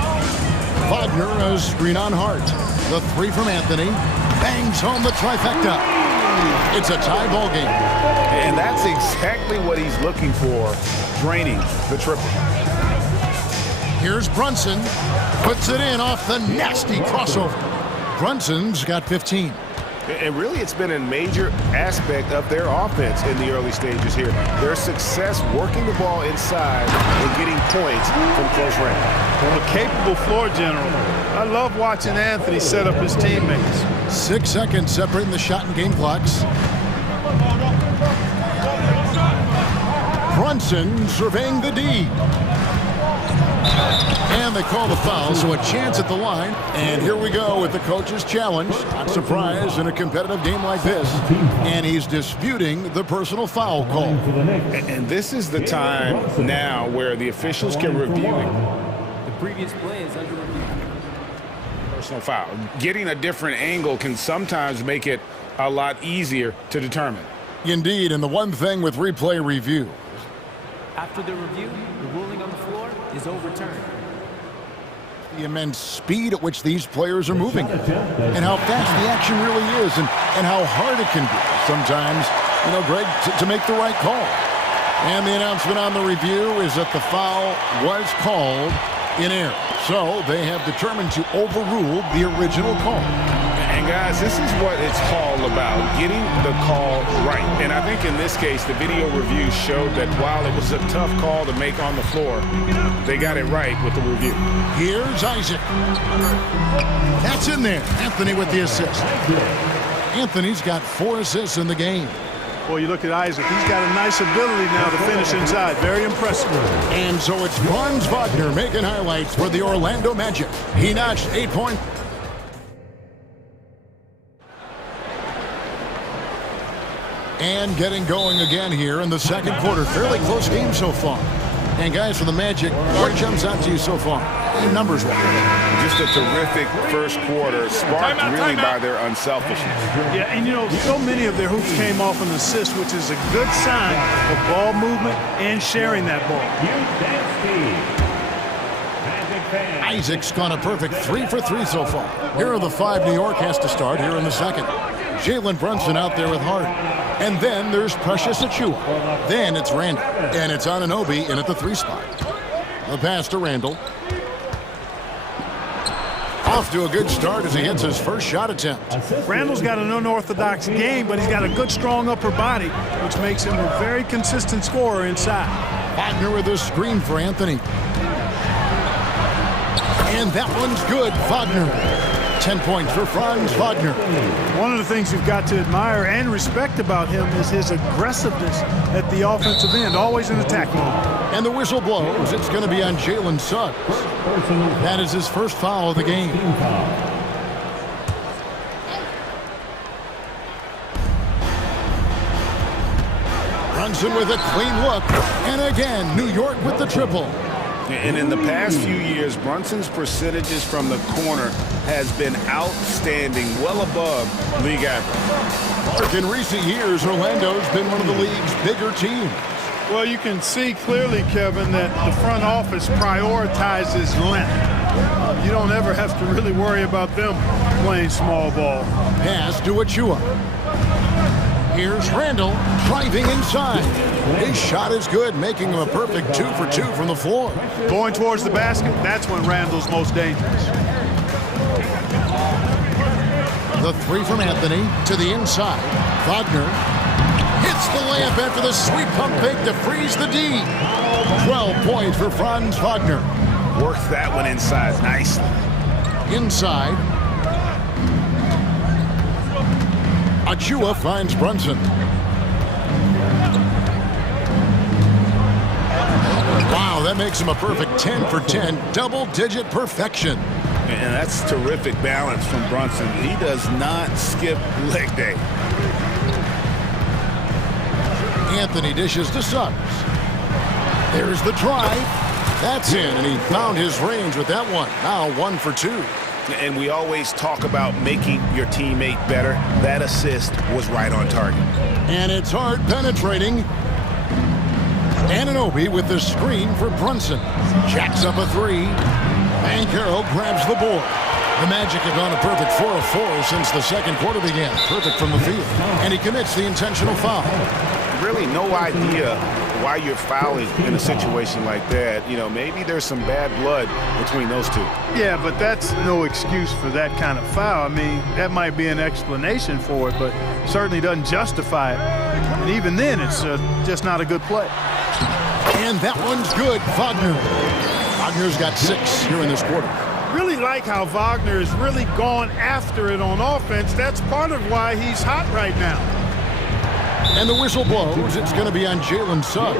Wagner, a screen on Hart. The 3 from Anthony. Bangs home the trifecta. It's a tie ball game. And that's exactly what he's looking for, draining the triple. Here's Brunson. Puts it in off the nasty crossover. Brunson's got 15. And really, it's been a major aspect of their offense in the early stages here. Their success working the ball inside and getting points from close range. Well, a capable floor general. I love watching Anthony set up his teammates. 6 seconds separating the shot and game clocks. Brunson surveying the D. And they call the foul, so a chance at the line. And here we go with the coach's challenge. Not surprised in a competitive game like this. And he's disputing the personal foul call. And this is the time now where the officials can review it. The previous play is under review. Personal foul. Getting a different angle can sometimes make it a lot easier to determine. Indeed, and the one thing with replay review. After the review, the ruling on the floor is overturned. The immense speed at which these players are moving and how fast the action really is and how hard it can be sometimes, Greg, to make the right call. And the announcement on the review is that the foul was called in error. So they have determined to overrule the original call. And guys, this is what it's all about, getting the call right. And I think in this case, the video review showed that while it was a tough call to make on the floor, they got it right with the review. Here's Isaac. That's in there. Anthony with the assist. Anthony's got 4 assists in the game. Well, you look at Isaac. He's got a nice ability now to finish inside. Very impressive. And so it's Franz Wagner making highlights for the Orlando Magic. He notched 8 points. And getting going again here in the second quarter. Fairly close game so far. And guys, for the Magic, what jumps out to you so far? Numbers-wise. Just a terrific first quarter, sparked really by their unselfishness. Yeah, and so many of their hoops came off an assist, which is a good sign of ball movement and sharing that ball. Isaac's gone a perfect 3 for 3 so far. Here are the 5 New York has to start here in the second. Jalen Brunson out there with Hart. And then there's Precious Achiuwa. Then it's Randall. And it's Anunoby in at the 3 spot. The pass to Randall. Off to a good start as he hits his first shot attempt. Randall's got an unorthodox game, but he's got a good, strong upper body, which makes him a very consistent scorer inside. Wagner with a screen for Anthony. And that one's good. Wagner. 10 points for Franz Wagner. One of the things you've got to admire and respect about him is his aggressiveness at the offensive end, always in attack mode. And the whistle blows. It's going to be on Jalen Suggs. That is his first foul of the game. Brunson with a clean look. And again, New York with the triple. And in the past few years, Brunson's percentages from the corner has been outstanding, well above league average. In recent years, Orlando's been one of the league's bigger teams. Well, you can see clearly, Kevin, that the front office prioritizes length. You don't ever have to really worry about them playing small ball. Pass to Achiuwa. Here's Randall driving inside. His shot is good, making him a perfect 2 for 2 from the floor. Going towards the basket, that's when Randall's most dangerous. The 3 from Anthony to the inside. Wagner hits the layup after the sweet pump fake to freeze the D. 12 points for Franz Wagner. Worked that one inside nicely. Inside. Achiuwa finds Brunson. Wow, that makes him a perfect 10 for 10, double-digit perfection. And that's terrific balance from Brunson. He does not skip leg day. Anthony dishes to Suggs. There's the drive. That's in, and he found his range with that one. Now 1 for 2. And we always talk about making your teammate better. That assist was right on target. And it's hard penetrating. Anunoby with the screen for Brunson. Jacks up a 3. Banchero grabs the board. The Magic have gone a perfect 4 of 4 since the second quarter began. Perfect from the field. And he commits the intentional foul. Really no idea why you're fouling in a situation like that. Maybe there's some bad blood between those two. Yeah, but that's no excuse for that kind of foul. I mean, that might be an explanation for it, but certainly doesn't justify it. And even then, it's just not a good play. And that one's good. Wagner's got 6 here in this quarter. really like how Wagner is really gone after it on offense. That's part of why he's hot right now. And the whistle blows. It's going to be on Jalen Suggs.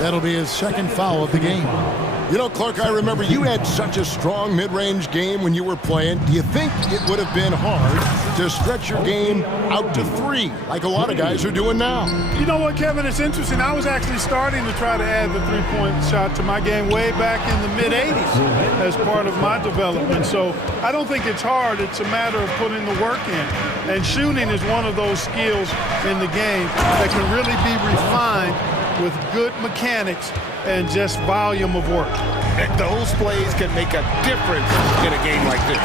That'll be his second foul of the game. You know, Clark, I remember you had such a strong mid-range game when you were playing. Do you think it would have been hard to stretch your game out to 3, like a lot of guys are doing now? You know what, Kevin? It's interesting. I was actually starting to try to add the three-point shot to my game way back in the mid-'80s as part of my development. So I don't think it's hard. It's a matter of putting the work in. And shooting is one of those skills in the game that can really be refined with good mechanics and just volume of work. And those plays can make a difference in a game like this.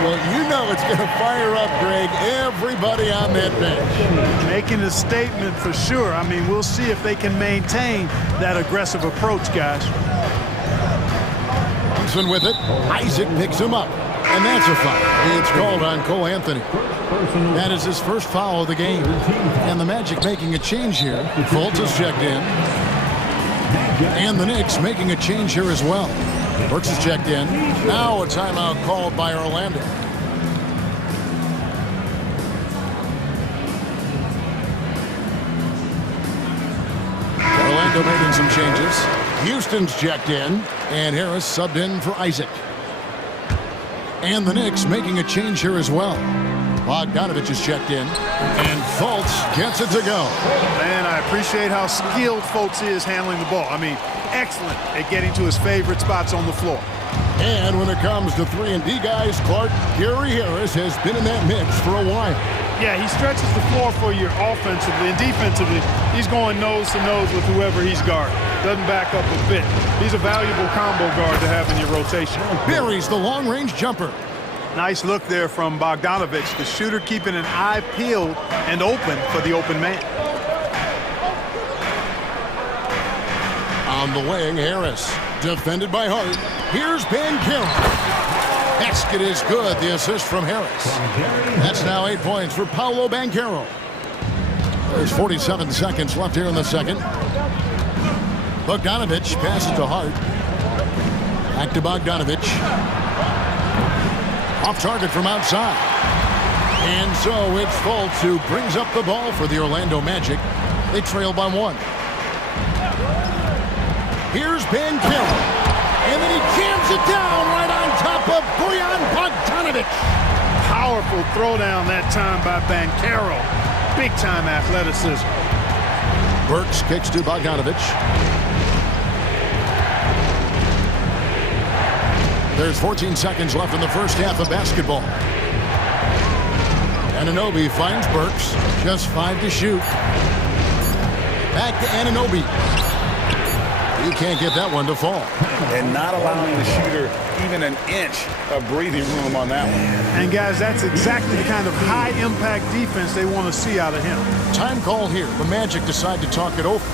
Well, you know it's going to fire up, Greg, everybody on that bench. Making a statement for sure. I mean, we'll see if they can maintain that aggressive approach, guys. Thompson with it. Isaac picks him up. And that's a foul. It's called on Cole Anthony. That is his first foul of the game. And the Magic making a change here. Fultz is checked in. And the Knicks making a change here as well. Burks is checked in. Now a timeout called by Orlando. Orlando making some changes. Houston's checked in. And Harris subbed in for Isaac. And the Knicks making a change here as well. Bogdanovich is checked in. And Fultz gets it to go. Man, I appreciate how skilled Fultz is handling the ball. I mean, excellent at getting to his favorite spots on the floor. And when it comes to 3-and-D guys, Clark, Gary Harris has been in that mix for a while. Yeah, he stretches the floor for you offensively and defensively. He's going nose to nose with whoever he's guarding. Doesn't back up a bit. He's a valuable combo guard to have in your rotation. Buries the long-range jumper. Nice look there from Bogdanovich, the shooter keeping an eye peeled and open for the open man. On the wing, Harris, defended by Hart. Here's Banchero. Basket is good, the assist from Harris. That's now 8 points for Paolo Banchero. There's 47 seconds left here in the second. Bogdanovich passes to Hart. Back to Bogdanovich. Off target from outside. And so it's Fultz who brings up the ball for the Orlando Magic. They trail by 1. Here's Banchero. And then he jams it down right on top of Bojan Bogdanovich. Powerful throwdown that time by Banchero. Big-time athleticism. Burks kicks to Bogdanovich. There's 14 seconds left in the first half of basketball. Anunoby finds Burks. Just 5 to shoot. Back to Anunoby. He can't get that one to fall. And not allowing the shooter even an inch of breathing room on that one. And guys, that's exactly the kind of high-impact defense they want to see out of him. Time call here. The Magic decide to talk it over.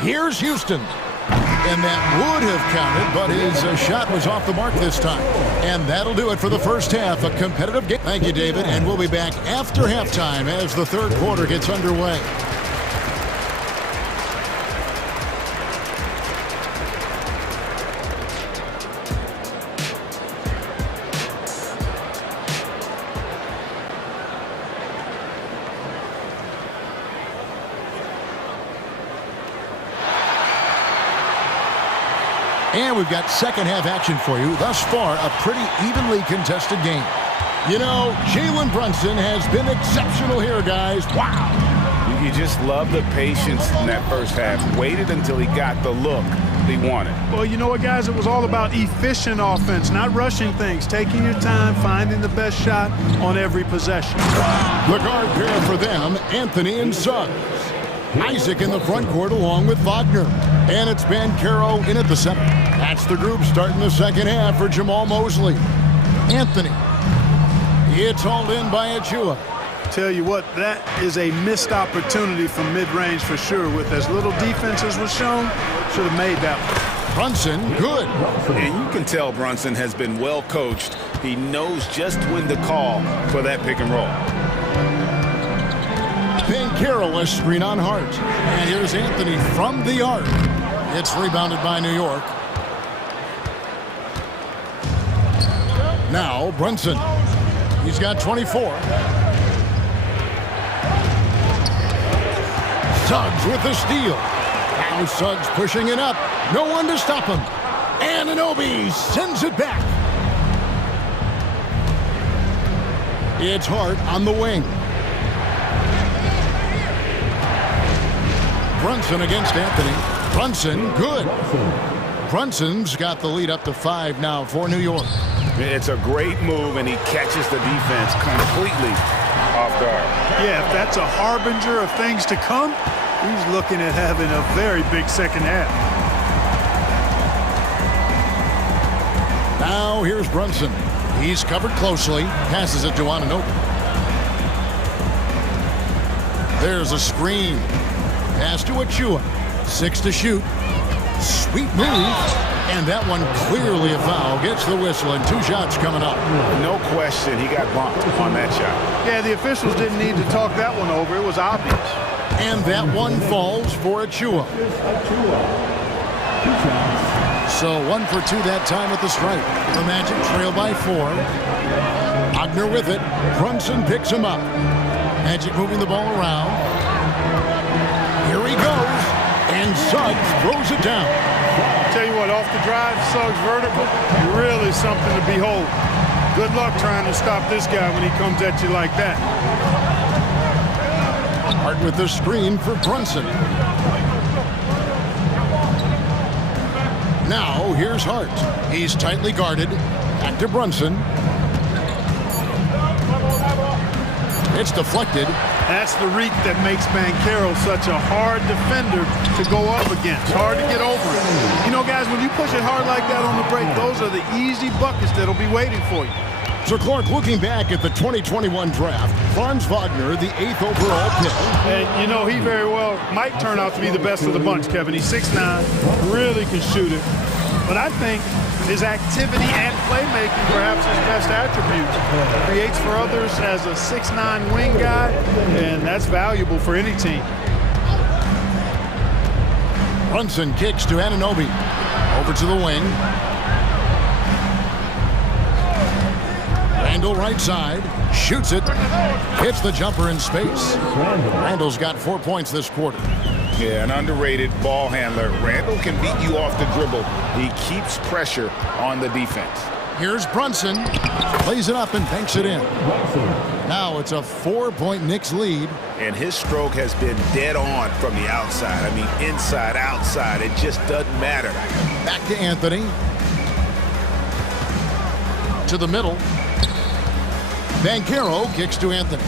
Here's Houston. And that would have counted, but his shot was off the mark this time. And that'll do it for the first half, a competitive game. Thank you, David, and we'll be back after halftime as the third quarter gets underway. And we've got second half action for you. Thus far, a pretty evenly contested game. You know, Jalen Brunson has been exceptional here, guys. Wow. You just love the patience in that first half. Waited until he got the look he wanted. Well, you know what, guys? It was all about efficient offense, not rushing things, taking your time, finding the best shot on every possession. The guard pair for them, Anthony and Suggs. Isaac in the front court along with Wagner. And it's Banchero in at the center. That's the group starting the second half for Jamal Mosley. Anthony. It's hauled in by Achua. Tell you what, that is a missed opportunity from mid-range for sure. With as little defense as was shown, should have made that one. Brunson, good. And you can tell Brunson has been well coached. He knows just when to call for that pick and roll. Carroll, a screen on Hart. And here's Anthony from the arc. It's rebounded by New York. Now Brunson. He's got 24. Suggs with the steal. Now Suggs pushing it up. No one to stop him. Anunoby sends it back. It's Hart on the wing. Brunson against Anthony. Brunson, good. Brunson's got the lead up to 5 now for New York. It's a great move, and he catches the defense completely off guard. Yeah, if that's a harbinger of things to come, he's looking at having a very big second half. Now here's Brunson. He's covered closely. Passes it to Anunoby. There's a screen. Pass to Achua. 6 to shoot. Sweet move. And that one clearly a foul. Gets the whistle, and 2 shots coming up. No question, he got bumped on that shot. Yeah, the officials didn't need to talk that one over. It was obvious. And that one falls for Achua. So 1 for 2 that time at the stripe. The Magic trail by 4. Ogner with it. Brunson picks him up. Magic moving the ball around. Here he goes. And Suggs throws it down. Tell you what, off the drive, Suggs vertical, really something to behold. Good luck trying to stop this guy when he comes at you like that. Hart with the screen for Brunson. Now here's Hart. He's tightly guarded. Back to Brunson. It's deflected. That's the reek that makes Banchero such a hard defender to go up against. Hard to get over it. You know, guys, when you push it hard like that on the break, those are the easy buckets that'll be waiting for you. So, Clark, looking back at the 2021 draft, Franz Wagner, the 8th overall pick. And, you know, he very well might turn out to be the best of the bunch, Kevin. He's 6'9", really can shoot it. But I think his activity and playmaking, perhaps his best attributes. Creates for others as a 6'9" wing guy, and that's valuable for any team. Brunson kicks to Anunoby. Over to the wing. Randall right side. Shoots it. Hits the jumper in space. Randall's got 4 points this quarter. Yeah, an underrated ball handler. Randall can beat you off the dribble. He keeps pressure on the defense. Here's Brunson. Plays it up and banks it in. Now it's a 4-point Knicks lead. And his stroke has been dead on from the outside. I mean, inside, outside. It just doesn't matter. Back to Anthony. To the middle. Banchero kicks to Anthony.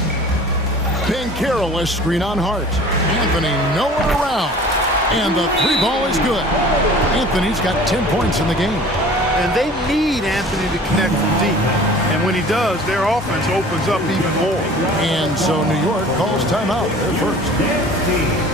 Banchero, a screen on Hart. Anthony nowhere around. And the 3 ball is good. Anthony's got 10 points in the game. And they need Anthony to connect from deep. And when he does, their offense opens up even more. And so New York calls timeout. They're first.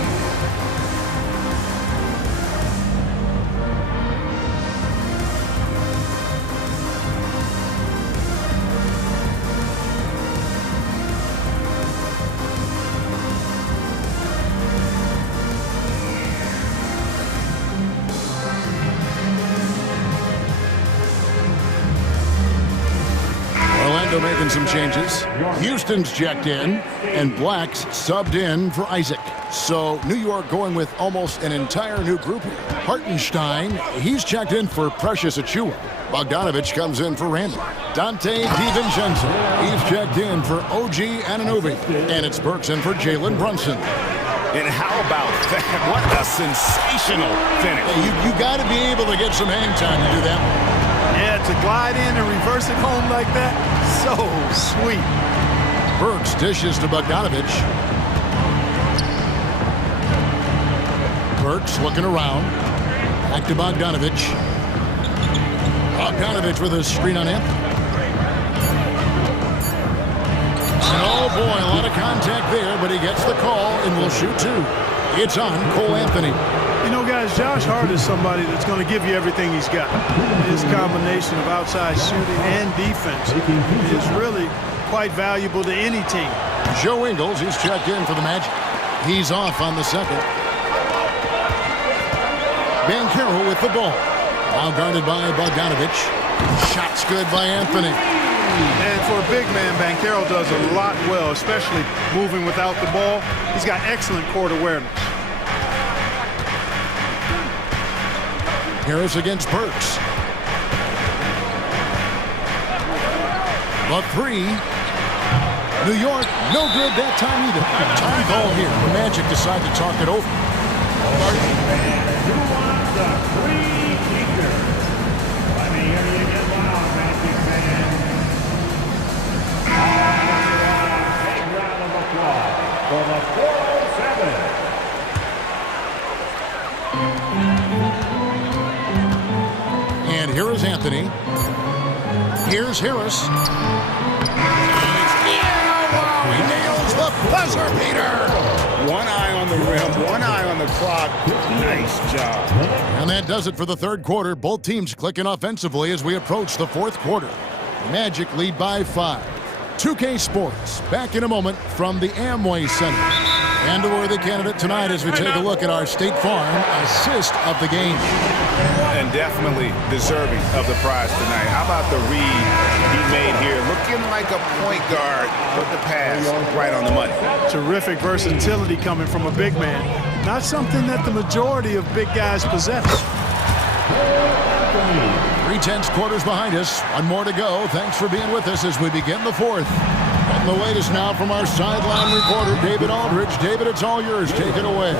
Making some changes. Houston's checked in, and Black's subbed in for Isaac. So New York going with almost an entire new group here. Hartenstein, he's checked in for Precious Achua. Bogdanovich comes in for Randall. Dante DiVincenzo, he's checked in for OG Anunoby. And it's Burks in for Jalen Brunson. And how about that? What a sensational finish. Hey, you got to be able to get some hang time to do that one. Yeah, to glide in and reverse it home like that, so sweet. Burks dishes to Bogdanovich. Burks looking around. Back to Bogdanovich. Bogdanovich with a screen on him. Oh, boy, a lot of contact there, but he gets the call and will shoot two. It's on Cole Anthony. You know, guys, Josh Hart is somebody that's going to give you everything he's got. His combination of outside shooting and defense is really quite valuable to any team. Joe Ingles, he's checked in for the Magic. He's off on the second. Banchero with the ball. Now guarded by Bogdanovich. Shot's good by Anthony. And for a big man, Banchero does a lot well, especially moving without the ball. He's got excellent court awareness. Harris against Burks. The three. New York, no good that time either. Time ball here. The Magic decide to talk it over. Who wants the free kicker? Let me hear you get loud, Magic fans. Big round of applause for the 407. And here is Anthony. Here's Harris. He nails the buzzer beater. One eye on the rim, one eye on the clock. Nice job. And that does it for the third quarter. Both teams clicking offensively as we approach the fourth quarter. Magic lead by 5. 2K Sports back in a moment from the Amway Center. And a worthy candidate tonight as we take a look at our State Farm assist of the game. And definitely deserving of the prize tonight. How about the read he made here? Looking like a point guard, but the pass right on the money. Terrific versatility coming from a big man. Not something that the majority of big guys possess. 3/10 quarters behind us. One more to go. Thanks for being with us as we begin the fourth. And the latest now from our sideline reporter, David Aldridge. David, it's all yours. Take it away.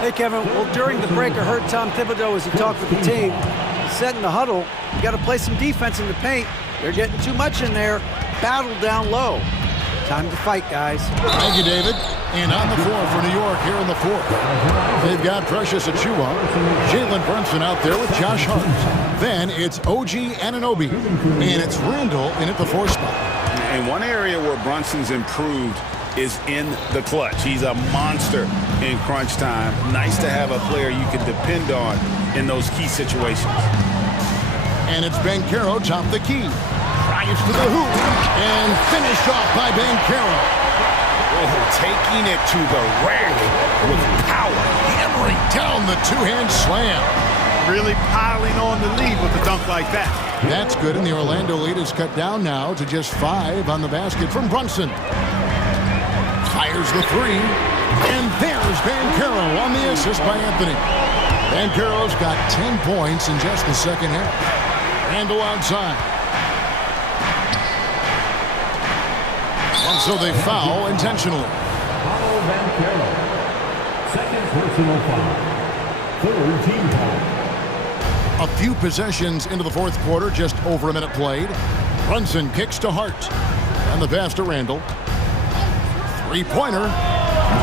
Hey, Kevin. Well, during the break, I heard Tom Thibodeau as he talked with the team. He said in the huddle, you got to play some defense in the paint. They're getting too much in there. Battle down low. Time to fight, guys. Thank you, David. And on the floor for New York here in the fourth. They've got Precious Achiuwa, Jalen Brunson out there with Josh Hart. Then it's OG Anunoby, and it's Randall in at the 4 spot. And one area where Brunson's improved is in the clutch. He's a monster in crunch time. Nice to have a player you can depend on in those key situations. And it's Banchero top the key. Drives to the hoop and finished off by Banchero. Oh, taking it to the rack with power. Hammering down the two-hand slam. Really piling on the lead with a dunk like that. That's good, and the Orlando lead is cut down now to just 5 on the basket from Brunson. Fires the 3, and there's Banchero on the assist by Anthony. Banchero's got 10 points in just the second half. Randall outside. And so they foul intentionally. Paulo Banchero. Second personal foul. Third team foul. A few possessions into the fourth quarter, just over a minute played. Brunson kicks to Hart. And the pass to Randall. Three-pointer.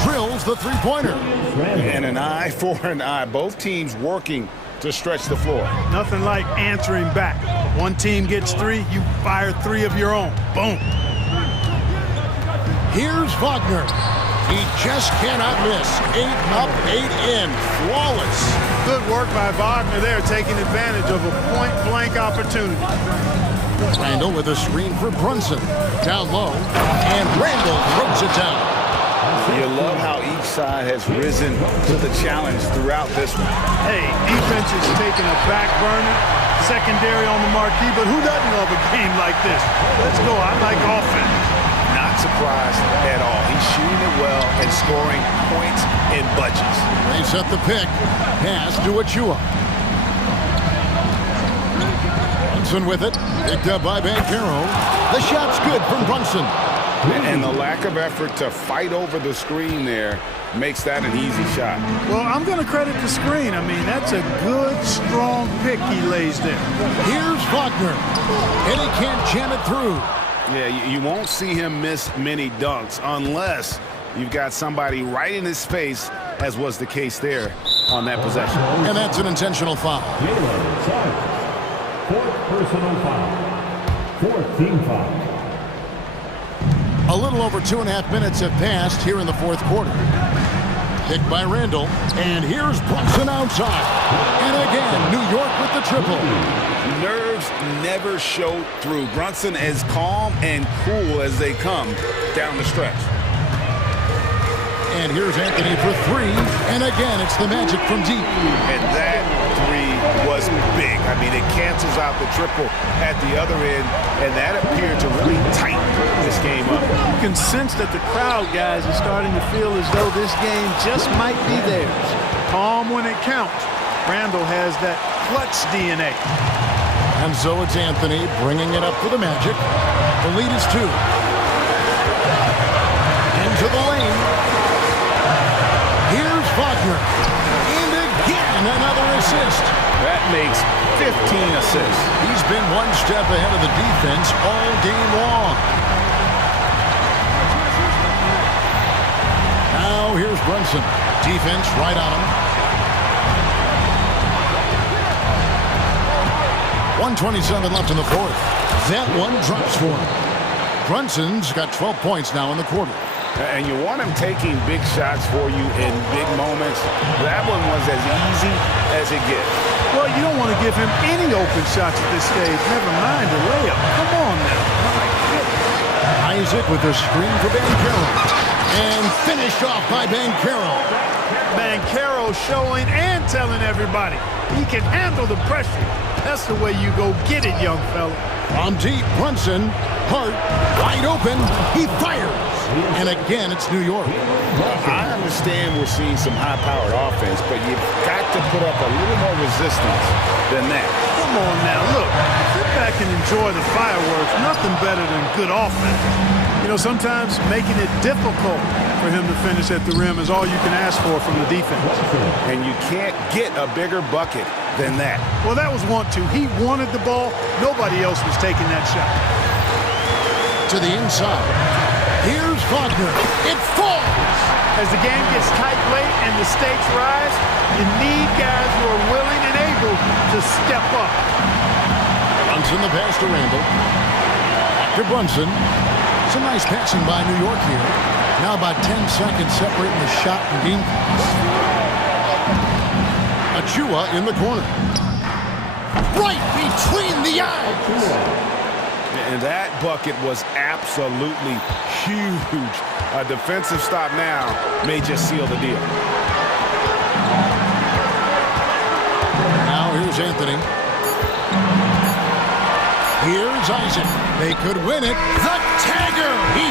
Drills the three-pointer. And an eye for an eye. Both teams working to stretch the floor. Nothing like answering back. One team gets 3, you fire 3 of your own. Boom. Here's Wagner. He just cannot miss. 8 up, 8 in. Flawless. Good work by Wagner there, taking advantage of a point-blank opportunity. Randall with a screen for Brunson. Down low, and Randall throws it down. You love how each side has risen to the challenge throughout this one. Hey, defense is taking a back burner, secondary on the marquee, but who doesn't love a game like this? Let's go. I like offense. Not surprised at all. He's shooting it well and scoring points in bunches. They set the pick. Pass to Achiuwa. Brunson with it. Picked up by Banchero. The shot's good from Brunson. And the lack of effort to fight over the screen there makes that an easy shot. Well, I'm going to credit the screen. I mean, that's a good, strong pick he lays there. Here's Wagner. And he can't jam it through. Yeah, you won't see him miss many dunks unless you've got somebody right in his face, as was the case there on that possession. And that's an intentional foul. Fourth personal foul. Fourth team foul. A little over 2.5 minutes have passed here in the fourth quarter. Picked by Randall, and here's Brunson outside. And again, New York with the triple. Nerves never show through. Brunson as calm and cool as they come down the stretch. And here's Anthony for three, and again, it's the Magic from deep. And that three was big. I mean, it cancels out the triple at the other end, and that appeared to really tighten this game up. You can sense that the crowd, guys, is starting to feel as though this game just might be theirs. Calm when it counts. Randall has that clutch DNA. And so it's Anthony bringing it up for the Magic. The lead is 2. Into the lane. Here's Wagner. And again, another assist. That makes 15 assists. He's been one step ahead of the defense all game long. Now here's Brunson. Defense right on him. 1:27 left in the fourth. That one drops for him. Brunson's got 12 points now in the quarter. And you want him taking big shots for you in big moments. That one was as easy as it gets. Well, you don't want to give him any open shots at this stage. Never mind a layup. Come on now. Isaac with the screen for Banchero. And finished off by Banchero. Banchero showing and telling everybody he can handle the pressure. That's the way you go get it, young fella. From deep, Brunson, Hart, wide open, he fires. And again, it's New York. I understand we're seeing some high-powered offense, but you've got to put up a little more resistance than that. Come on now, look, sit back and enjoy the fireworks. Nothing better than good offense. You know, sometimes making it difficult for him to finish at the rim is all you can ask for from the defense. And you can't get a bigger bucket than that. Well, that was want to. He wanted the ball. Nobody else was taking that shot. To the inside. Here's Wagner. It falls. As the game gets tight late and the stakes rise, you need guys who are willing and able to step up. Brunson the pass to Randall. To Brunson. Some nice passing by New York here. Now about 10 seconds separating the shot from game pass. Achua in the corner. Right between the eyes. And that bucket was absolutely huge. A defensive stop now may just seal the deal. Now here's Anthony. Here's Isaac. They could win it. The Tagger. He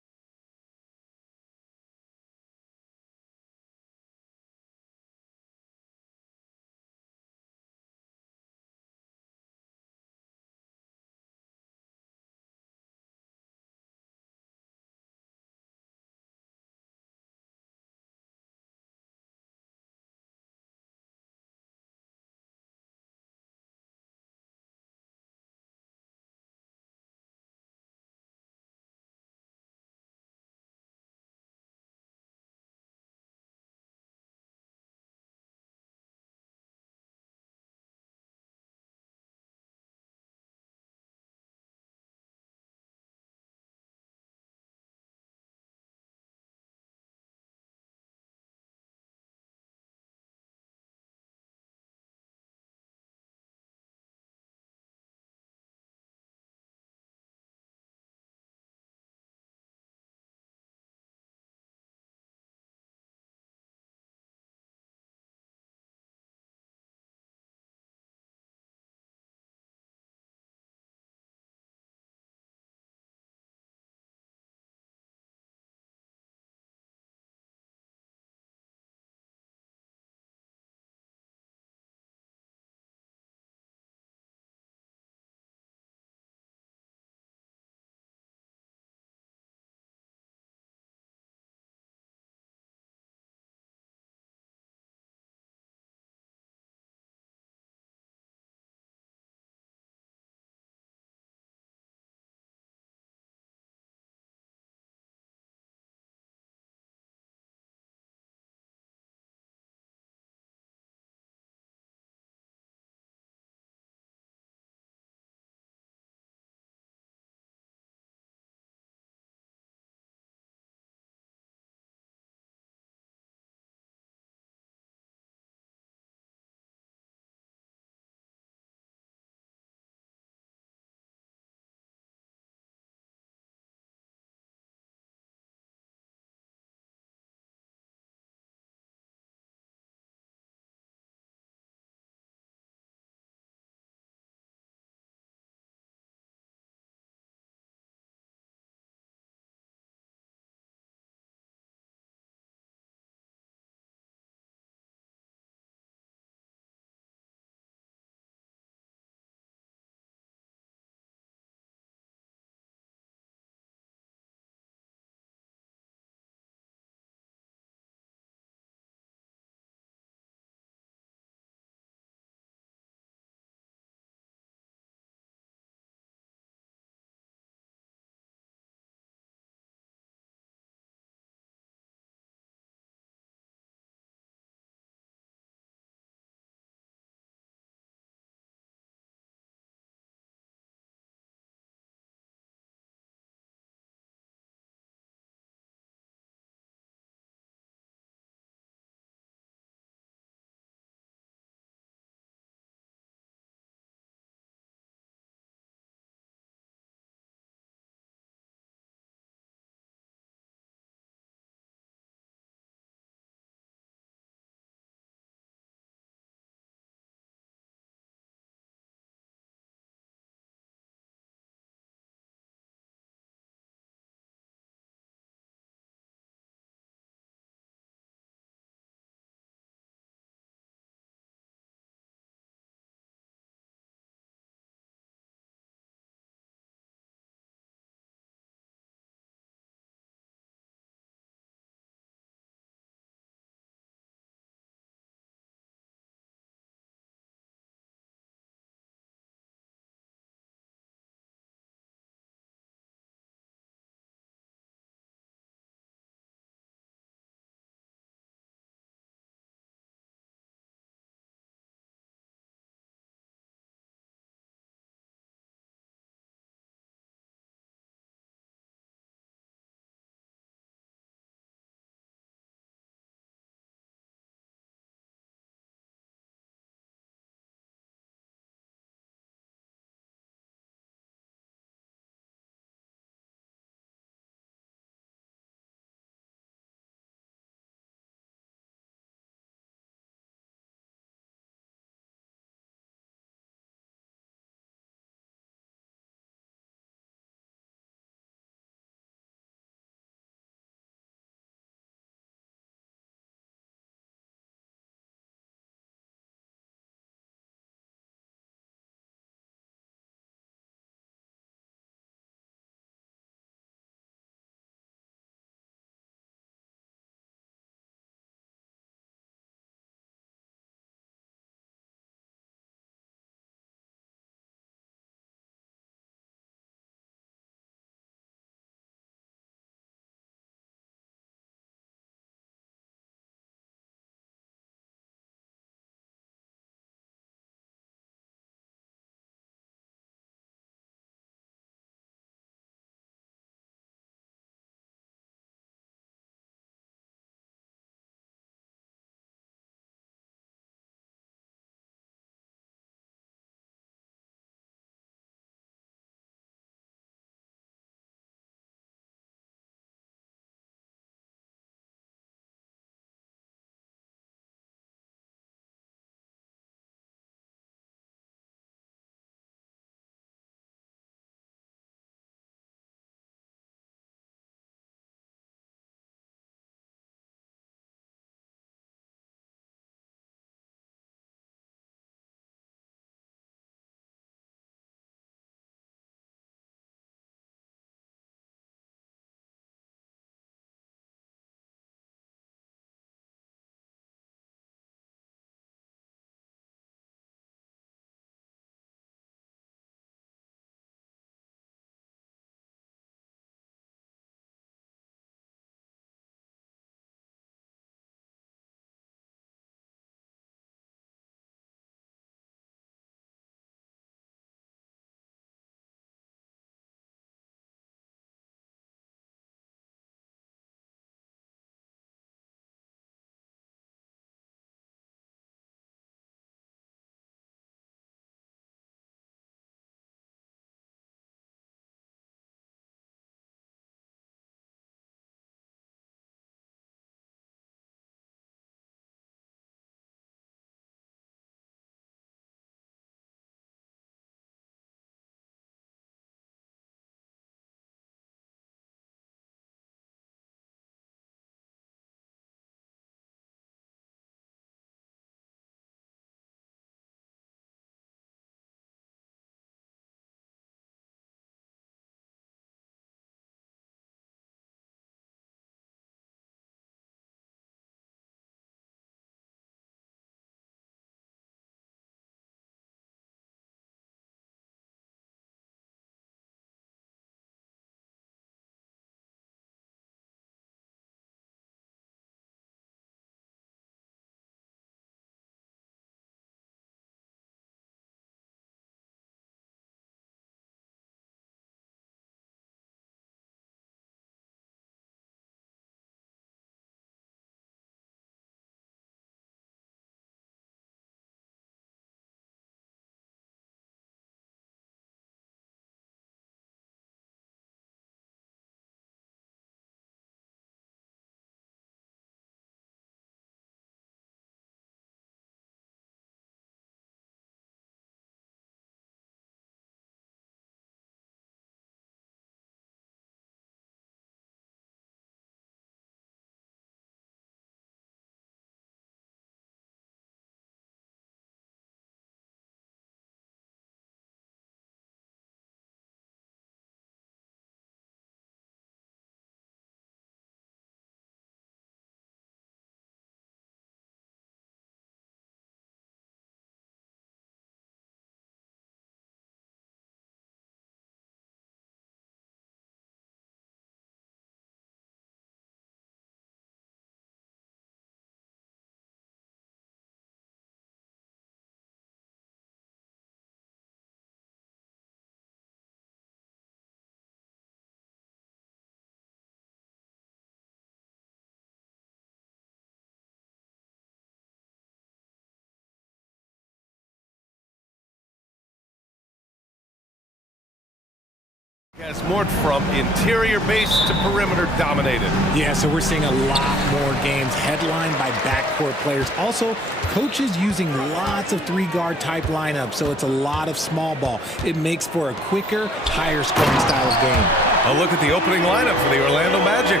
Has morphed from interior base to perimeter dominated. Yeah, so we're seeing a lot more games headlined by backcourt players. Also, coaches using lots of three-guard type lineups, so it's a lot of small ball. It makes for a quicker, higher scoring style of game. A look at the opening lineup for the Orlando Magic.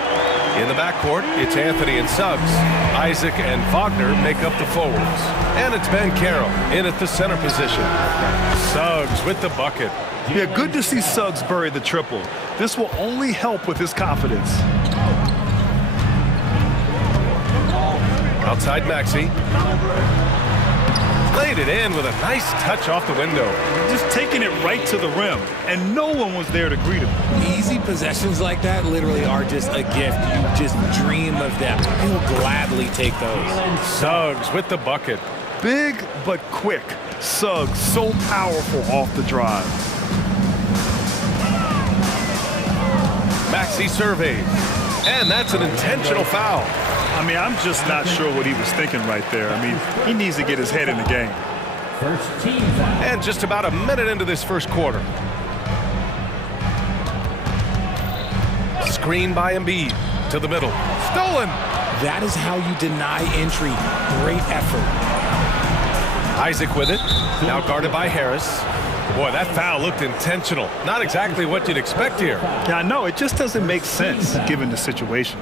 In the backcourt, it's Anthony and Suggs. Isaac and Wagner make up the forwards. And it's Ben Carroll in at the center position. Suggs with the bucket. Yeah, good to see Suggs bury the triple. This will only help with his confidence. Outside Maxey. Laid it in with a nice touch off the window. Just taking it right to the rim, and no one was there to greet him. Easy possessions like that literally are just a gift. You just dream of them. He'll gladly take those. Suggs with the bucket. Big but quick. Suggs so powerful off the drive. Maxey surveys. And that's an intentional foul. I mean, I'm just not sure what he was thinking right there. I mean, he needs to get his head in the game. First team foul. And just about a minute into this first quarter. Screen by Embiid to the middle. Stolen. That is how you deny entry. Great effort. Isaac with it. Now guarded by Harris. Boy, that foul looked intentional. Not exactly what you'd expect here. Yeah, I know. It just doesn't make sense given the situation.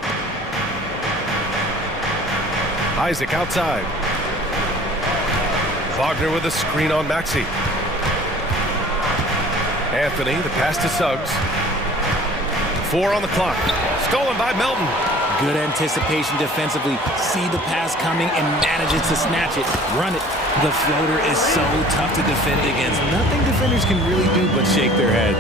Isaac outside. Wagner with a screen on Maxey. Anthony, the pass to Suggs. 4 on the clock. Stolen by Melton. Good anticipation defensively. See the pass coming and manages to snatch it. Run it. The floater is so tough to defend against. Nothing defenders can really do but shake their heads.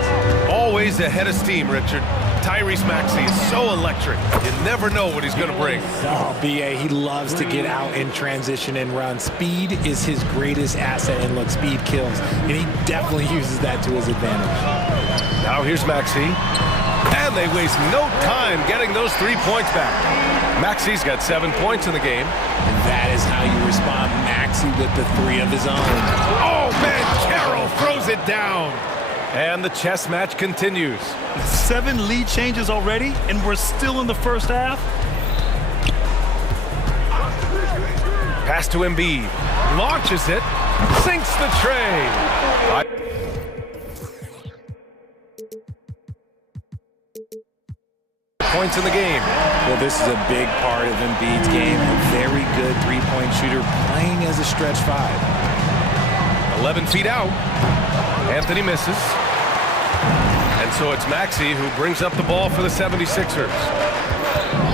Always ahead of steam, Richard. Tyrese Maxey is so electric. You never know what he's going to bring. Oh, B.A., he loves to get out in transition and run. Speed is his greatest asset, and look, speed kills. And he definitely uses that to his advantage. Now here's Maxey. And they waste no time getting those 3 points back. Maxey's got 7 points in the game. And that is how you respond. Maxey with the 3 of his own. Oh, man, Carroll throws it down. And the chess match continues. 7 lead changes already, and we're still in the first half. Pass to Embiid. Launches it. Sinks the tray. Points in the game. Well, this is a big part of Embiid's game. A very good three-point shooter playing as a stretch 5. 11 feet out. Anthony misses. And so it's Maxey who brings up the ball for the 76ers.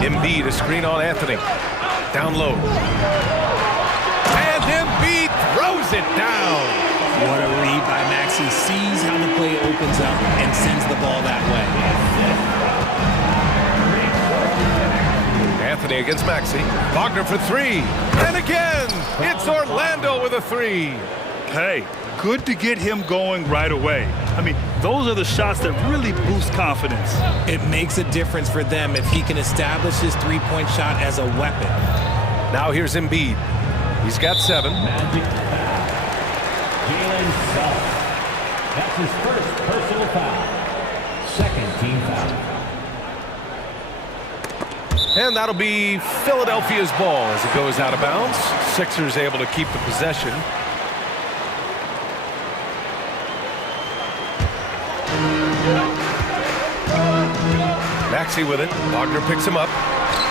Embiid, a screen on Anthony. Down low. And Embiid throws it down. What a read by Maxey. Sees how the play opens up and sends the ball that way. Anthony against Maxey. Wagner for 3. And again, it's Orlando with a 3. Hey, good to get him going right away. I mean, those are the shots that really boost confidence. It makes a difference for them if he can establish his three-point shot as a weapon. Now here's Embiid. He's got 7. Magic Jalen Suggs. That's his first personal foul. Second team foul. And that'll be Philadelphia's ball as it goes out of bounds. Sixers able to keep the possession. Maxey with it. Wagner picks him up.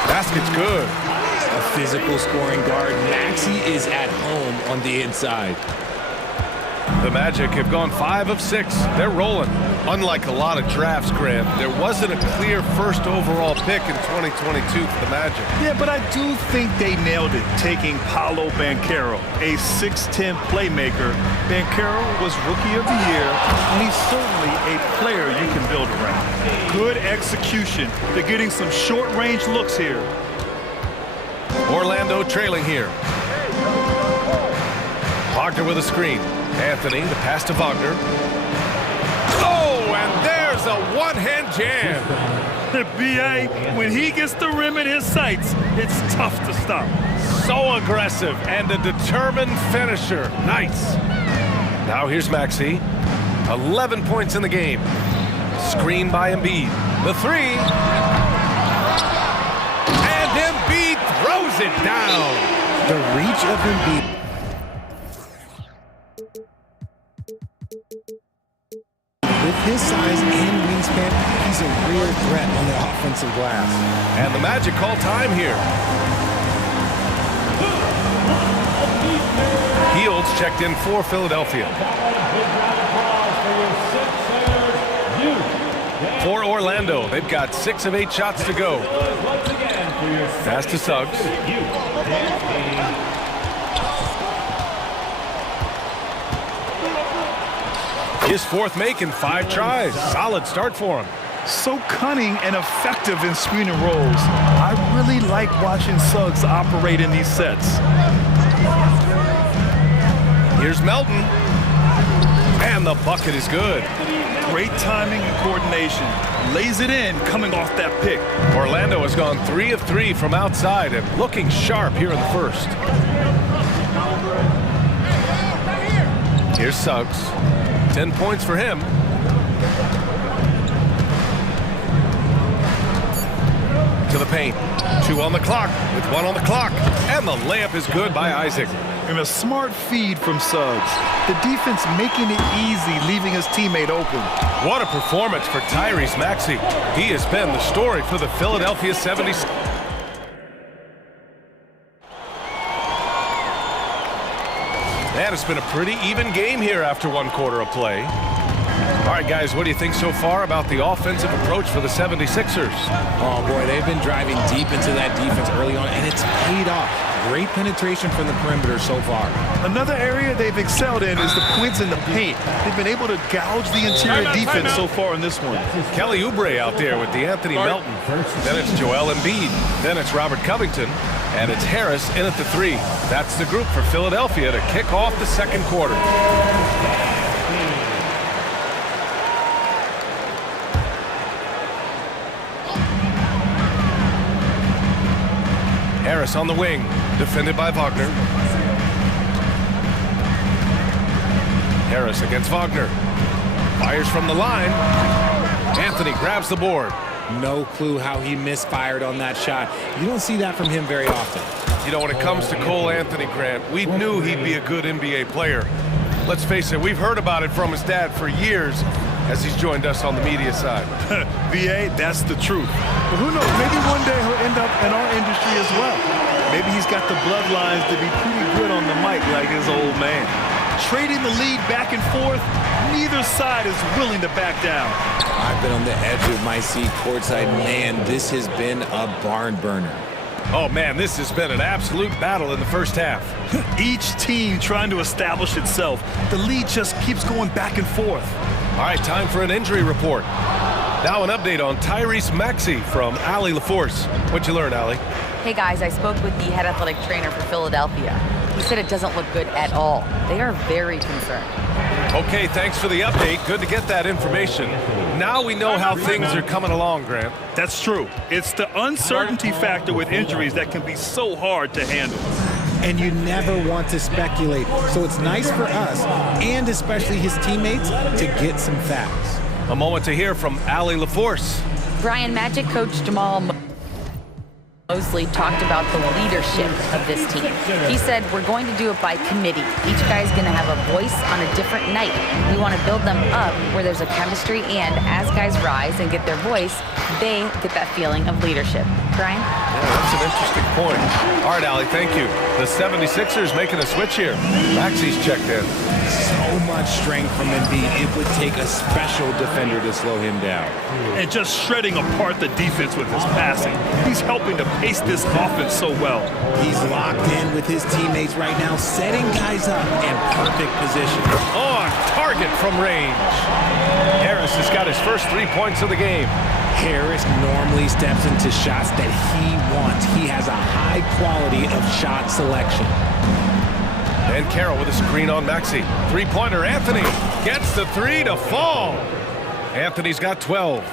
Basket's good. A physical scoring guard. Maxey is at home on the inside. The Magic have gone 5 of 6. They're rolling. Unlike a lot of drafts, Graham, there wasn't a clear first overall pick in 2022 for the Magic. Yeah, but I do think they nailed it, taking Paolo Banchero, a 6'10 playmaker. Banchero was Rookie of the Year, and he's certainly a player you can build around. Good execution. They're getting some short-range looks here. Orlando trailing here. Wagner with a screen. Anthony, the pass to Wagner. Oh, and there's a one-hand jam. The B.A., when he gets the rim in his sights, it's tough to stop. So aggressive and a determined finisher. Nice. Now here's Maxey. 11 points in the game. Screen by Embiid. The three. And Embiid throws it down. The reach of Embiid. With his size and wingspan, he's a real threat on the offensive glass. And the Magic call time here. Fields checked in for Philadelphia. For Orlando, they've got 6 of 8 shots to go. Pass to Suggs. His fourth make in 5 tries. Solid start for him. So cunning and effective in screening rolls. I really like watching Suggs operate in these sets. Here's Melton. And the bucket is good. Great timing and coordination. Lays it in coming off that pick. Orlando has gone 3 of 3 from outside and looking sharp here in the first. Here's Suggs. 10 points for him. To the paint. 2 on the clock with 1 on the clock. And the layup is good by Isaac. And a smart feed from Suggs. The defense making it easy, leaving his teammate open. What a performance for Tyrese Maxey. He has been the story for the Philadelphia 76ers. And it's been a pretty even game here after 1 quarter of play. All right, guys, what do you think so far about the offensive approach for the 76ers? Oh, boy, they've been driving deep into that defense early on, and it's paid off. Great penetration from the perimeter so far. Another area they've excelled in is the points in the paint. They've been able to gouge the interior defense so far in this one. Kelly Oubre out there with the Anthony Melton. Then it's Joel Embiid. Then it's Robert Covington. And it's Harris in at the 3. That's the group for Philadelphia to kick off the second quarter. Harris on the wing, defended by Wagner. Harris against Wagner. Fires from the line. Anthony grabs the board. No clue how he misfired on that shot. You don't see that from him very often. You know, when it comes to Cole Anthony, Grant, we knew he'd be a good NBA player. Let's face it, we've heard about it from his dad for years as he's joined us on the media side. VA, that's the truth. But who knows, maybe one day he'll end up in our industry as well. Maybe he's got the bloodlines to be pretty good on the mic like his old man. Trading the lead back and forth, neither side is willing to back down. I've been on the edge of my seat courtside. Man, this has been a barn burner. Oh, man, this has been an absolute battle in the first half. Each team trying to establish itself. The lead just keeps going back and forth. All right, time for an injury report. Now an update on Tyrese Maxey from Allie LaForce. What'd you learn, Allie? Hey guys, I spoke with the head athletic trainer for Philadelphia. He said it doesn't look good at all. They are very concerned. Okay, thanks for the update. Good to get that information. Now we know how things are coming along, Grant. That's true. It's the uncertainty factor with injuries that can be so hard to handle. And you never want to speculate. So it's nice for us, and especially his teammates, to get some facts. A moment to hear from Allie LaForce. Brian, Magic coach Jamal Mosley talked about the leadership of this team. He said, we're going to do it by committee. Each guy's going to have a voice on a different night. We want to build them up where there's a chemistry, and as guys rise and get their voice, they get that feeling of leadership. Brian? Yeah, that's an interesting point. All right, Allie, thank you. The 76ers making a switch here. Maxey's checked in. So much strength from Embiid. It would take a special defender to slow him down. And just shredding apart the defense with his passing. He's helping to pace this offense so well. He's locked in with his teammates right now, setting guys up in perfect position. On target from range. Harris has got his first 3 points of the game. Harris normally steps into shots that he wants. He has a high quality of shot selection. And Carroll with a screen on Maxey. Three-pointer, Anthony gets the 3 to fall. Anthony's got 12.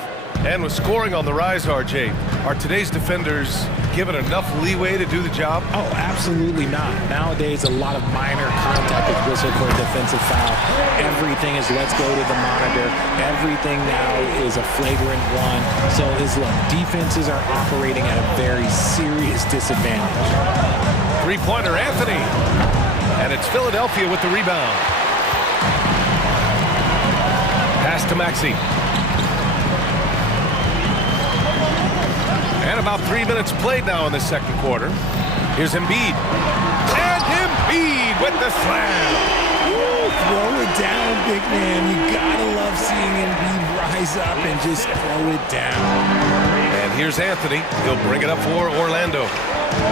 And with scoring on the rise, RJ, are today's defenders given enough leeway to do the job? Oh, absolutely not. Nowadays, a lot of minor contact is whistled for a defensive foul. Everything is let's go to the monitor. Everything now is a flagrant one. So defenses are operating at a very serious disadvantage. Three-pointer, Anthony. And it's Philadelphia with the rebound. Pass to Maxey. And about 3 minutes played now in the second quarter. Here's Embiid. And Embiid with the slam. Ooh, throw it down, big man. You gotta love seeing Embiid rise up and just throw it down. And here's Anthony. He'll bring it up for Orlando.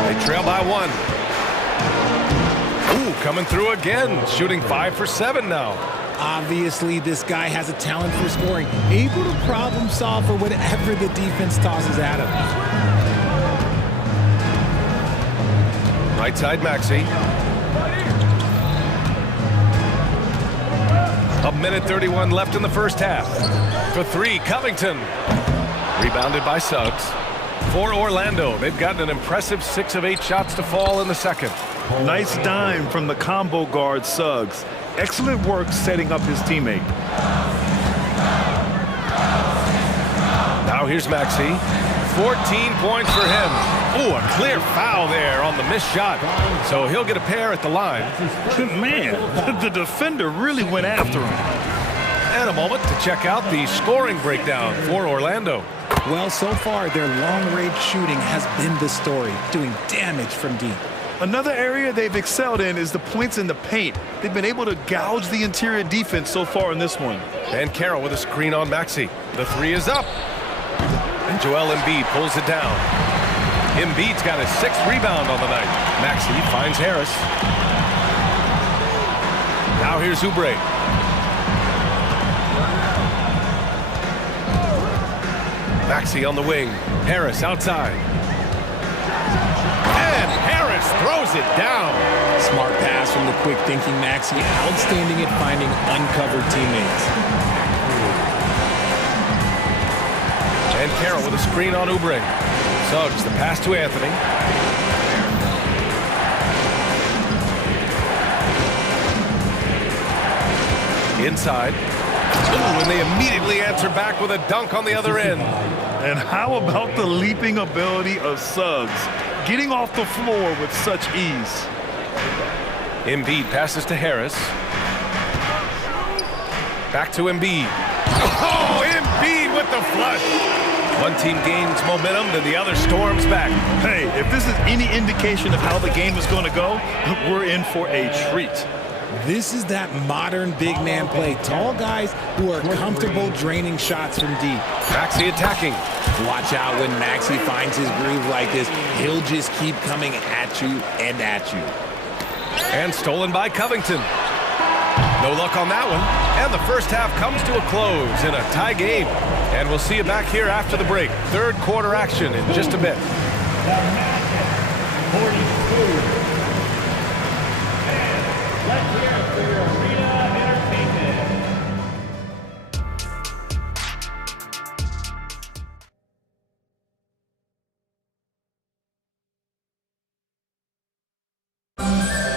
They trail by 1. Ooh, coming through again. Shooting 5 for 7 now. Obviously, this guy has a talent for scoring, able to problem solve for whatever the defense tosses at him. Right side, Maxey. A minute 31 left in the first half. For 3, Covington. Rebounded by Suggs. For Orlando, they've gotten an impressive 6 of 8 shots to fall in the second. Nice dime from the combo guard Suggs. Excellent work setting up his teammate. Now here's Maxey. 14 points for him. Ooh, a clear foul there on the missed shot. So he'll get a pair at the line. Man, the defender really went after him. And a moment to check out the scoring breakdown for Orlando. Well, so far, their long-range shooting has been the story, doing damage from deep. Another area they've excelled in is the points in the paint. They've been able to gouge the interior defense so far in this one. And Carroll with a screen on Maxey. The 3 is up. And Joel Embiid pulls it down. Embiid's got his 6th rebound on the night. Maxey finds Harris. Now here's Oubre. Maxey on the wing. Harris outside. And Harris throws it down. Smart pass from the quick-thinking Maxey. Outstanding at finding uncovered teammates. And Carroll with a screen on Oubre. Suggs, the pass to Anthony. Inside. Ooh, and they immediately answer back with a dunk on the other end. And how about the leaping ability of Suggs? Getting off the floor with such ease. Embiid passes to Harris. Back to Embiid. Oh, Embiid with the flush. One team gains momentum, then the other storms back. Hey, if this is any indication of how the game is going to go, we're in for a treat. This is that modern big man play. Tall guys who are comfortable draining shots from deep. Maxey attacking. Watch out when Maxey finds his groove like this. He'll just keep coming at you and at you. And stolen by Covington. No luck on that one. And the first half comes to a close in a tie game. And we'll see you back here after the break. Third quarter action in just a bit. 42. Let's hear it for your arena entertainment.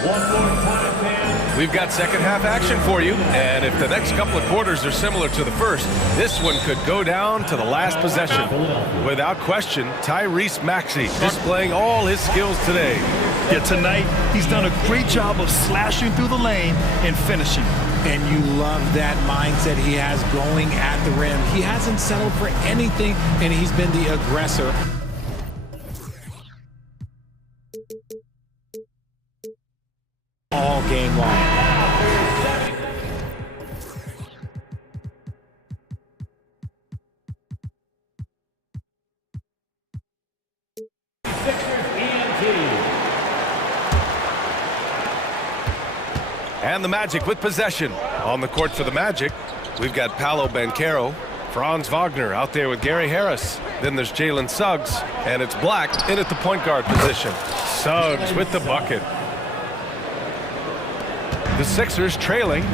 One more time, fans. We've got second half action for you, and if the next couple of quarters are similar to the first, this one could go down to the last possession. Without question, Tyrese Maxey displaying all his skills today. Yeah, tonight, he's done a great job of slashing through the lane and finishing. And you love that mindset he has going at the rim. He hasn't settled for anything, and he's been the aggressor. All game long. And the Magic with possession. On the court for the Magic, we've got Paolo Banchero, Franz Wagner out there with Gary Harris. Then there's Jalen Suggs, and it's Black in at the point guard position. Suggs with the bucket. The Sixers trailing.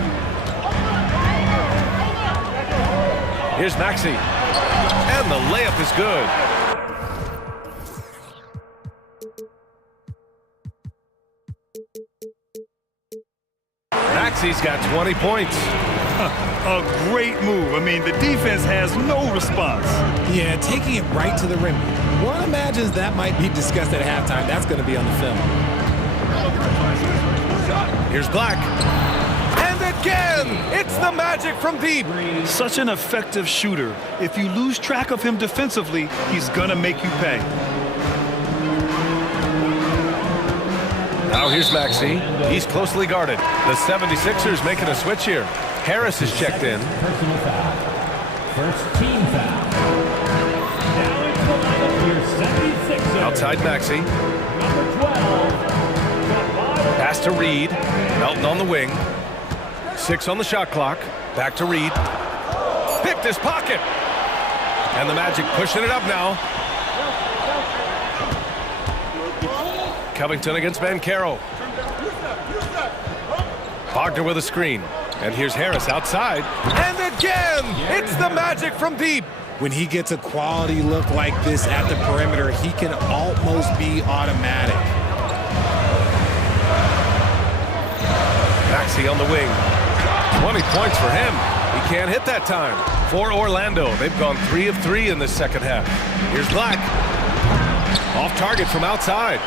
Here's Maxey. And the layup is good. Maxi's got 20 points. A great move. I mean, the defense has no response. Yeah, taking it right to the rim. One imagines that might be discussed at halftime. That's going to be on the film. Here's Black. And again, it's the Magic from deep. Such an effective shooter. If you lose track of him defensively, he's gonna make you pay. Now here's Maxey. He's closely guarded. The 76ers making a switch here. Harris is checked in. Personal foul. First team foul. Now into the lineup here, 76ers. Outside Maxey. Number 12. Pass to Reed. Melton on the wing. 6 on the shot clock. Back to Reed. Picked his pocket. And the Magic pushing it up now. Covington against Bancaro. Wagner with a screen. And here's Harris outside. And again, it's the Magic from deep. When he gets a quality look like this at the perimeter, he can almost be automatic. Maxey on the wing. 20 points for him. He can't hit that time. For Orlando, they've gone 3 of 3 in this second half. Here's Black. Off target from outside.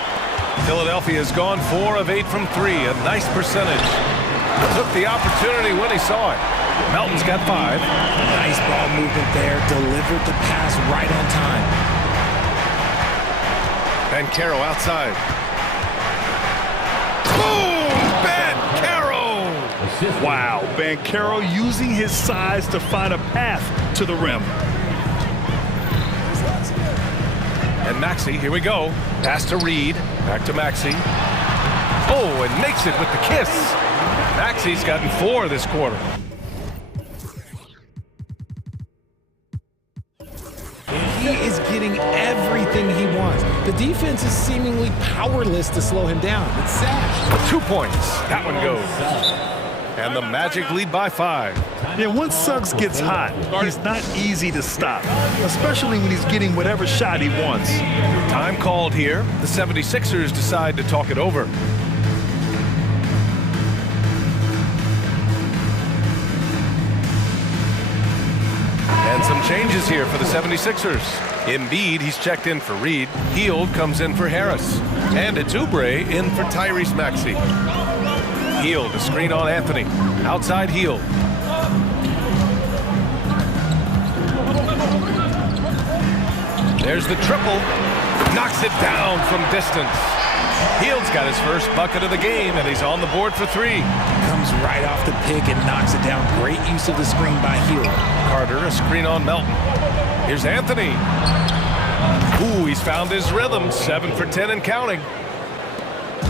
Philadelphia has gone 4 of 8 from 3. A nice percentage. Took the opportunity when he saw it. Melton's got 5. Nice ball movement there. Delivered the pass right on time. Bancaro outside. Boom! Bancaro! Wow, Bancaro using his size to find a path to the rim. And Maxey, here we go. Pass to Reed. Back to Maxey. Oh, and makes it with the kiss. Maxey's gotten 4 this quarter. He is getting everything he wants. The defense is seemingly powerless to slow him down. It's sad. 2 points. That one goes. And the Magic lead by 5. Yeah, once Suggs gets hot, he's not easy to stop, especially when he's getting whatever shot he wants. Time called here. The 76ers decide to talk it over. And some changes here for the 76ers. Embiid, he's checked in for Reed. Hield comes in for Harris. And it's Oubre in for Tyrese Maxey. Hield, a screen on Anthony. Outside Hield. There's the triple. Knocks it down from distance. Hield's got his first bucket of the game, and he's on the board for 3. Comes right off the pick and knocks it down. Great use of the screen by Hield. Carter, a screen on Melton. Here's Anthony. Ooh, he's found his rhythm. 7 for 10 and counting.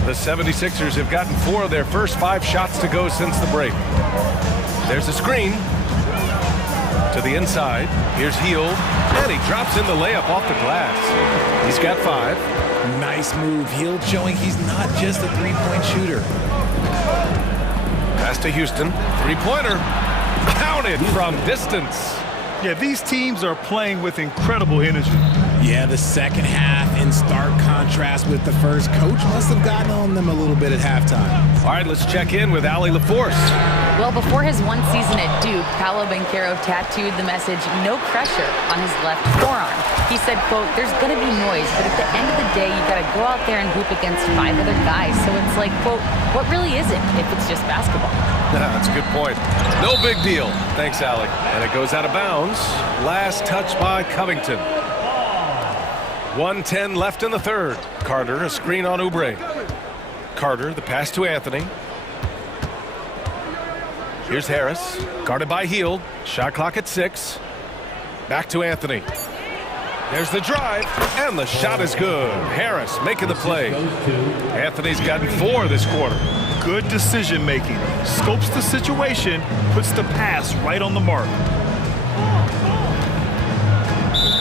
The 76ers have gotten 4 of their first 5 shots to go since the break. There's a screen. To the inside. Here's Hield. And he drops in the layup off the glass. He's got 5. Nice move. Hield showing he's not just a three-point shooter. Pass to Houston. Three-pointer. Counted from distance. Yeah, these teams are playing with incredible energy. Yeah, the second half in stark contrast with the first. Coach must have gotten on them a little bit at halftime. All right, let's check in with Allie LaForce. Well, before his one season at Duke, Paolo Banchero tattooed the message, "No pressure," on his left forearm. He said, quote, "There's going to be noise, but at the end of the day, you got to go out there and hoop against 5 other guys. So it's like, quote, what really is it if it's just basketball?" That's a good point. No big deal. Thanks, Allie. And it goes out of bounds. Last touch by Covington. 1:10 left in the third. Carter, a screen on Oubre. Carter, the pass to Anthony. Here's Harris, guarded by Hield. Shot clock at 6. Back to Anthony. There's the drive, and the shot is good. Harris making the play. Anthony's gotten 4 this quarter. Good decision making. Scopes the situation, puts the pass right on the mark.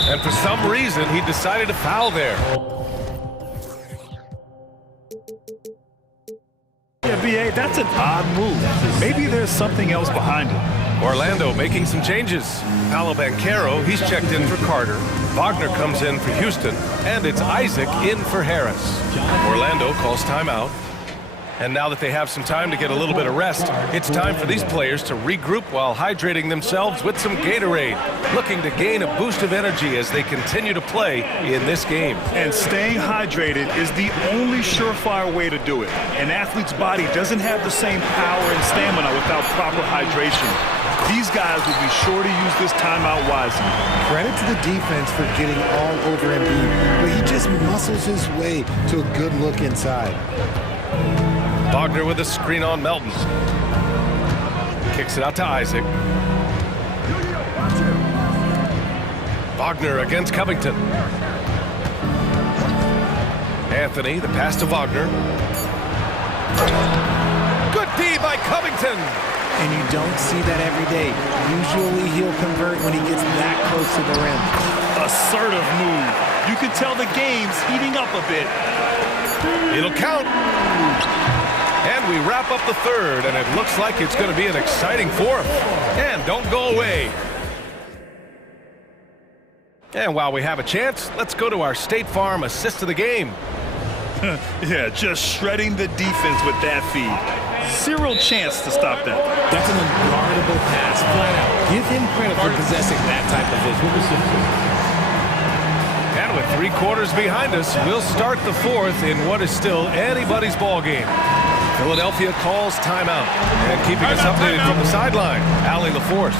And for some reason, he decided to foul there. Yeah, B.A., that's an odd move. Maybe there's something else behind it. Orlando making some changes. Paolo Banchero, he's checked in for Carter. Wagner comes in for Houston. And it's Isaac in for Harris. Orlando calls timeout. And now that they have some time to get a little bit of rest, it's time for these players to regroup while hydrating themselves with some Gatorade, looking to gain a boost of energy as they continue to play in this game. And staying hydrated is the only surefire way to do it. An athlete's body doesn't have the same power and stamina without proper hydration. These guys will be sure to use this timeout wisely. Credit to the defense for getting all over Embiid, but he just muscles his way to a good look inside. Wagner with a screen on Melton. Kicks it out to Isaac. Wagner against Covington. Anthony, the pass to Wagner. Good D by Covington. And you don't see that every day. Usually he'll convert when he gets that close to the rim. Assertive move. You can tell the game's heating up a bit. It'll count. And we wrap up the third, and it looks like it's going to be an exciting fourth. And don't go away. And while we have a chance, let's go to our State Farm assist of the game. Yeah, just shredding the defense with that feed. Zero chance to stop that. That's an unguardable pass, flat out. Give him credit for possessing that type of vision. And with 3 quarters behind us, we'll start the fourth in what is still anybody's ball game. Philadelphia calls timeout. And keeping us updated from the sideline, Allie LaForce.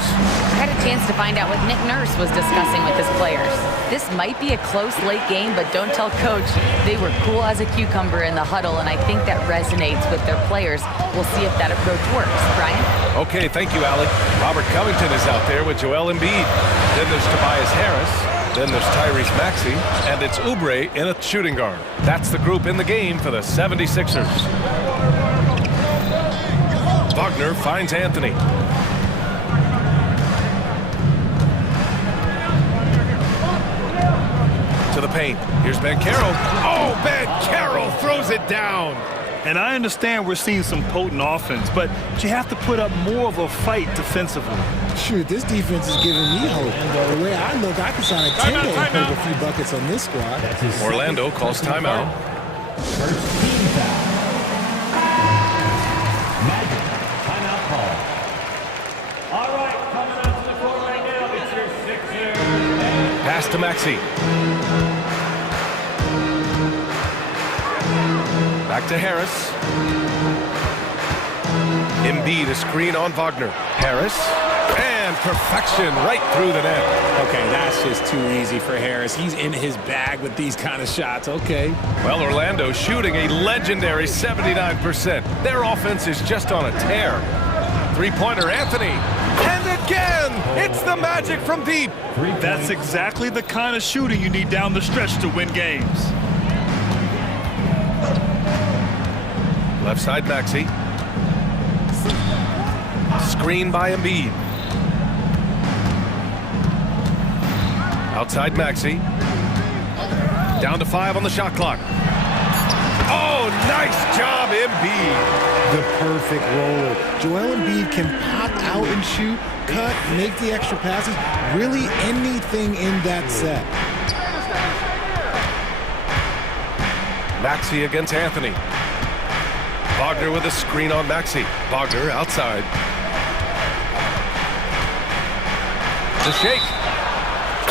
I had a chance to find out what Nick Nurse was discussing with his players. This might be a close late game, but don't tell coach. They were cool as a cucumber in the huddle, and I think that resonates with their players. We'll see if that approach works. Brian? Okay, thank you, Allie. Robert Covington is out there with Joel Embiid. Then there's Tobias Harris. Then there's Tyrese Maxey. And it's Oubre in a shooting guard. That's the group in the game for the 76ers. Wagner finds Anthony. To the paint. Here's Banchero. Oh, Banchero throws it down. And I understand we're seeing some potent offense, but you have to put up more of a fight defensively. Shoot, this defense is giving me hope. The way I look, I can sign a 10-day and put a few buckets on this squad. Orlando calls timeout. First team foul. Magic, timeout call. All right, coming out to the court right now, it's your Sixers. Pass to Maxey. Back to Harris. Embiid, a screen on Wagner. Harris. And perfection right through the net. Okay, that's just too easy for Harris. He's in his bag with these kind of shots. Okay. Well, Orlando shooting a legendary 79%. Their offense is just on a tear. Three-pointer, Anthony. And again, it's the Magic from deep. That's exactly the kind of shooting you need down the stretch to win games. Left side, Maxey. Screen by Embiid. Outside, Maxey. Down to 5 on the shot clock. Oh, nice job, Embiid. The perfect roller. Joel Embiid can pop out and shoot, cut, make the extra passes, really anything in that set. Maxey against Anthony. Wagner with a screen on Maxey. Wagner outside. The shake.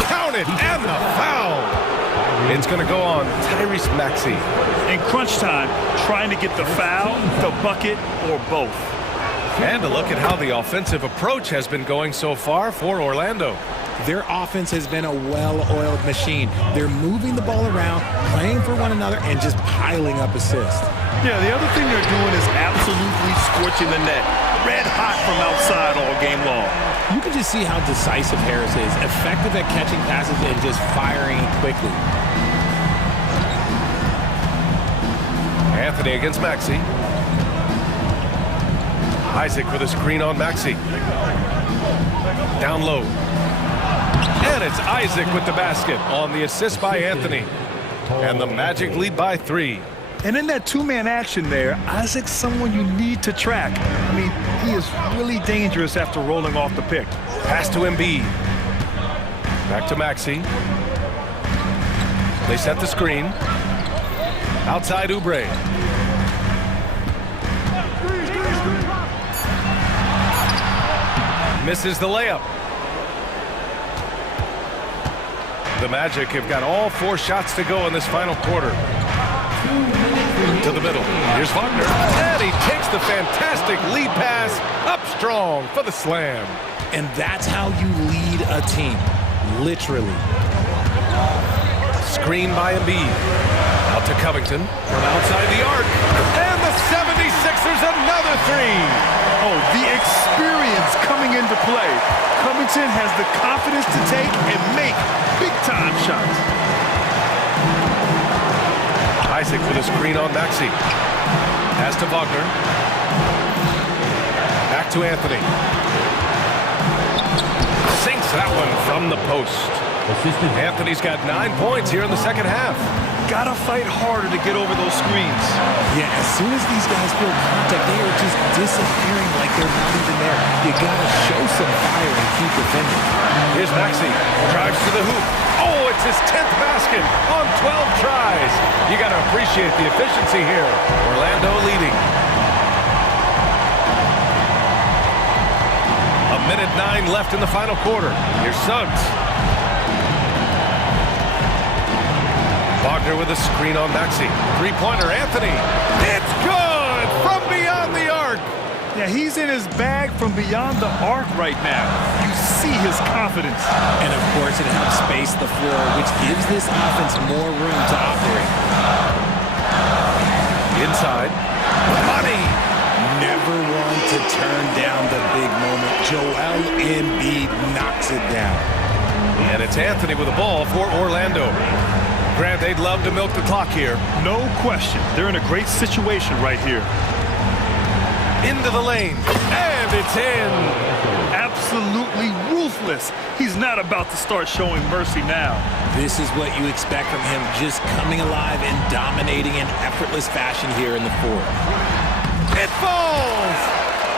Count it, and the foul. It's going to go on Tyrese Maxey. In crunch time, trying to get the foul, the bucket, or both. And a look at how the offensive approach has been going so far for Orlando. Their offense has been a well-oiled machine. They're moving the ball around, playing for one another, and just piling up assists. Yeah, the other thing they're doing is absolutely scorching the net. Red hot from outside all game long. You can just see how decisive Harris is, effective at catching passes and just firing quickly. Anthony against Maxey. Isaac with a screen on Maxey. Down low. And it's Isaac with the basket on the assist by Anthony. And the Magic lead by 3. And in that two-man action there, Isaac's someone you need to track. I mean, he is really dangerous after rolling off the pick. Pass to Embiid. Back to Maxey. They set the screen. Outside Oubre. Misses the layup. The Magic have got all 4 shots to go in this final quarter. To the middle. Here's Wagner. And he takes the fantastic lead pass up strong for the slam. And that's how you lead a team. Literally. Screen by Embiid. Out to Covington from outside the arc. And the 76ers another 3. Oh, the experience coming into play. Covington has the confidence to take and make big-time shots. Isaac with a screen on Maxey. Pass to Wagner. Back to Anthony. Sinks that one from the post. Anthony's got 9 points here in the second half. Gotta fight harder to get over those screens. Yeah, as soon as these guys feel contact, they are just disappearing like they're not even there. You gotta show some fire and keep defending. Here's Maxey. Drives to the hoop. Oh, it's his 10th basket on 12 tries. You gotta appreciate the efficiency here. Orlando leading. A minute 9 left in the final quarter. Here's Suggs. Wagner with a screen on Maxey. 3-pointer, Anthony. It's good from beyond the arc. Yeah, he's in his bag from beyond the arc right now. You see his confidence. And of course, it helps space the floor, which gives this offense more room to operate. Inside. Money. Never one to turn down the big moment. Joel Embiid knocks it down. And it's Anthony with the ball for Orlando. Grant, they'd love to milk the clock here. No question. They're in a great situation right here. Into the lane. And it's in. Absolutely ruthless. He's not about to start showing mercy now. This is what you expect from him, just coming alive and dominating in effortless fashion here in the fourth. It falls!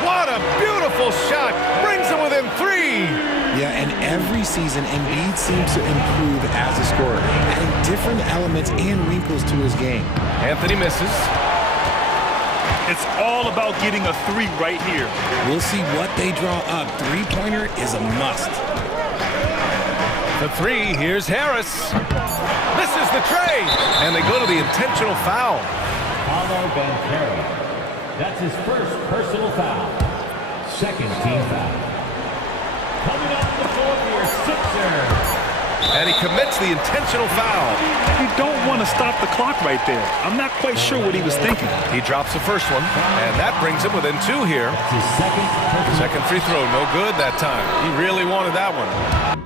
What a beautiful shot! Brings him within 3! Yeah, and every season, Embiid seems to improve as a scorer, adding different elements and wrinkles to his game. Anthony misses. It's all about getting a 3 right here. We'll see what they draw up. 3-pointer is a must. The 3, here's Harris. Misses the tray. And they go to the intentional foul. Paolo Banchero. That's his first personal foul. Second team foul. Coming up the floor for your Sixers. And he commits the intentional foul. You don't want to stop the clock right there. I'm not quite sure what he was thinking. He drops the first one, and that brings him within 2 here. That's his Second free throw, no good that time. He really wanted that one.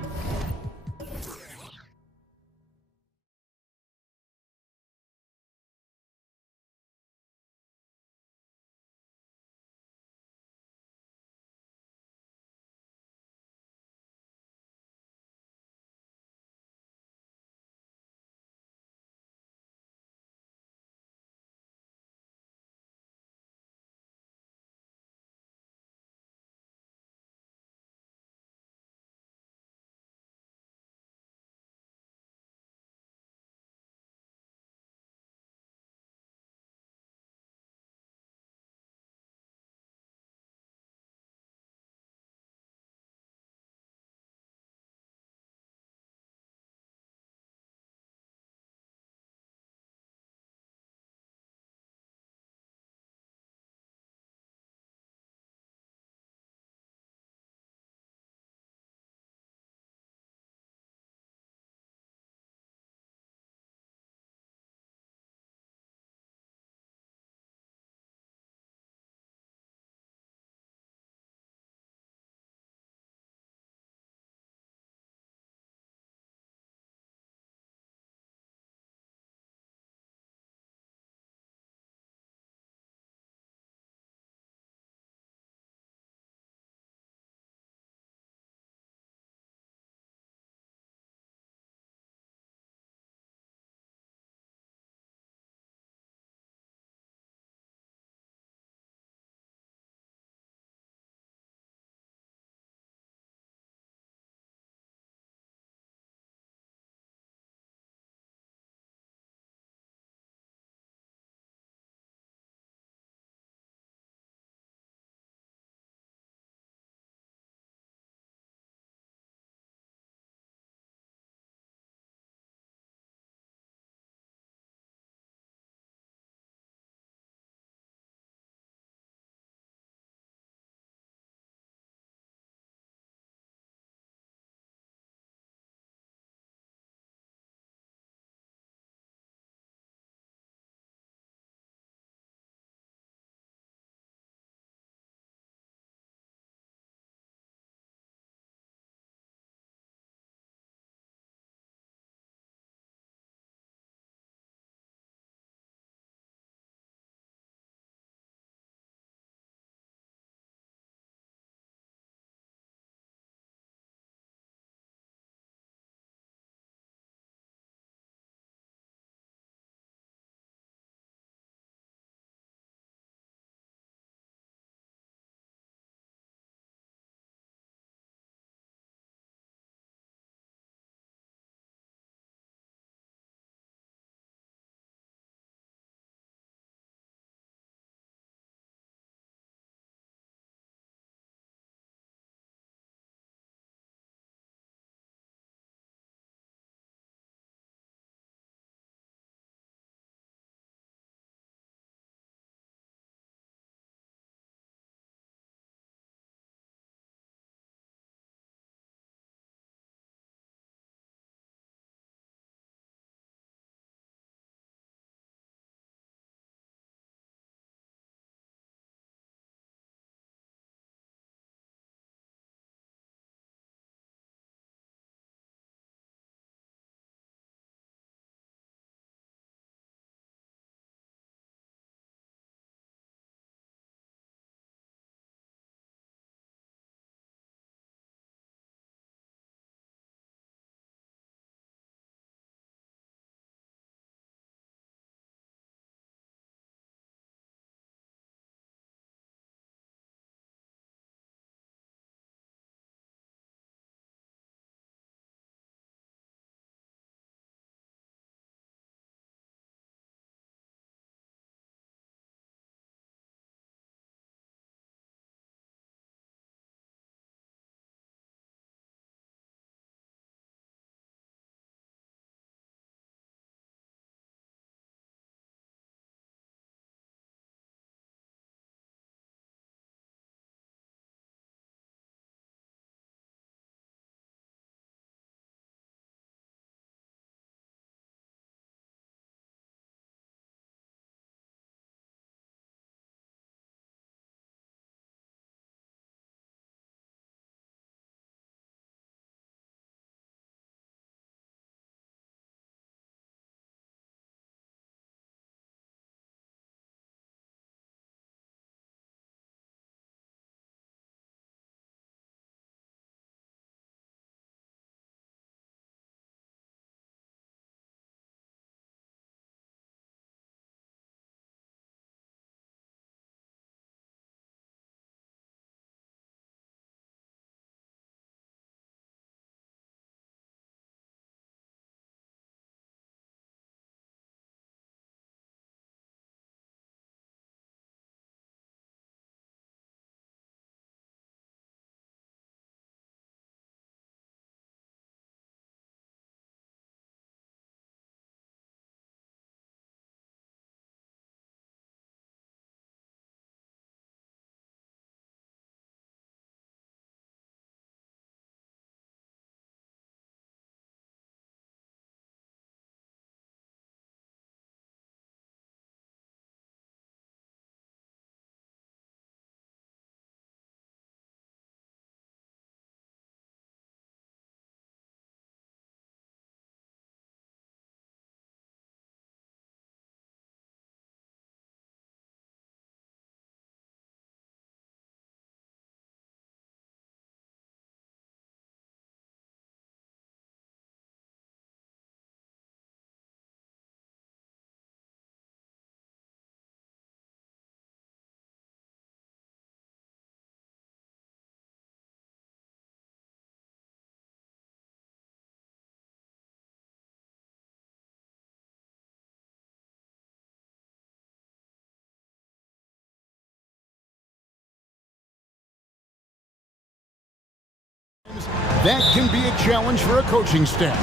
That can be a challenge for a coaching staff.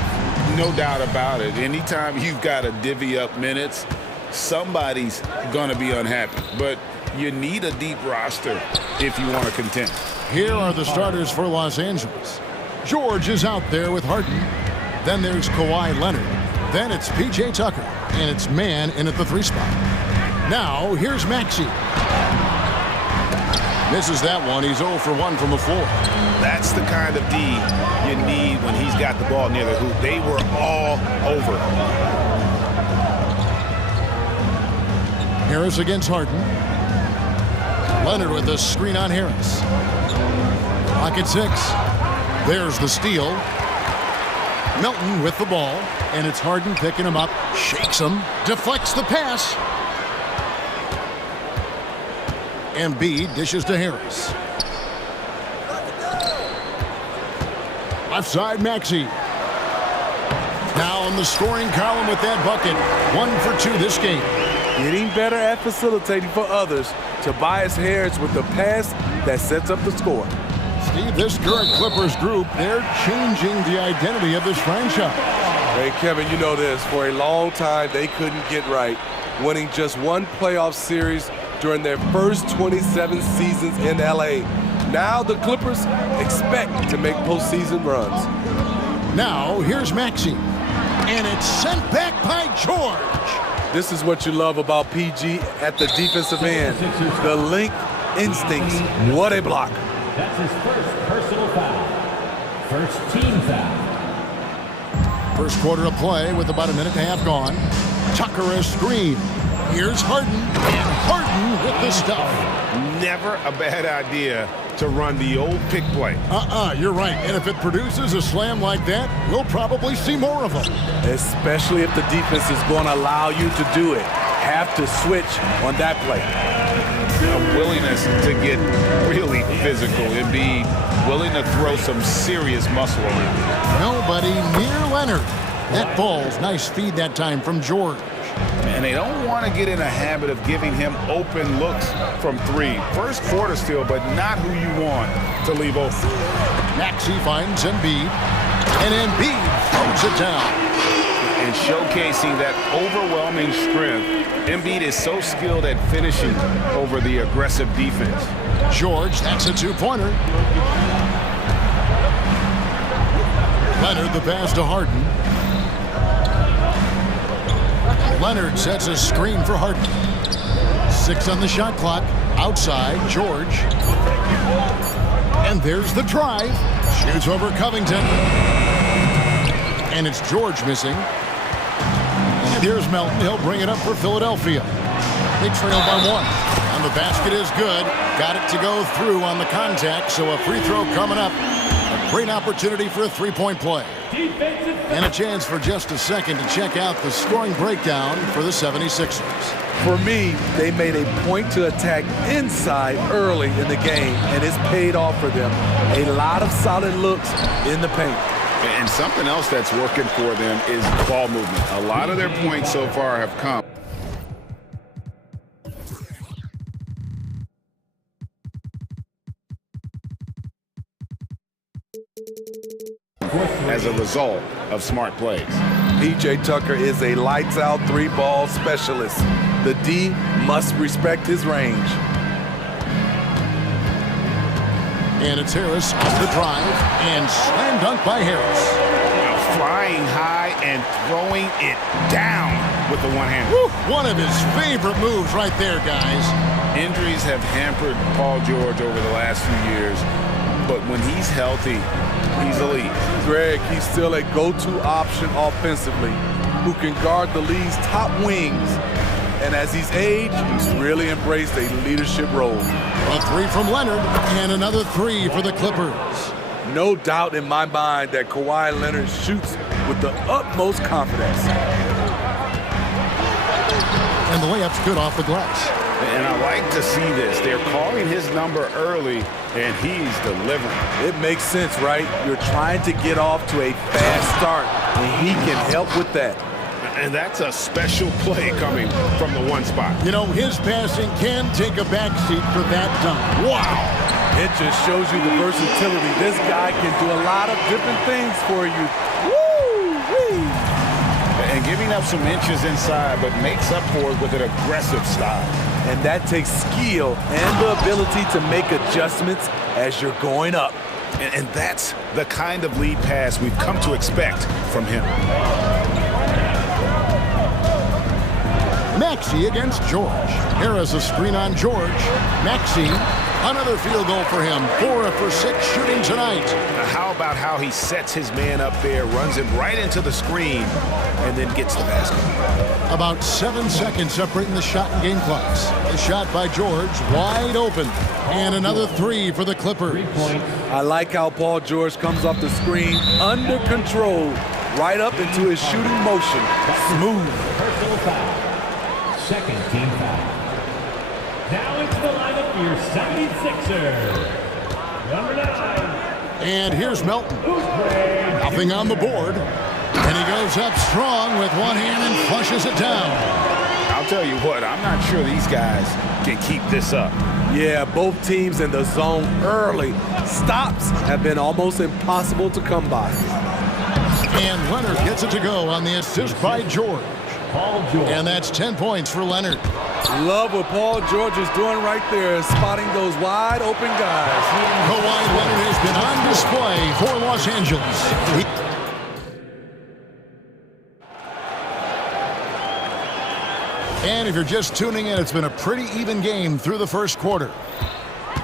No doubt about it. Anytime you've got to divvy up minutes, somebody's going to be unhappy. But you need a deep roster if you want to contend. Here are the starters for Los Angeles. George is out there with Harden. Then there's Kawhi Leonard. Then it's P.J. Tucker. And it's man in at the 3 spot. Now, here's Maxey. Misses that one. He's 0 for 1 from the floor. That's the kind of D you need when he's got the ball near the hoop. They were all over. Harris against Harden. Leonard with a screen on Harris. Clock at 6. There's the steal. Melton with the ball. And it's Harden picking him up. Shakes him. Deflects the pass. Embiid dishes to Harris. Left side, Maxey. Now in the scoring column with that bucket. 1 for 2 this game. Getting better at facilitating for others. Tobias Harris with the pass that sets up the score. Steve, this current Clippers group, they're changing the identity of this franchise. Hey, Kevin, you know this. For a long time, they couldn't get right. Winning just one playoff series during their first 27 seasons in LA. Now the Clippers expect to make postseason runs. Now here's Maxey. And it's sent back by George. This is what you love about PG at the defensive end. The length instincts. What a block. That's his first personal foul. First team foul. First quarter of play with about 1.5 minutes gone. Tucker a screen. Here's Harden, and Harden with the stuff. Never a bad idea to run the old pick play. You're right. And if it produces a slam like that, we'll probably see more of them. Especially if the defense is going to allow you to do it. Have to switch on that play. A willingness to get really physical and be willing to throw some serious muscle around. Nobody near Leonard. That ball's nice feed that time from George. And they don't want to get in a habit of giving him open looks from 3. First quarter still, but not who you want to leave open. Maxey finds Embiid, and Embiid throws it down. And showcasing that overwhelming strength, Embiid is so skilled at finishing over the aggressive defense. George, that's a 2-pointer. Leonard the pass to Harden. Leonard sets a screen for Harden. 6 on the shot clock. Outside, George. And there's the drive. Shoots over Covington. And it's George missing. And here's Melton. He'll bring it up for Philadelphia. They trail by 1. And the basket is good. Got it to go through on the contact, so a free throw coming up. A great opportunity for a 3-point play. And a chance for just a second to check out the scoring breakdown for the 76ers. For me, they made a point to attack inside early in the game, and it's paid off for them. A lot of solid looks in the paint. And something else that's working for them is ball movement. A lot of their points so far have come. As a result of smart plays. P.J. Tucker is a lights-out 3-ball specialist. The D must respect his range. And it's Harris off the drive, and slam dunk by Harris. Now flying high and throwing it down with the one-hand. One of his favorite moves right there, guys. Injuries have hampered Paul George over the last few years, but when he's healthy, he's elite. Greg, he's still a go-to option offensively, who can guard the league's top wings. And as he's aged, he's really embraced a leadership role. A 3 from Leonard, and another 3 for the Clippers. No doubt in my mind that Kawhi Leonard shoots with the utmost confidence. And the layup's good off the glass. And I like to see this. They're calling his number early, and he's delivering. It makes sense, right? You're trying to get off to a fast start, and he can help with that. And that's a special play coming from the 1 spot. You know, his passing can take a backseat for that dunk. Wow! It just shows you the versatility. This guy can do a lot of different things for you. Woo-wee! And giving up some inches inside, but makes up for it with an aggressive style. And that takes skill and the ability to make adjustments as you're going up. And that's the kind of lead pass we've come to expect from him. Maxey against George. Here is a screen on George. Maxey, another field goal for him. 4 for 6 shooting tonight. Now how about how he sets his man up there, runs him right into the screen, and then gets the basket. About 7 seconds separating the shot and game clocks. The shot by George, wide open. And another 3 for the Clippers. I like how Paul George comes off the screen under control, right up into his shooting motion. Smooth. Personal foul. Second team foul. Now into the lineup for your 76ers. Number 9. And here's Melton. Nothing on the board. And he goes up strong with one hand and flushes it down. I'll tell you what, I'm not sure these guys can keep this up. Yeah, both teams in the zone early. Stops have been almost impossible to come by. And Leonard gets it to go on the assist by George. And that's 10 points for Leonard. Love what Paul George is doing right there, spotting those wide open guys. Kawhi Leonard has been on display for Los Angeles. And if you're just tuning in, it's been a pretty even game through the first quarter.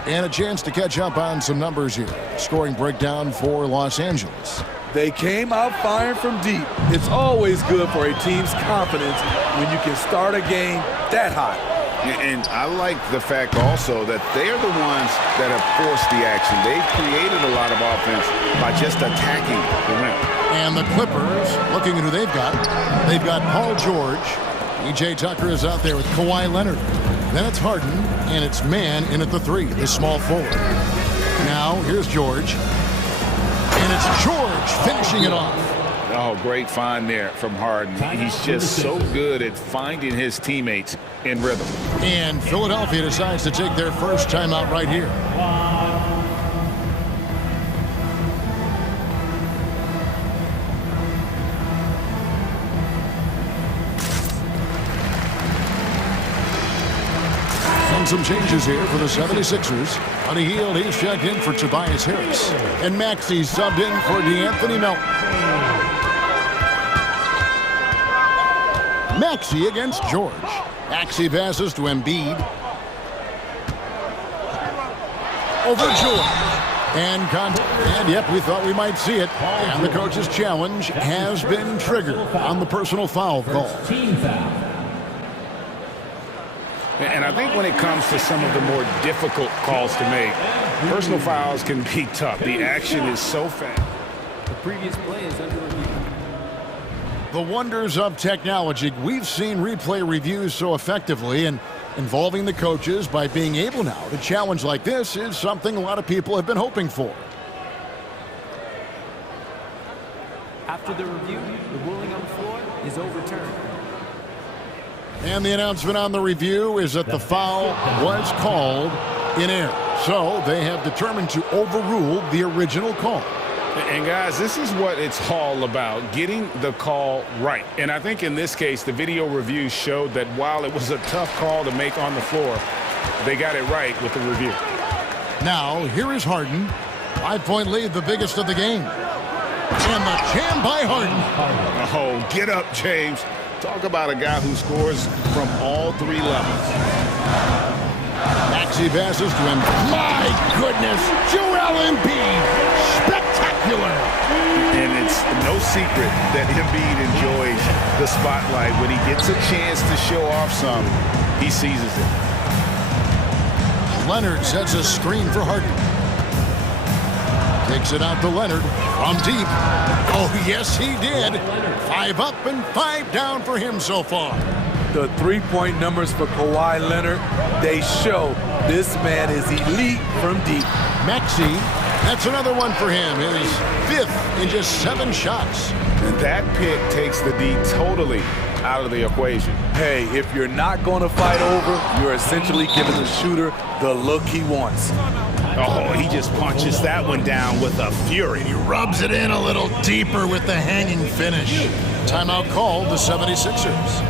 And a chance to catch up on some numbers here. Scoring breakdown for Los Angeles. They came out firing from deep. It's always good for a team's confidence when you can start a game that hot. And I like the fact also that they're the ones that have forced the action. They've created a lot of offense by just attacking the rim. And the Clippers, looking at who they've got Paul George. E.J. Tucker is out there with Kawhi Leonard. Then it's Harden, and it's Mann in at the 3, the small forward. Now, here's George. And it's George finishing it off. Oh, great find there from Harden. He's just so good at finding his teammates in rhythm. And Philadelphia decides to take their first timeout right here. Some changes here for the 76ers. On a heel, he's checked in for Tobias Harris. And Maxey subbed in for DeAnthony Melton. Maxey against George. Maxey passes to Embiid. Over George. And yep, we thought we might see it. And the coach's challenge has been triggered on the personal foul call. Team foul. And I think when it comes to some of the more difficult calls to make, personal fouls can be tough. The action is so fast. The previous play is under review. The wonders of technology. We've seen replay reviews so effectively, and involving the coaches by being able now to challenge like this is something a lot of people have been hoping for. After the review, the ruling on the floor is overturned. And the announcement on the review is that the foul was called in error. So they have determined to overrule the original call. And guys, this is what it's all about, getting the call right. And I think in this case, the video review showed that while it was a tough call to make on the floor, they got it right with the review. Now, here is Harden. 5-point lead, the biggest of the game. And the jam by Harden. Oh, get up, James. Talk about a guy who scores from all 3 levels. Maxey passes to him. My goodness, Joel Embiid. Spectacular. And it's no secret that Embiid enjoys the spotlight. When he gets a chance to show off some, he seizes it. Leonard sets a screen for Harden. Takes it out to Leonard from deep. Oh, yes, he did. 5 up and 5 down for him so far. The 3-point numbers for Kawhi Leonard, they show this man is elite from deep. Maxey, that's another one for him. His 5th in just 7 shots. And that pick takes the D totally out of the equation. Hey, if you're not going to fight over, you're essentially giving the shooter the look he wants. Oh, he just punches that one down with a fury. He rubs it in a little deeper with the hanging finish. Timeout called the 76ers.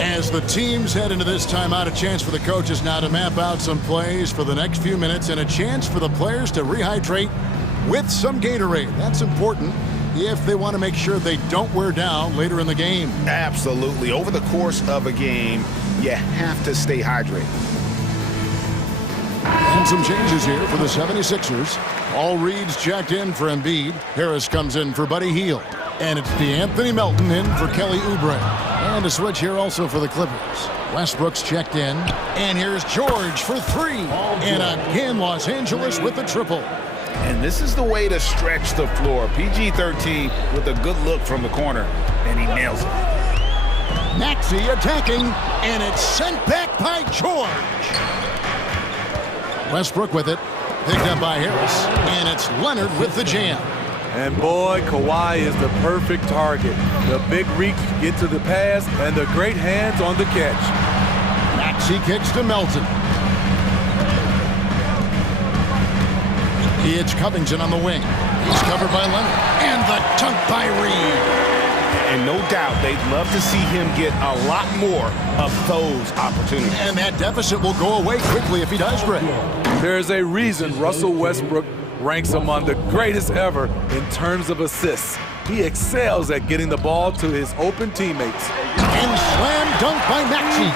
As the teams head into this timeout, a chance for the coaches now to map out some plays for the next few minutes and a chance for the players to rehydrate with some Gatorade. That's important if they want to make sure they don't wear down later in the game. Absolutely. Over the course of a game, you have to stay hydrated. And some changes here for the 76ers. All Reed's checked in for Embiid. Harris comes in for Buddy Hield. And it's DeAnthony Melton in for Kelly Oubre. And a switch here also for the Clippers. Westbrook's checked in. And here's George for three. And again, Los Angeles with the triple. And this is the way to stretch the floor. PG-13 with a good look from the corner. And he nails it. Maxey attacking. And it's sent back by George. Westbrook with it. Picked up by Harris. And it's Leonard with the jam. And boy, Kawhi is the perfect target. The big reach to get to the pass and the great hands on the catch. Maxey kicks to Melton. It's Covington on the wing. He's covered by Leonard. And the dunk by Reed. And no doubt they'd love to see him get a lot more of those opportunities. And that deficit will go away quickly if he does, Greg. There's a reason Russell Westbrook ranks among the greatest ever in terms of assists. He excels at getting the ball to his open teammates. And slam dunk by Maxey.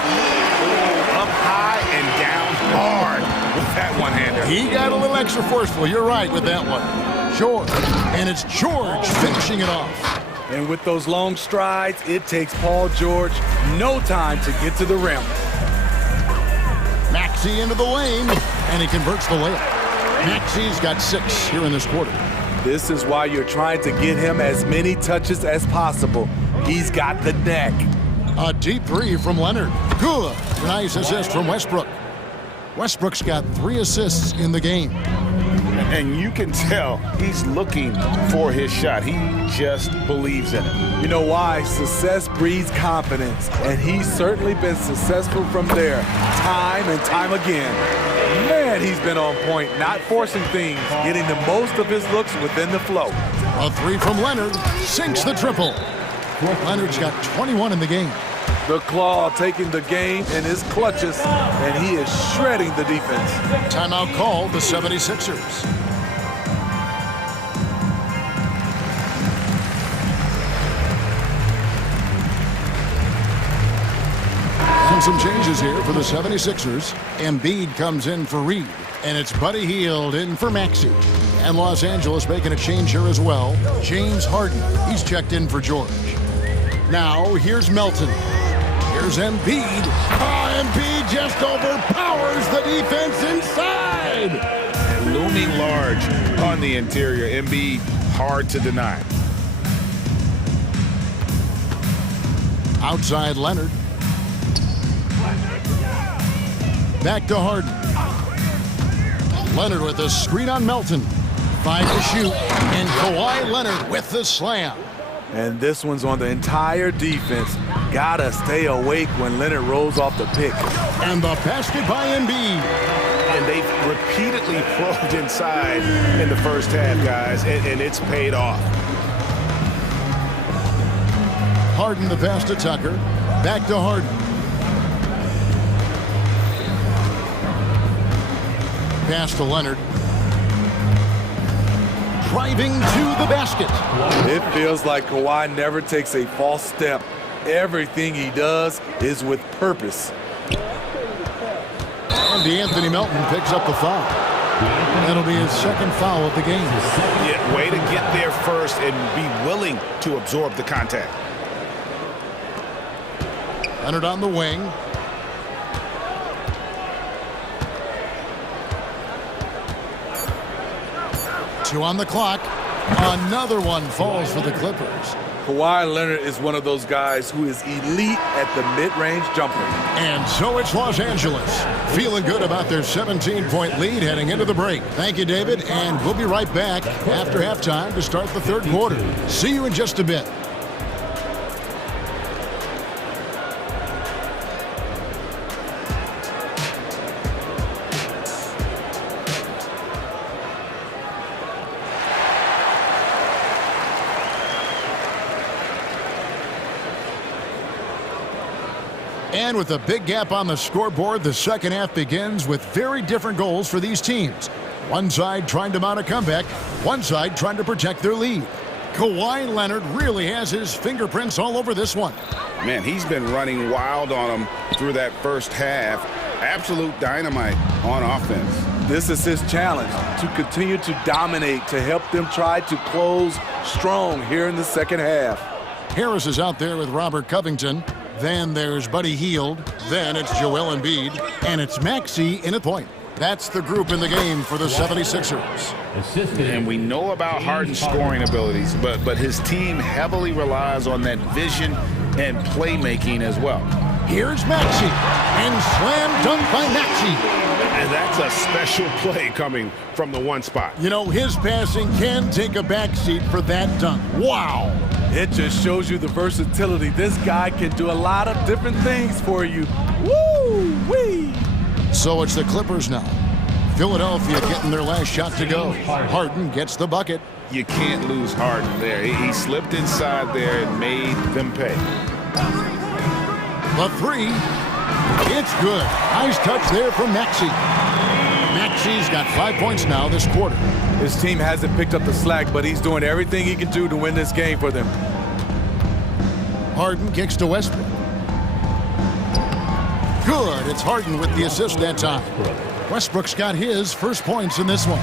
Up high and down hard with that one-hander. He got a little extra forceful. You're right with that one. George. And it's George finishing it off. And with those long strides, it takes Paul George no time to get to the rim. Maxey into the lane. And he converts the layup. Maxey's got 6 here in this quarter. This is why you're trying to get him as many touches as possible. He's got the neck. A deep three from Leonard. Good. Nice assist from Westbrook. Westbrook's got 3 assists in the game. And you can tell he's looking for his shot. He just believes in it. You know why? Success breeds confidence. And he's certainly been successful from there, time and time again. Man, he's been on point, not forcing things, getting the most of his looks within the flow. A 3 from Leonard sinks the triple. Leonard's got 21 in the game. The Claw taking the game in his clutches, and he is shredding the defense. Timeout called the 76ers. And some changes here for the 76ers. Embiid comes in for Reed, and it's Buddy Hield in for Maxey. And Los Angeles making a change here as well. James Harden, he's checked in for George. Now, here's Melton. Here's Embiid. Oh, Embiid just overpowers the defense inside. And looming large on the interior. Embiid, hard to deny. Outside Leonard. Back to Harden. Leonard with a screen on Melton. 5 to shoot. And Kawhi Leonard with the slam. And this one's on the entire defense. Gotta stay awake when Leonard rolls off the pick. And the basket by Embiid. And they've repeatedly probed inside in the first half, guys, and it's paid off. Harden the pass to Tucker. Back to Harden. Pass to Leonard. Driving to the basket. It feels like Kawhi never takes a false step. Everything he does is with purpose. And DeAnthony Melton picks up the foul. That'll be his second foul of the game. Yeah, way to get there first and be willing to absorb the contact. Leonard on the wing. Two on the clock. Another one falls for the Clippers. Kawhi Leonard is one of those guys who is elite at the mid-range jumper. And so it's Los Angeles, feeling good about their 17-point lead heading into the break. Thank you, David, and we'll be right back after halftime to start the third quarter. See you in just a bit. And with a big gap on the scoreboard, the second half begins with very different goals for these teams. One side trying to mount a comeback, one side trying to protect their lead. Kawhi Leonard really has his fingerprints all over this one. Man, he's been running wild on them through that first half. Absolute dynamite on offense. This is his challenge, to continue to dominate, to help them try to close strong here in the second half. Harris is out there with Robert Covington. Then there's Buddy Hield. Then it's Joel Embiid. And it's Maxey in at point. That's the group in the game for the 76ers. And we know about Harden's scoring abilities, but his team heavily relies on that vision and playmaking as well. Here's Maxey, and slam dunk by Maxey. And that's a special play coming from the one spot. You know, his passing can take a backseat for that dunk. Wow. It just shows you the versatility. This guy can do a lot of different things for you. Woo-wee! So it's the Clippers now. Philadelphia getting their last shot to go. Harden gets the bucket. You can't lose Harden there. He slipped inside there and made them pay. The three. It's good. Nice touch there from Maxey. Maxey's got 5 points now this quarter. His team hasn't picked up the slack, but he's doing everything he can do to win this game for them. Harden kicks to Westbrook. Good. It's Harden with the assist that time. Westbrook's got his first points in this one.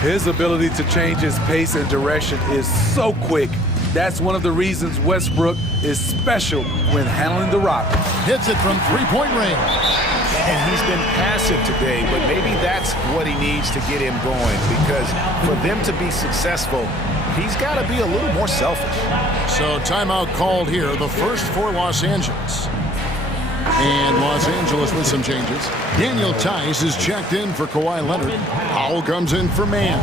His ability to change his pace and direction is so quick. That's one of the reasons Westbrook is special when handling the rock. Hits it from three-point range. And he's been passive today, but maybe that's what he needs to get him going, because for them to be successful, he's got to be a little more selfish. So timeout called here, the first for Los Angeles. And Los Angeles with some changes. Daniel Tice is checked in for Kawhi Leonard. Powell comes in for Mann.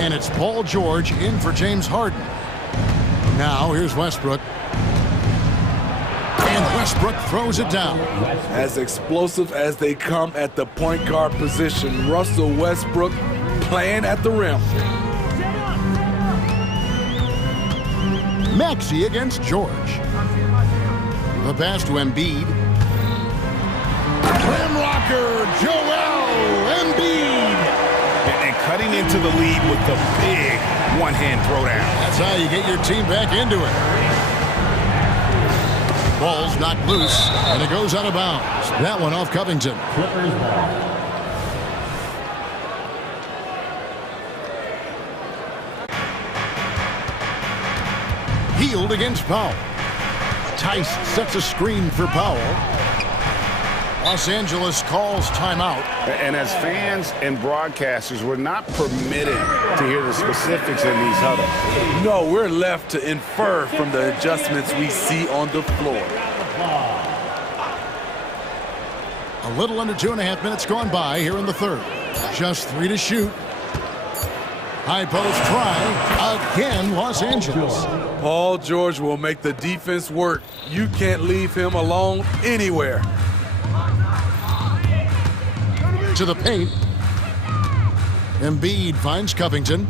And it's Paul George in for James Harden. Now here's Westbrook. And Westbrook throws it down. As explosive as they come at the point guard position, Russell Westbrook playing at the rim. Maxey against George. The pass to Embiid. Rim rocker, Joel Embiid. And cutting into the lead with the big one-hand throwdown. That's how you get your team back into it. Ball's knocked loose, and it goes out of bounds. That one off Covington. Clippers ball. Hield against Powell. Tice sets a screen for Powell. Los Angeles calls timeout. And as fans and broadcasters, we're not permitted to hear the specifics in these huddles. No, we're left to infer from the adjustments we see on the floor. A little under 2.5 minutes gone by here in the third. Just 3 to shoot. High post try again, Los Angeles. Paul George will make the defense work. You can't leave him alone anywhere. To the paint. Embiid finds Covington.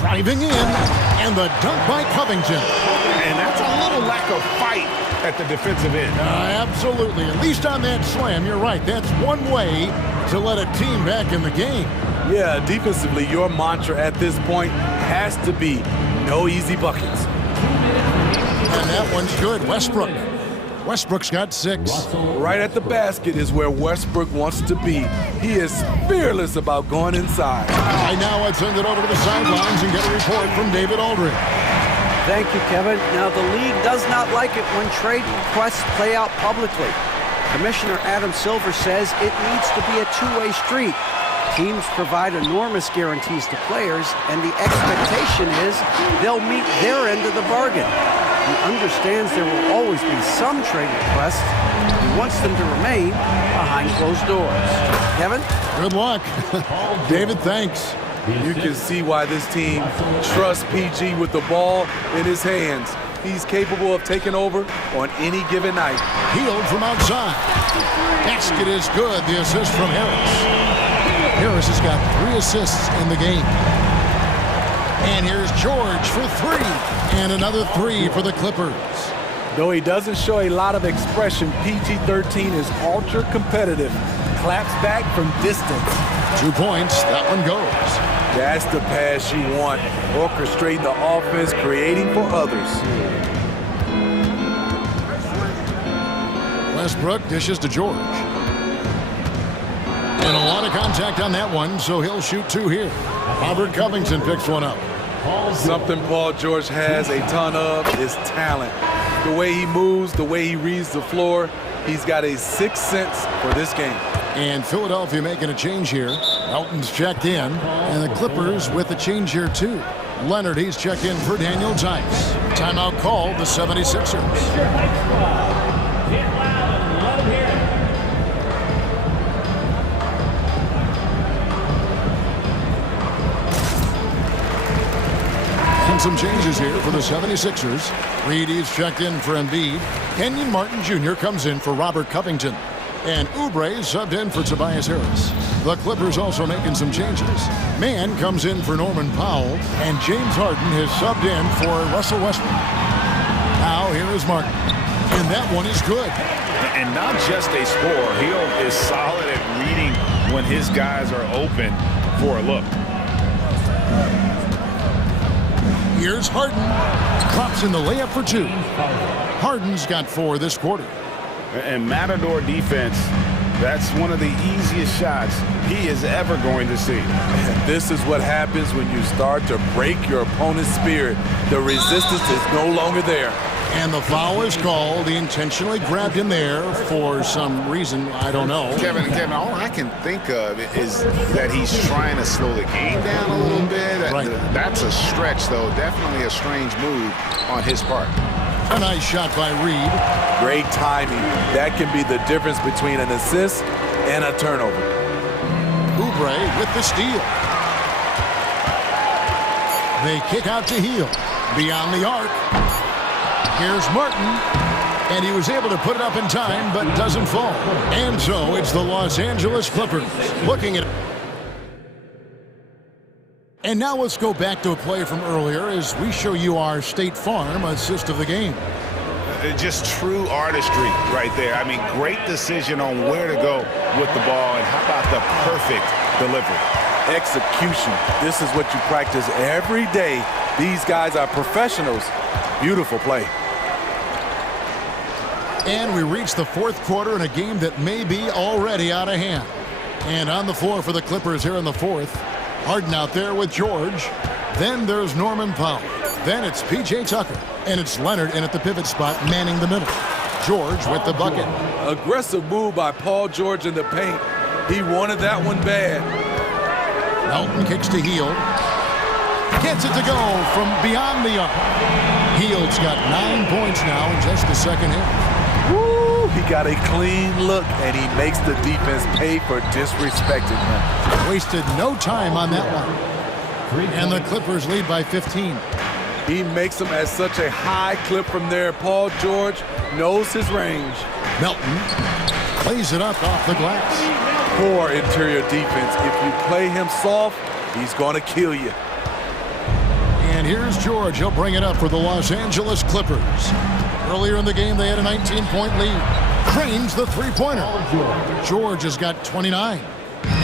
Driving in. And the dunk by Covington. And that's a little lack of fight at the defensive end. Absolutely. At least on that slam, you're right. That's one way to let a team back in the game. Yeah, defensively, your mantra at this point has to be no easy buckets. And that one's good. Westbrook. Westbrook's got 6. Right at the basket is where Westbrook wants to be. He is fearless about going inside. Right now, I'd send it over to the sidelines and get a report from David Aldridge. Thank you, Kevin. Now, the league does not like it when trade requests play out publicly. Commissioner Adam Silver says it needs to be a two-way street. Teams provide enormous guarantees to players, and the expectation is they'll meet their end of the bargain. He understands there will always be some trade requests. He wants them to remain behind closed doors. Kevin? Good luck. David, thanks. You can see why this team trusts PG with the ball in his hands. He's capable of taking over on any given night. Hield from outside. Basket is good. The assist from Harris. Harris has got 3 assists in the game. And here's George for 3. And another 3 for the Clippers. Though he doesn't show a lot of expression, PG-13 is ultra competitive. Claps back from distance. 2 points, that one goes. That's the pass you want. Orchestrating the offense, creating for others. Westbrook dishes to George. And a lot of contact on that one, so he'll shoot 2 here. Robert Covington picks one up. Something Paul George has a ton of is talent. The way he moves, the way he reads the floor, he's got a sixth sense for this game. And Philadelphia making a change here. Elton's checked in, and the Clippers with a change here too. Leonard, he's checked in for Daniel Tice. Timeout called the 76ers. And some changes here for the 76ers. Reed, he's checked in for Embiid. Kenyon Martin Jr. comes in for Robert Covington. And Oubre subbed in for Tobias Harris. The Clippers also making some changes. Mann comes in for Norman Powell, and James Harden has subbed in for Russell Westbrook. Now here is Martin, and that one is good. And not just a scorer, he is solid at reading when his guys are open for a look. Here's Harden. Drops in the layup for 2. Harden's got 4 this quarter. And Matador defense, that's one of the easiest shots he is ever going to see. And this is what happens when you start to break your opponent's spirit. The resistance is no longer there. And the foul is called. He intentionally grabbed him there for some reason. I don't know. Kevin, all I can think of is that he's trying to slow the game down a little bit. Right. That's a stretch, though. Definitely a strange move on his part. A nice shot by Reed. Great timing. That can be the difference between an assist and a turnover. Oubre with the steal. They kick out to Hield. Beyond the arc. Here's Martin. And he was able to put it up in time, but doesn't fall. And so it's the Los Angeles Clippers looking at. And now let's go back to a play from earlier as we show you our State Farm assist of the game. Just true artistry right there. I mean, great decision on where to go with the ball, and how about the perfect delivery? Execution. This is what you practice every day. These guys are professionals. Beautiful play. And we reach the 4th quarter in a game that may be already out of hand. And on the floor for the Clippers here in the 4th. Harden out there with George. Then there's Norman Powell. Then it's P.J. Tucker. And it's Leonard in at the pivot spot, manning the middle. George with the bucket. Aggressive move by Paul George in the paint. He wanted that one bad. Melton kicks to Hield. Gets it to go from beyond the arc. Hield's got 9 points now in just the second half. Woo! He got a clean look, and he makes the defense pay for disrespecting him. Wasted no time on that one. And the Clippers lead by 15. He makes them at such a high clip from there. Paul George knows his range. Melton plays it up off the glass. Poor interior defense. If you play him soft, he's going to kill you. And here's George. He'll bring it up for the Los Angeles Clippers. Earlier in the game, they had a 19-point lead. Cranes the three-pointer. George has got 29.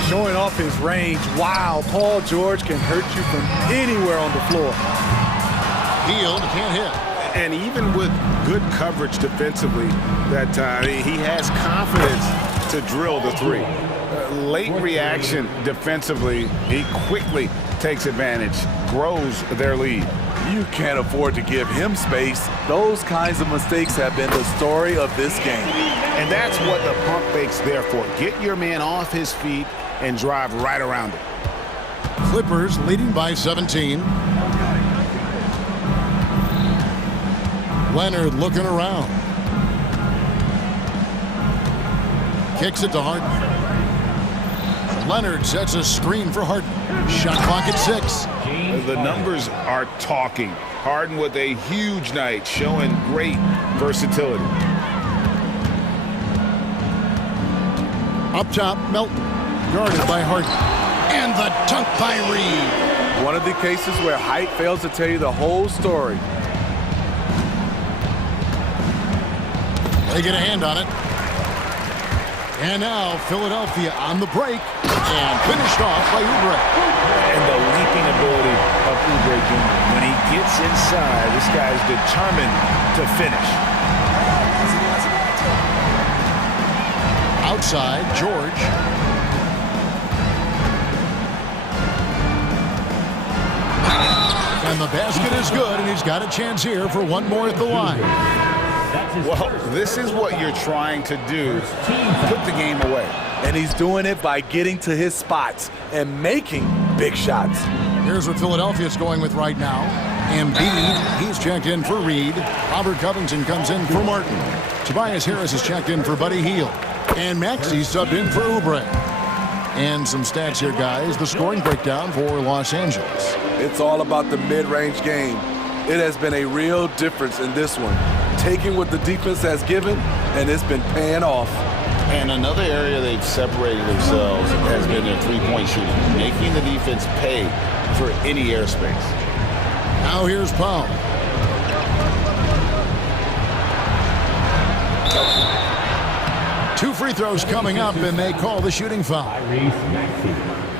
Showing off his range. Wow, Paul George can hurt you from anywhere on the floor. Hield can't hit. And even with good coverage defensively that time, he has confidence to drill the three. Late reaction defensively, he quickly takes advantage, grows their lead. You can't afford to give him space. Those kinds of mistakes have been the story of this game. And that's what the pump fake's there for. Get your man off his feet and drive right around it. Clippers leading by 17. Leonard looking around. Kicks it to Harden. Leonard sets a screen for Harden. Shot clock at 6. The numbers are talking. Harden with a huge night, showing great versatility. Up top, Melton, guarded by Harden. And the dunk by Reed. One of the cases where height fails to tell you the whole story. They get a hand on it. And now Philadelphia on the break and finished off by Oubre. And the leaping ability of Oubre Jr. When he gets inside, this guy's determined to finish. Outside, George. And the basket is good, and he's got a chance here for one more at the line. Well, this is what you're trying to do. Put the game away. And he's doing it by getting to his spots and making big shots. Here's what Philadelphia's going with right now. Embiid, he's checked in for Reed. Robert Covington comes in for Martin. Tobias Harris is checked in for Buddy Hield. And Maxey subbed in for Oubre. And some stats here, guys. The scoring breakdown for Los Angeles. It's all about the mid-range game. It has been a real difference in this one. Taking what the defense has given, and it's been paying off. And another area they've separated themselves has been their three-point shooting, making the defense pay for any airspace. Now here's Powell. Two free throws coming up, and they call the shooting foul.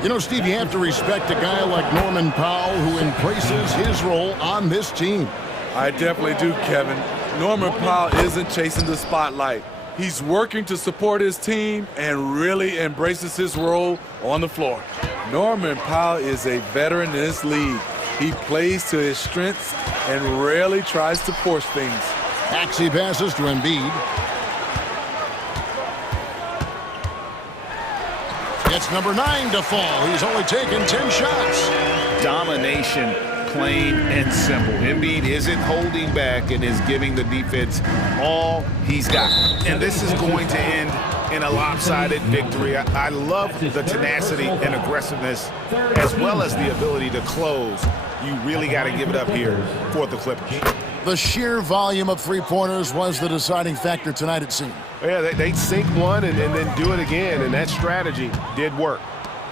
You know, Steve, you have to respect a guy like Norman Powell who embraces his role on this team. I definitely do, Kevin. Norman Powell isn't chasing the spotlight. He's working to support his team and really embraces his role on the floor. Norman Powell is a veteran in this league. He plays to his strengths and rarely tries to force things. Maxey passes to Embiid. It's number 9 to fall. He's only taken 10 shots. Domination, plain and simple. Embiid isn't holding back and is giving the defense all he's got. And this is going to end in a lopsided victory. I love the tenacity and aggressiveness as well as the ability to close. You really got to give it up here for the Clippers. The sheer volume of three-pointers was the deciding factor tonight, it seemed. Yeah, they'd sink one and then do it again, and that strategy did work.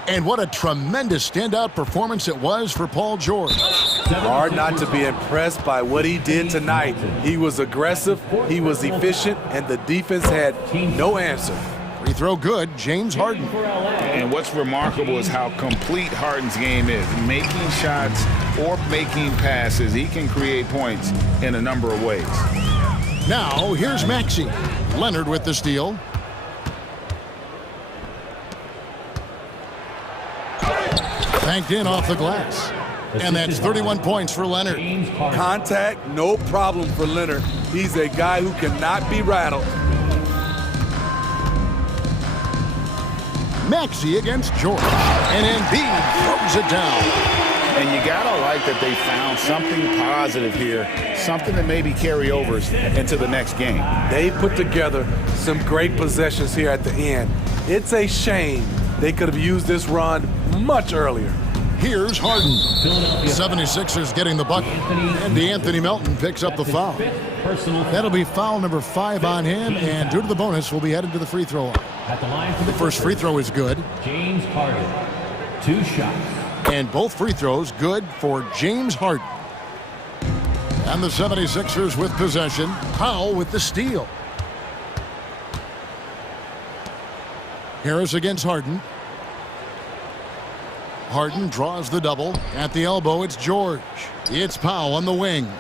And what a tremendous standout performance it was for Paul George. Hard not to be impressed by what he did tonight. He was aggressive, he was efficient, and the defense had no answer. Free throw good, James Harden. And what's remarkable is how complete Harden's game is. Making shots or making passes, he can create points in a number of ways. Now, here's Maxey. Leonard with the steal. Banked in off the glass. And that's 31 points for Leonard. Contact, no problem for Leonard. He's a guy who cannot be rattled. Maxey against George. And Embiid throws it down. And you gotta like that they found something positive here, something that maybe carry overs into the next game. They put together some great possessions here at the end. It's a shame they could have used this run much earlier. Here's Harden. 76ers getting the bucket. And DeAnthony Melton picks up the foul. That'll be foul number 5 on him, and due to the bonus, we'll be headed to the free throw line. The first free throw is good. James Harden, 2 shots. And both free throws good for James Harden. And the 76ers with possession. Powell with the steal. Harris against Harden. Harden draws the double. At the elbow, it's George. It's Powell on the wing.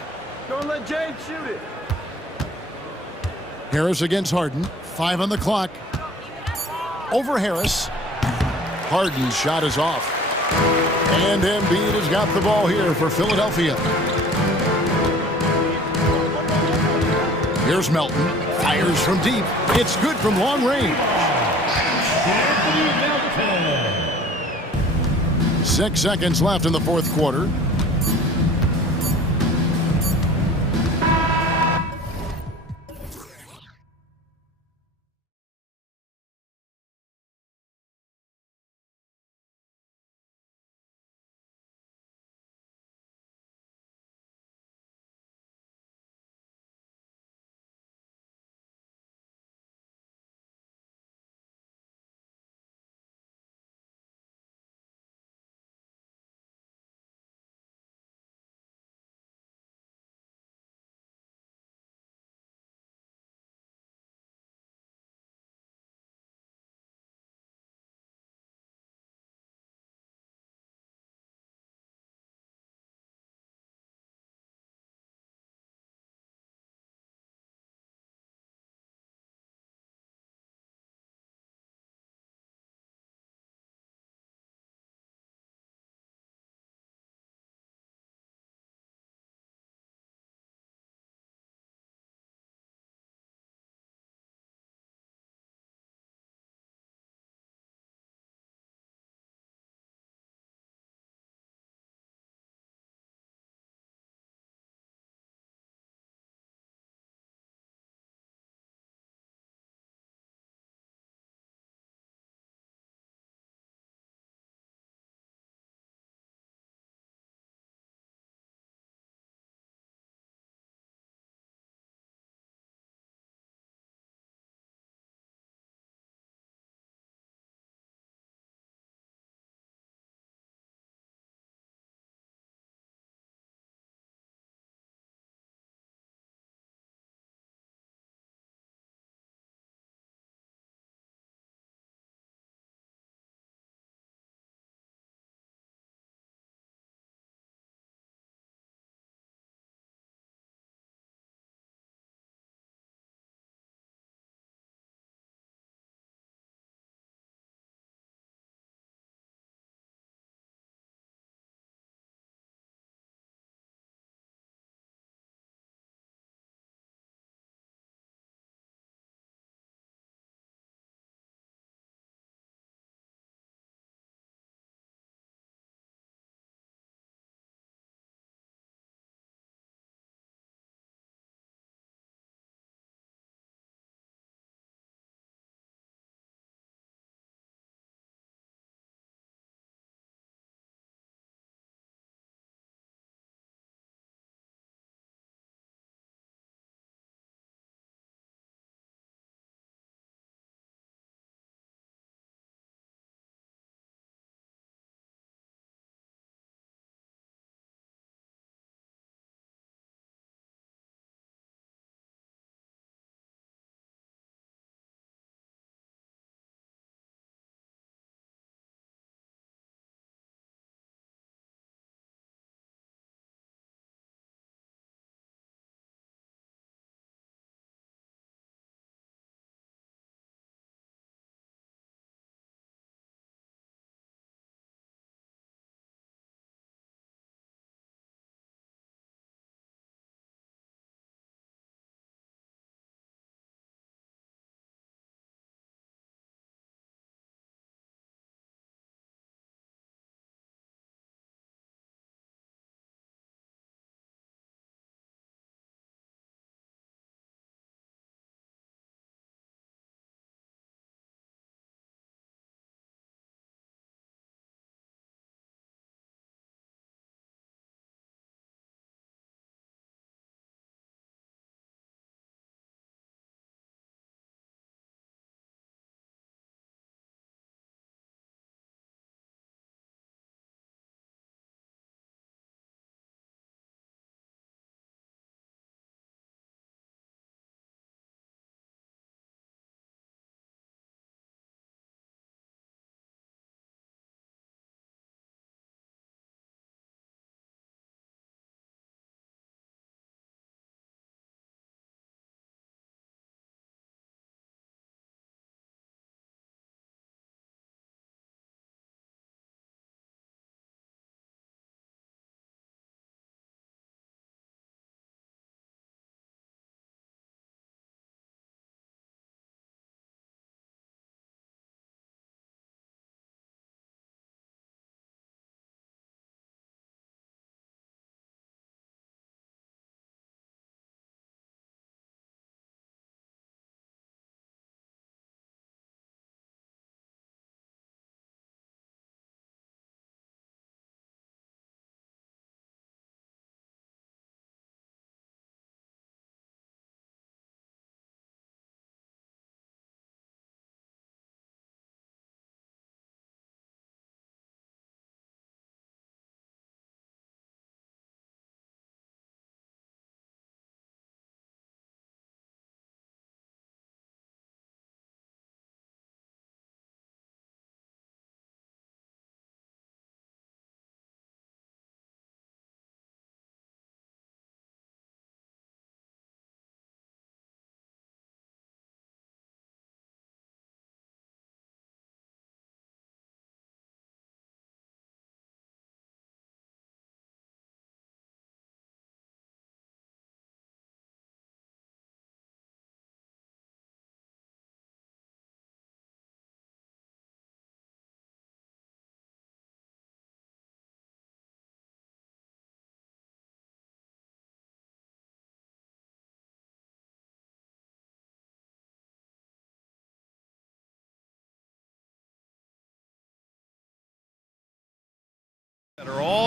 Don't let James shoot it. Harris against Harden. 5 on the clock. Over Harris. Harden's shot is off. And Embiid has got the ball here for Philadelphia. Here's Melton. Fires from deep. It's good from long range. 6 seconds left in the fourth quarter.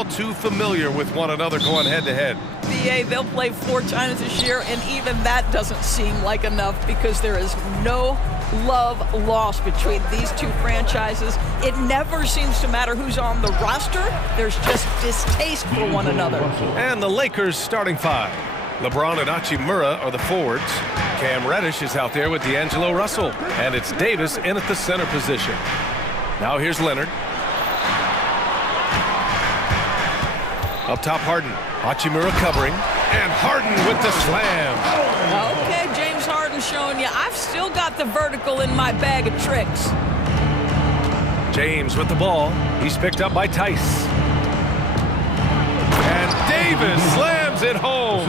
all too familiar with one another going head-to-head. BA, they'll play 4 times this year, and even that doesn't seem like enough because there is no love lost between these two franchises. It never seems to matter who's on the roster. There's just distaste for one another. And the Lakers starting 5. LeBron and Hachimura are the forwards. Cam Reddish is out there with D'Angelo Russell. And it's Davis in at the center position. Now here's Leonard. Up top, Harden. Hachimura covering. And Harden with the slam. Okay, James Harden showing you I've still got the vertical in my bag of tricks. James with the ball. He's picked up by Tice. And Davis slams it home.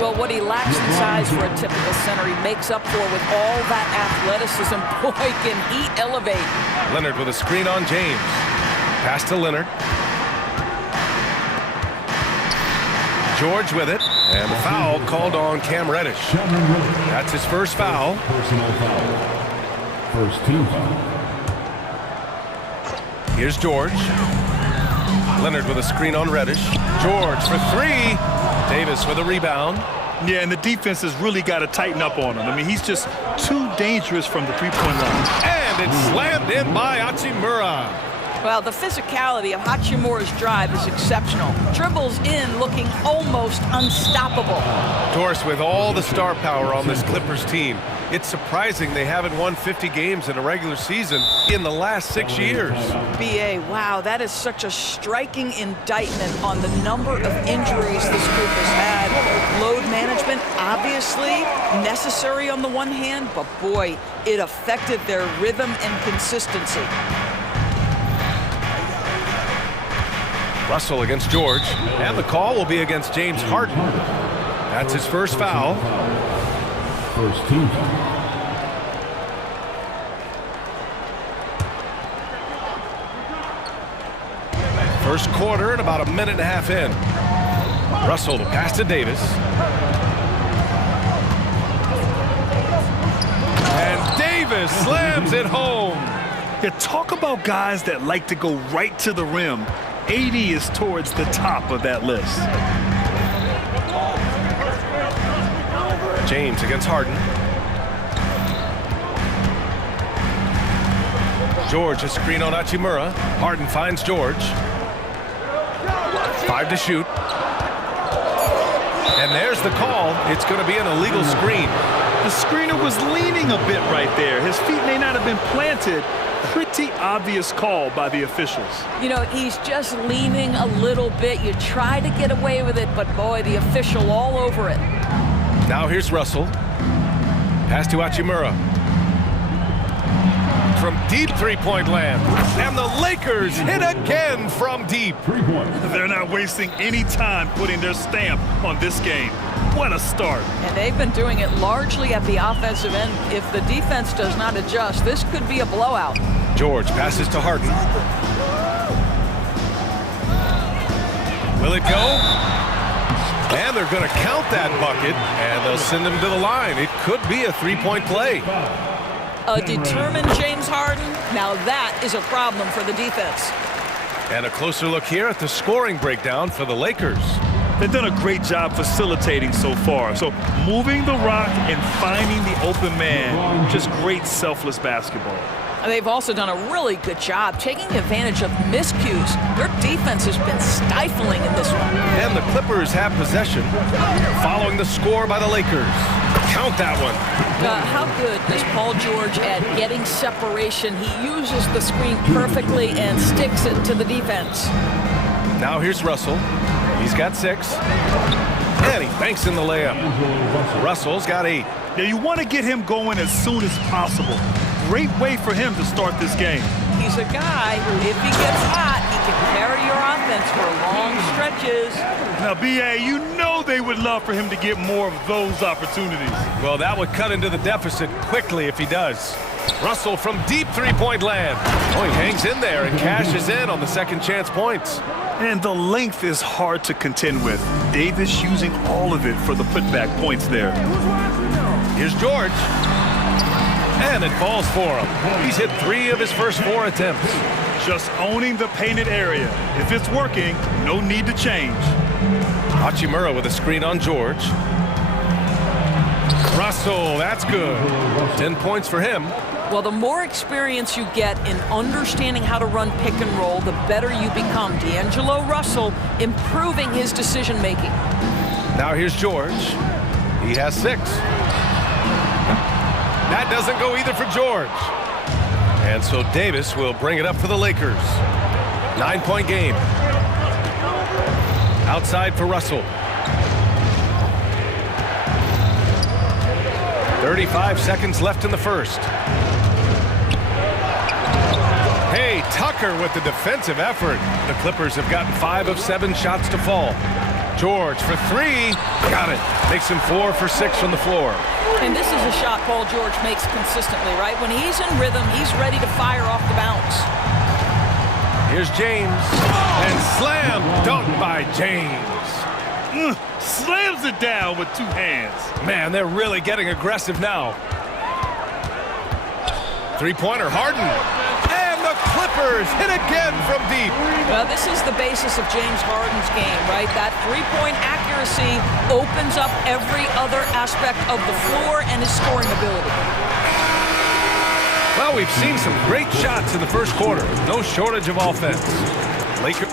Well, what he lacks in size for a typical center, he makes up for with all that athleticism. Boy, can he elevate. Leonard with a screen on James. Pass to Leonard. George with it. And the foul called on Cam Reddish. That's his first foul. Personal foul. First team foul. Here's George. Leonard with a screen on Reddish. George for 3. Davis with a rebound. Yeah, and the defense has really got to tighten up on him. I mean, he's just too dangerous from the three-point line. And it's slammed in by Hachimura. Well, the physicality of Hachimura's drive is exceptional. Dribbles in looking almost unstoppable. Doris with all the star power on this Clippers team. It's surprising they haven't won 50 games in a regular season in the last 6 years. BA, wow, that is such a striking indictment on the number of injuries this group has had. Load management, obviously necessary on the one hand, but boy, it affected their rhythm and consistency. Russell against George, and the call will be against James Harden. That's his first foul. First team foul. First quarter and about a minute and a half in. Russell to pass to Davis. And Davis slams it home. Yeah, talk about guys that like to go right to the rim. 80 is towards the top of that list. James against Harden. George a screen on Hachimura. Harden finds George. 5 to shoot. And there's the call. It's going to be an illegal screen. The screener was leaning a bit right there. His feet may not have been planted. Pretty obvious call by the officials. You know, he's just leaning a little bit. You try to get away with it, but boy, the official all over it. Now here's Russell. Pass to Hachimura. From deep three-point land. And the Lakers hit again from deep. 3-point. They're not wasting any time putting their stamp on this game. What a start. And they've been doing it largely at the offensive end. If the defense does not adjust, this could be a blowout. George passes to Harden. Will it go? And they're going to count that bucket, and they'll send him to the line. It could be a three-point play. A determined James Harden. Now that is a problem for the defense. And a closer look here at the scoring breakdown for the Lakers. They've done a great job facilitating so far. So moving the rock and finding the open man, just great selfless basketball. They've also done a really good job taking advantage of miscues. Their defense has been stifling in this one. And the Clippers have possession, following the score by the Lakers. Count that one. How good is Paul George at getting separation? He uses the screen perfectly and sticks it to the defense. Now here's Russell. He's got 6. And he banks in the layup. Russell's got 8. Now you want to get him going as soon as possible. Great way for him to start this game. He's a guy who, if he gets hot, he can carry your offense for long stretches. Now, BA, you know they would love for him to get more of those opportunities. Well, that would cut into the deficit quickly if he does. Russell from deep three-point land. Oh, he hangs in there and cashes in on the second chance points. And the length is hard to contend with. Davis using all of it for the putback points there. Here's George. And it falls for him. He's hit 3 of his first 4 attempts. Just owning the painted area. If it's working, no need to change. Hachimura with a screen on George. Russell, that's good. 10 points for him. Well, the more experience you get in understanding how to run pick and roll, the better you become. D'Angelo Russell improving his decision-making. Now here's George. He has 6. That doesn't go either for George. And so Davis will bring it up for the Lakers. 9-point game. Outside for Russell. 35 seconds left in the first. Hey, Tucker with the defensive effort. The Clippers have gotten 5 of 7 shots to fall. George for 3. Got it. Makes him 4 for 6 from the floor. And this is a shot Paul George makes consistently, right? When he's in rhythm, he's ready to fire off the bounce. Here's James. And slam dunk by James. Slams it down with 2 hands. Man, they're really getting aggressive now. 3-pointer, Harden. And the Clippers hit again from deep. Well, this is the basis of James Harden's game, right? That 3-point accuracy opens up every other aspect of the floor and his scoring ability. Well, we've seen some great shots in the first quarter. No shortage of offense. Lakers.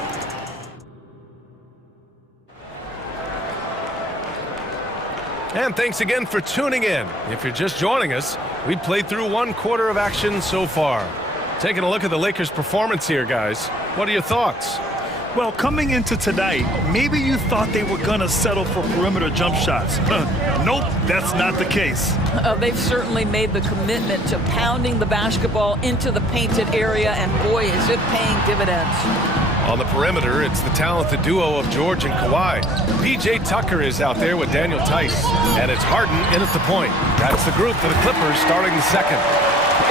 And thanks again for tuning in. If you're just joining us, we played through 1 quarter of action so far. Taking a look at the Lakers' performance here, guys. What are your thoughts? Well, coming into tonight, maybe you thought they were going to settle for perimeter jump shots. Nope, that's not the case. They've certainly made the commitment to pounding the basketball into the painted area, and boy, is it paying dividends. On the perimeter, it's the talented duo of George and Kawhi. P.J. Tucker is out there with Daniel Tice, and it's Harden in at the point. That's the group for the Clippers starting the second.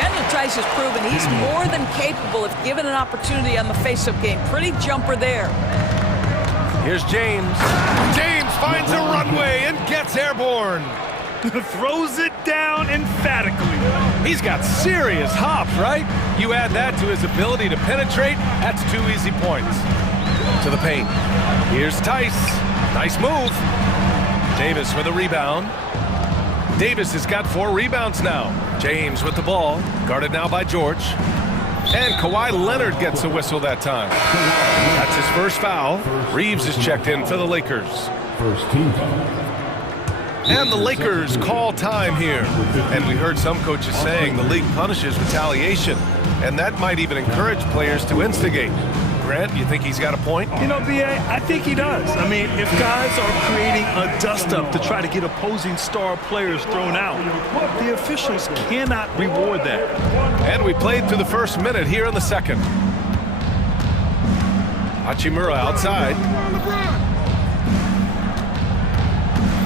Daniel Tice has proven he's more than capable if given an opportunity on the face-up game. Pretty jumper there. Here's James. James finds a runway and gets airborne. Throws it down emphatically. He's got serious hops, right? You add that to his ability to penetrate, that's 2 easy points. To the paint. Here's Tice. Nice move. Davis with a rebound. Davis has got 4 rebounds now. James with the ball. Guarded now by George. And Kawhi Leonard gets a whistle that time. That's his first foul. Reeves is checked in for the Lakers. First team foul. And the Lakers call time here. And we heard some coaches saying the league punishes retaliation. And that might even encourage players to instigate. Grant, you think he's got a point? You know, B.A., I think he does. I mean, if guys are creating a dust-up to try to get opposing star players thrown out, the officials cannot reward that. And we played through the first minute here in the second. Hachimura outside.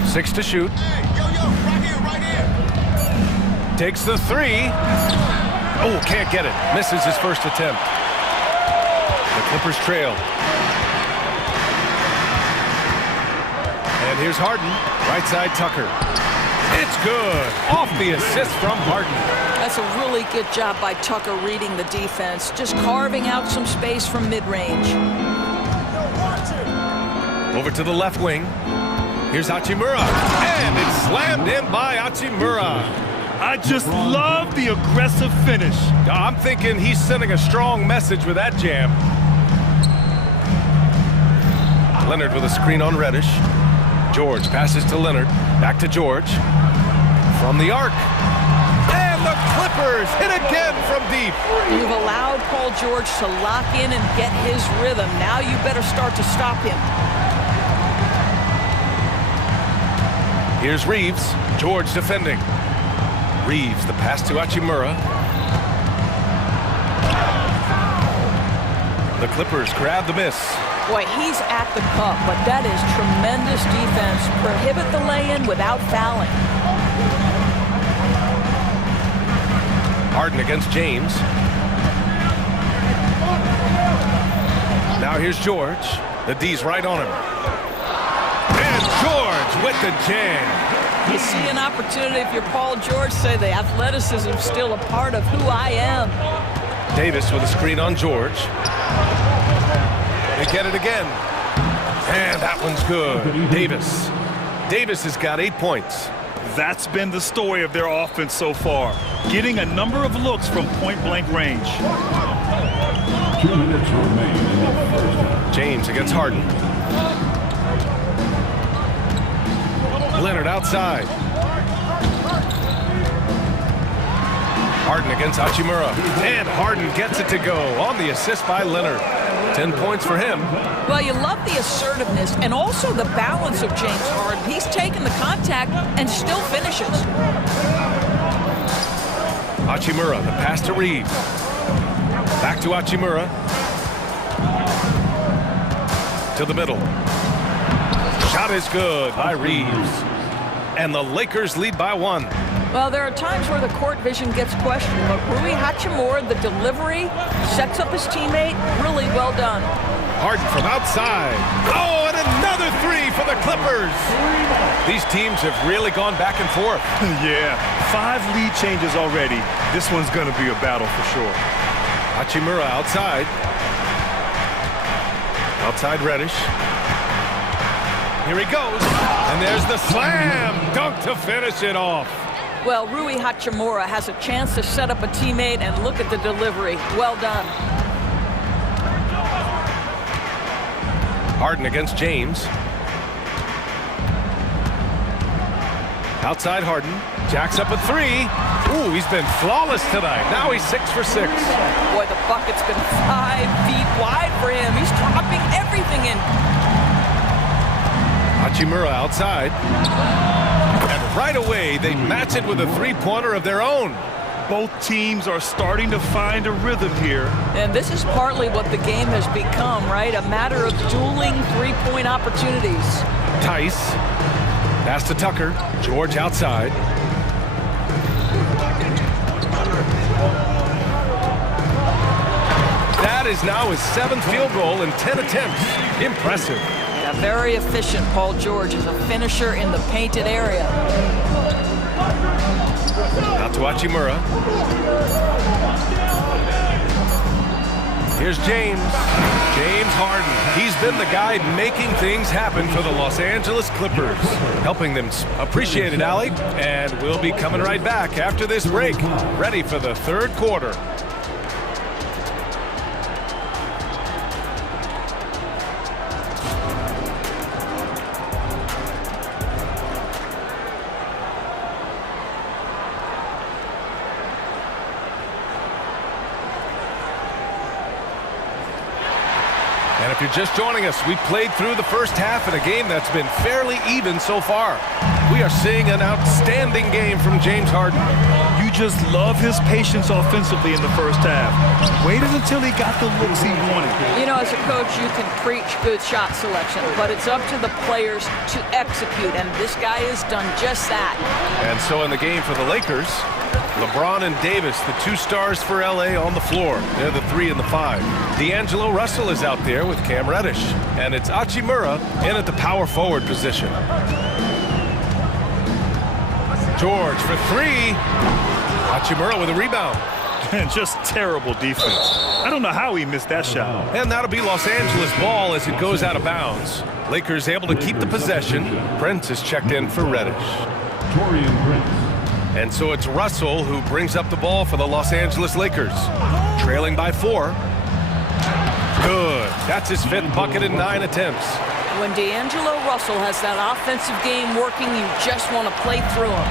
6 to shoot. Right here. Takes the 3. Oh, can't get it. Misses his first attempt. The Clippers trail. And here's Harden. Right side Tucker. It's good. Off the assist from Harden. That's a really good job by Tucker reading the defense. Just carving out some space from mid-range. Over to the left wing. Here's Hachimura. And it's slammed in by Hachimura. I just love the aggressive finish. I'm thinking he's sending a strong message with that jam. Leonard with a screen on Reddish. George passes to Leonard. Back to George. From the arc. And the Clippers hit again from deep. You've allowed Paul George to lock in and get his rhythm. Now you better start to stop him. Here's Reeves. George defending. Reeves, the pass to Hachimura. The Clippers grab the miss. Boy, he's at the cup, but that is tremendous defense. Prohibit the lay-in without fouling. Harden against James. Now here's George. The D's right on him. And George with the jam. You see an opportunity if you're Paul George, say the athleticism is still a part of who I am. Davis with a screen on George. They get it again. And that one's good. Davis. Davis has got 8 points. That's been the story of their offense so far, getting a number of looks from point-blank range. 2 minutes remain in the first half. James against Harden. Leonard outside. Harden against Hachimura. And Harden gets it to go on the assist by Leonard. 10 points for him. Well, you love the assertiveness and also the balance of James Harden. He's taken the contact and still finishes. Hachimura, the pass to Reeves. Back to Hachimura. To the middle. Shot is good by Reeves. And the Lakers lead by 1. Well, there are times where the court vision gets questioned, but Rui Hachimura, the delivery, sets up his teammate. Really well done. Harden from outside. Oh, and another 3 for the Clippers. These teams have really gone back and forth. Yeah, 5 lead changes already. This one's going to be a battle for sure. Hachimura outside. Outside Reddish. Here he goes. And there's the slam dunk to finish it off. Well, Rui Hachimura has a chance to set up a teammate, and look at the delivery. Well done. Harden against James. Outside Harden. Jacks up a 3. Ooh, he's been flawless tonight. Now he's 6 for 6. Boy, the bucket's been 5 feet wide for him. He's dropping everything in. Hachimura outside. And right away, they match it with a 3-pointer of their own. Both teams are starting to find a rhythm here. And this is partly what the game has become, right? A matter of dueling 3-point opportunities. Tice. Pass to Tucker. George outside. That is now his 7th field goal in 10 attempts. Impressive. Yeah, very efficient. Paul George is a finisher in the painted area. Out to Hachimura. Here's James. James Harden. He's been the guy making things happen for the Los Angeles Clippers. Helping them appreciate it, Allie. And we'll be coming right back after this break. Ready for the 3rd quarter. And if you're just joining us, we played through the first half in a game that's been fairly even so far. We are seeing an outstanding game from James Harden. You just love his patience offensively in the first half. Waited until he got the looks he wanted. You know, as a coach, you can preach good shot selection, but it's up to the players to execute, and this guy has done just that. And so in the game for the Lakers, LeBron and Davis, the 2 stars for LA on the floor. They're the 3 and the 5. D'Angelo Russell is out there with Cam Reddish. And it's Hachimura in at the power forward position. George for 3. Hachimura with a rebound. And just terrible defense. I don't know how he missed that shot. And that'll be Los Angeles ball as it goes out of bounds. Lakers able to keep the possession. Prince is checked in for Reddish. Torian Prince. And so it's Russell who brings up the ball for the Los Angeles Lakers. Trailing by 4. Good. That's his 5th bucket in 9 attempts. When D'Angelo Russell has that offensive game working, you just want to play through him.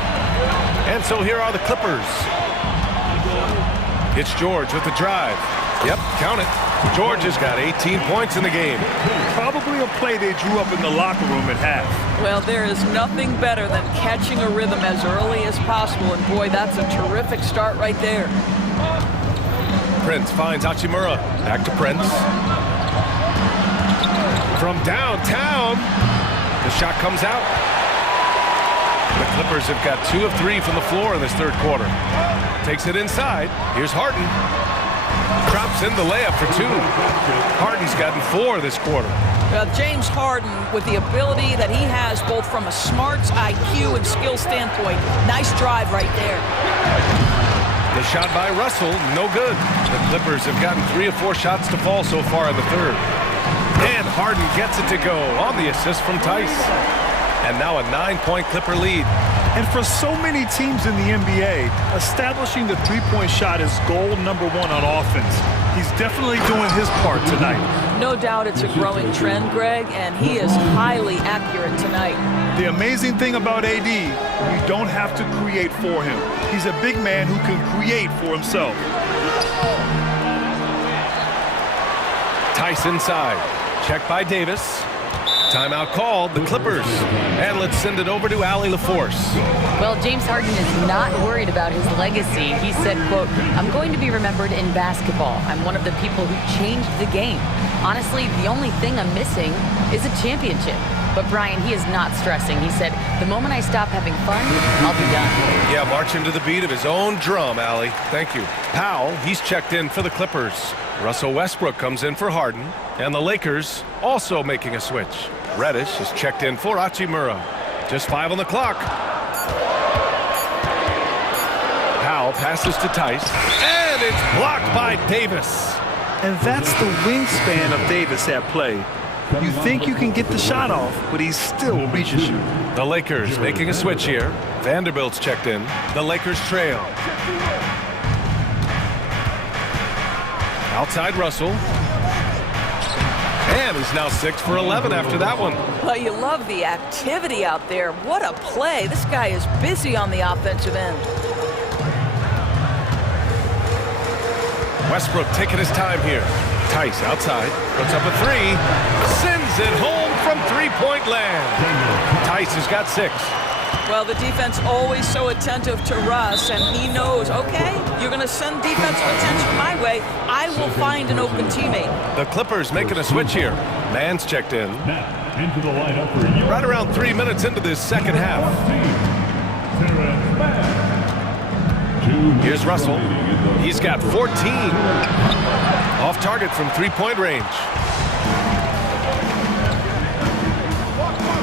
And so here are the Clippers. It's George with the drive. Yep, count it. George has got 18 points in the game. Probably a play they drew up in the locker room at half. Well, there is nothing better than catching a rhythm as early as possible, and boy, that's a terrific start right there. Prince finds Hachimura. Back to Prince. From downtown, the shot comes out. The Clippers have got 2 of 3 from the floor in this 3rd quarter. Takes it inside. Here's Harden. Drops in the layup for 2. Harden's gotten 4 this quarter. James Harden, with the ability that he has both from a smarts, IQ, and skill standpoint, nice drive right there. The shot by Russell, no good. The Clippers have gotten 3 or 4 shots to fall so far in the third. And Harden gets it to go on the assist from Tice. And now a 9-point Clipper lead. And for so many teams in the NBA, establishing the three-point shot is goal number 1 on offense. He's definitely doing his part tonight. No doubt it's a growing trend, Greg, and he is highly accurate tonight. The amazing thing about AD, you don't have to create for him. He's a big man who can create for himself. Tice inside. Check by Davis. Timeout called, the Clippers. And let's send it over to Allie LaForce. Well, James Harden is not worried about his legacy. He said, quote, "I'm going to be remembered in basketball. I'm one of the people who changed the game. Honestly, the only thing I'm missing is a championship." But Brian, he is not stressing. He said, "The moment I stop having fun, I'll be done." Yeah, marching to the beat of his own drum, Allie. Thank you. Powell, he's checked in for the Clippers. Russell Westbrook comes in for Harden. And the Lakers also making a switch. Reddish is checked in for Hachimura. Just 5 on the clock. Powell passes to Tice. And it's blocked by Davis. And that's the wingspan of Davis at play. You think you can get the shot off, but he still reaches you. The Lakers making a switch here. Vanderbilt's checked in. The Lakers trail. Outside Russell. And he's now 6 for 11 after that one. Well, you love the activity out there. What a play. This guy is busy on the offensive end. Westbrook taking his time here. Tice outside, puts up a 3, sends it home from three-point land. Tice has got 6. Well, the defense always so attentive to Russ, and he knows, okay, you're going to send defensive attention my way. I will find an open teammate. The Clippers making a switch here. Mann's checked in. Into the lineup for Right around 3 minutes into this second half. Here's Russell. He's got 14. Off target from three-point range.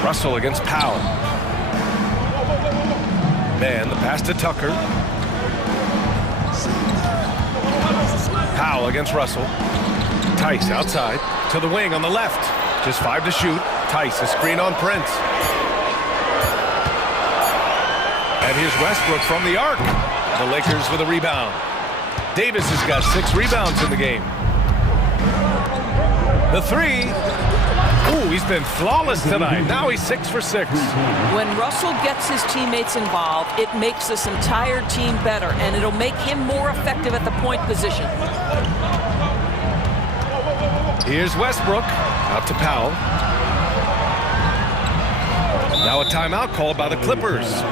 Russell against Powell. Man, the pass to Tucker. Powell against Russell. Tice outside to the wing on the left. Just 5 to shoot. Tice, a screen on Prince. And here's Westbrook from the arc. The Lakers with a rebound. Davis has got 6 rebounds in the game. The 3. Ooh, he's been flawless tonight. Now he's 6 for 6. When Russell gets his teammates involved, it makes this entire team better, and it'll make him more effective at the point position. Here's Westbrook. Out to Powell. Now a timeout called by the Clippers.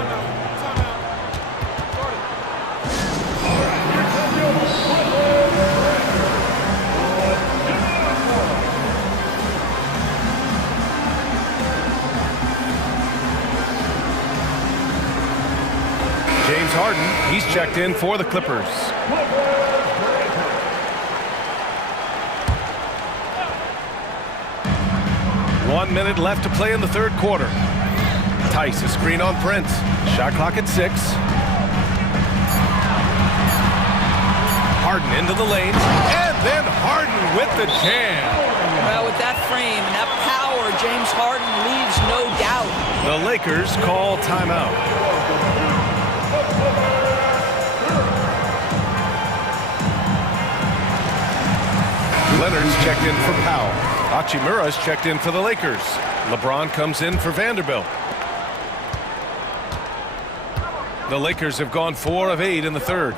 James Harden, he's checked in for the Clippers. One minute left to play in the third quarter. Tice, a screen on Prince. Shot clock at 6. Harden into the lane. And then Harden with the jam. Well, with that frame and that power, James Harden leaves no doubt. The Lakers call timeout. Leonard's checked in for Powell. Hachimura's checked in for the Lakers. LeBron comes in for Vanderbilt. The Lakers have gone 4 of 8 in the third.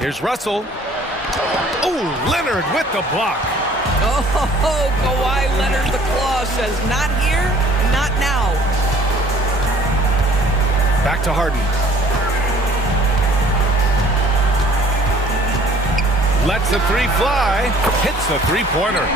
Here's Russell. Oh, Leonard with the block. Oh, Kawhi Leonard, the claw says, not here, not now. Back to Harden. Lets the 3 fly. Hits the three-pointer.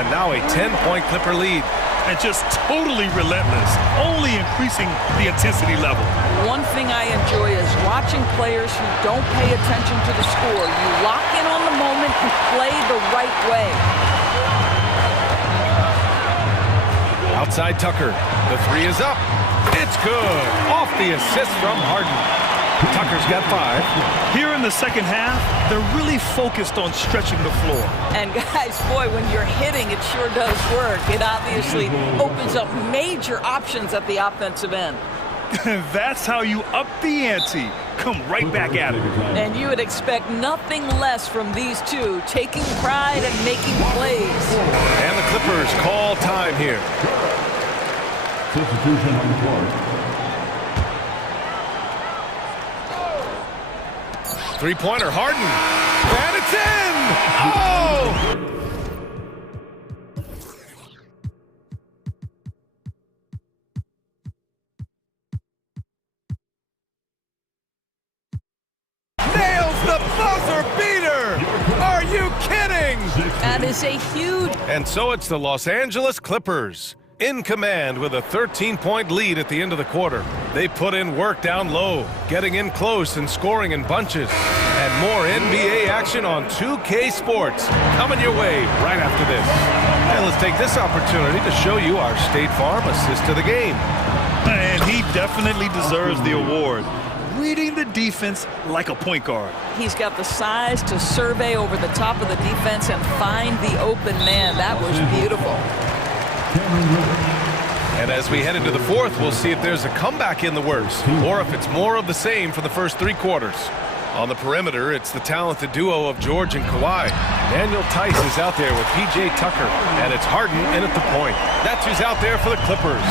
And now a 10-point Clipper lead. And just totally relentless, only increasing the intensity level. One thing I enjoy is watching players who don't pay attention to the score. You lock in on the moment and play the right way. Outside Tucker. The 3 is up. It's good. Off the assist from Harden. Tucker's got 5. Here in the second half, they're really focused on stretching the floor. And guys, boy, when you're hitting, it sure does work. It obviously opens up major options at the offensive end. That's how you up the ante. Come right back at it. And you would expect nothing less from these two, taking pride and making plays. And the Clippers call time here. Substitution on the court. 3-pointer, Harden. And it's in! Oh! Nails the buzzer beater! Are you kidding? That is a huge... And so it's the Los Angeles Clippers in command with a 13-point lead at the end of the quarter. They put in work down low, getting in close and scoring in bunches. And more NBA action on 2K Sports coming your way right after this. And let's take this opportunity to show you our State Farm assist to the game. And he definitely deserves the award. Reading the defense like a point guard. He's got the size to survey over the top of the defense and find the open man. That was beautiful. And as we head into the fourth, we'll see if there's a comeback in the works or if it's more of the same for the first 3 quarters. On the perimeter, it's the talented duo of George and Kawhi. Daniel Tice is out there with P.J. Tucker, and it's Harden in at the point. That's who's out there for the Clippers.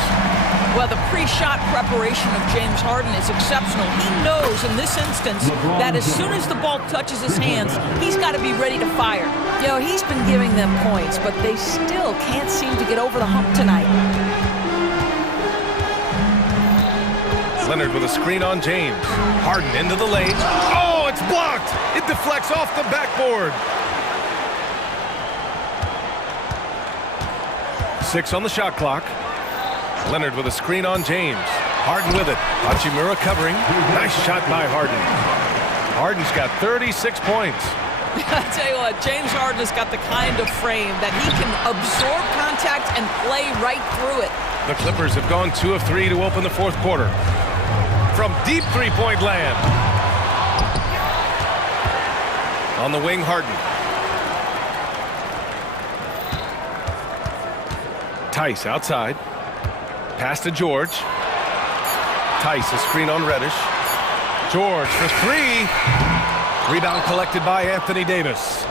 Well, the pre-shot preparation of James Harden is exceptional. He knows in this instance that as soon as the ball touches his hands, he's got to be ready to fire. You know, he's been giving them points, but they still can't seem to get over the hump tonight. Leonard with a screen on James. Harden into the lane. Oh, it's blocked! It deflects off the backboard. 6 on the shot clock. Leonard with a screen on James. Harden with it. Hachimura covering. Nice shot by Harden. Harden's got 36 points. I tell you what, James Harden has got the kind of frame that he can absorb contact and play right through it. The Clippers have gone 2 of 3 to open the fourth quarter. From deep three-point land. On the wing, Harden. Tice outside. Pass to George. Tice, a screen on Reddish. George for 3. Rebound collected by Anthony Davis.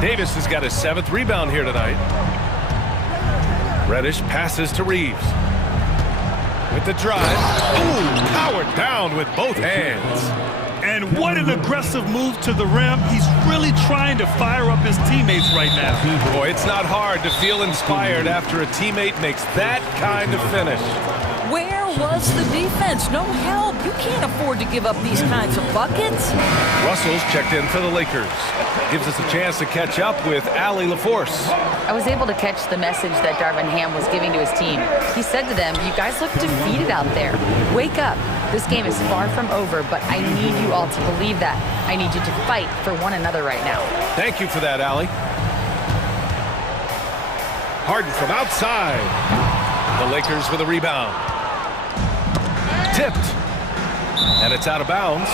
Davis has got his 7th rebound here tonight. Reddish passes to Reeves. With the drive. Ooh, powered down with both hands. And what an aggressive move to the rim. He's really trying to fire up his teammates right now. Boy, it's not hard to feel inspired after a teammate makes that kind of finish. Where was the defense? No help. You can't afford to give up these kinds of buckets. Russell's checked in for the Lakers. Gives us a chance to catch up with Allie LaForce. I was able to catch the message that Darvin Ham was giving to his team. He said to them, you guys look defeated out there. Wake up. This game is far from over, but I need you all to believe that. I need you to fight for one another right now. Thank you for that, Allie. Harden from outside. The Lakers with a rebound. Tipped. And it's out of bounds.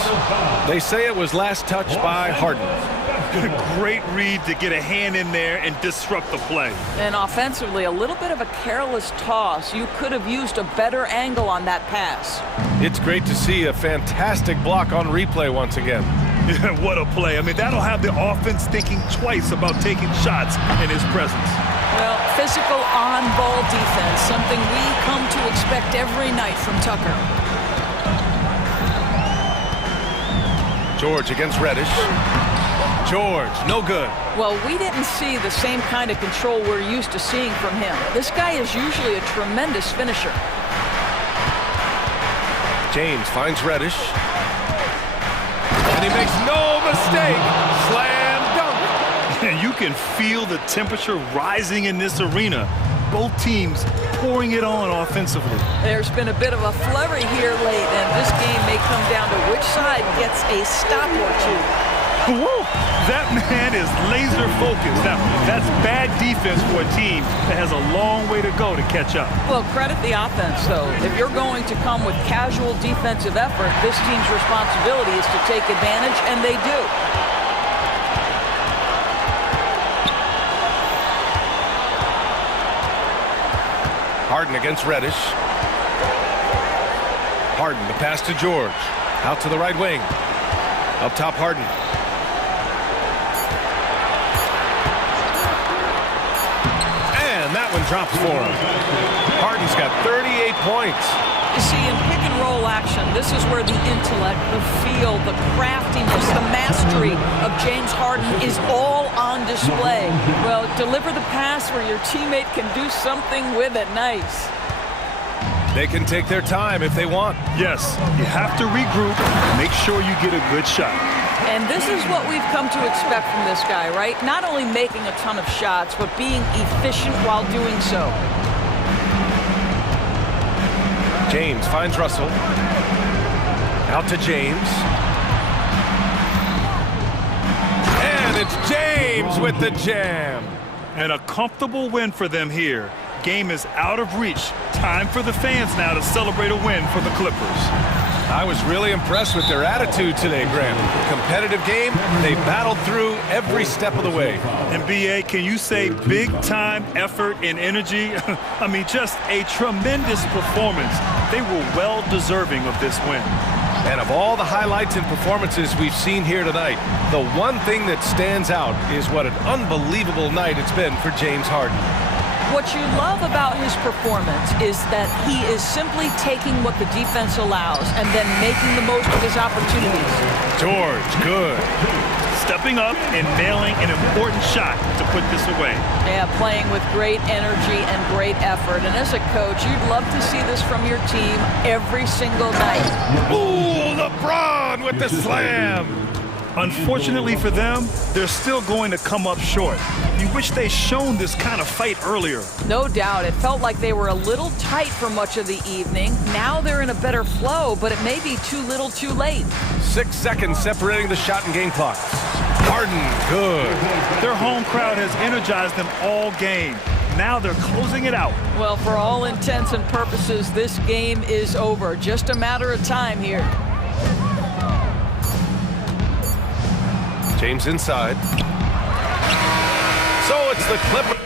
They say it was last touched by Harden. Great read to get a hand in there and disrupt the play. And offensively, a little bit of a careless toss. You could have used a better angle on that pass. It's great to see a fantastic block on replay once again. What a play. I mean, that'll have the offense thinking twice about taking shots in his presence. Well, physical on-ball defense, something we come to expect every night from Tucker. George against Reddish. George, no good. Well, we didn't see the same kind of control we're used to seeing from him. This guy is usually a tremendous finisher. James finds Reddish. And he makes no mistake. Slam dunk. And you can feel the temperature rising in this arena. Both teams pouring it on offensively. There's been a bit of a flurry here late, and this game may come down to which side gets a stop or two. Whoa, that man is laser focused. Now, that's bad defense for a team that has a long way to go to catch up. Well, credit the offense, though. If you're going to come with casual defensive effort, this team's responsibility is to take advantage, and they do. Harden against Reddish. Harden, the pass to George. Out to the right wing. Up top, Harden. And that one drops for him. Harden's got 38 points. You see, in pick and roll action, this is where the intellect, the feel, the craftiness, the mastery of James Harden is all on display. Well, deliver the pass where your teammate can do something with it. Nice. They can take their time if they want. Yes, you have to regroup, make sure you get a good shot. And this is what we've come to expect from this guy, right? Not only making a ton of shots, but being efficient while doing so. James finds Russell. Out to James. And it's James with the jam. And a comfortable win for them here. Game is out of reach. Time for the fans now to celebrate a win for the Clippers. I was really impressed with their attitude today, Graham. Competitive game, they battled through every step of the way. And BA, can you say big time effort and energy? I mean, just a tremendous performance. They were well deserving of this win. And of all the highlights and performances we've seen here tonight, the one thing that stands out is what an unbelievable night it's been for James Harden. What you love about his performance is that he is simply taking what the defense allows and then making the most of his opportunities. George, good. Stepping up and nailing an important shot to put this away. Yeah, playing with great energy and great effort. And as a coach, you'd love to see this from your team every single night. Ooh, LeBron with the slam. Unfortunately for them, they're still going to come up short. You wish they'd shown this kind of fight earlier. No doubt. It felt like they were a little tight for much of the evening. Now they're in a better flow, but it may be too little too late. 6 seconds separating the shot and game clock. Harden, good. Their home crowd has energized them all game. Now they're closing it out. Well, for all intents and purposes, this game is over. Just a matter of time here. James inside. So it's the Clippers.